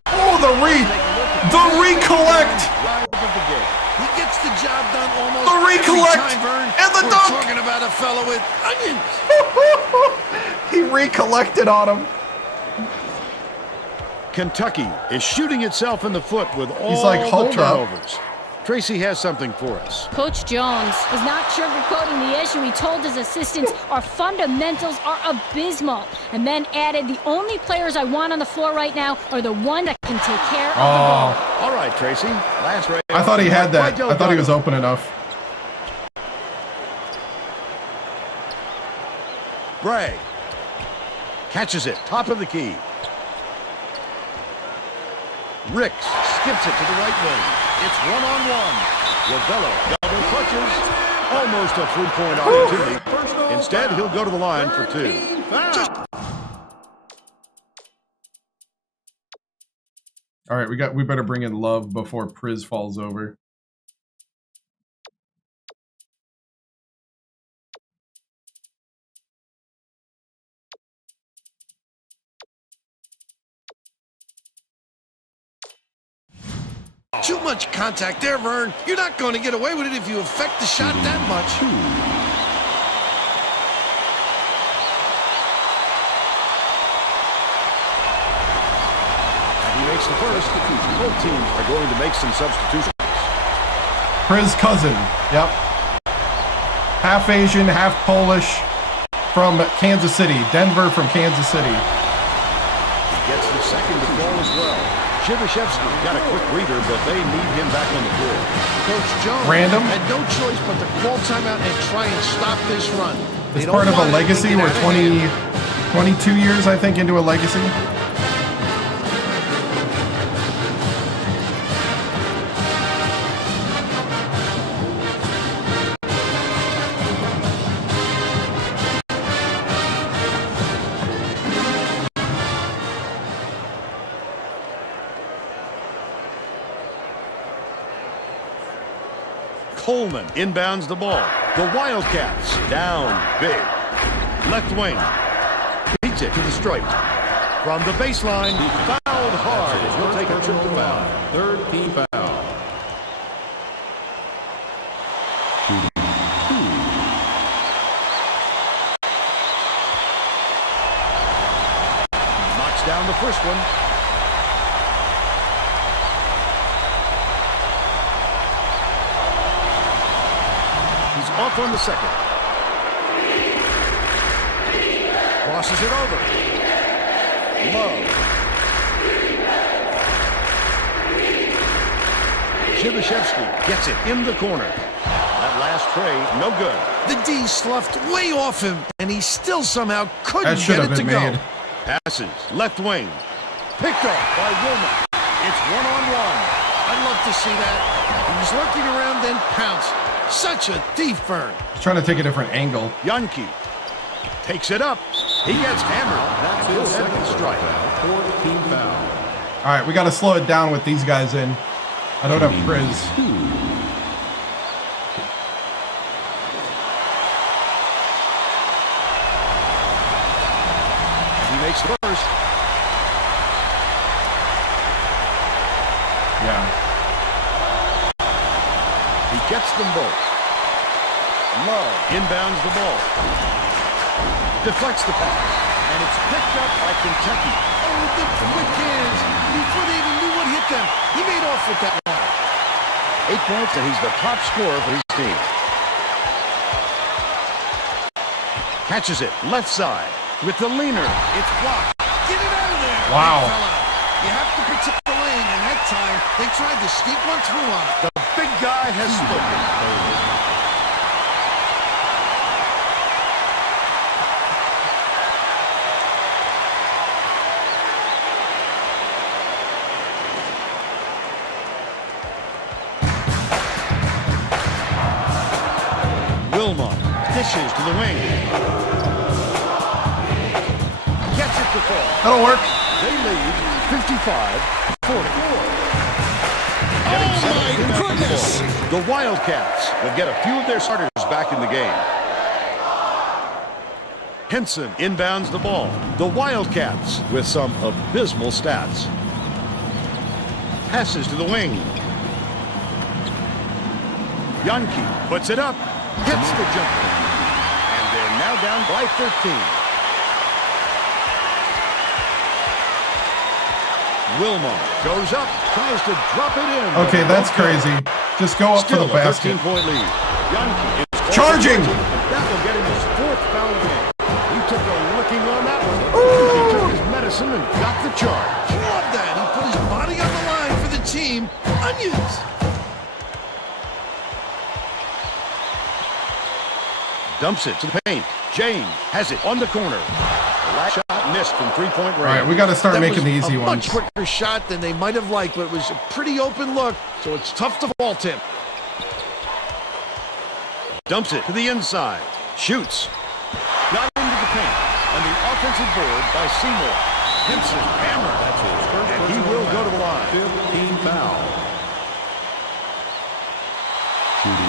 Oh, the read. Take a look The recollect! Drive of the game. He gets the job done almost The recollect every time, Vern. and the We're dunk. talking about a fellow with onions. He recollected on him. Kentucky is shooting itself in the foot with all He's like, the hold up. turnovers. Tracy has something for us. Coach Jones was not sugarcoating the issue. He told his assistants our fundamentals are abysmal, and then added, the only players I want on the floor right now are the ones that can take care of the ball. All right, Tracy. Last right. I thought he had that. I thought he was open enough. Bray catches it, top of the key. Ricks skips it to the right wing. It's one-on-one. Ravello double clutches. Almost a three-point opportunity. Instead, he'll go to the line for two. All right, we better bring in Love before Priz falls over. Too much contact there, Vern. You're not going to get away with it if you affect the shot that much. He makes the first. Both teams are going to make some substitutions. Priz cousin. Yep. Half Asian, half Polish from Kansas City. Denver from Kansas City. He gets the second to fall as well. Shivashevsky got a quick breather, but they need him back on the floor. Coach Jones Random. had no choice but to call timeout and try and stop this run. It's part of a legacy. We're 22 years, I think, into a legacy. Coleman inbounds the ball. The Wildcats down big. Left wing. Beats it to the stripe. From the baseline, fouled hard. He'll take a trip to foul. Third team foul. Knocks down the first one. Off on the second. Crosses it over. Love. Shivashevsky gets it in the corner. That last tray, no good. The D sloughed way off him, and he still somehow couldn't That should get have it to been go. made. Passes. Left wing. Picked off by Wilmot. It's one-on-one. I'd love to see that. He was lurking around, then pounced. Such a thief, Vern. Trying to take a different angle. Yankee takes it up. He gets hammered. That's He'll his set second the strike. Fourth team foul. All right, we got to slow it down with these guys in. I don't have Priz. He makes the first. Yeah. He gets them both. Love inbounds the ball. Deflects the pass. And it's picked up by Kentucky. Oh, the quick hands. Before they even knew what hit them, he made off with that one. 8 points, and he's the top scorer for his team. Catches it, left side, with the leaner. It's blocked. Get it out of there. Wow. big fella. You have to protect the lane, and that time they tried to sneak one through on it. The big guy has spoken. Wilmot dishes to the wing. Gets it to fall. That'll work. They lead 55-44. Oh, my goodness. The Wildcats will get a few of their starters back in the game. Henson inbounds the ball. The Wildcats with some abysmal stats. passes to the wing. Yankee puts it up, hits the jumper. And they're now down by 13. Wilma goes up, tries to drop it in. Okay, that's crazy. Just go up Still for the a basket. 13-point lead. Yankee is Charging! That will get him his 4th foul game. He took a licking on that one. He took his medicine and got the charge. Love that. He put his body on the line for the team. Onions. Dumps it to the paint. James has it on the corner. Last shot missed from 3-point range. All right, we got to start That making was the easy a ones. much quicker shot than they might have liked, but it was a pretty open look, so it's tough to fault him. Dumps it to the inside. Shoots. Got into the paint. On the offensive board by Seymour. Henson hammered. That's his first. And he will go to the line. 15 foul.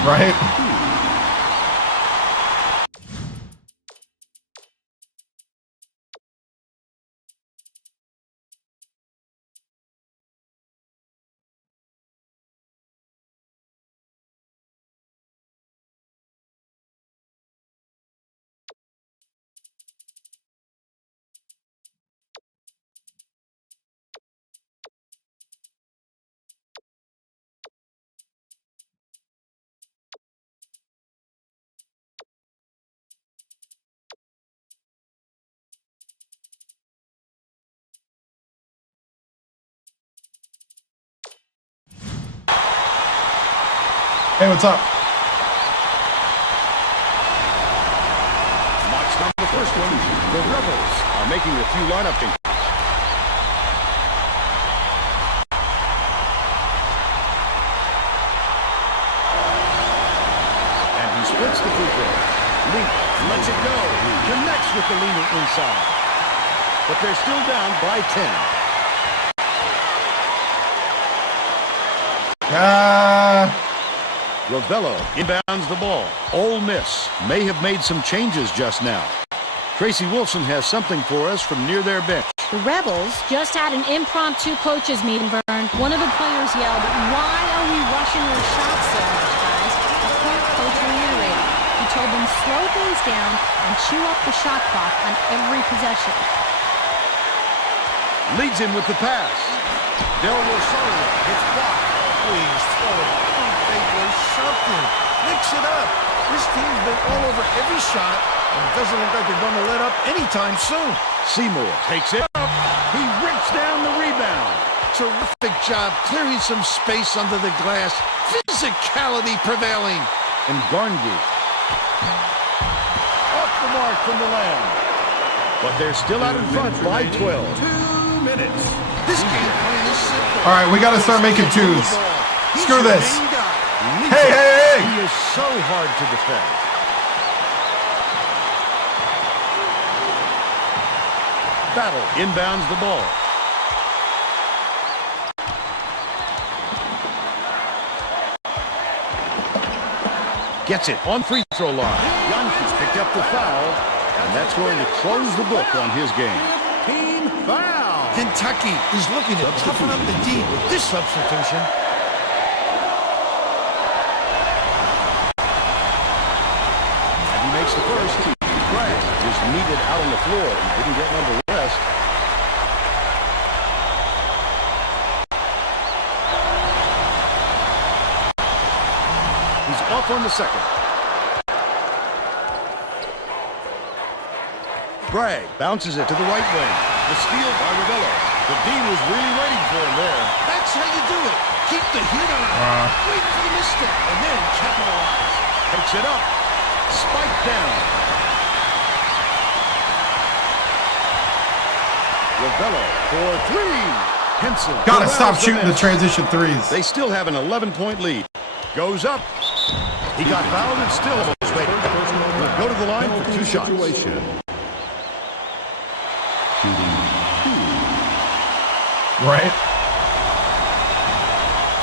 Right? Hey, what's up? Knocks down the first one. The Rebels are making a few lineup changes. And he splits the free throw. Leap lets it go. Connects with the leaner inside. But they're still down by 10. Ravello inbounds the ball. Ole Miss may have made some changes just now. Tracy Wolfson has something for us from near their bench. The Rebels just had an impromptu coaches meeting, Vern. One of the players yelled, "Why are we rushing their shots so much, guys?" The point coach reiterated. He told them slow things down and chew up the shot clock on every possession. Leads him with the pass. Del Rosario gets blocked. Please throw it. Something. Mix it up. This team's been all over every shot, and it doesn't look like they're going to let up anytime soon. Seymour takes it up. He rips down the rebound. Terrific job clearing some space under the glass. Physicality prevailing. And Garnby off the mark from the land. But they're still out in front by 12. 2 minutes. This game plan is simple. All right, we got to start making twos. Screw this. Hey! He is so hard to defend. Battle inbounds the ball. Gets it on free throw line. Yankees picked up the foul, and that's going to close the book on his game. Team foul. Kentucky is looking to toughen up the D with this substitution. Makes the first. Grant just needed out on the floor and didn't get one to rest. He's off on the second. Bragg bounces it to the right wing. The steal by Ravello. The D was really waiting for him there. That's how you do it. Keep the heat on. Wait for the misstep and then capitalize. Takes it up. Spike down. Ravello for three. Henson. Gotta stop shooting the transition threes. They still have an 11-point lead. Goes up. He got fouled and still almost made it. He'll go to the line for 2 shots. Right?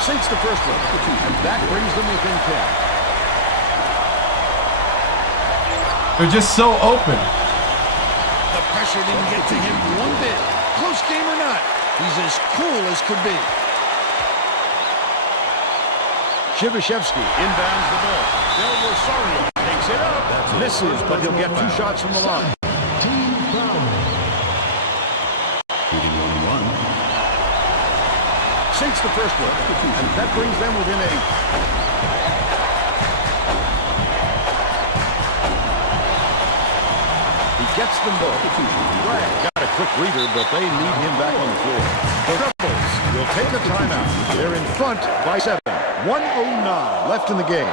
Sinks the first one. And that brings them within 10. They're just so open. The pressure didn't get to him one bit. Close game or not, he's as cool as could be. Shibashevsky inbounds the ball. Del Rosario takes it up. Misses, but he'll get 2 shots from the line. Team foul. Shooting 1-1. Sinks the first one, and that brings them within 8. He gets them both. Got a quick breather, but they need him back on the floor. The Rebels will take a timeout. They're in front by 7. 1:09 left in the game.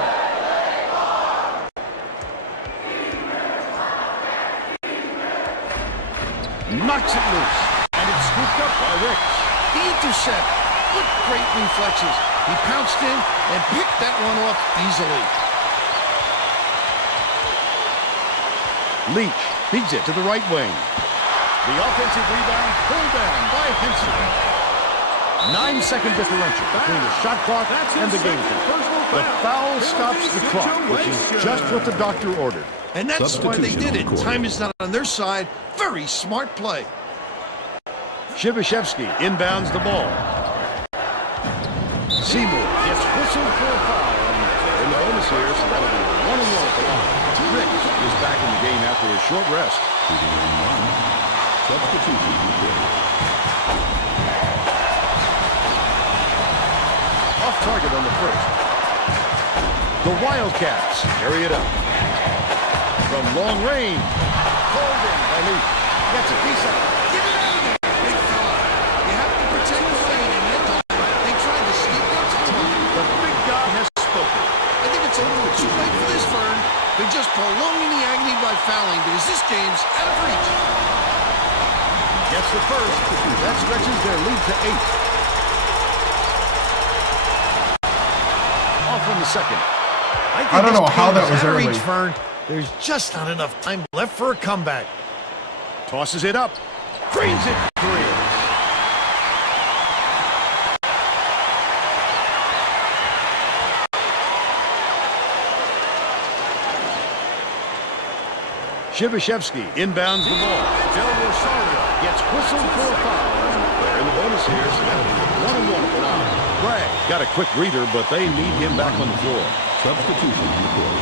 Knocks it loose, and it's scooped up by Ricks. The intercept. What great reflexes. He pounced in and picked that one off easily. Leach feeds it to the right wing. The offensive rebound pulled down by Henson. 9-second differential between the shot clock and the game clock. The foul stops the clock, which is just what the doctor ordered. And that's why they did it. Time is not on their side. Very smart play. Shibashevsky inbounds the ball. Seymour gets whistled for a foul. And the bonus here, so that'll be 1-1 at the line. Ricks is back in the game after a short rest. Substitution recorded. Off target on the first. The Wildcats carry it up. From long range. Called in by Leach. Gets a piece of it. Get it out of there, big fella. You have to protect the lane, and that time they tried to sneak once more. The big guy has spoken. I think it's a little too late for this, Vern. They're just prolonging the agony by fouling because this game's out of reach. Gets the first. That stretches their lead to 8. Off on the second. I don't know how that was early. Vern. There's just not enough time left for a comeback. Tosses it up. Drains it. 3. Shibashevsky inbounds the ball. Del Rosario gets whistled for a foul. They're in the bonus here, so that'll be 1-1 at the line. Bragg got a quick breather, but they need him back on the floor. Substitution recorded.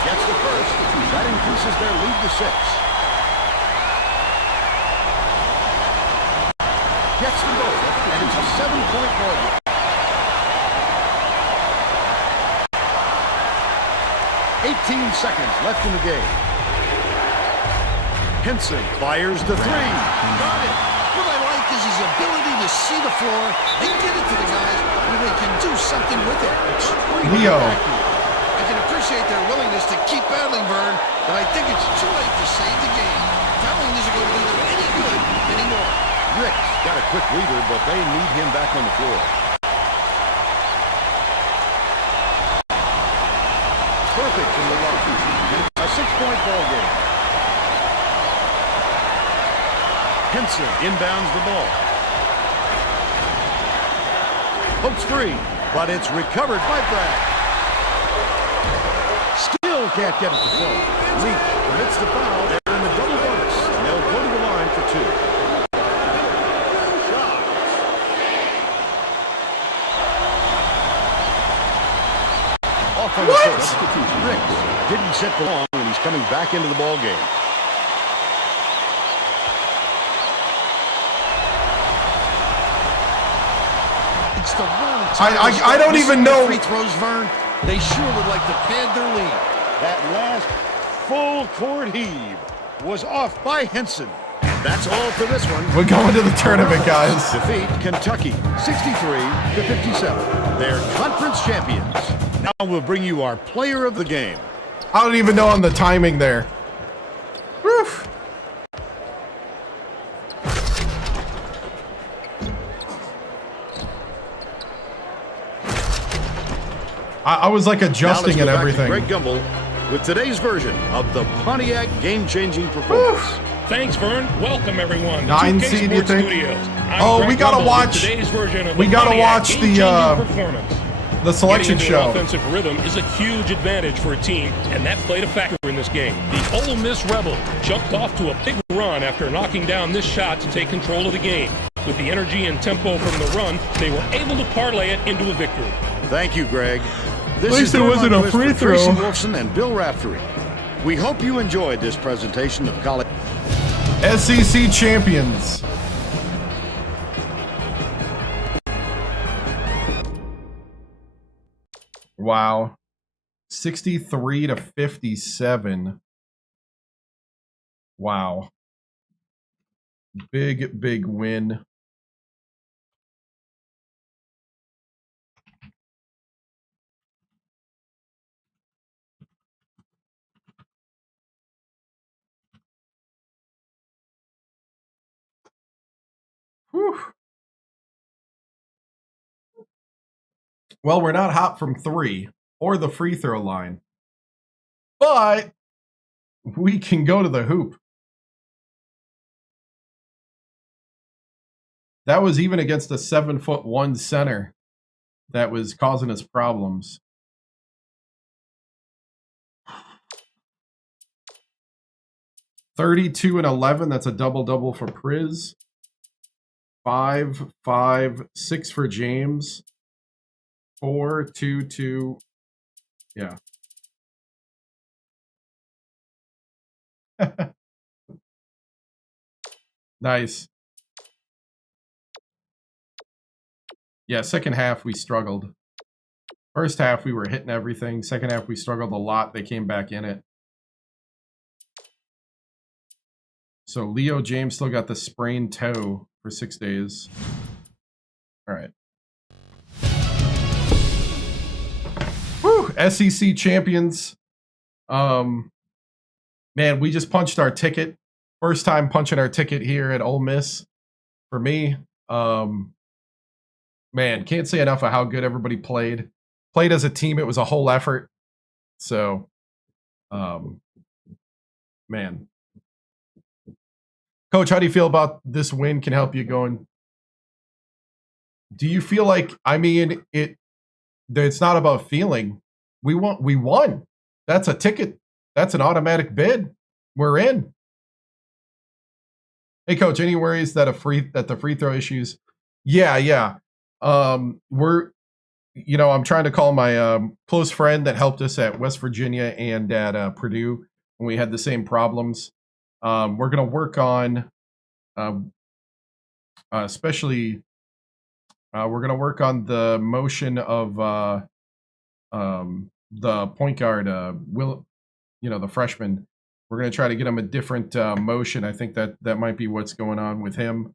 Gets the first. That increases their lead to 6. Gets them both, and it's a 7-point ball game. Seconds left in the game. Henson fires the 3. Got it. What I like is his ability to see the floor and get it to the guys where they can do something with it. Extremely Leo. accurate. I can appreciate their willingness to keep battling, Vern, but I think it's too late to save the game. Fouling isn't going to do them any good anymore. Ricks got a quick breather, but they need him back on the floor. Perfect from the line. A 6-point ball game. Henson inbounds the ball. Pokes 3, but it's recovered by Bragg. Still can't get it to flow. Leach commits the foul. They're in the double bonus, and they'll go to the line for 2. Off on the first. Ricks didn't sit for long when he's coming back into the ball game. It's the wrong time. I don't even know. Free throws, Vern. They sure would like to pad their lead. That last full court heave was off by Henson. And that's all for this one. We're going to the tournament, guys. Defeat Kentucky 63-57. They're conference champions. Now we'll bring you our player of the game. I don't even know on the timing there. Woof. I was like adjusting Now and let's go back to everything. Greg Gumbel with today's version of the Pontiac game-changing performance. Thanks, Vern. Welcome, everyone. 9 2K seed, you Sports think? Studios. I'm Oh, Greg we gotta Gumbel with watch- Today's version of we the gotta Pontiac watch the, game-changing performance. The selection Getting into show. offensive rhythm is a huge advantage for a team, and that played a factor in this game. The Ole Miss Rebels jumped off to a big run after knocking down this shot to take control of the game. With the energy and tempo from the run, they were able to parlay it into a victory. Thank you, Greg. This least is it Third wasn't on a Twist free for throw. Tracy Wolfson and Bill Raftery. We hope you enjoyed this presentation of college. SEC champions. Wow. 63 to 57. Wow. Big, big win. Whew. Well, we're not hot from 3 or the free throw line, but we can go to the hoop. That was even against a 7'1" center that was causing us problems. $32 and 11. That's a double-double for Priz. 5, 5, 6 for James. 4, 2, 2. Yeah. Nice. Yeah, second half we struggled. First half we were hitting everything. Second half we struggled a lot. They came back in it. So Leo James still got the sprained toe for 6 days. All right. Whew, SEC champions. Man, we just punched our ticket. First time punching our ticket here at Ole Miss for me. Man, can't say enough of how good everybody played. Played as a team. It was a whole effort. So, man. Coach, how do you feel about this win can help you going? Do you feel like, I mean, it's not about feeling. We won. That's a ticket. That's an automatic bid. We're in. Hey, Coach, any worries that the free throw issues? Yeah. I'm trying to call my close friend that helped us at West Virginia and at Purdue when we had the same problems. We're going to work on, especially, we're going to work on the motion of the point guard, the freshman. We're going to try to get him a different motion. I think that might be what's going on with him.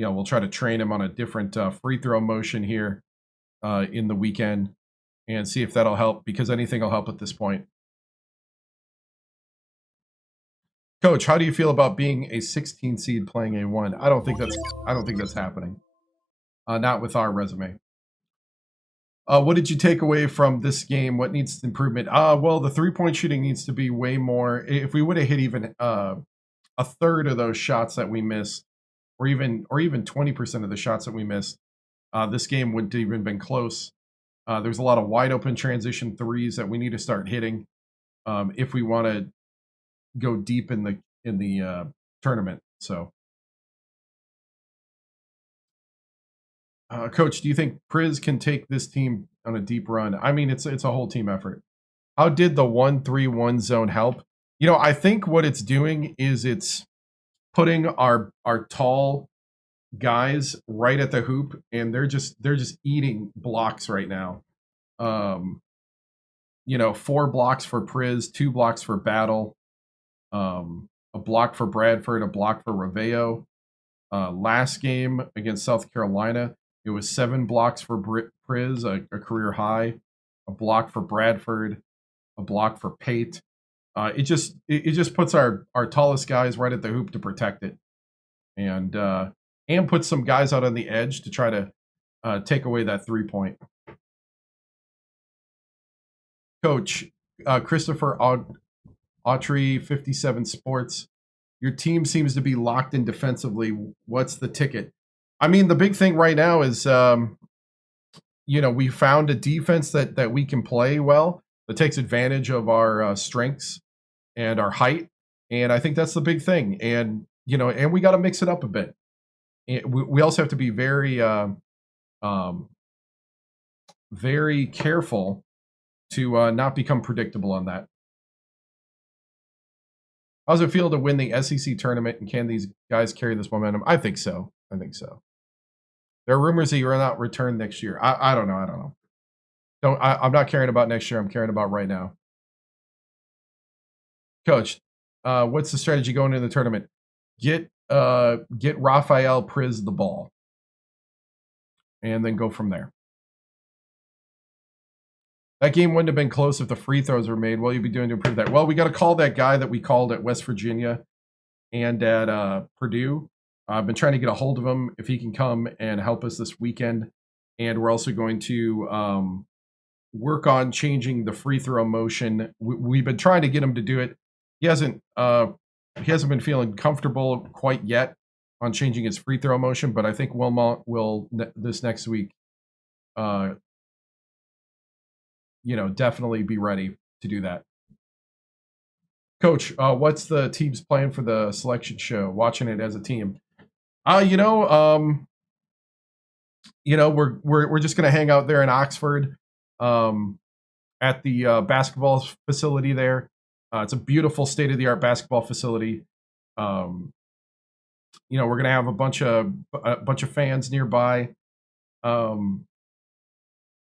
We'll try to train him on a different free throw motion here in the weekend and see if that'll help, because anything will help at this point. Coach, how do you feel about being a 16 seed playing a 1? I don't think that's happening. Not with our resume. What did you take away from this game? What needs improvement? Well, the 3-point shooting needs to be way more. If we would have hit even a third of those shots that we missed, or even 20% of the shots that we missed, this game wouldn't have even been close. There's a lot of wide open transition threes that we need to start hitting if we want to go deep in the tournament. So, Coach, do you think Priz can take this team on a deep run? I mean, it's a whole team effort. How did the 1-3-1 zone help? I think what it's doing is it's putting our tall guys right at the hoop, and they're just eating blocks right now. 4 blocks for Priz, 2 blocks for Battle, a block for Bradford, a block for Raveo. Last game against South Carolina, it was 7 blocks for Priz, a career high, a block for Bradford, a block for Pate. It just puts our tallest guys right at the hoop to protect it, and puts some guys out on the edge to try to take away that 3-point. Coach, Christopher Autry, 57 Sports. Your team seems to be locked in defensively. What's the ticket? I mean, the big thing right now is, we found a defense that we can play well, that takes advantage of our strengths and our height. And I think that's the big thing. And, and we got to mix it up a bit. We also have to be very, very careful to not become predictable on that. How does it feel to win the SEC tournament, and can these guys carry this momentum? I think so. There are rumors that you're not returned next year. I don't know. I'm not caring about next year. I'm caring about right now. Coach, what's the strategy going into the tournament? Get Rafael Priz the ball, and then go from there. That game wouldn't have been close if the free throws were made. What will you be doing to improve that? Well, we got to call that guy that we called at West Virginia and at Purdue. I've been trying to get a hold of him if he can come and help us this weekend. And we're also going to work on changing the free throw motion. We've been trying to get him to do it. He hasn't been feeling comfortable quite yet on changing his free throw motion, but I think Wilmot will this next week definitely be ready to do that. Coach, what's the team's plan for the selection show? Watching it as a team. We're just gonna hang out there in Oxford, at the basketball facility there. It's a beautiful state-of-the-art basketball facility. We're gonna have a bunch of fans nearby.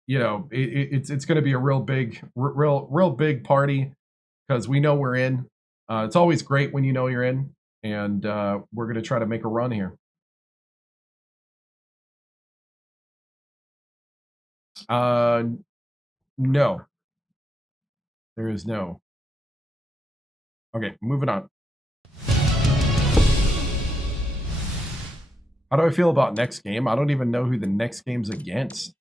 It's going to be a real big party because we know we're in. It's always great when you know you're in, and we're going to try to make a run here. No. There is no. Okay, moving on. How do I feel about next game? I don't even know who the next game's against.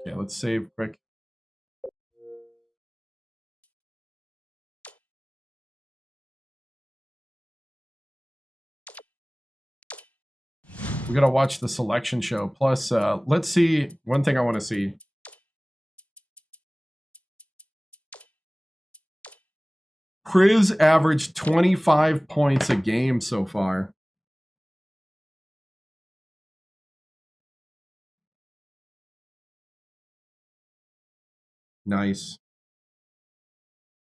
Okay, let's save quick. We gotta watch the selection show. Plus, let's see. One thing I want to see. Priz averaged 25 points a game so far. Nice.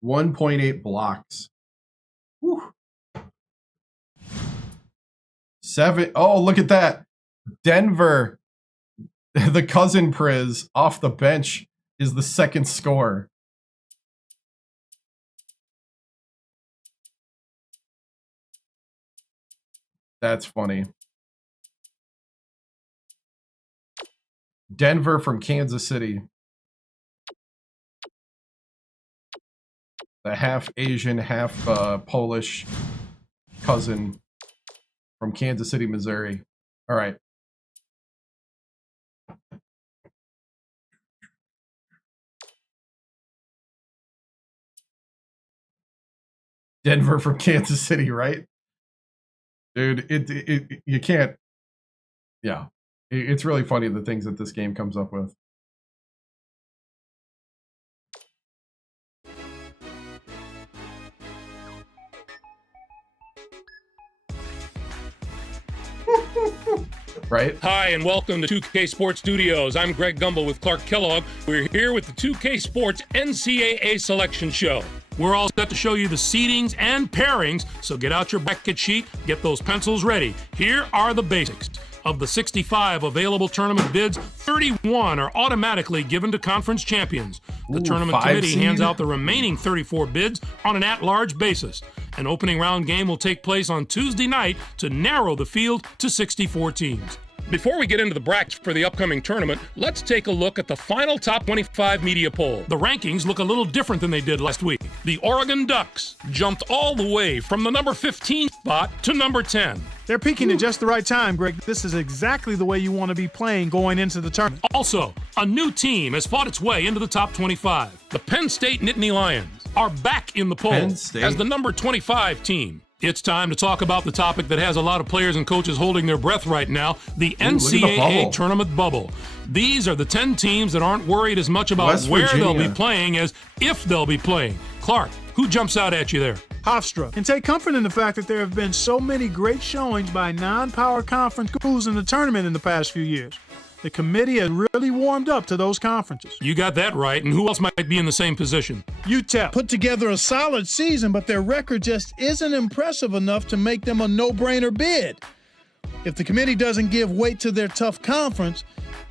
1.8 blocks. Whew. 7. Oh, look at that. Denver, the cousin Priz off the bench, is the second scorer. That's funny. Denver from Kansas City. The half Asian, half Polish cousin from Kansas City, Missouri. All right. Denver from Kansas City, right? Dude, you can't. Yeah. It's really funny the things that this game comes up with. Right? Hi, and welcome to 2K Sports Studios. I'm Greg Gumbel with Clark Kellogg. We're here with the 2K Sports NCAA Selection Show. We're all set to show you the seedings and pairings, so get out your bracket sheet, get those pencils ready. Here are the basics. Of the 65 available tournament bids, 31 are automatically given to conference champions. The tournament committee hands out the remaining 34 bids on an at-large basis. An opening round game will take place on Tuesday night to narrow the field to 64 teams. Before we get into the brackets for the upcoming tournament, let's take a look at the final top 25 media poll. The rankings look a little different than they did last week. The Oregon Ducks jumped all the way from the number 15 spot to number 10. They're peaking at just the right time, Greg. This is exactly the way you want to be playing going into the tournament. Also, a new team has fought its way into the top 25. The Penn State Nittany Lions are back in the poll as the number 25 team. It's time to talk about the topic that has a lot of players and coaches holding their breath right now, the NCAA tournament bubble. These are the 10 teams that aren't worried as much about where they'll be playing as if they'll be playing. Clark, Who jumps out at you there? Hofstra. And take comfort in the fact that there have been so many great showings by non-power conference schools in the tournament in the past few years. The committee has really warmed up to those conferences. You got that right, and who else might be in the same position? UTEP put together a solid season, but their record just isn't impressive enough to make them a no-brainer bid. If the committee doesn't give weight to their tough conference,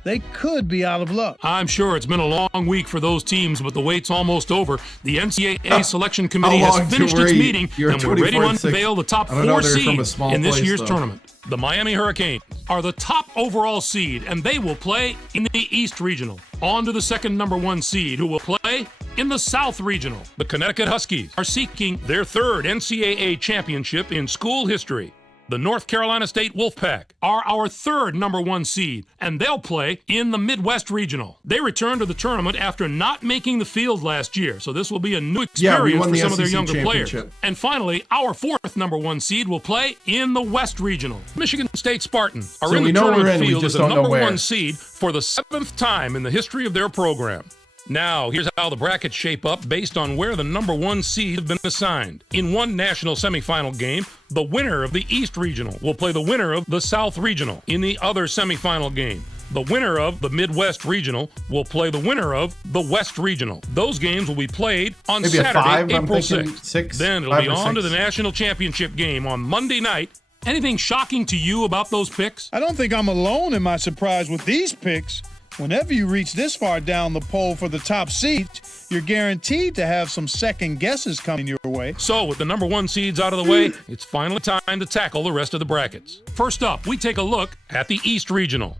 they could be out of luck. I'm sure it's been a long week for those teams, but the wait's almost over. The NCAA Selection Committee has finished its meeting, and we're ready to unveil the top 4 seeds in this year's tournament. The Miami Hurricanes are the top overall seed, and they will play in the East Regional. On to the second number 1 seed, who will play in the South Regional. The Connecticut Huskies are seeking their 3rd NCAA championship in school history. The North Carolina State Wolfpack are our 3rd number 1 seed, and they'll play in the Midwest Regional. They return to the tournament after not making the field last year, so this will be a new experience for some of their younger players. And finally, our 4th number 1 seed will play in the West Regional. Michigan State Spartans are in the tournament field as the number 1 seed for the 7th time in the history of their program. Now, here's how the brackets shape up based on where the number 1 seed have been assigned. In one national semifinal game, the winner of the East Regional will play the winner of the South Regional. In the other semifinal game, the winner of the Midwest Regional will play the winner of the West Regional. Those games will be played on Saturday, April 6th. Then it'll be on to the national championship game on Monday night. Anything shocking to you about those picks? I don't think I'm alone in my surprise with these picks. Whenever you reach this far down the poll for the top seeds, you're guaranteed to have some second guesses coming your way. So, with the number 1 seeds out of the way, it's finally time to tackle the rest of the brackets. First up, we take a look at the East Regional.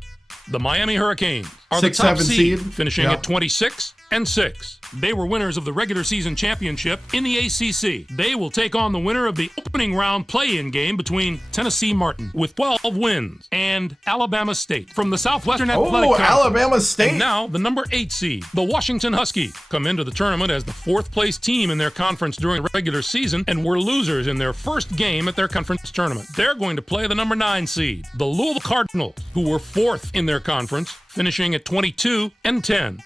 The Miami Hurricanes are the top seed, finishing at 26-6. They were winners of the regular season championship in the ACC. They will take on the winner of the opening round play-in game between Tennessee Martin with 12 wins and Alabama State from the Southwestern Athletic Conference. Alabama State. And now the number 8 seed, the Washington Huskies, come into the tournament as the 4th place team in their conference during the regular season and were losers in their first game at their conference tournament. They're going to play the number 9 seed, the Louisville Cardinals, who were 4th in their conference, finishing at 22-10.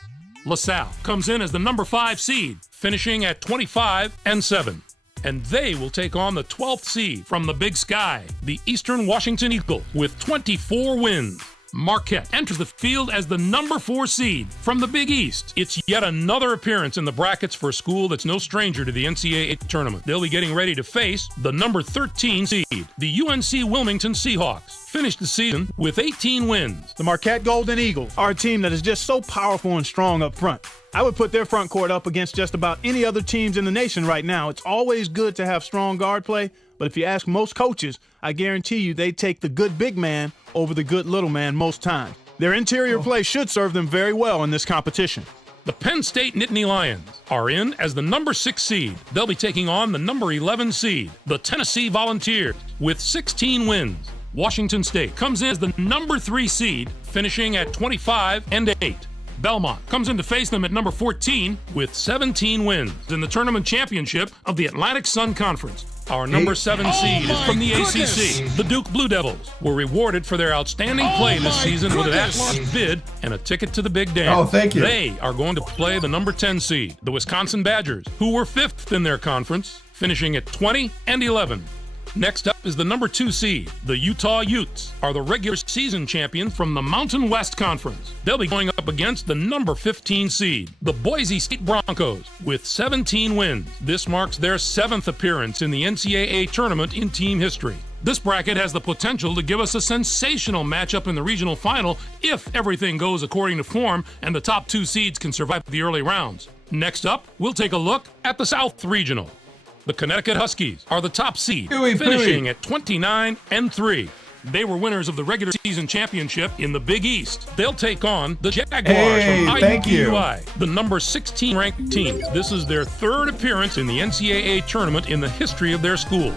LaSalle comes in as the number 5 seed, finishing at 25-7. And they will take on the 12th seed from the Big Sky, the Eastern Washington Eagles, with 24 wins. Marquette enters the field as the number 4 seed from the Big East. It's yet another appearance in the brackets for a school that's no stranger to the NCAA tournament. They'll be getting ready to face the number 13 seed, the UNC Wilmington Seahawks. Finished the season with 18 wins. The Marquette Golden Eagles are a team that is just so powerful and strong up front. I would put their front court up against just about any other teams in the nation right now. It's always good to have strong guard play, but if you ask most coaches, I guarantee you they take the good big man over the good little man most times. Their interior play should serve them very well in this competition. The Penn State Nittany Lions are in as the number 6 seed. They'll be taking on the number 11 seed, the Tennessee Volunteers, with 16 wins. Washington State comes in as the number 3 seed, finishing at 25-8. Belmont comes in to face them at number 14 with 17 wins in the tournament championship of the Atlantic Sun Conference. Our number 7 seed is from the ACC. The Duke Blue Devils were rewarded for their outstanding play this season with an at-large bid and a ticket to the Big Dance. Oh, thank you. They are going to play the number 10 seed, the Wisconsin Badgers, who were 5th in their conference, finishing at 20-11. Next up is the number 2 seed. The Utah Utes are the regular season champions from the Mountain West Conference. They'll be going up against the number 15 seed, the Boise State Broncos, with 17 wins. This marks their 7th appearance in the NCAA tournament in team history. This bracket has the potential to give us a sensational matchup in the regional final if everything goes according to form and the top 2 seeds can survive the early rounds. Next up, we'll take a look at the South Regional. The Connecticut Huskies are the top seed, finishing at 29-3. They were winners of the regular season championship in the Big East. They'll take on the Jaguars from IUPUI, the number 16 ranked team. This is their 3rd appearance in the NCAA tournament in the history of their school.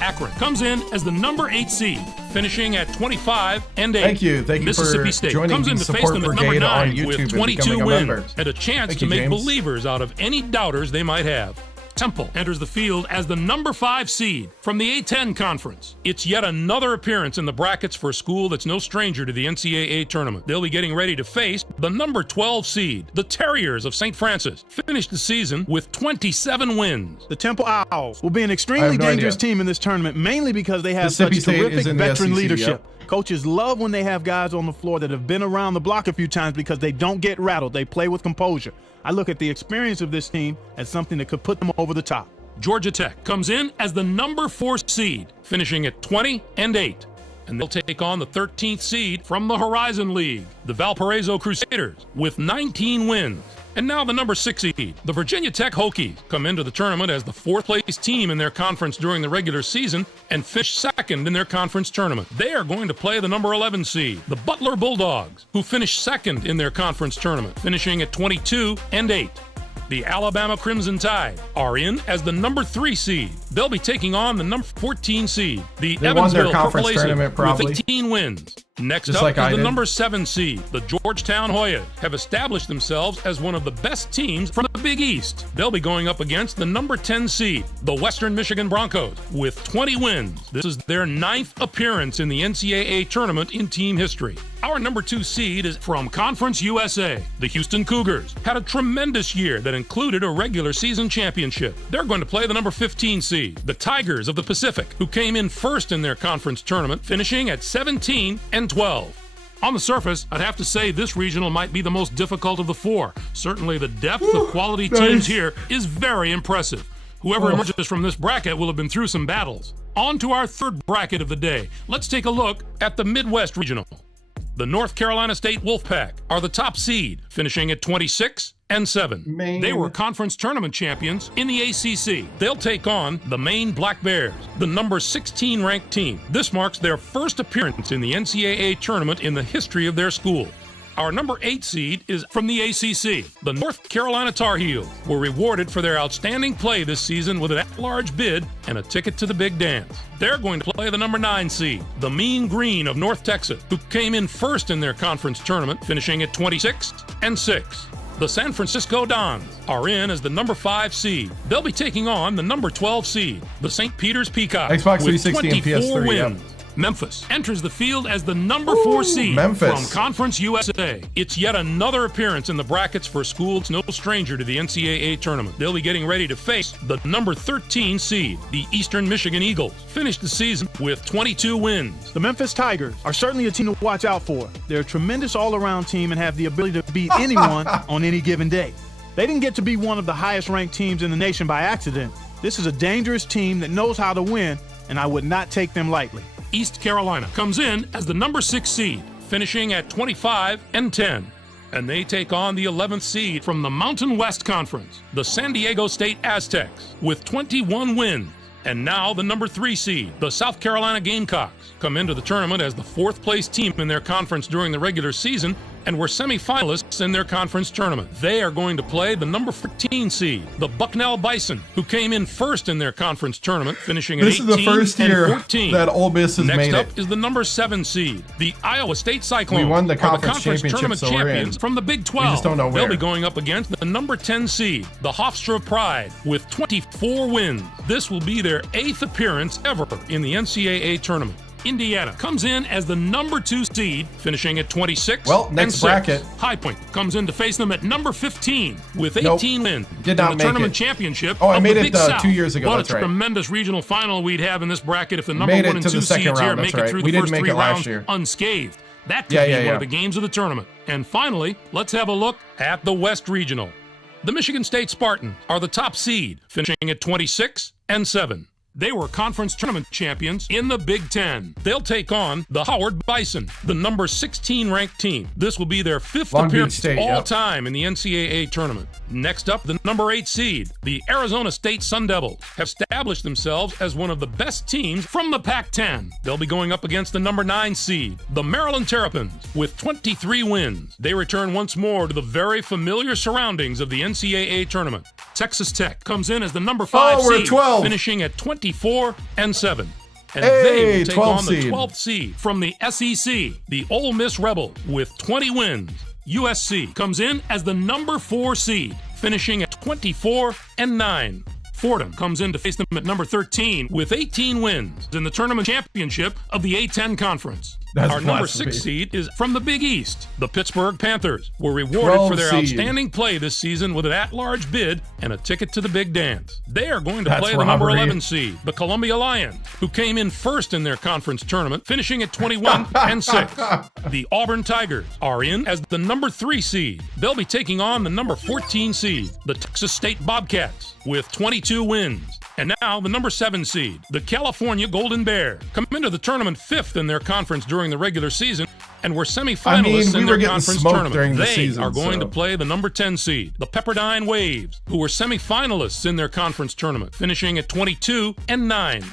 Akron comes in as the number 8 seed, finishing at 25-8. Thank you Mississippi for State joining comes in the to face them at number Brigade 9 on YouTube with and 22 becoming a member. wins and a chance Thank to you, make James. believers out of any doubters they might have. Temple enters the field as the number 5 seed from the A-10 conference. It's yet another appearance in the brackets for a school that's no stranger to the NCAA tournament. They'll be getting ready to face the number 12 seed, the Terriers of St. Francis. Finished the season with 27 wins. The Temple Owls will be an extremely dangerous team in this tournament, mainly because they have such terrific veteran leadership. Coaches love when they have guys on the floor that have been around the block a few times because they don't get rattled. They play with composure. I look at the experience of this team as something that could put them over the top. Georgia Tech comes in as the number 4 seed, finishing at 20-8. And they'll take on the 13th seed from the Horizon League, the Valparaiso Crusaders, with 19 wins. And now the number 6 seed, the Virginia Tech Hokies, come into the tournament as the 4th-place team in their conference during the regular season and finish 2nd in their conference tournament. They are going to play the number 11 seed, the Butler Bulldogs, who finished 2nd in their conference tournament, finishing at 22-8. The Alabama Crimson Tide are in as the number 3 seed. They'll be taking on the number 14 seed, the Evansville Purple Aces, with 18 wins. Next up is the number 7 seed. The Georgetown Hoyas have established themselves as one of the best teams from the Big East. They'll be going up against the number 10 seed, the Western Michigan Broncos, with 20 wins. This is their 9th appearance in the NCAA tournament in team history. Our number 2 seed is from Conference USA. The Houston Cougars had a tremendous year that included a regular season championship. They're going to play the number 15 seed, the Tigers of the Pacific, who came in first in their conference tournament, finishing at 17-12. On the surface, I'd have to say this regional might be the most difficult of the 4. Certainly the depth of quality teams here is very impressive. Whoever emerges from this bracket will have been through some battles. On to our 3rd bracket of the day. Let's take a look at the Midwest Regional. The North Carolina State Wolfpack are the top seed, finishing at 26-7. They were conference tournament champions in the ACC. They'll take on the Maine Black Bears, the number 16 ranked team. This marks their first appearance in the NCAA tournament in the history of their school. Our number 8 seed is from the ACC. The North Carolina Tar Heels were rewarded for their outstanding play this season with an at-large bid and a ticket to the big dance. They're going to play the number 9 seed, the Mean Green of North Texas, who came in first in their conference tournament, finishing at 26-6. The San Francisco Dons are in as the number 5 seed. They'll be taking on the number 12 seed, the St. Peter's Peacocks, Xbox with 360 and 24 PS3, wins. Memphis enters the field as the number 4 seed from Conference USA. It's yet another appearance in the brackets for a school that's no stranger to the NCAA tournament. They'll be getting ready to face the number 13 seed, the Eastern Michigan Eagles. Finished the season with 22 wins. The Memphis Tigers are certainly a team to watch out for. They're a tremendous all-around team and have the ability to beat anyone on any given day. They didn't get to be one of the highest-ranked teams in the nation by accident. This is a dangerous team that knows how to win, and I would not take them lightly. East Carolina comes in as the number 6 seed, finishing at 25-10. And they take on the 11th seed from the Mountain West Conference, the San Diego State Aztecs, with 21 wins. And now the number 3 seed, the South Carolina Gamecocks, come into the tournament as the 4th-place team in their conference during the regular season and were semifinalists in their conference tournament. They are going to play the number 14 seed, the Bucknell Bison, who came in first in their conference tournament, finishing at 18-14. This is the first year that Ole Miss has made it. Next up is the number 7 seed, the Iowa State Cyclones. We won the conference tournament so champions from the Big 12. We just don't know where. They'll be going up against the number 10 seed, the Hofstra Pride, with 24 wins. This will be their 8th appearance ever in the NCAA tournament. Indiana comes in as the number 2 seed, finishing at 26. Well, next bracket. High Point comes in to face them at number 15 with 18 wins. Did not in the make tournament it. championship. Oh, I of made the it Big South. 2 years ago. What That's a right. tremendous regional final we'd have in this bracket if the number 1 and 2 seeds here round. make That's it through right. the first 3 rounds year. unscathed. That could be one of the games of the tournament. And finally, let's have a look at the West Regional. The Michigan State Spartans are the top seed, finishing at 26-7. They were conference tournament champions in the Big Ten. They'll take on the Howard Bison, the number 16 ranked team. This will be their 5th appearance all time in the NCAA tournament. Next up, the number 8 seed, the Arizona State Sun Devils, have established themselves as one of the best teams from the Pac-10. They'll be going up against the number 9 seed, the Maryland Terrapins, with 23 wins. They return once more to the very familiar surroundings of the NCAA tournament. Texas Tech comes in as the number 5 seed, finishing at 24-7. And they will take on the 12th seed from the SEC, the Ole Miss Rebels, with 20 wins. USC comes in as the number 4 seed, finishing at 24-9. Fordham comes in to face them at number 13 with 18 wins in the tournament championship of the A-10 Conference. That's Our number blasphemy. 6 seed is from the Big East. The Pittsburgh Panthers were rewarded for their 12 seed. outstanding play this season with an at-large bid and a ticket to the big dance. They are going to That's play the number robbery. 11 seed, the Columbia Lions, who came in first in their conference tournament, finishing at 21 and 6. The Auburn Tigers are in as the number 3 seed. They'll be taking on the number 14 seed, the Texas State Bobcats, with 22 wins. And now the number 7 seed, the California Golden Bears, come into the tournament 5th in their conference during the regular season and were semifinalists we in were their getting conference smoked tournament. during the They season, are going so. to play the number 10 seed, the Pepperdine Waves, who were semifinalists in their conference tournament, finishing at 22 and 9.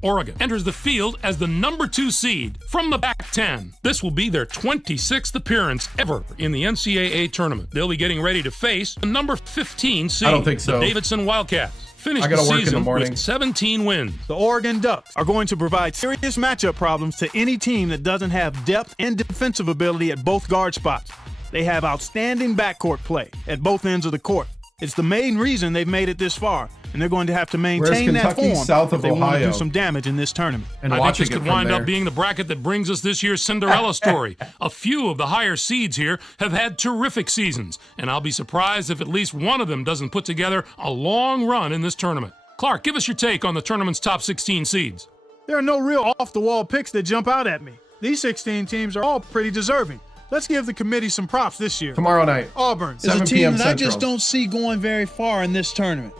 Oregon enters the field as the number 2 seed from the Pac-10. This will be their 26th appearance ever in the NCAA tournament. They'll be getting ready to face the number 15 seed, I don't think so. the Davidson Wildcats. Finished I gotta the work in the season morning. with 17 wins. The Oregon Ducks are going to provide serious matchup problems to any team that doesn't have depth and defensive ability at both guard spots. They have outstanding backcourt play at both ends of the court. It's the main reason they've made it this far, and they're going to have to maintain that Kentucky, form south if of they want to Ohio. do some damage in this tournament. And I think watching this it could from wind there. up being the bracket that brings us this year's Cinderella story. A few of the higher seeds here have had terrific seasons, and I'll be surprised if at least one of them doesn't put together a long run in this tournament. Clark, give us your take on the tournament's top 16 seeds. There are no real off-the-wall picks that jump out at me. These 16 teams are all pretty deserving. Let's give the committee some props this year. Tomorrow night. Auburn. Is a 7 team p.m. that I just Central. don't see going very far in this tournament.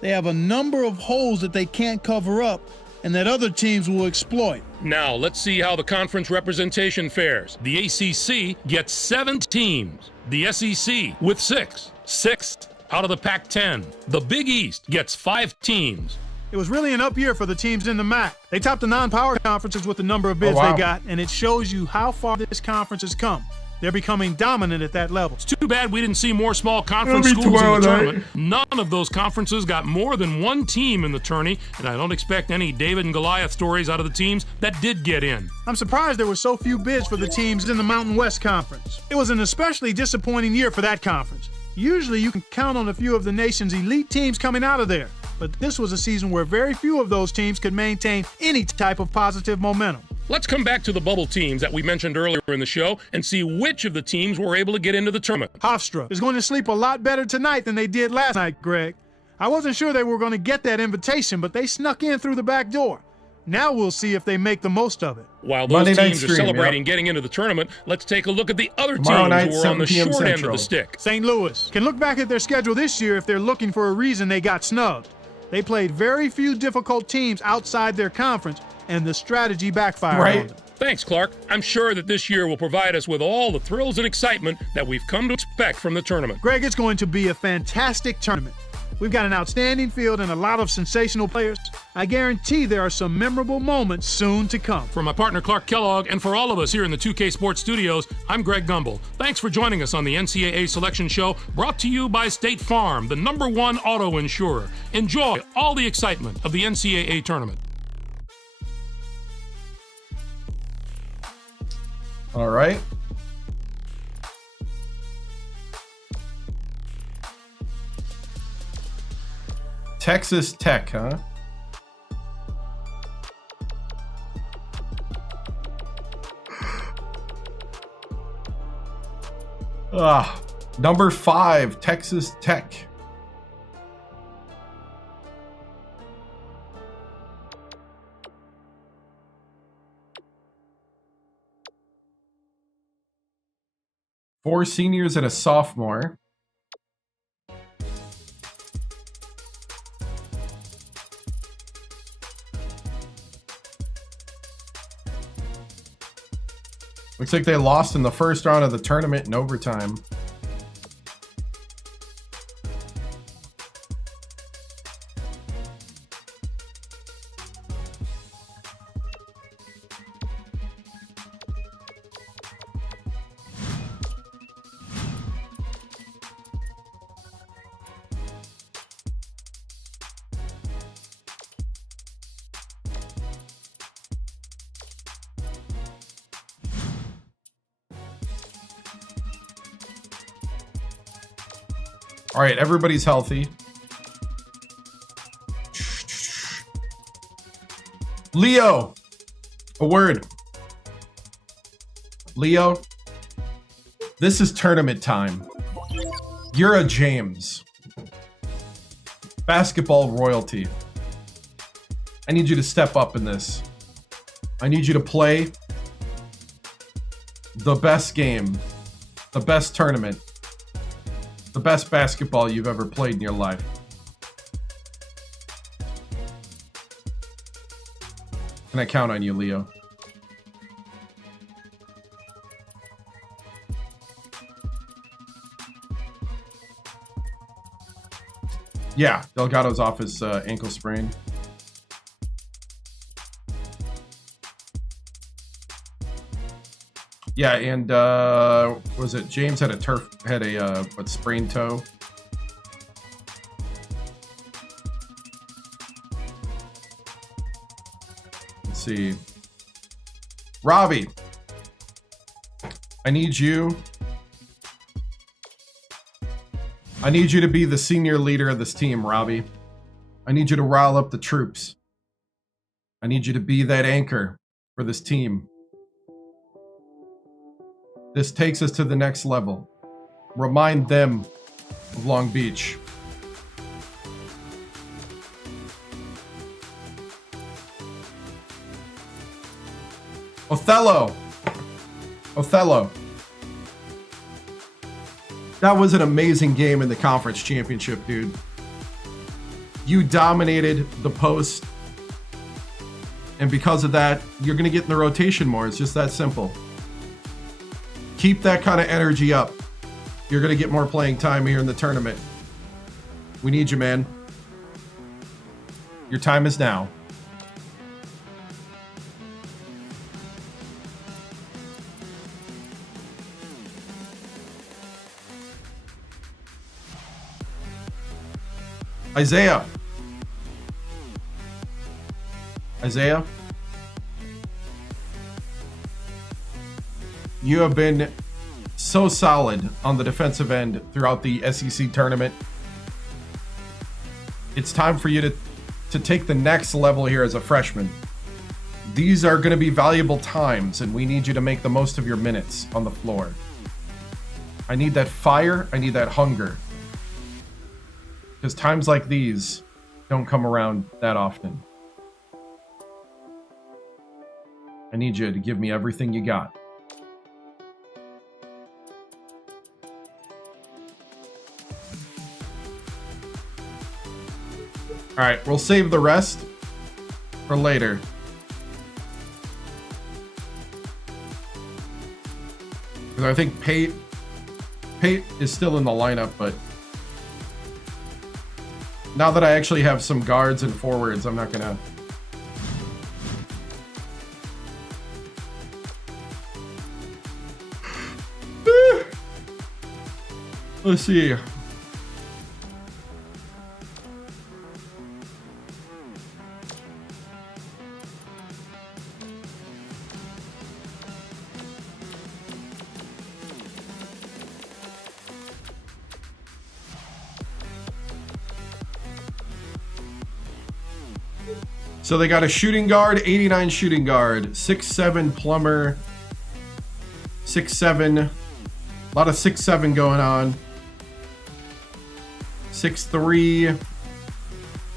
They have a number of holes that they can't cover up and that other teams will exploit. Now, let's see how the conference representation fares. The ACC gets 7 teams. The SEC with 6. 6th out of the Pac-10. The Big East gets 5 teams. It was really an up year for the teams in the MAC. They topped the non-power conferences with the number of bids wow. they got, and it shows you how far this conference has come. They're becoming dominant at that level. It's too bad we didn't see more small conference It'll be schools in the tomorrow tournament. None of those conferences got more than 1 team in the tourney, and I don't expect any David and Goliath stories out of the teams that did get in. I'm surprised there were so few bids for the teams in the Mountain West Conference. It was an especially disappointing year for that conference. Usually you can count on a few of the nation's elite teams coming out of there, but this was a season where very few of those teams could maintain any type of positive momentum. Let's come back to the bubble teams that we mentioned earlier in the show and see which of the teams were able to get into the tournament. Hofstra is going to sleep a lot better tonight than they did last night, Greg. I wasn't sure they were going to get that invitation, but they snuck in through the back door. Now we'll see if they make the most of it. While those Monday night teams are stream, celebrating yep. getting into the tournament, let's take a look at the other Tomorrow teams night, who are on the 7 p.m. short end of Central. the stick. St. Louis can look back at their schedule this year if they're looking for a reason they got snubbed. They played very few difficult teams outside their conference, and the strategy backfired Right. on them. Thanks, Clark. I'm sure that this year will provide us with all the thrills and excitement that we've come to expect from the tournament. Greg, it's going to be a fantastic tournament. We've got an outstanding field and a lot of sensational players. I guarantee there are some memorable moments soon to come. For my partner Clark Kellogg and for all of us here in the 2K Sports Studios, I'm Greg Gumbel. Thanks for joining us on the NCAA Selection Show, brought to you by State Farm, the #1 auto insurer. Enjoy all the excitement of the NCAA tournament. All right. Texas Tech, huh? Number 5, Texas Tech. Four seniors and a sophomore. Looks like they lost in the first round of the tournament in overtime. All right, everybody's healthy. Leo, a word. Leo, this is tournament time. You're a James. Basketball royalty. I need you to step up in this. I need you to play the best game, the best tournament, the best basketball you've ever played in your life. Can I count on you, Leo? Yeah, Delgado's off his ankle sprain. Yeah, and was it James had a sprained toe? Let's see. Robbie, I need you to be the senior leader of this team, Robbie. I need you to rile up the troops. I need you to be that anchor for this team. This takes us to the next level. Remind them of Long Beach. Othello. That was an amazing game in the conference championship, dude. You dominated the post. And because of that, you're going to get in the rotation more. It's just that simple. Keep that kind of energy up. You're going to get more playing time here in the tournament. We need you, man. Your time is now. Isaiah. You have been so solid on the defensive end throughout the SEC tournament. It's time for you to take the next level here as a freshman. These are going to be valuable times, and we need you to make the most of your minutes on the floor. I need that fire. I need that hunger. Because times like these don't come around that often. I need you to give me everything you got. All right, we'll save the rest for later. Because I think Pate is still in the lineup, but now that I actually have some guards and forwards, I'm not gonna. Let's see. So they got a shooting guard, 89 shooting guard, 6'7" plumber, 6'7", a lot of 6'7" going on. 6'3",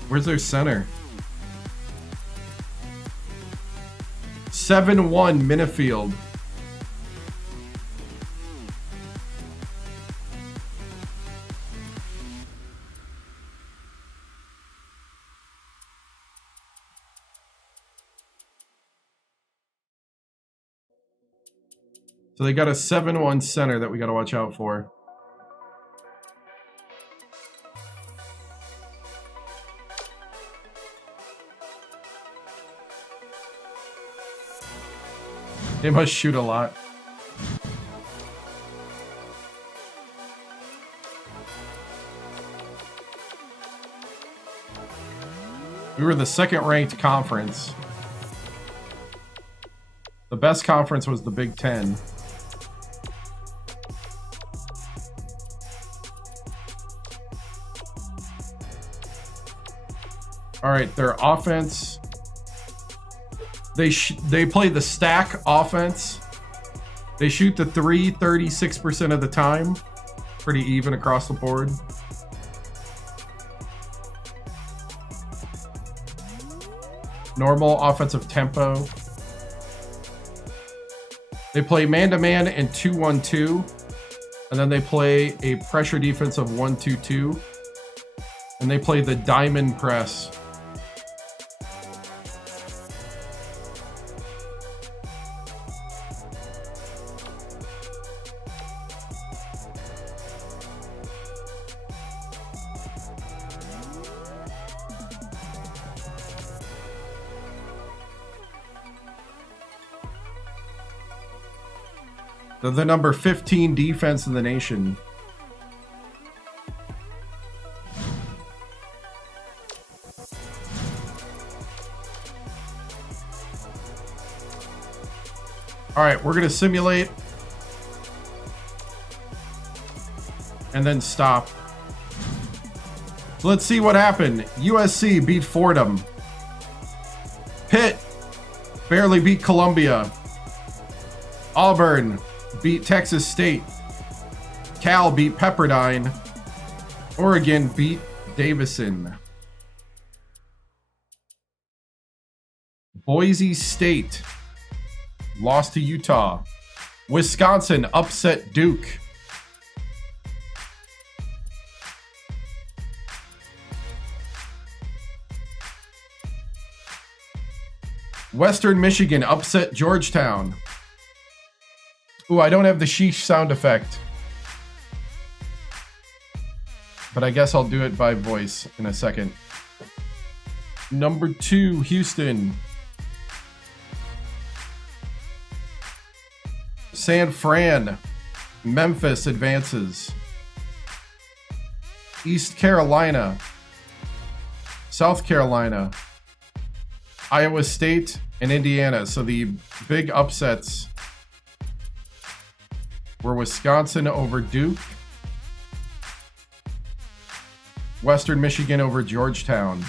where's their center? 7'1", Minifield. So they got a 7'1" center that we got to watch out for. They must shoot a lot. We were the second-ranked conference. The best conference was the Big Ten. All right, their offense They play the stack offense. They shoot the three 36% of the time. Pretty even across the board. Normal offensive tempo. They play man-to-man and 2-1-2. And then they play a pressure defense of 1-2-2. And they play the diamond press. They're the number 15 defense in the nation. All right, we're going to simulate and then stop. So let's see what happened. USC beat Fordham. Pitt barely beat Columbia. Auburn beat Texas State. Cal beat Pepperdine. Oregon beat Davison. Boise State lost to Utah. Wisconsin upset Duke. Western Michigan upset Georgetown. Ooh, I don't have the sheesh sound effect. But I guess I'll do it by voice in a second. Number 2, Houston. San Fran. Memphis advances. East Carolina. South Carolina. Iowa State and Indiana. So the big upsets were Wisconsin over Duke, Western Michigan over Georgetown,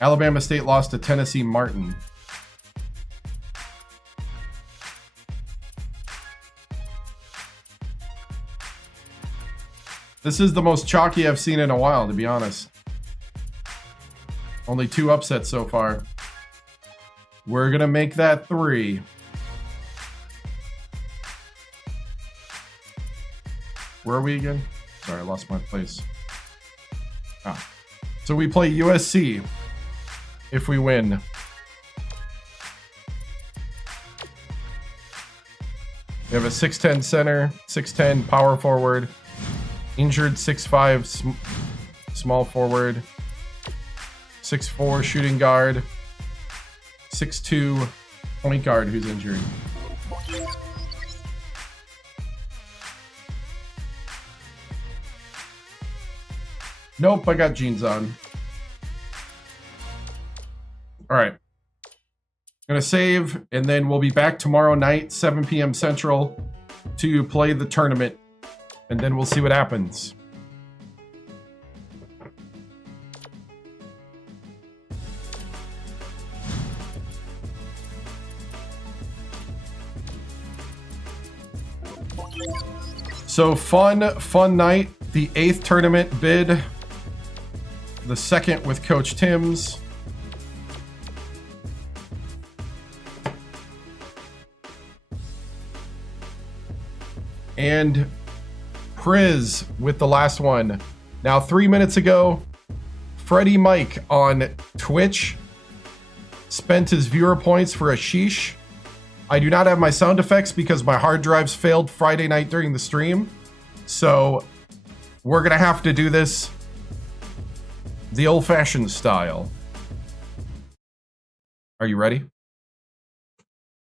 Alabama State lost to Tennessee Martin. This is the most chalky I've seen in a while, to be honest. Only 2 upsets so far. We're going to make that 3. Where are we again? Sorry, I lost my place. So we play USC if we win. We have a 6'10 center, 6'10 power forward, injured 6'5 small forward, 6'4 shooting guard, 6'2 point guard who's injured. Nope, I got jeans on. All right. Gonna save, and then we'll be back tomorrow night, 7 p.m. Central, to play the tournament, and then we'll see what happens. So fun night. The 8th tournament bid. The 2nd with Coach TImms. And Priz with the last one. Now, 3 minutes ago, Freddie Mike on Twitch spent his viewer points for a sheesh. I do not have my sound effects because my hard drives failed Friday night during the stream. So we're going to have to do this the old-fashioned style. Are you ready?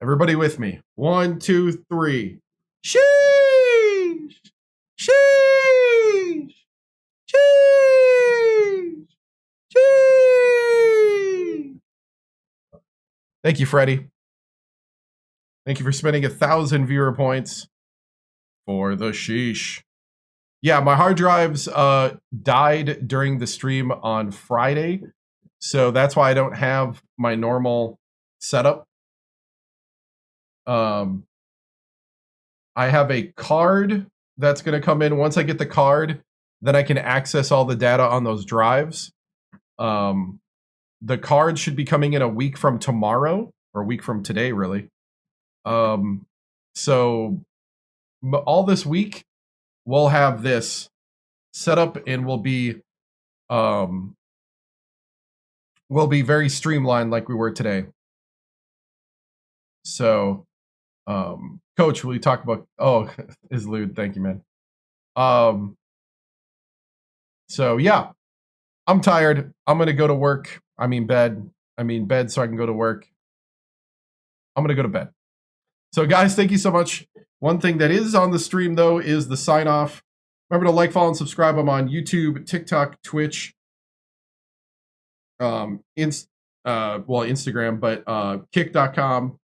Everybody with me. 1, 2, 3. Sheesh! Sheesh! Sheesh! Sheesh! Thank you, Freddie. Thank you for spending 1,000 viewer points for the sheesh. yeah, my hard drives died during the stream on Friday. So that's why I don't have my normal setup. I have a card that's going to come in. Once I get the card, then I can access all the data on those drives. The card should be coming in a week from tomorrow, or a week from today, really. So all this week, we'll have this set up, and we'll be very streamlined like we were today. So, Coach, will you talk about? Oh, is Lude? Thank you, man. So yeah, I'm tired. I'm gonna go to work. I mean bed, so I can go to work. I'm gonna go to bed. So guys, thank you so much. One thing that is on the stream though is the sign off. Remember to like, follow, and subscribe. I'm on YouTube, TikTok, Twitch, Instagram, but kick.com.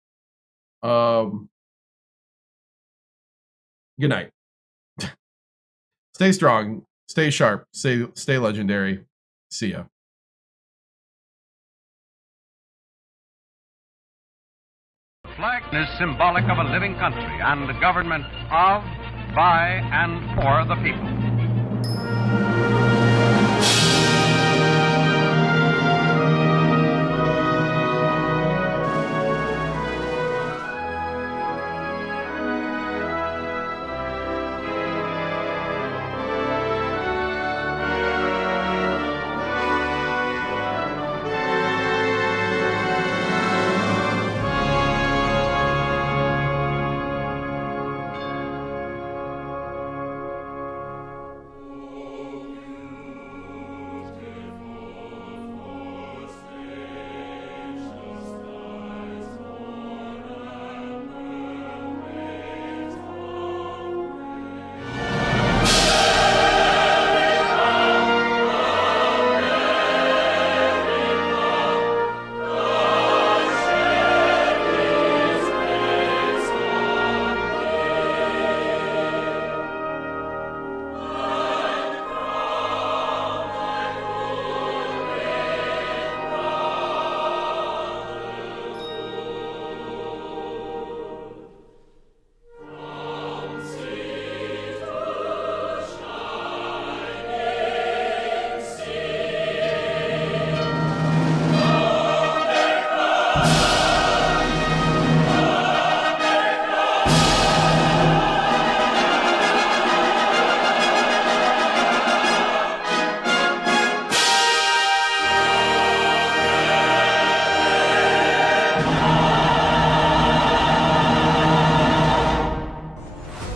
Good night. Stay strong, stay sharp, stay legendary. See ya. The flag is symbolic of a living country and a government of, by, and for the people.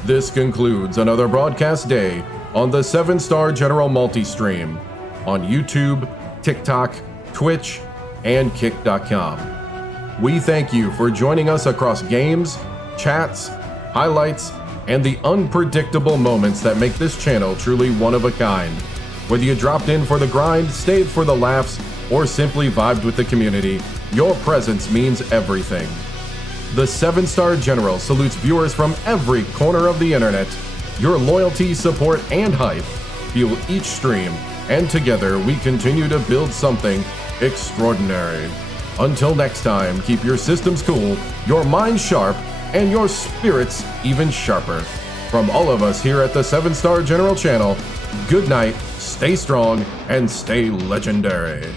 This concludes another broadcast day on the 7-Star General Multi-Stream on YouTube, TikTok, Twitch, and Kick.com. We thank you for joining us across games, chats, highlights, and the unpredictable moments that make this channel truly one of a kind. Whether you dropped in for the grind, stayed for the laughs, or simply vibed with the community, your presence means everything. The 7-Star General salutes viewers from every corner of the internet. Your loyalty, support, and hype fuel each stream, and together we continue to build something extraordinary. Until next time, keep your systems cool, your minds sharp, and your spirits even sharper. From all of us here at the 7-Star General channel, good night, stay strong, and stay legendary.